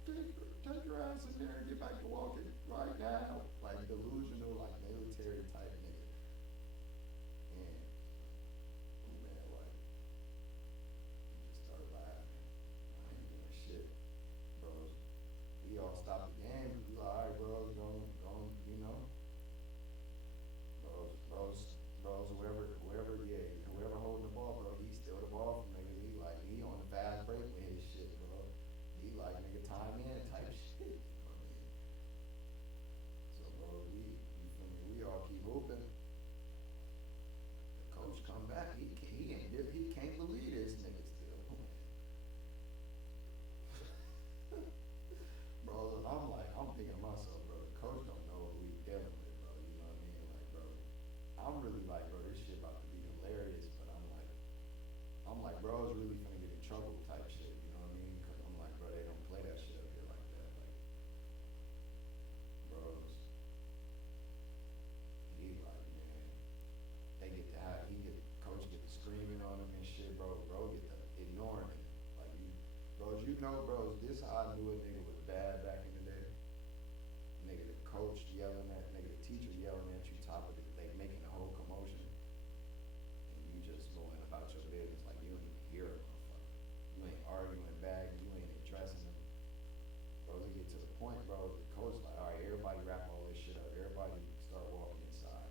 Take your ass in there and get back to walking right now. Like delusional, like military type nigga. And man, like, he just started laughing. I ain't doing shit. Bros, we all stopped the game. We like, all right, bros, go, bros, whoever holding the ball, bro, he steal the ball from niggas. He on the fast break with his shit, bro. He like, nigga, time in type shit. You know what I mean? So, bro, we bros really finna get in trouble type shit, you know what I mean? Cause I'm like, bro, they don't play that shit up here like that. Like, bros, he like, man, they get to have, coach get to screaming on him and shit, bro get to ignoring him. Like, bros, bros, this how I knew a nigga was bad back in the day. Nigga, the coach yelling at, nigga, the teacher yelling at you, top of the, they making a whole commotion, and you just going about your business like you don't even hear a motherfucker. You ain't arguing back, you ain't addressing them. Bro, it get to the point, bro, the coach like, all right, everybody wrap all this shit up, everybody start walking inside.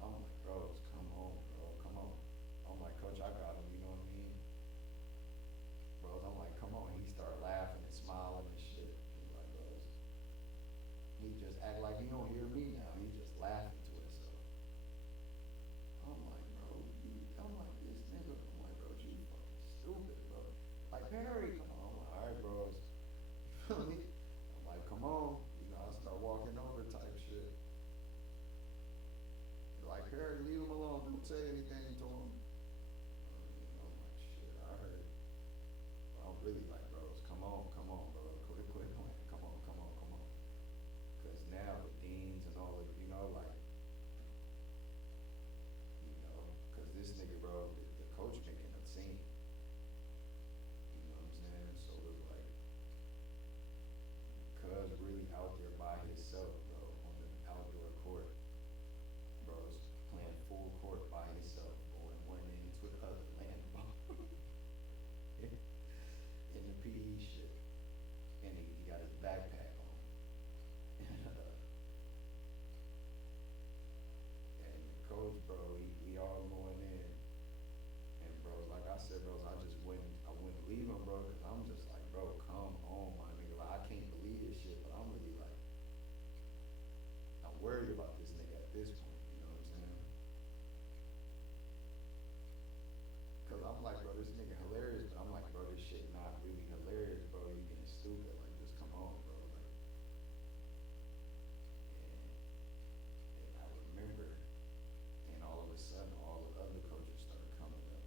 I'm like, bros, come on, bro, come on. I'm like, coach, I got him, you know what I mean? Bros, I'm like, come on. He started laughing and smiling and shit. He's like, bros, he just act like he don't hear me now. He just laughing to himself. I'm like, bro, I'm like, this nigga, I'm like, bro, you fucking stupid, bro. Like, Perry, come on. I'm like, all right, bros. You feel me? I'm like, come on. You know, I start walking over type shit. Like, Perry, leave him alone. Don't say anything to him. I'm like, shit, I heard. I'm really like, bros, come on, bro. Quit playing. Come on. Cause now the deans and all of, you know, like, cause this nigga, bro, the coach making a scene. You know what I'm saying? So it's like, cuz really out there by himself, bro, on the outdoor court. Bro's playing full court by himself, going one end to the other, laying the ball. In the PE shit. And he got his backpack on. And the coach, bro, we all going in. And bro, like I said, bros, I wouldn't leave him, bro, cause I'm just like, bro, come on, my nigga. Like, I can't believe this shit, but I'm really like, I'm worried about this nigga at this point, you know what I'm saying? Cause I'm like, bro, this nigga hilarious, but I'm like, bro, this shit not really hilarious, bro. You getting stupid, like, just come on, bro, like. And I remember, and all of a sudden, all the other coaches started coming up,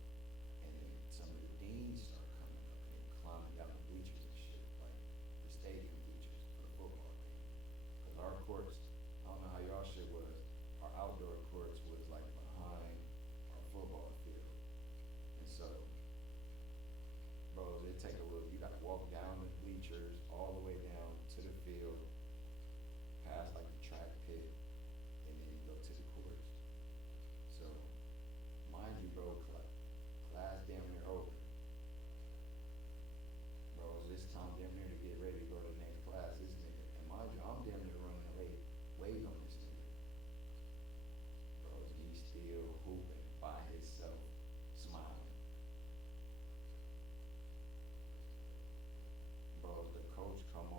and then some of the deans started coming up and climbing down the bleachers and shit, like the stadium bleachers for the football game. Cause our courts, I don't know how y'all shit was, our outdoor courts was like behind our football field. And so, bro, it take a little, you gotta walk down the bleachers all the way down to the field, past like the track pit, and then you go to the courts. So, mind you, bro, class damn near over. Bro, this time damn near to get ready to go to the next class, this nigga, and mind you, I'm damn near running late, waiting on this nigga. Bro, he's still hooping by himself, smiling. Bro, the coach come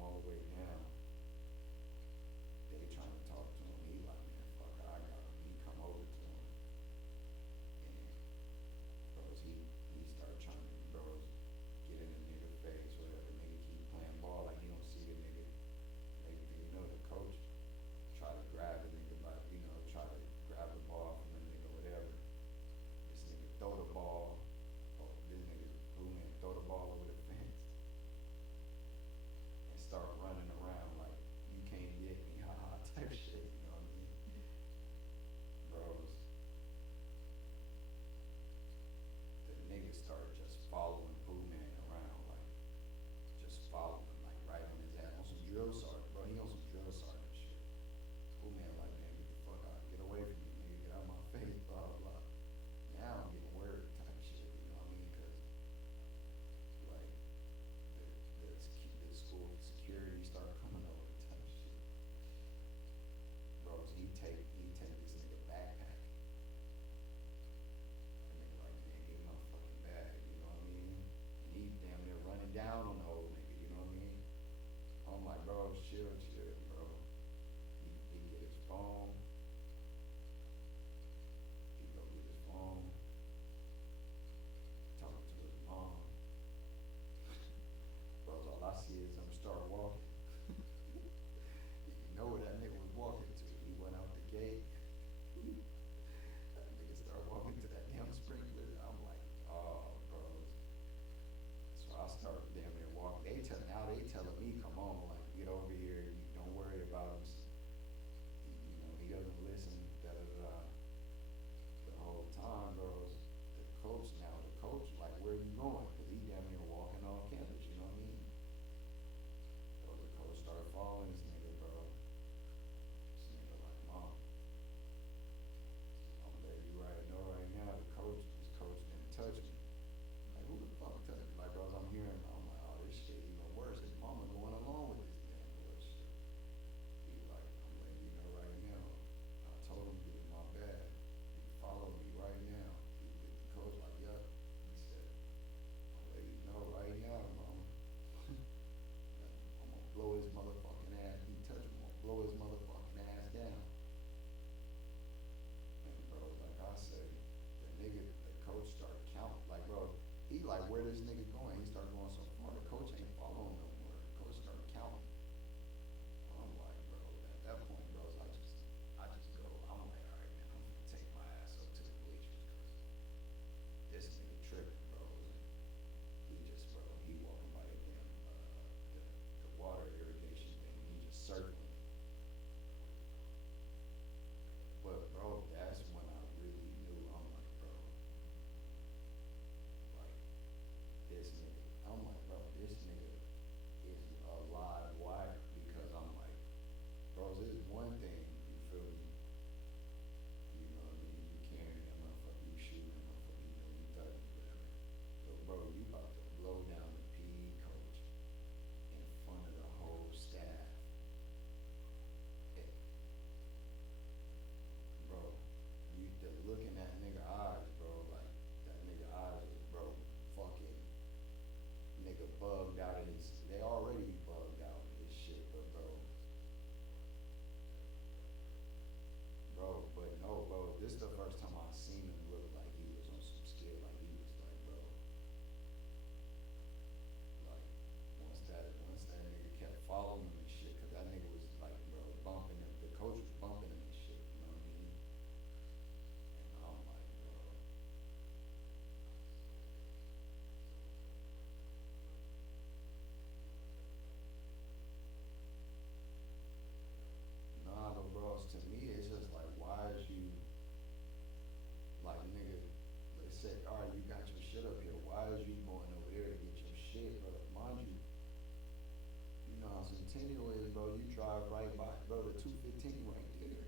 anyways, bro. You drive right by, bro. The 215 right there.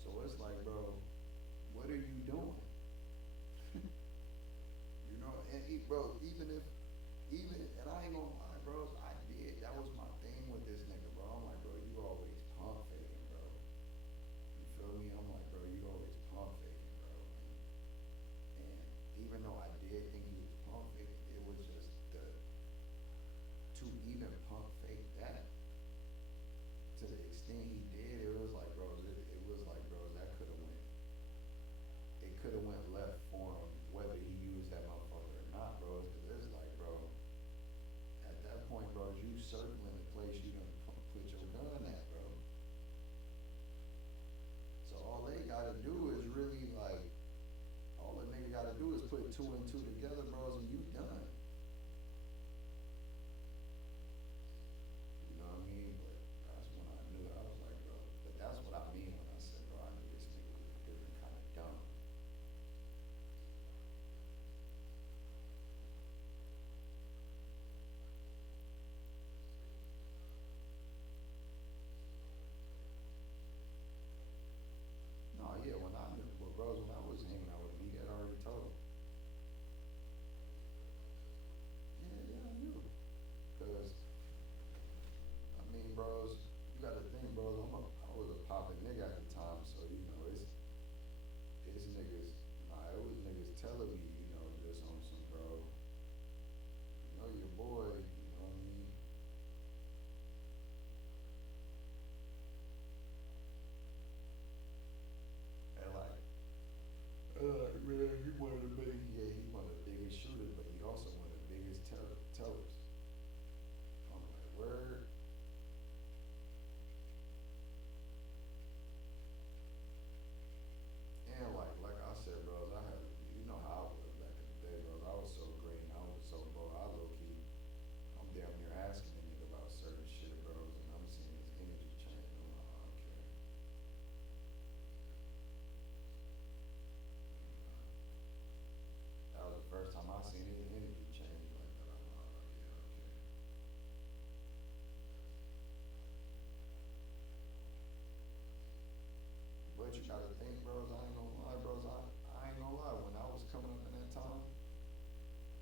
So it's like, bro, what are you doing? You know, and bro, even, and I ain't gonna lie, bro. I did. That was my thing with this nigga, bro. I'm like, bro, you always pump faking, bro. You feel me? I'm like, bro, you always pump faking, bro. And even though I did think he was pump faking, it was just to even pump fake that to the extent he did, it was like, bro, it was like, bro, that could have went, it could have went left for him, whether he used that motherfucker or not, bro. Cause it's like, bro, at that point, bro, you circling the place you done put your gun at, bro. So all they gotta do is really like, all the nigga gotta do is put two and two together, bros, and you done. You know what I mean? But that's when I knew it. I was like, bro. But that's what I mean when I said, bro, I knew this nigga was different, kind of dumb. No, yeah, when I knew, well, bros, when I was hanging out with him, he had already told him. Yeah, yeah, I knew. Cause, I mean, bros, you gotta think, bros, I was a poppin' nigga at the time, so, you know, it's niggas, nah, it was niggas telling me, you know, just on some, bro, you know your boy, you know what I mean? And like, man, he one of the biggest, yeah, he one of the biggest shooters, but he also one of the biggest tellers. I'm like, word. And like I said, bros, I had, you know how I was back in the day, bros. I was so green, I was so, bro, I low key, I'm damn near asking a nigga about certain shit, bros, and I'm seeing his energy change. I'm like, oh, okay. That was the first time I seen his energy change like that. I'm like, oh, yeah, okay. But you gotta think, bros, I ain't gonna lie, bros, I ain't gonna lie, when I was coming up in that time,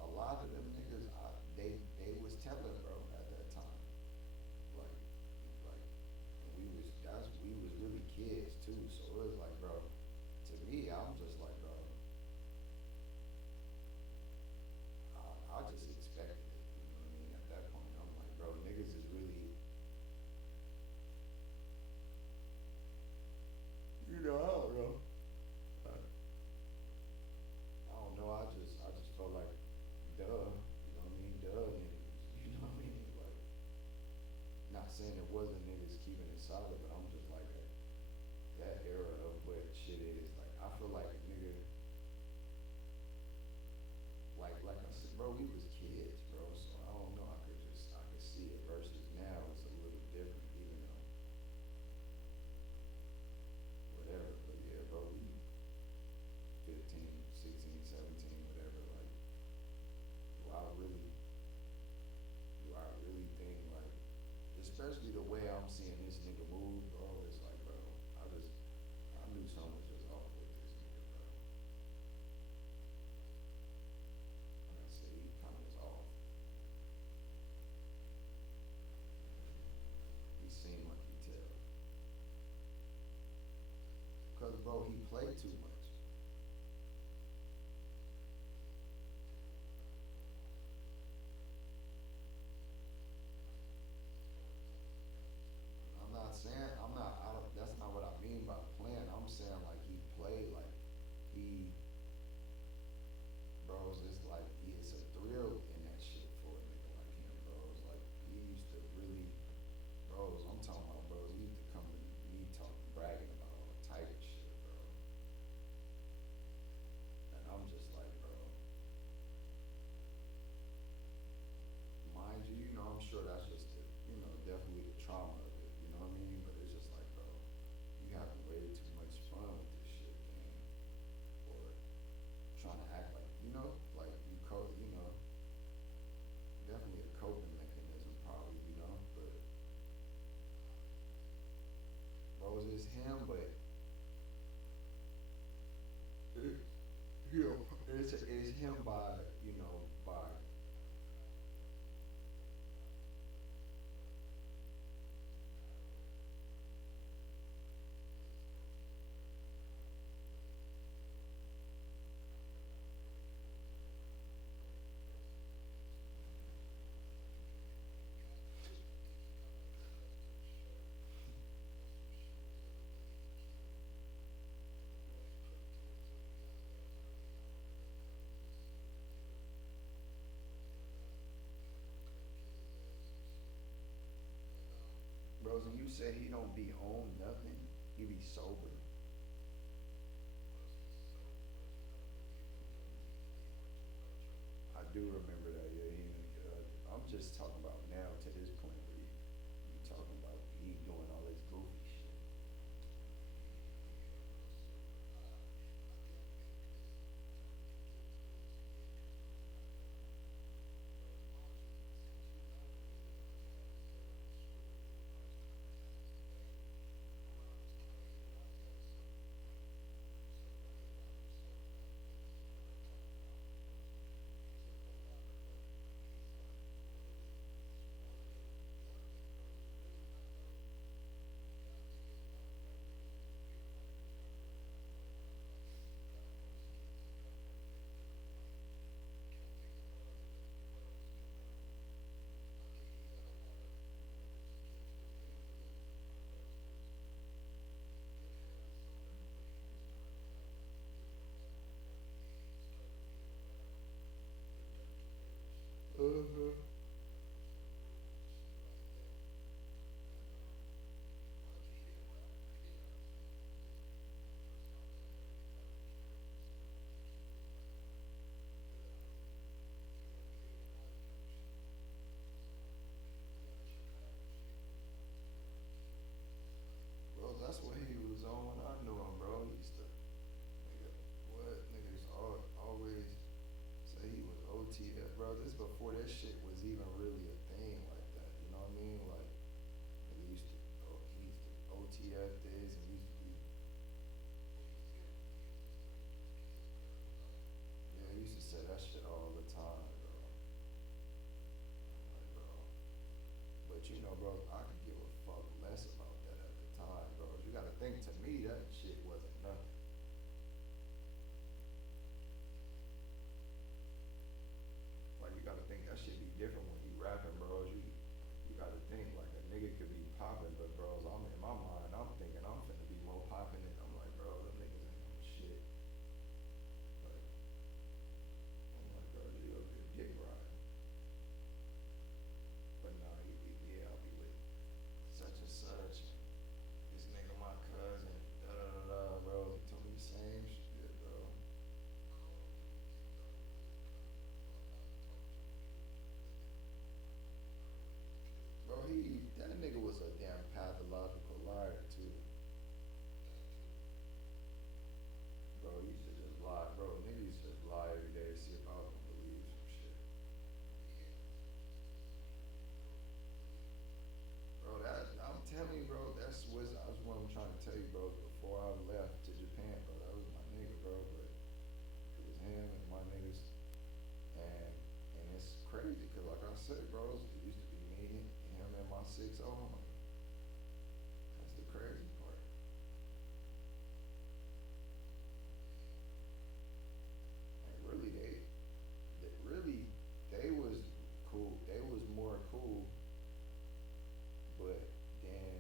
a lot of them niggas, they was telling, bro, at that time. Like, and we was really kids too, so it was like, bro, to me, I'm just like, bro, I just expected it, you know what I mean? At that point, I'm like, bro, niggas is really, you know, I don't know. I don't know, I just felt like, duh, you know what I mean? Duh, niggas, you know what I mean? Like, not saying it wasn't niggas keeping it solid, but I'm just like, that era of what shit is, like, I feel like a nigga, like I said, bro, we was kids, bro, so I don't know, I could see it versus now, it's a little different, even though, whatever, but yeah, bro, we 15, 16, 17, whatever, like, do I really, do I really think, like, especially the way I'm seeing this nigga move, bro, it's like, bro, I knew something was just off with this nigga, bro. Like I said, he kinda was off. He seemed like he tell. Cause bro, he played too much. I'm not saying, I don't, that's not what I mean by playing. I'm saying like he played like he, bro, it's like, it's a thrill in that shit for a nigga like him, bro. It's like, he used to really, bros, I'm talking about bros, he used to come to me talking, bragging about all type of shit, bro. say he don't be on nothing? He be sober. I do remember that. Yeah, he. I'm just talking about now to this point where you talking about he doing all this goofy shit. Uh-huh. Bro, that's what he was on when I knew him, bro. He used to, nigga, what? Niggas always say he was OTF, bro. This before that shit was even really a thing like that. You know what I mean? Like, nigga used to, he used to OTF this and used to be, yeah, he used to say that shit all the time, bro. Like, bro. But you know, bro, I could give a fuck less about that at the time, bro. You gotta think to me that shit wasn't nothing. Like you gotta think that shit be different when you rapping, bro. You gotta think like a nigga could be popping, but bros, I'm in my mind, I'm thinking I'm finna be more popping, and I'm like, bro, them niggas ain't no shit. Like, I'm like, bro, you up here dick riding. But nah, he be, yeah, I'll be with such and such. This nigga my cousin, da da da da, bro. He told me the same shit, bro. Bro, that nigga was a damn pathological liar too. Bro, he used to just lie, bro. Nigga used to just lie every day to see if I was gonna believe some shit. Bro, I'm telling you, bro, that's what I'm trying to tell you, bro. Before I left to Japan, bro, that was my nigga, bro. But it was him and my niggas, and it's crazy, cause like I said, bro, it used to be me, him, and my 6-0 homie. That's the crazy part. And really, they was cool. They was more cool, but then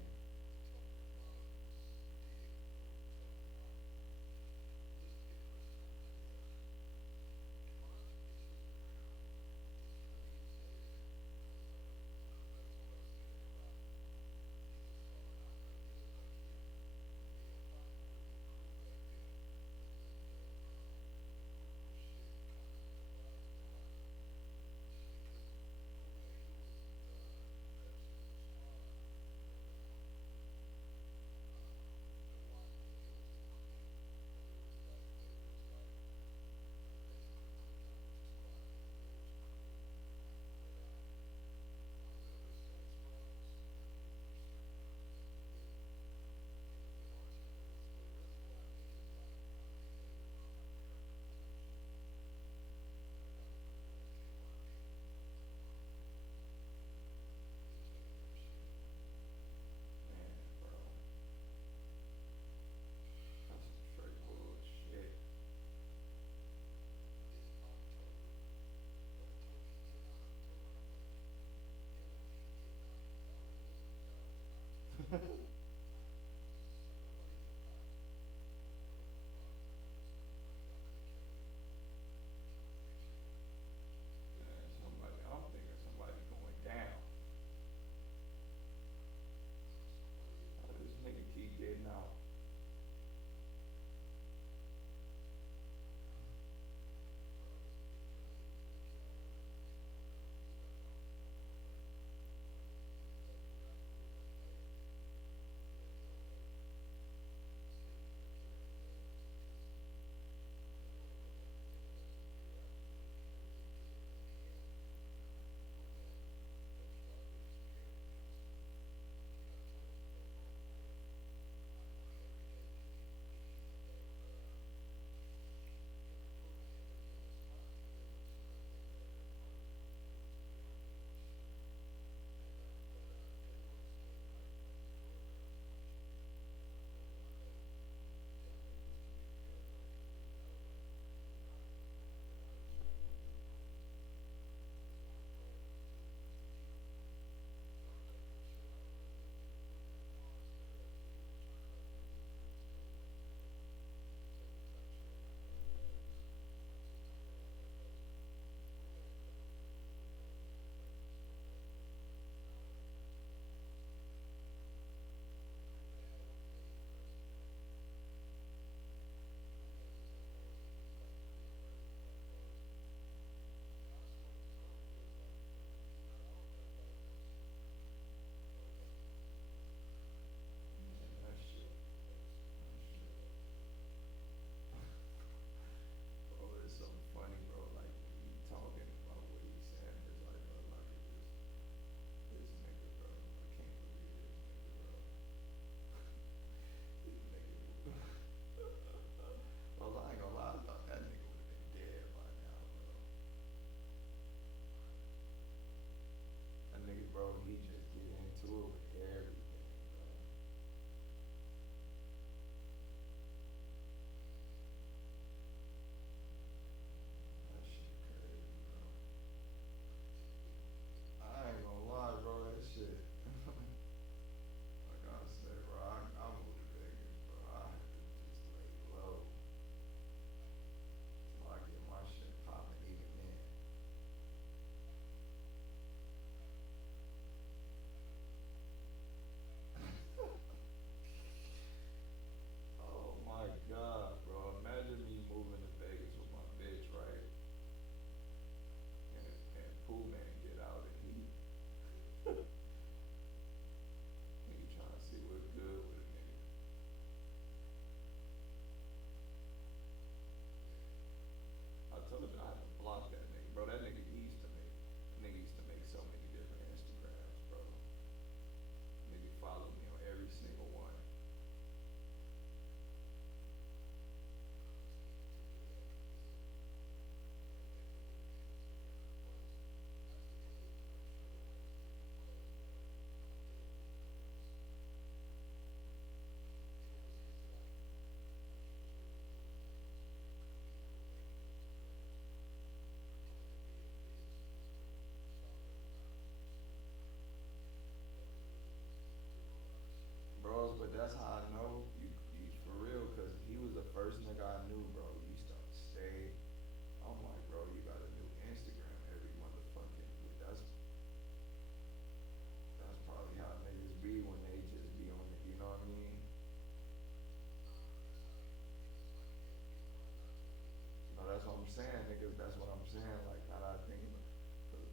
saying? Like, now that I think about it, 'cause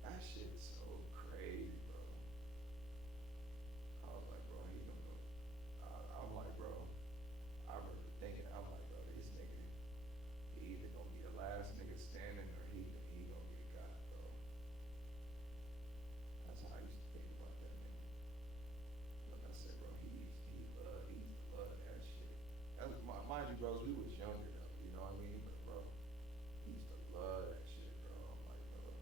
that shit's so crazy, bro. I was like, bro, he gonna go. I'm like, bro, I remember thinking, I'm like, bro, this nigga, he either gonna be the last nigga standing or he gonna get got, bro. That's how I used to think about that nigga. Like I said, bro, he used to love that shit. That's, mind you, bros, we was younger though, you know what I mean? But bro, he used to love that shit, bro. I'm like, bro,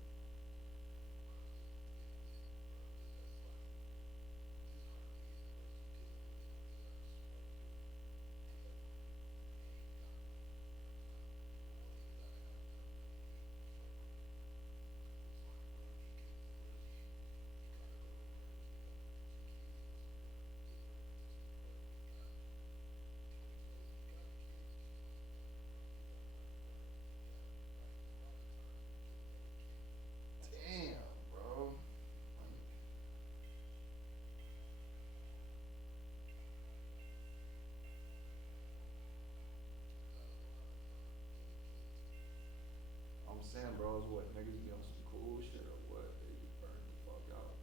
damn, bro. Like, I'm saying, bros, what niggas be on some cool shit or what? They just burn the fuck out.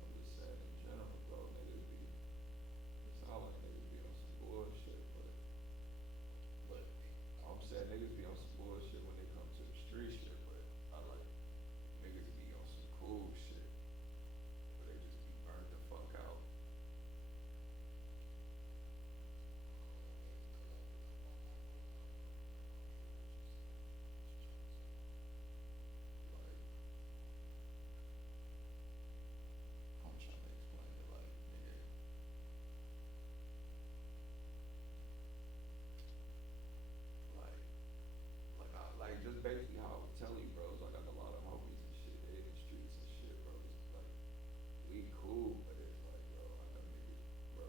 I'm just saying in general, bro, niggas be. It sound like niggas be on some bullshit, but I'm saying niggas be on some bullshit when they come to the street shit, but I like niggas be on some cool shit, where they just be burnt the fuck out. Like, I'm trying to explain it like, nigga, like, like just basically how I was telling you, bros, I got a lot of homies and shit, they in the streets and shit, bro. It's like, we cool, but it's like, bro, I know niggas, bro,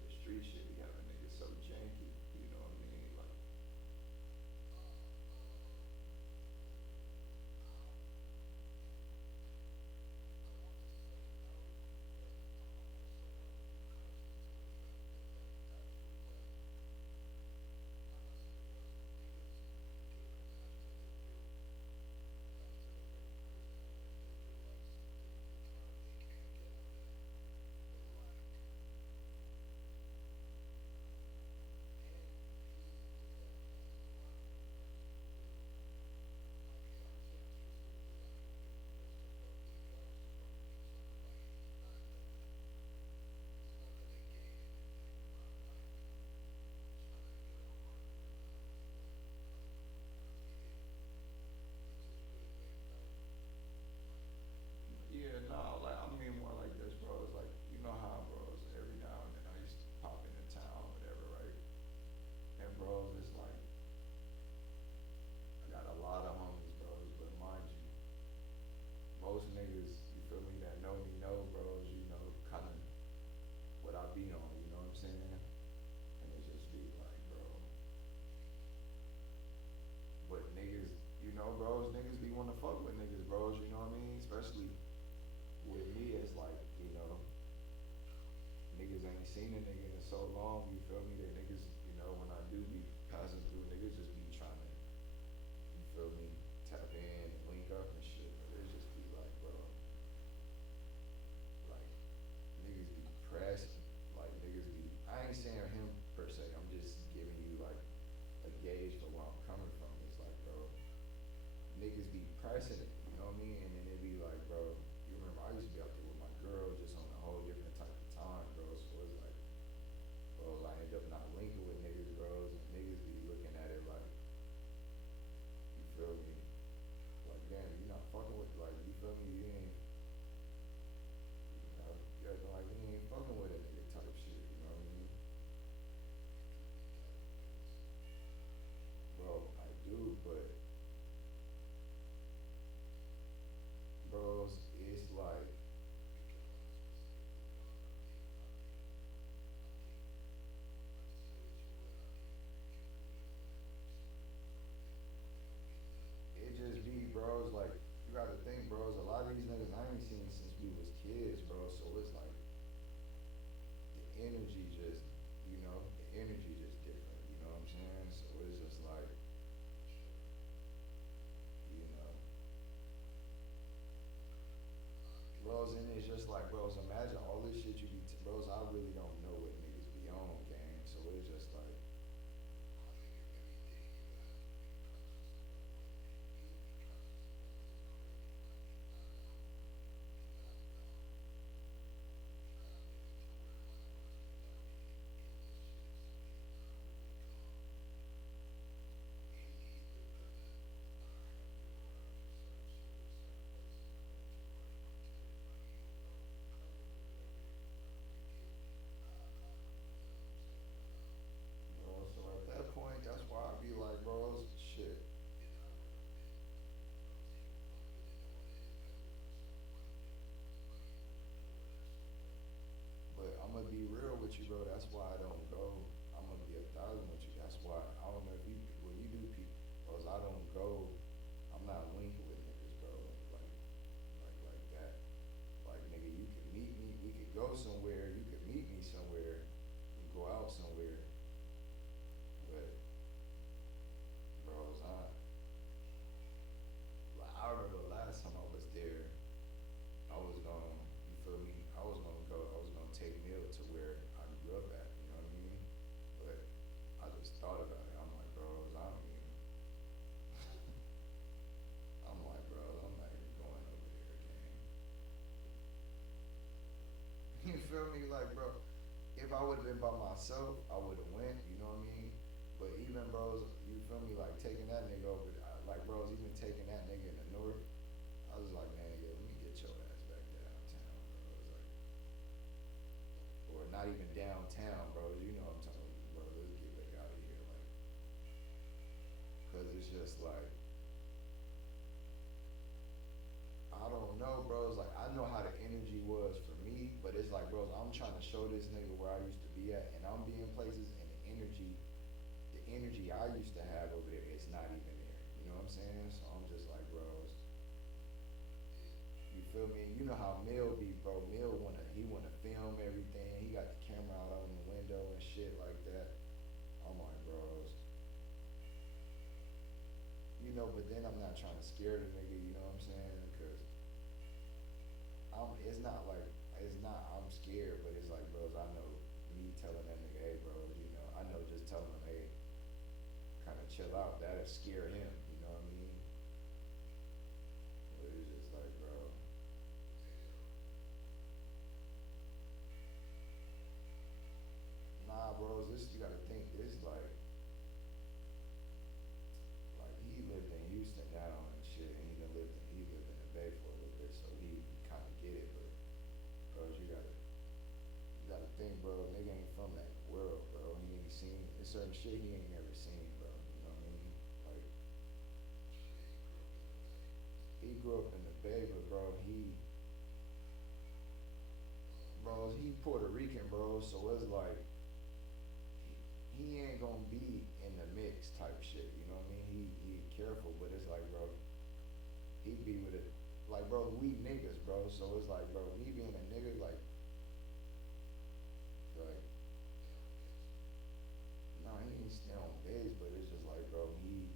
the street shit be having niggas so janky, you know what I mean? Like, yeah, no, like, I mean more like this, bro. It's like, you know how, bros, every now and then I used to pop into town, whatever, right? And bros, it's like, I got a lot of homies, bros, but mind you, most niggas, you feel me, that know, bros, you know, kinda what I be on, you know what I'm saying? And it just be like, bro, but niggas, you know, bros, niggas be wanna fuck with niggas, bros, you know what I mean? Especially with me, it's like, you know, niggas ain't seen a nigga in so long, you feel me, that niggas, you know, when I do be passing through, niggas just be trying to, you feel me, tap in and link up and shit, but it just be like, bro, like, niggas be pressing, like, niggas be, I ain't saying him per se, I'm just giving you, like, a gauge for where I'm coming from, it's like, bro, niggas be pressing it, you know what I mean, and then it be like, bro, you remember I used to be out there with my girl just on a whole different type of time, bro, so it's like, acknowledging with you. That's why I don't know if you when you do people, cause I don't go. I'm not linking with niggas, bro. Like that. Like nigga, you can meet me. We could go somewhere. You could meet me somewhere. We go out somewhere. But bros, I remember last time I was there. I was gonna, you feel me? I was gonna go. I was gonna take Mill to where I grew up at. You know what I mean? But I just thought about it. I'm like, bros, I don't even. I'm like, bros, I'm not even going over there again. You feel me? Like, bro, if I would have been by myself, I would have went. You know what I mean? But even bros, you feel me? Like taking that nigga over, like bros, even taking that nigga in the north. I was like, man, yeah, let me get your ass back downtown, bro. It's like, or not even downtown, bro. You know what I'm talking about, bro. Let's get back out of here, like, cause it's just like, I don't know, bros. Like, I know how the energy was for me, but it's like, bros, I'm trying to show this nigga where I used to be at, and I'm being places, and the energy I used to have over there, it's not even there. You know what I'm saying? So I'm just like, bros. You feel me? You know how Mill be, bro. He wanna film everything. He got the camera out on the window and shit like that. I'm like, bros. You know, but then I'm not trying to scare the nigga. You know what I'm saying? Cause it's not like, it's not, I'm scared, but it's like, bros, I know me telling that nigga, hey, bros, you know, I know just telling him, hey, kind of chill out, that'll scare him. You know what I mean? But it's just like, bro. Nah, bros, this you gotta think. This like he lived in Houston now and shit, and he lived in the Bay for a little bit, so he kind of get it. But bros, you gotta think, bro. Nigga ain't from that world, bro. He ain't seen. It's certain shit he ain't never seen, bro. You know what I mean? Like he grew up in the Bay, but bro, he Puerto Rican, bro. So it's like he ain't gonna be in the mix type shit. You know what I mean? He careful, but it's like, bro, he be with it. Like, bro, we niggas, bro. So it's like, bro, me being a nigga, like, nah, he ain't stay on base, but it's just like, bro, he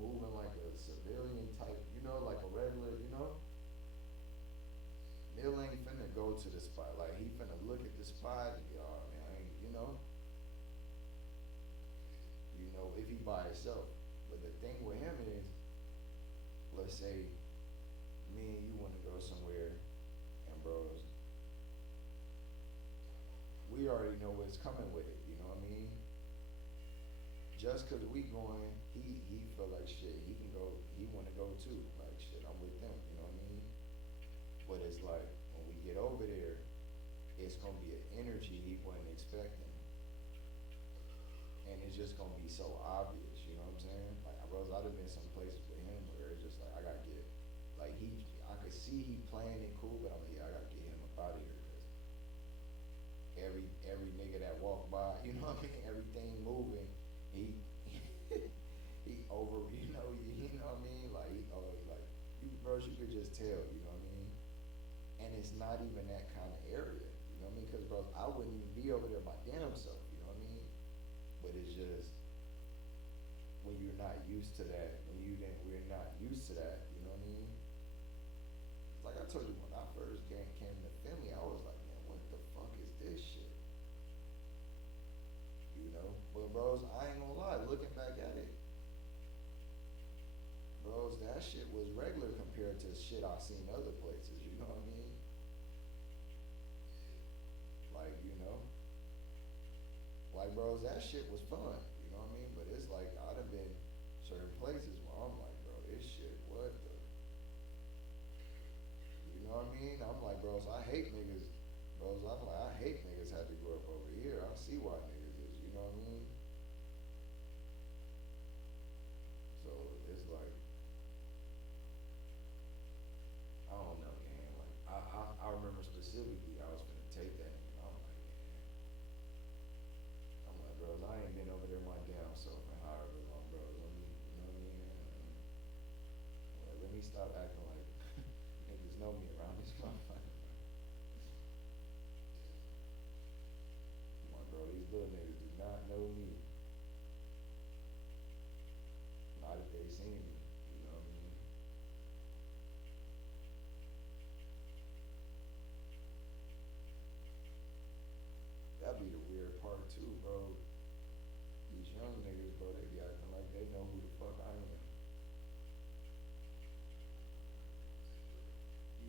moving like a civilian type, you know, like a regular, you know. Mill ain't finna go to the spot. Like he finna look at the spot and be, oh man, I ain't, you know. You know, if he by himself. But the thing with him is, let's say me and you wanna go somewhere and bros, we already know what's coming with it, you know what I mean? Just cause we going, he feel like shit, he can go, he wanna go too, like shit, I'm with them, you know what I mean? But it's like, when we get over there, it's gonna be an energy he wasn't expecting. And it's just gonna be so obvious, you know what I'm saying? Like, bros, I'd have been some places with him where it's just like, I gotta get, like I could see he playing it cool, but I'm like, yeah, I gotta get him up out of here, cause every nigga that walk by, you know what I mean? Everything moving, he, he over, you know what I mean? Like, he always like, bros, you could just tell, you know what I mean? And it's not even that kind of area, you know what I mean? Cause bros, I wouldn't even be over there my damn self, you know what I mean? But it's just, when you're not used to that, we're not used to that, you know what I mean? Like I told you, when I first came to Philly, I was like, man, what the fuck is this shit? You know? But bros, I ain't gonna lie, looking back at it, bros, that shit was regular compared to shit I seen other places, you know what I mean? Like, you know? Like, bros, that shit was fun, you know what I mean? But it's like, I'd have been certain places where I'm like, bro, this shit, what the? You know what I mean? I'm like, bros, I hate niggas. Bros, I'm like, I hate niggas had to grow up over here. I see why niggas is, you know what I mean? So, it's like, I don't know, man. Like, I remember specifically, I was gonna take that nigga, and I'm like, man. bro, they be acting like they know who the fuck I am.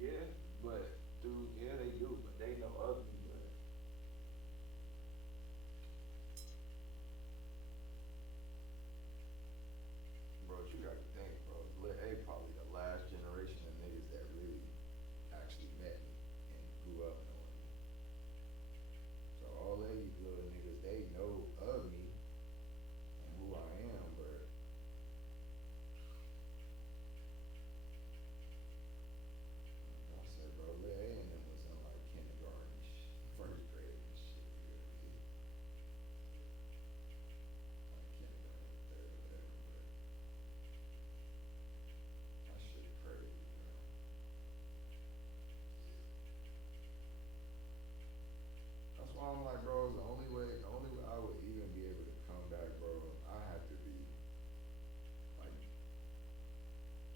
Yeah, but dude, yeah, they do, but they know of me, but bro, you gotta think, bro. Lil A probably the last generation of niggas that really actually met me and grew up knowing me. So all they little niggas, they know of me and who I am, but like I said, bro, Lil A and them was in like kindergarten, first grade and shit. You know what I mean? Like kindergarten, third, whatever. But that shit crazy, bro. That's why I'm like, bro, the only way I would even be able to come back, bro, I had to be like,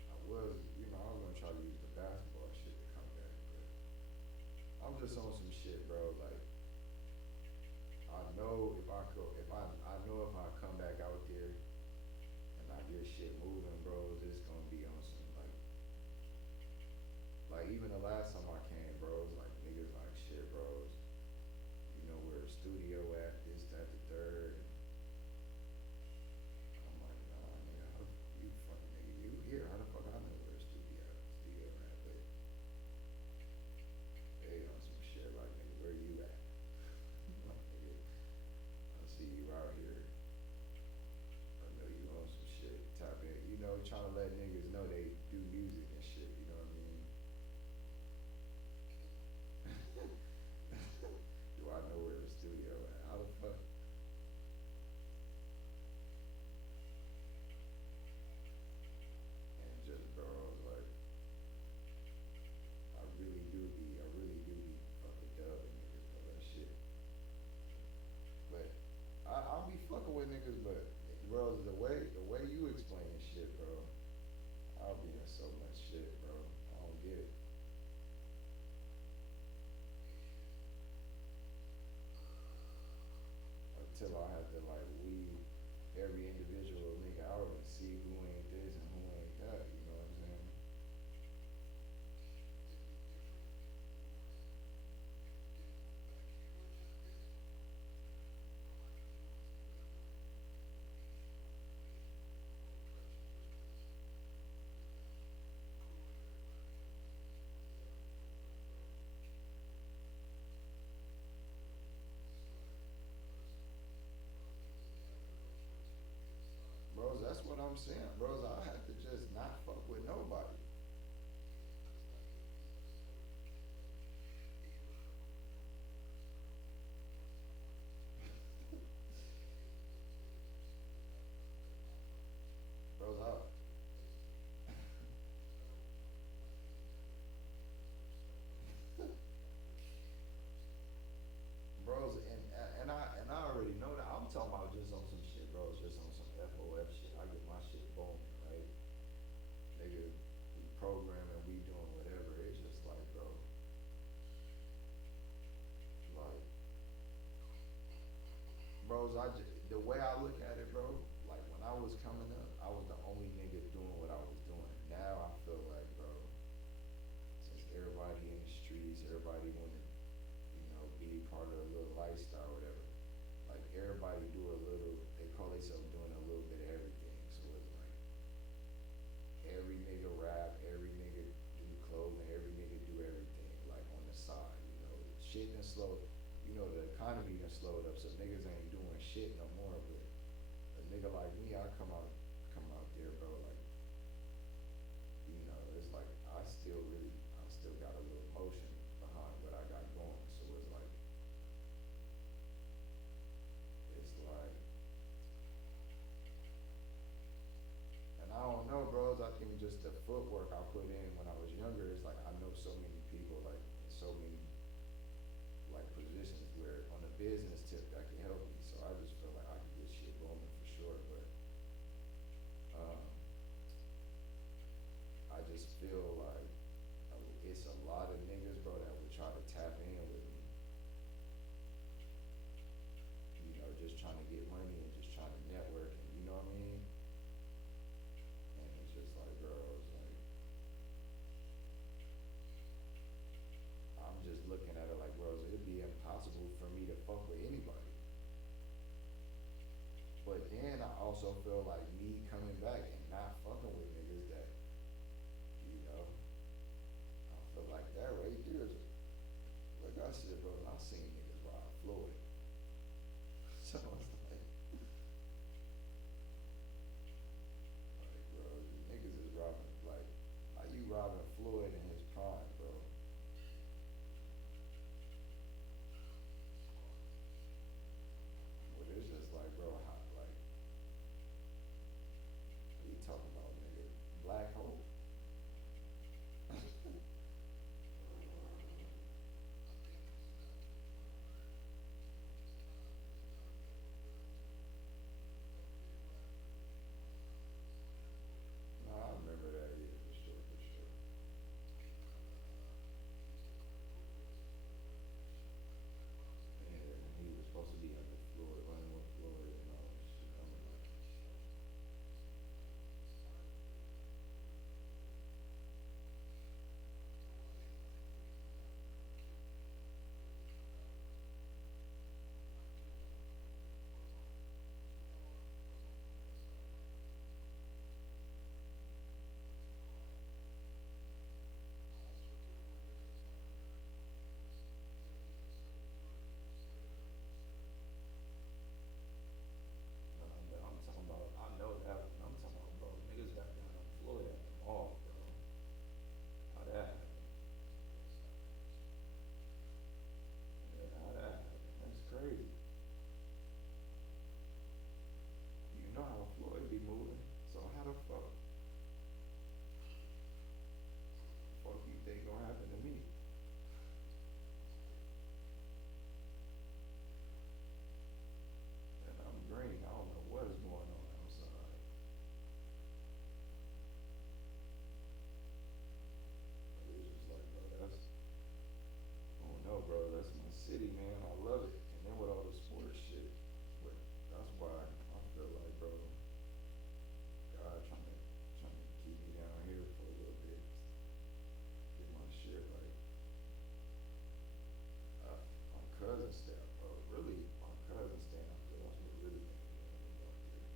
I was, I was gonna try to use the basketball shit to come back, but I'm just on some shit, bro. Like, I know if I could, I know if I come back out there and I get shit moving, bro, it's gonna be on some like even the last time I came, bro, it was like niggas like shit, bros. You know where the studio at, this, that, the third. I'm like, nah, nigga, how the fuck you fucking nigga, you here? How the fuck I know where the studio at? But they on some shit like, nigga, where you at? Like, nigga, I see you out here. I know you on some shit. Tap in, trying to let niggas know they do music and shit. You know what I mean? Do I know where the studio at? How the fuck? And just, bro, I was like, I really do be fucking dubbing niggas, bro, that shit. But I'll be fucking with niggas, but bro, the way you explain this shit, bro, I'll be in so much shit, bro. I don't get it. Until I have to like weed every individual nigga out and see who ain't this and who ain't that, you know what I'm saying? Bros, that's what I'm saying, bros. I have to just not fuck with nobody. Bros, bros, and I already know that. I'm talking about just on some shit, bros, just on some FOF shit. I get my shit booming, right? Nigga, we programming, we doing whatever. It's just like, bro, like, bros, the way I look at it, bro, like when I was coming up, I was the only nigga doing what I was doing. Now I feel like, bro, since everybody in the streets, everybody wanna, be part of a little lifestyle, whatever. Like everybody do a little. They call themselves doing a little bit of everything. So it's like every nigga rap, every nigga do clothing, every nigga do everything like on the side. Shit done slow. The economy done slowed up, so niggas ain't doing shit no more. But a nigga like me, I come out there, bro. Like, it's like I still got a little motion behind what I got going. So it's like, and I don't know, bros. I think just the footwork I put in when I was younger is like I know so many people, like in so many like positions where on the business tip that can help me. So I just feel like I could get shit booming for sure. But um, I just feel like it's a lot of niggas, bro, that would try to tap in with me. Just trying to get money and just trying to network, and But then I also feel like me coming back and not fucking with niggas that, you know, I feel like that right there is, like I said, bro, I seen niggas ride Floyd. So it's like, bro, niggas is robbing, like, how you robbing Floyd in his prime, bro? But it's just like, bro, how, like, what you talking about, nigga? Black Hope? No, I remember that, yeah, for sure, for sure. Yeah, he was supposed to be under Floyd, running with Floyd and all that shit. I remember that. But I'm talking about, I know that, I'm talking about, bro, niggas got down on Floyd at the mall, bro. How that happened? Yeah, how that happened? That's crazy. You know how Floyd be moving, so how the fuck you think gonna happen to me? And I'm green, I don't know what is going on outside. It's just like, bro, that's, I don't know, bro, that's my city, man, I love it. And then with all the sports shit, but that's why I feel like, bro, God trying to keep me down here for a little bit, get my shit right. My cousin stay up, bro. Really, my cousin stay up there. That's what really made me want to move out here.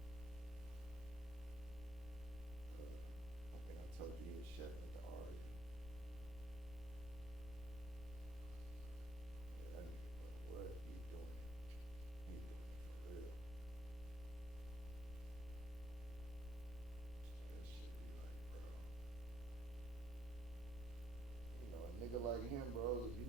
I think I told you he was chef at the Aria. Yeah, that nigga, bro, what he doing? He doing it for real. That shit be like, bro. You know, a nigga like him, bro, is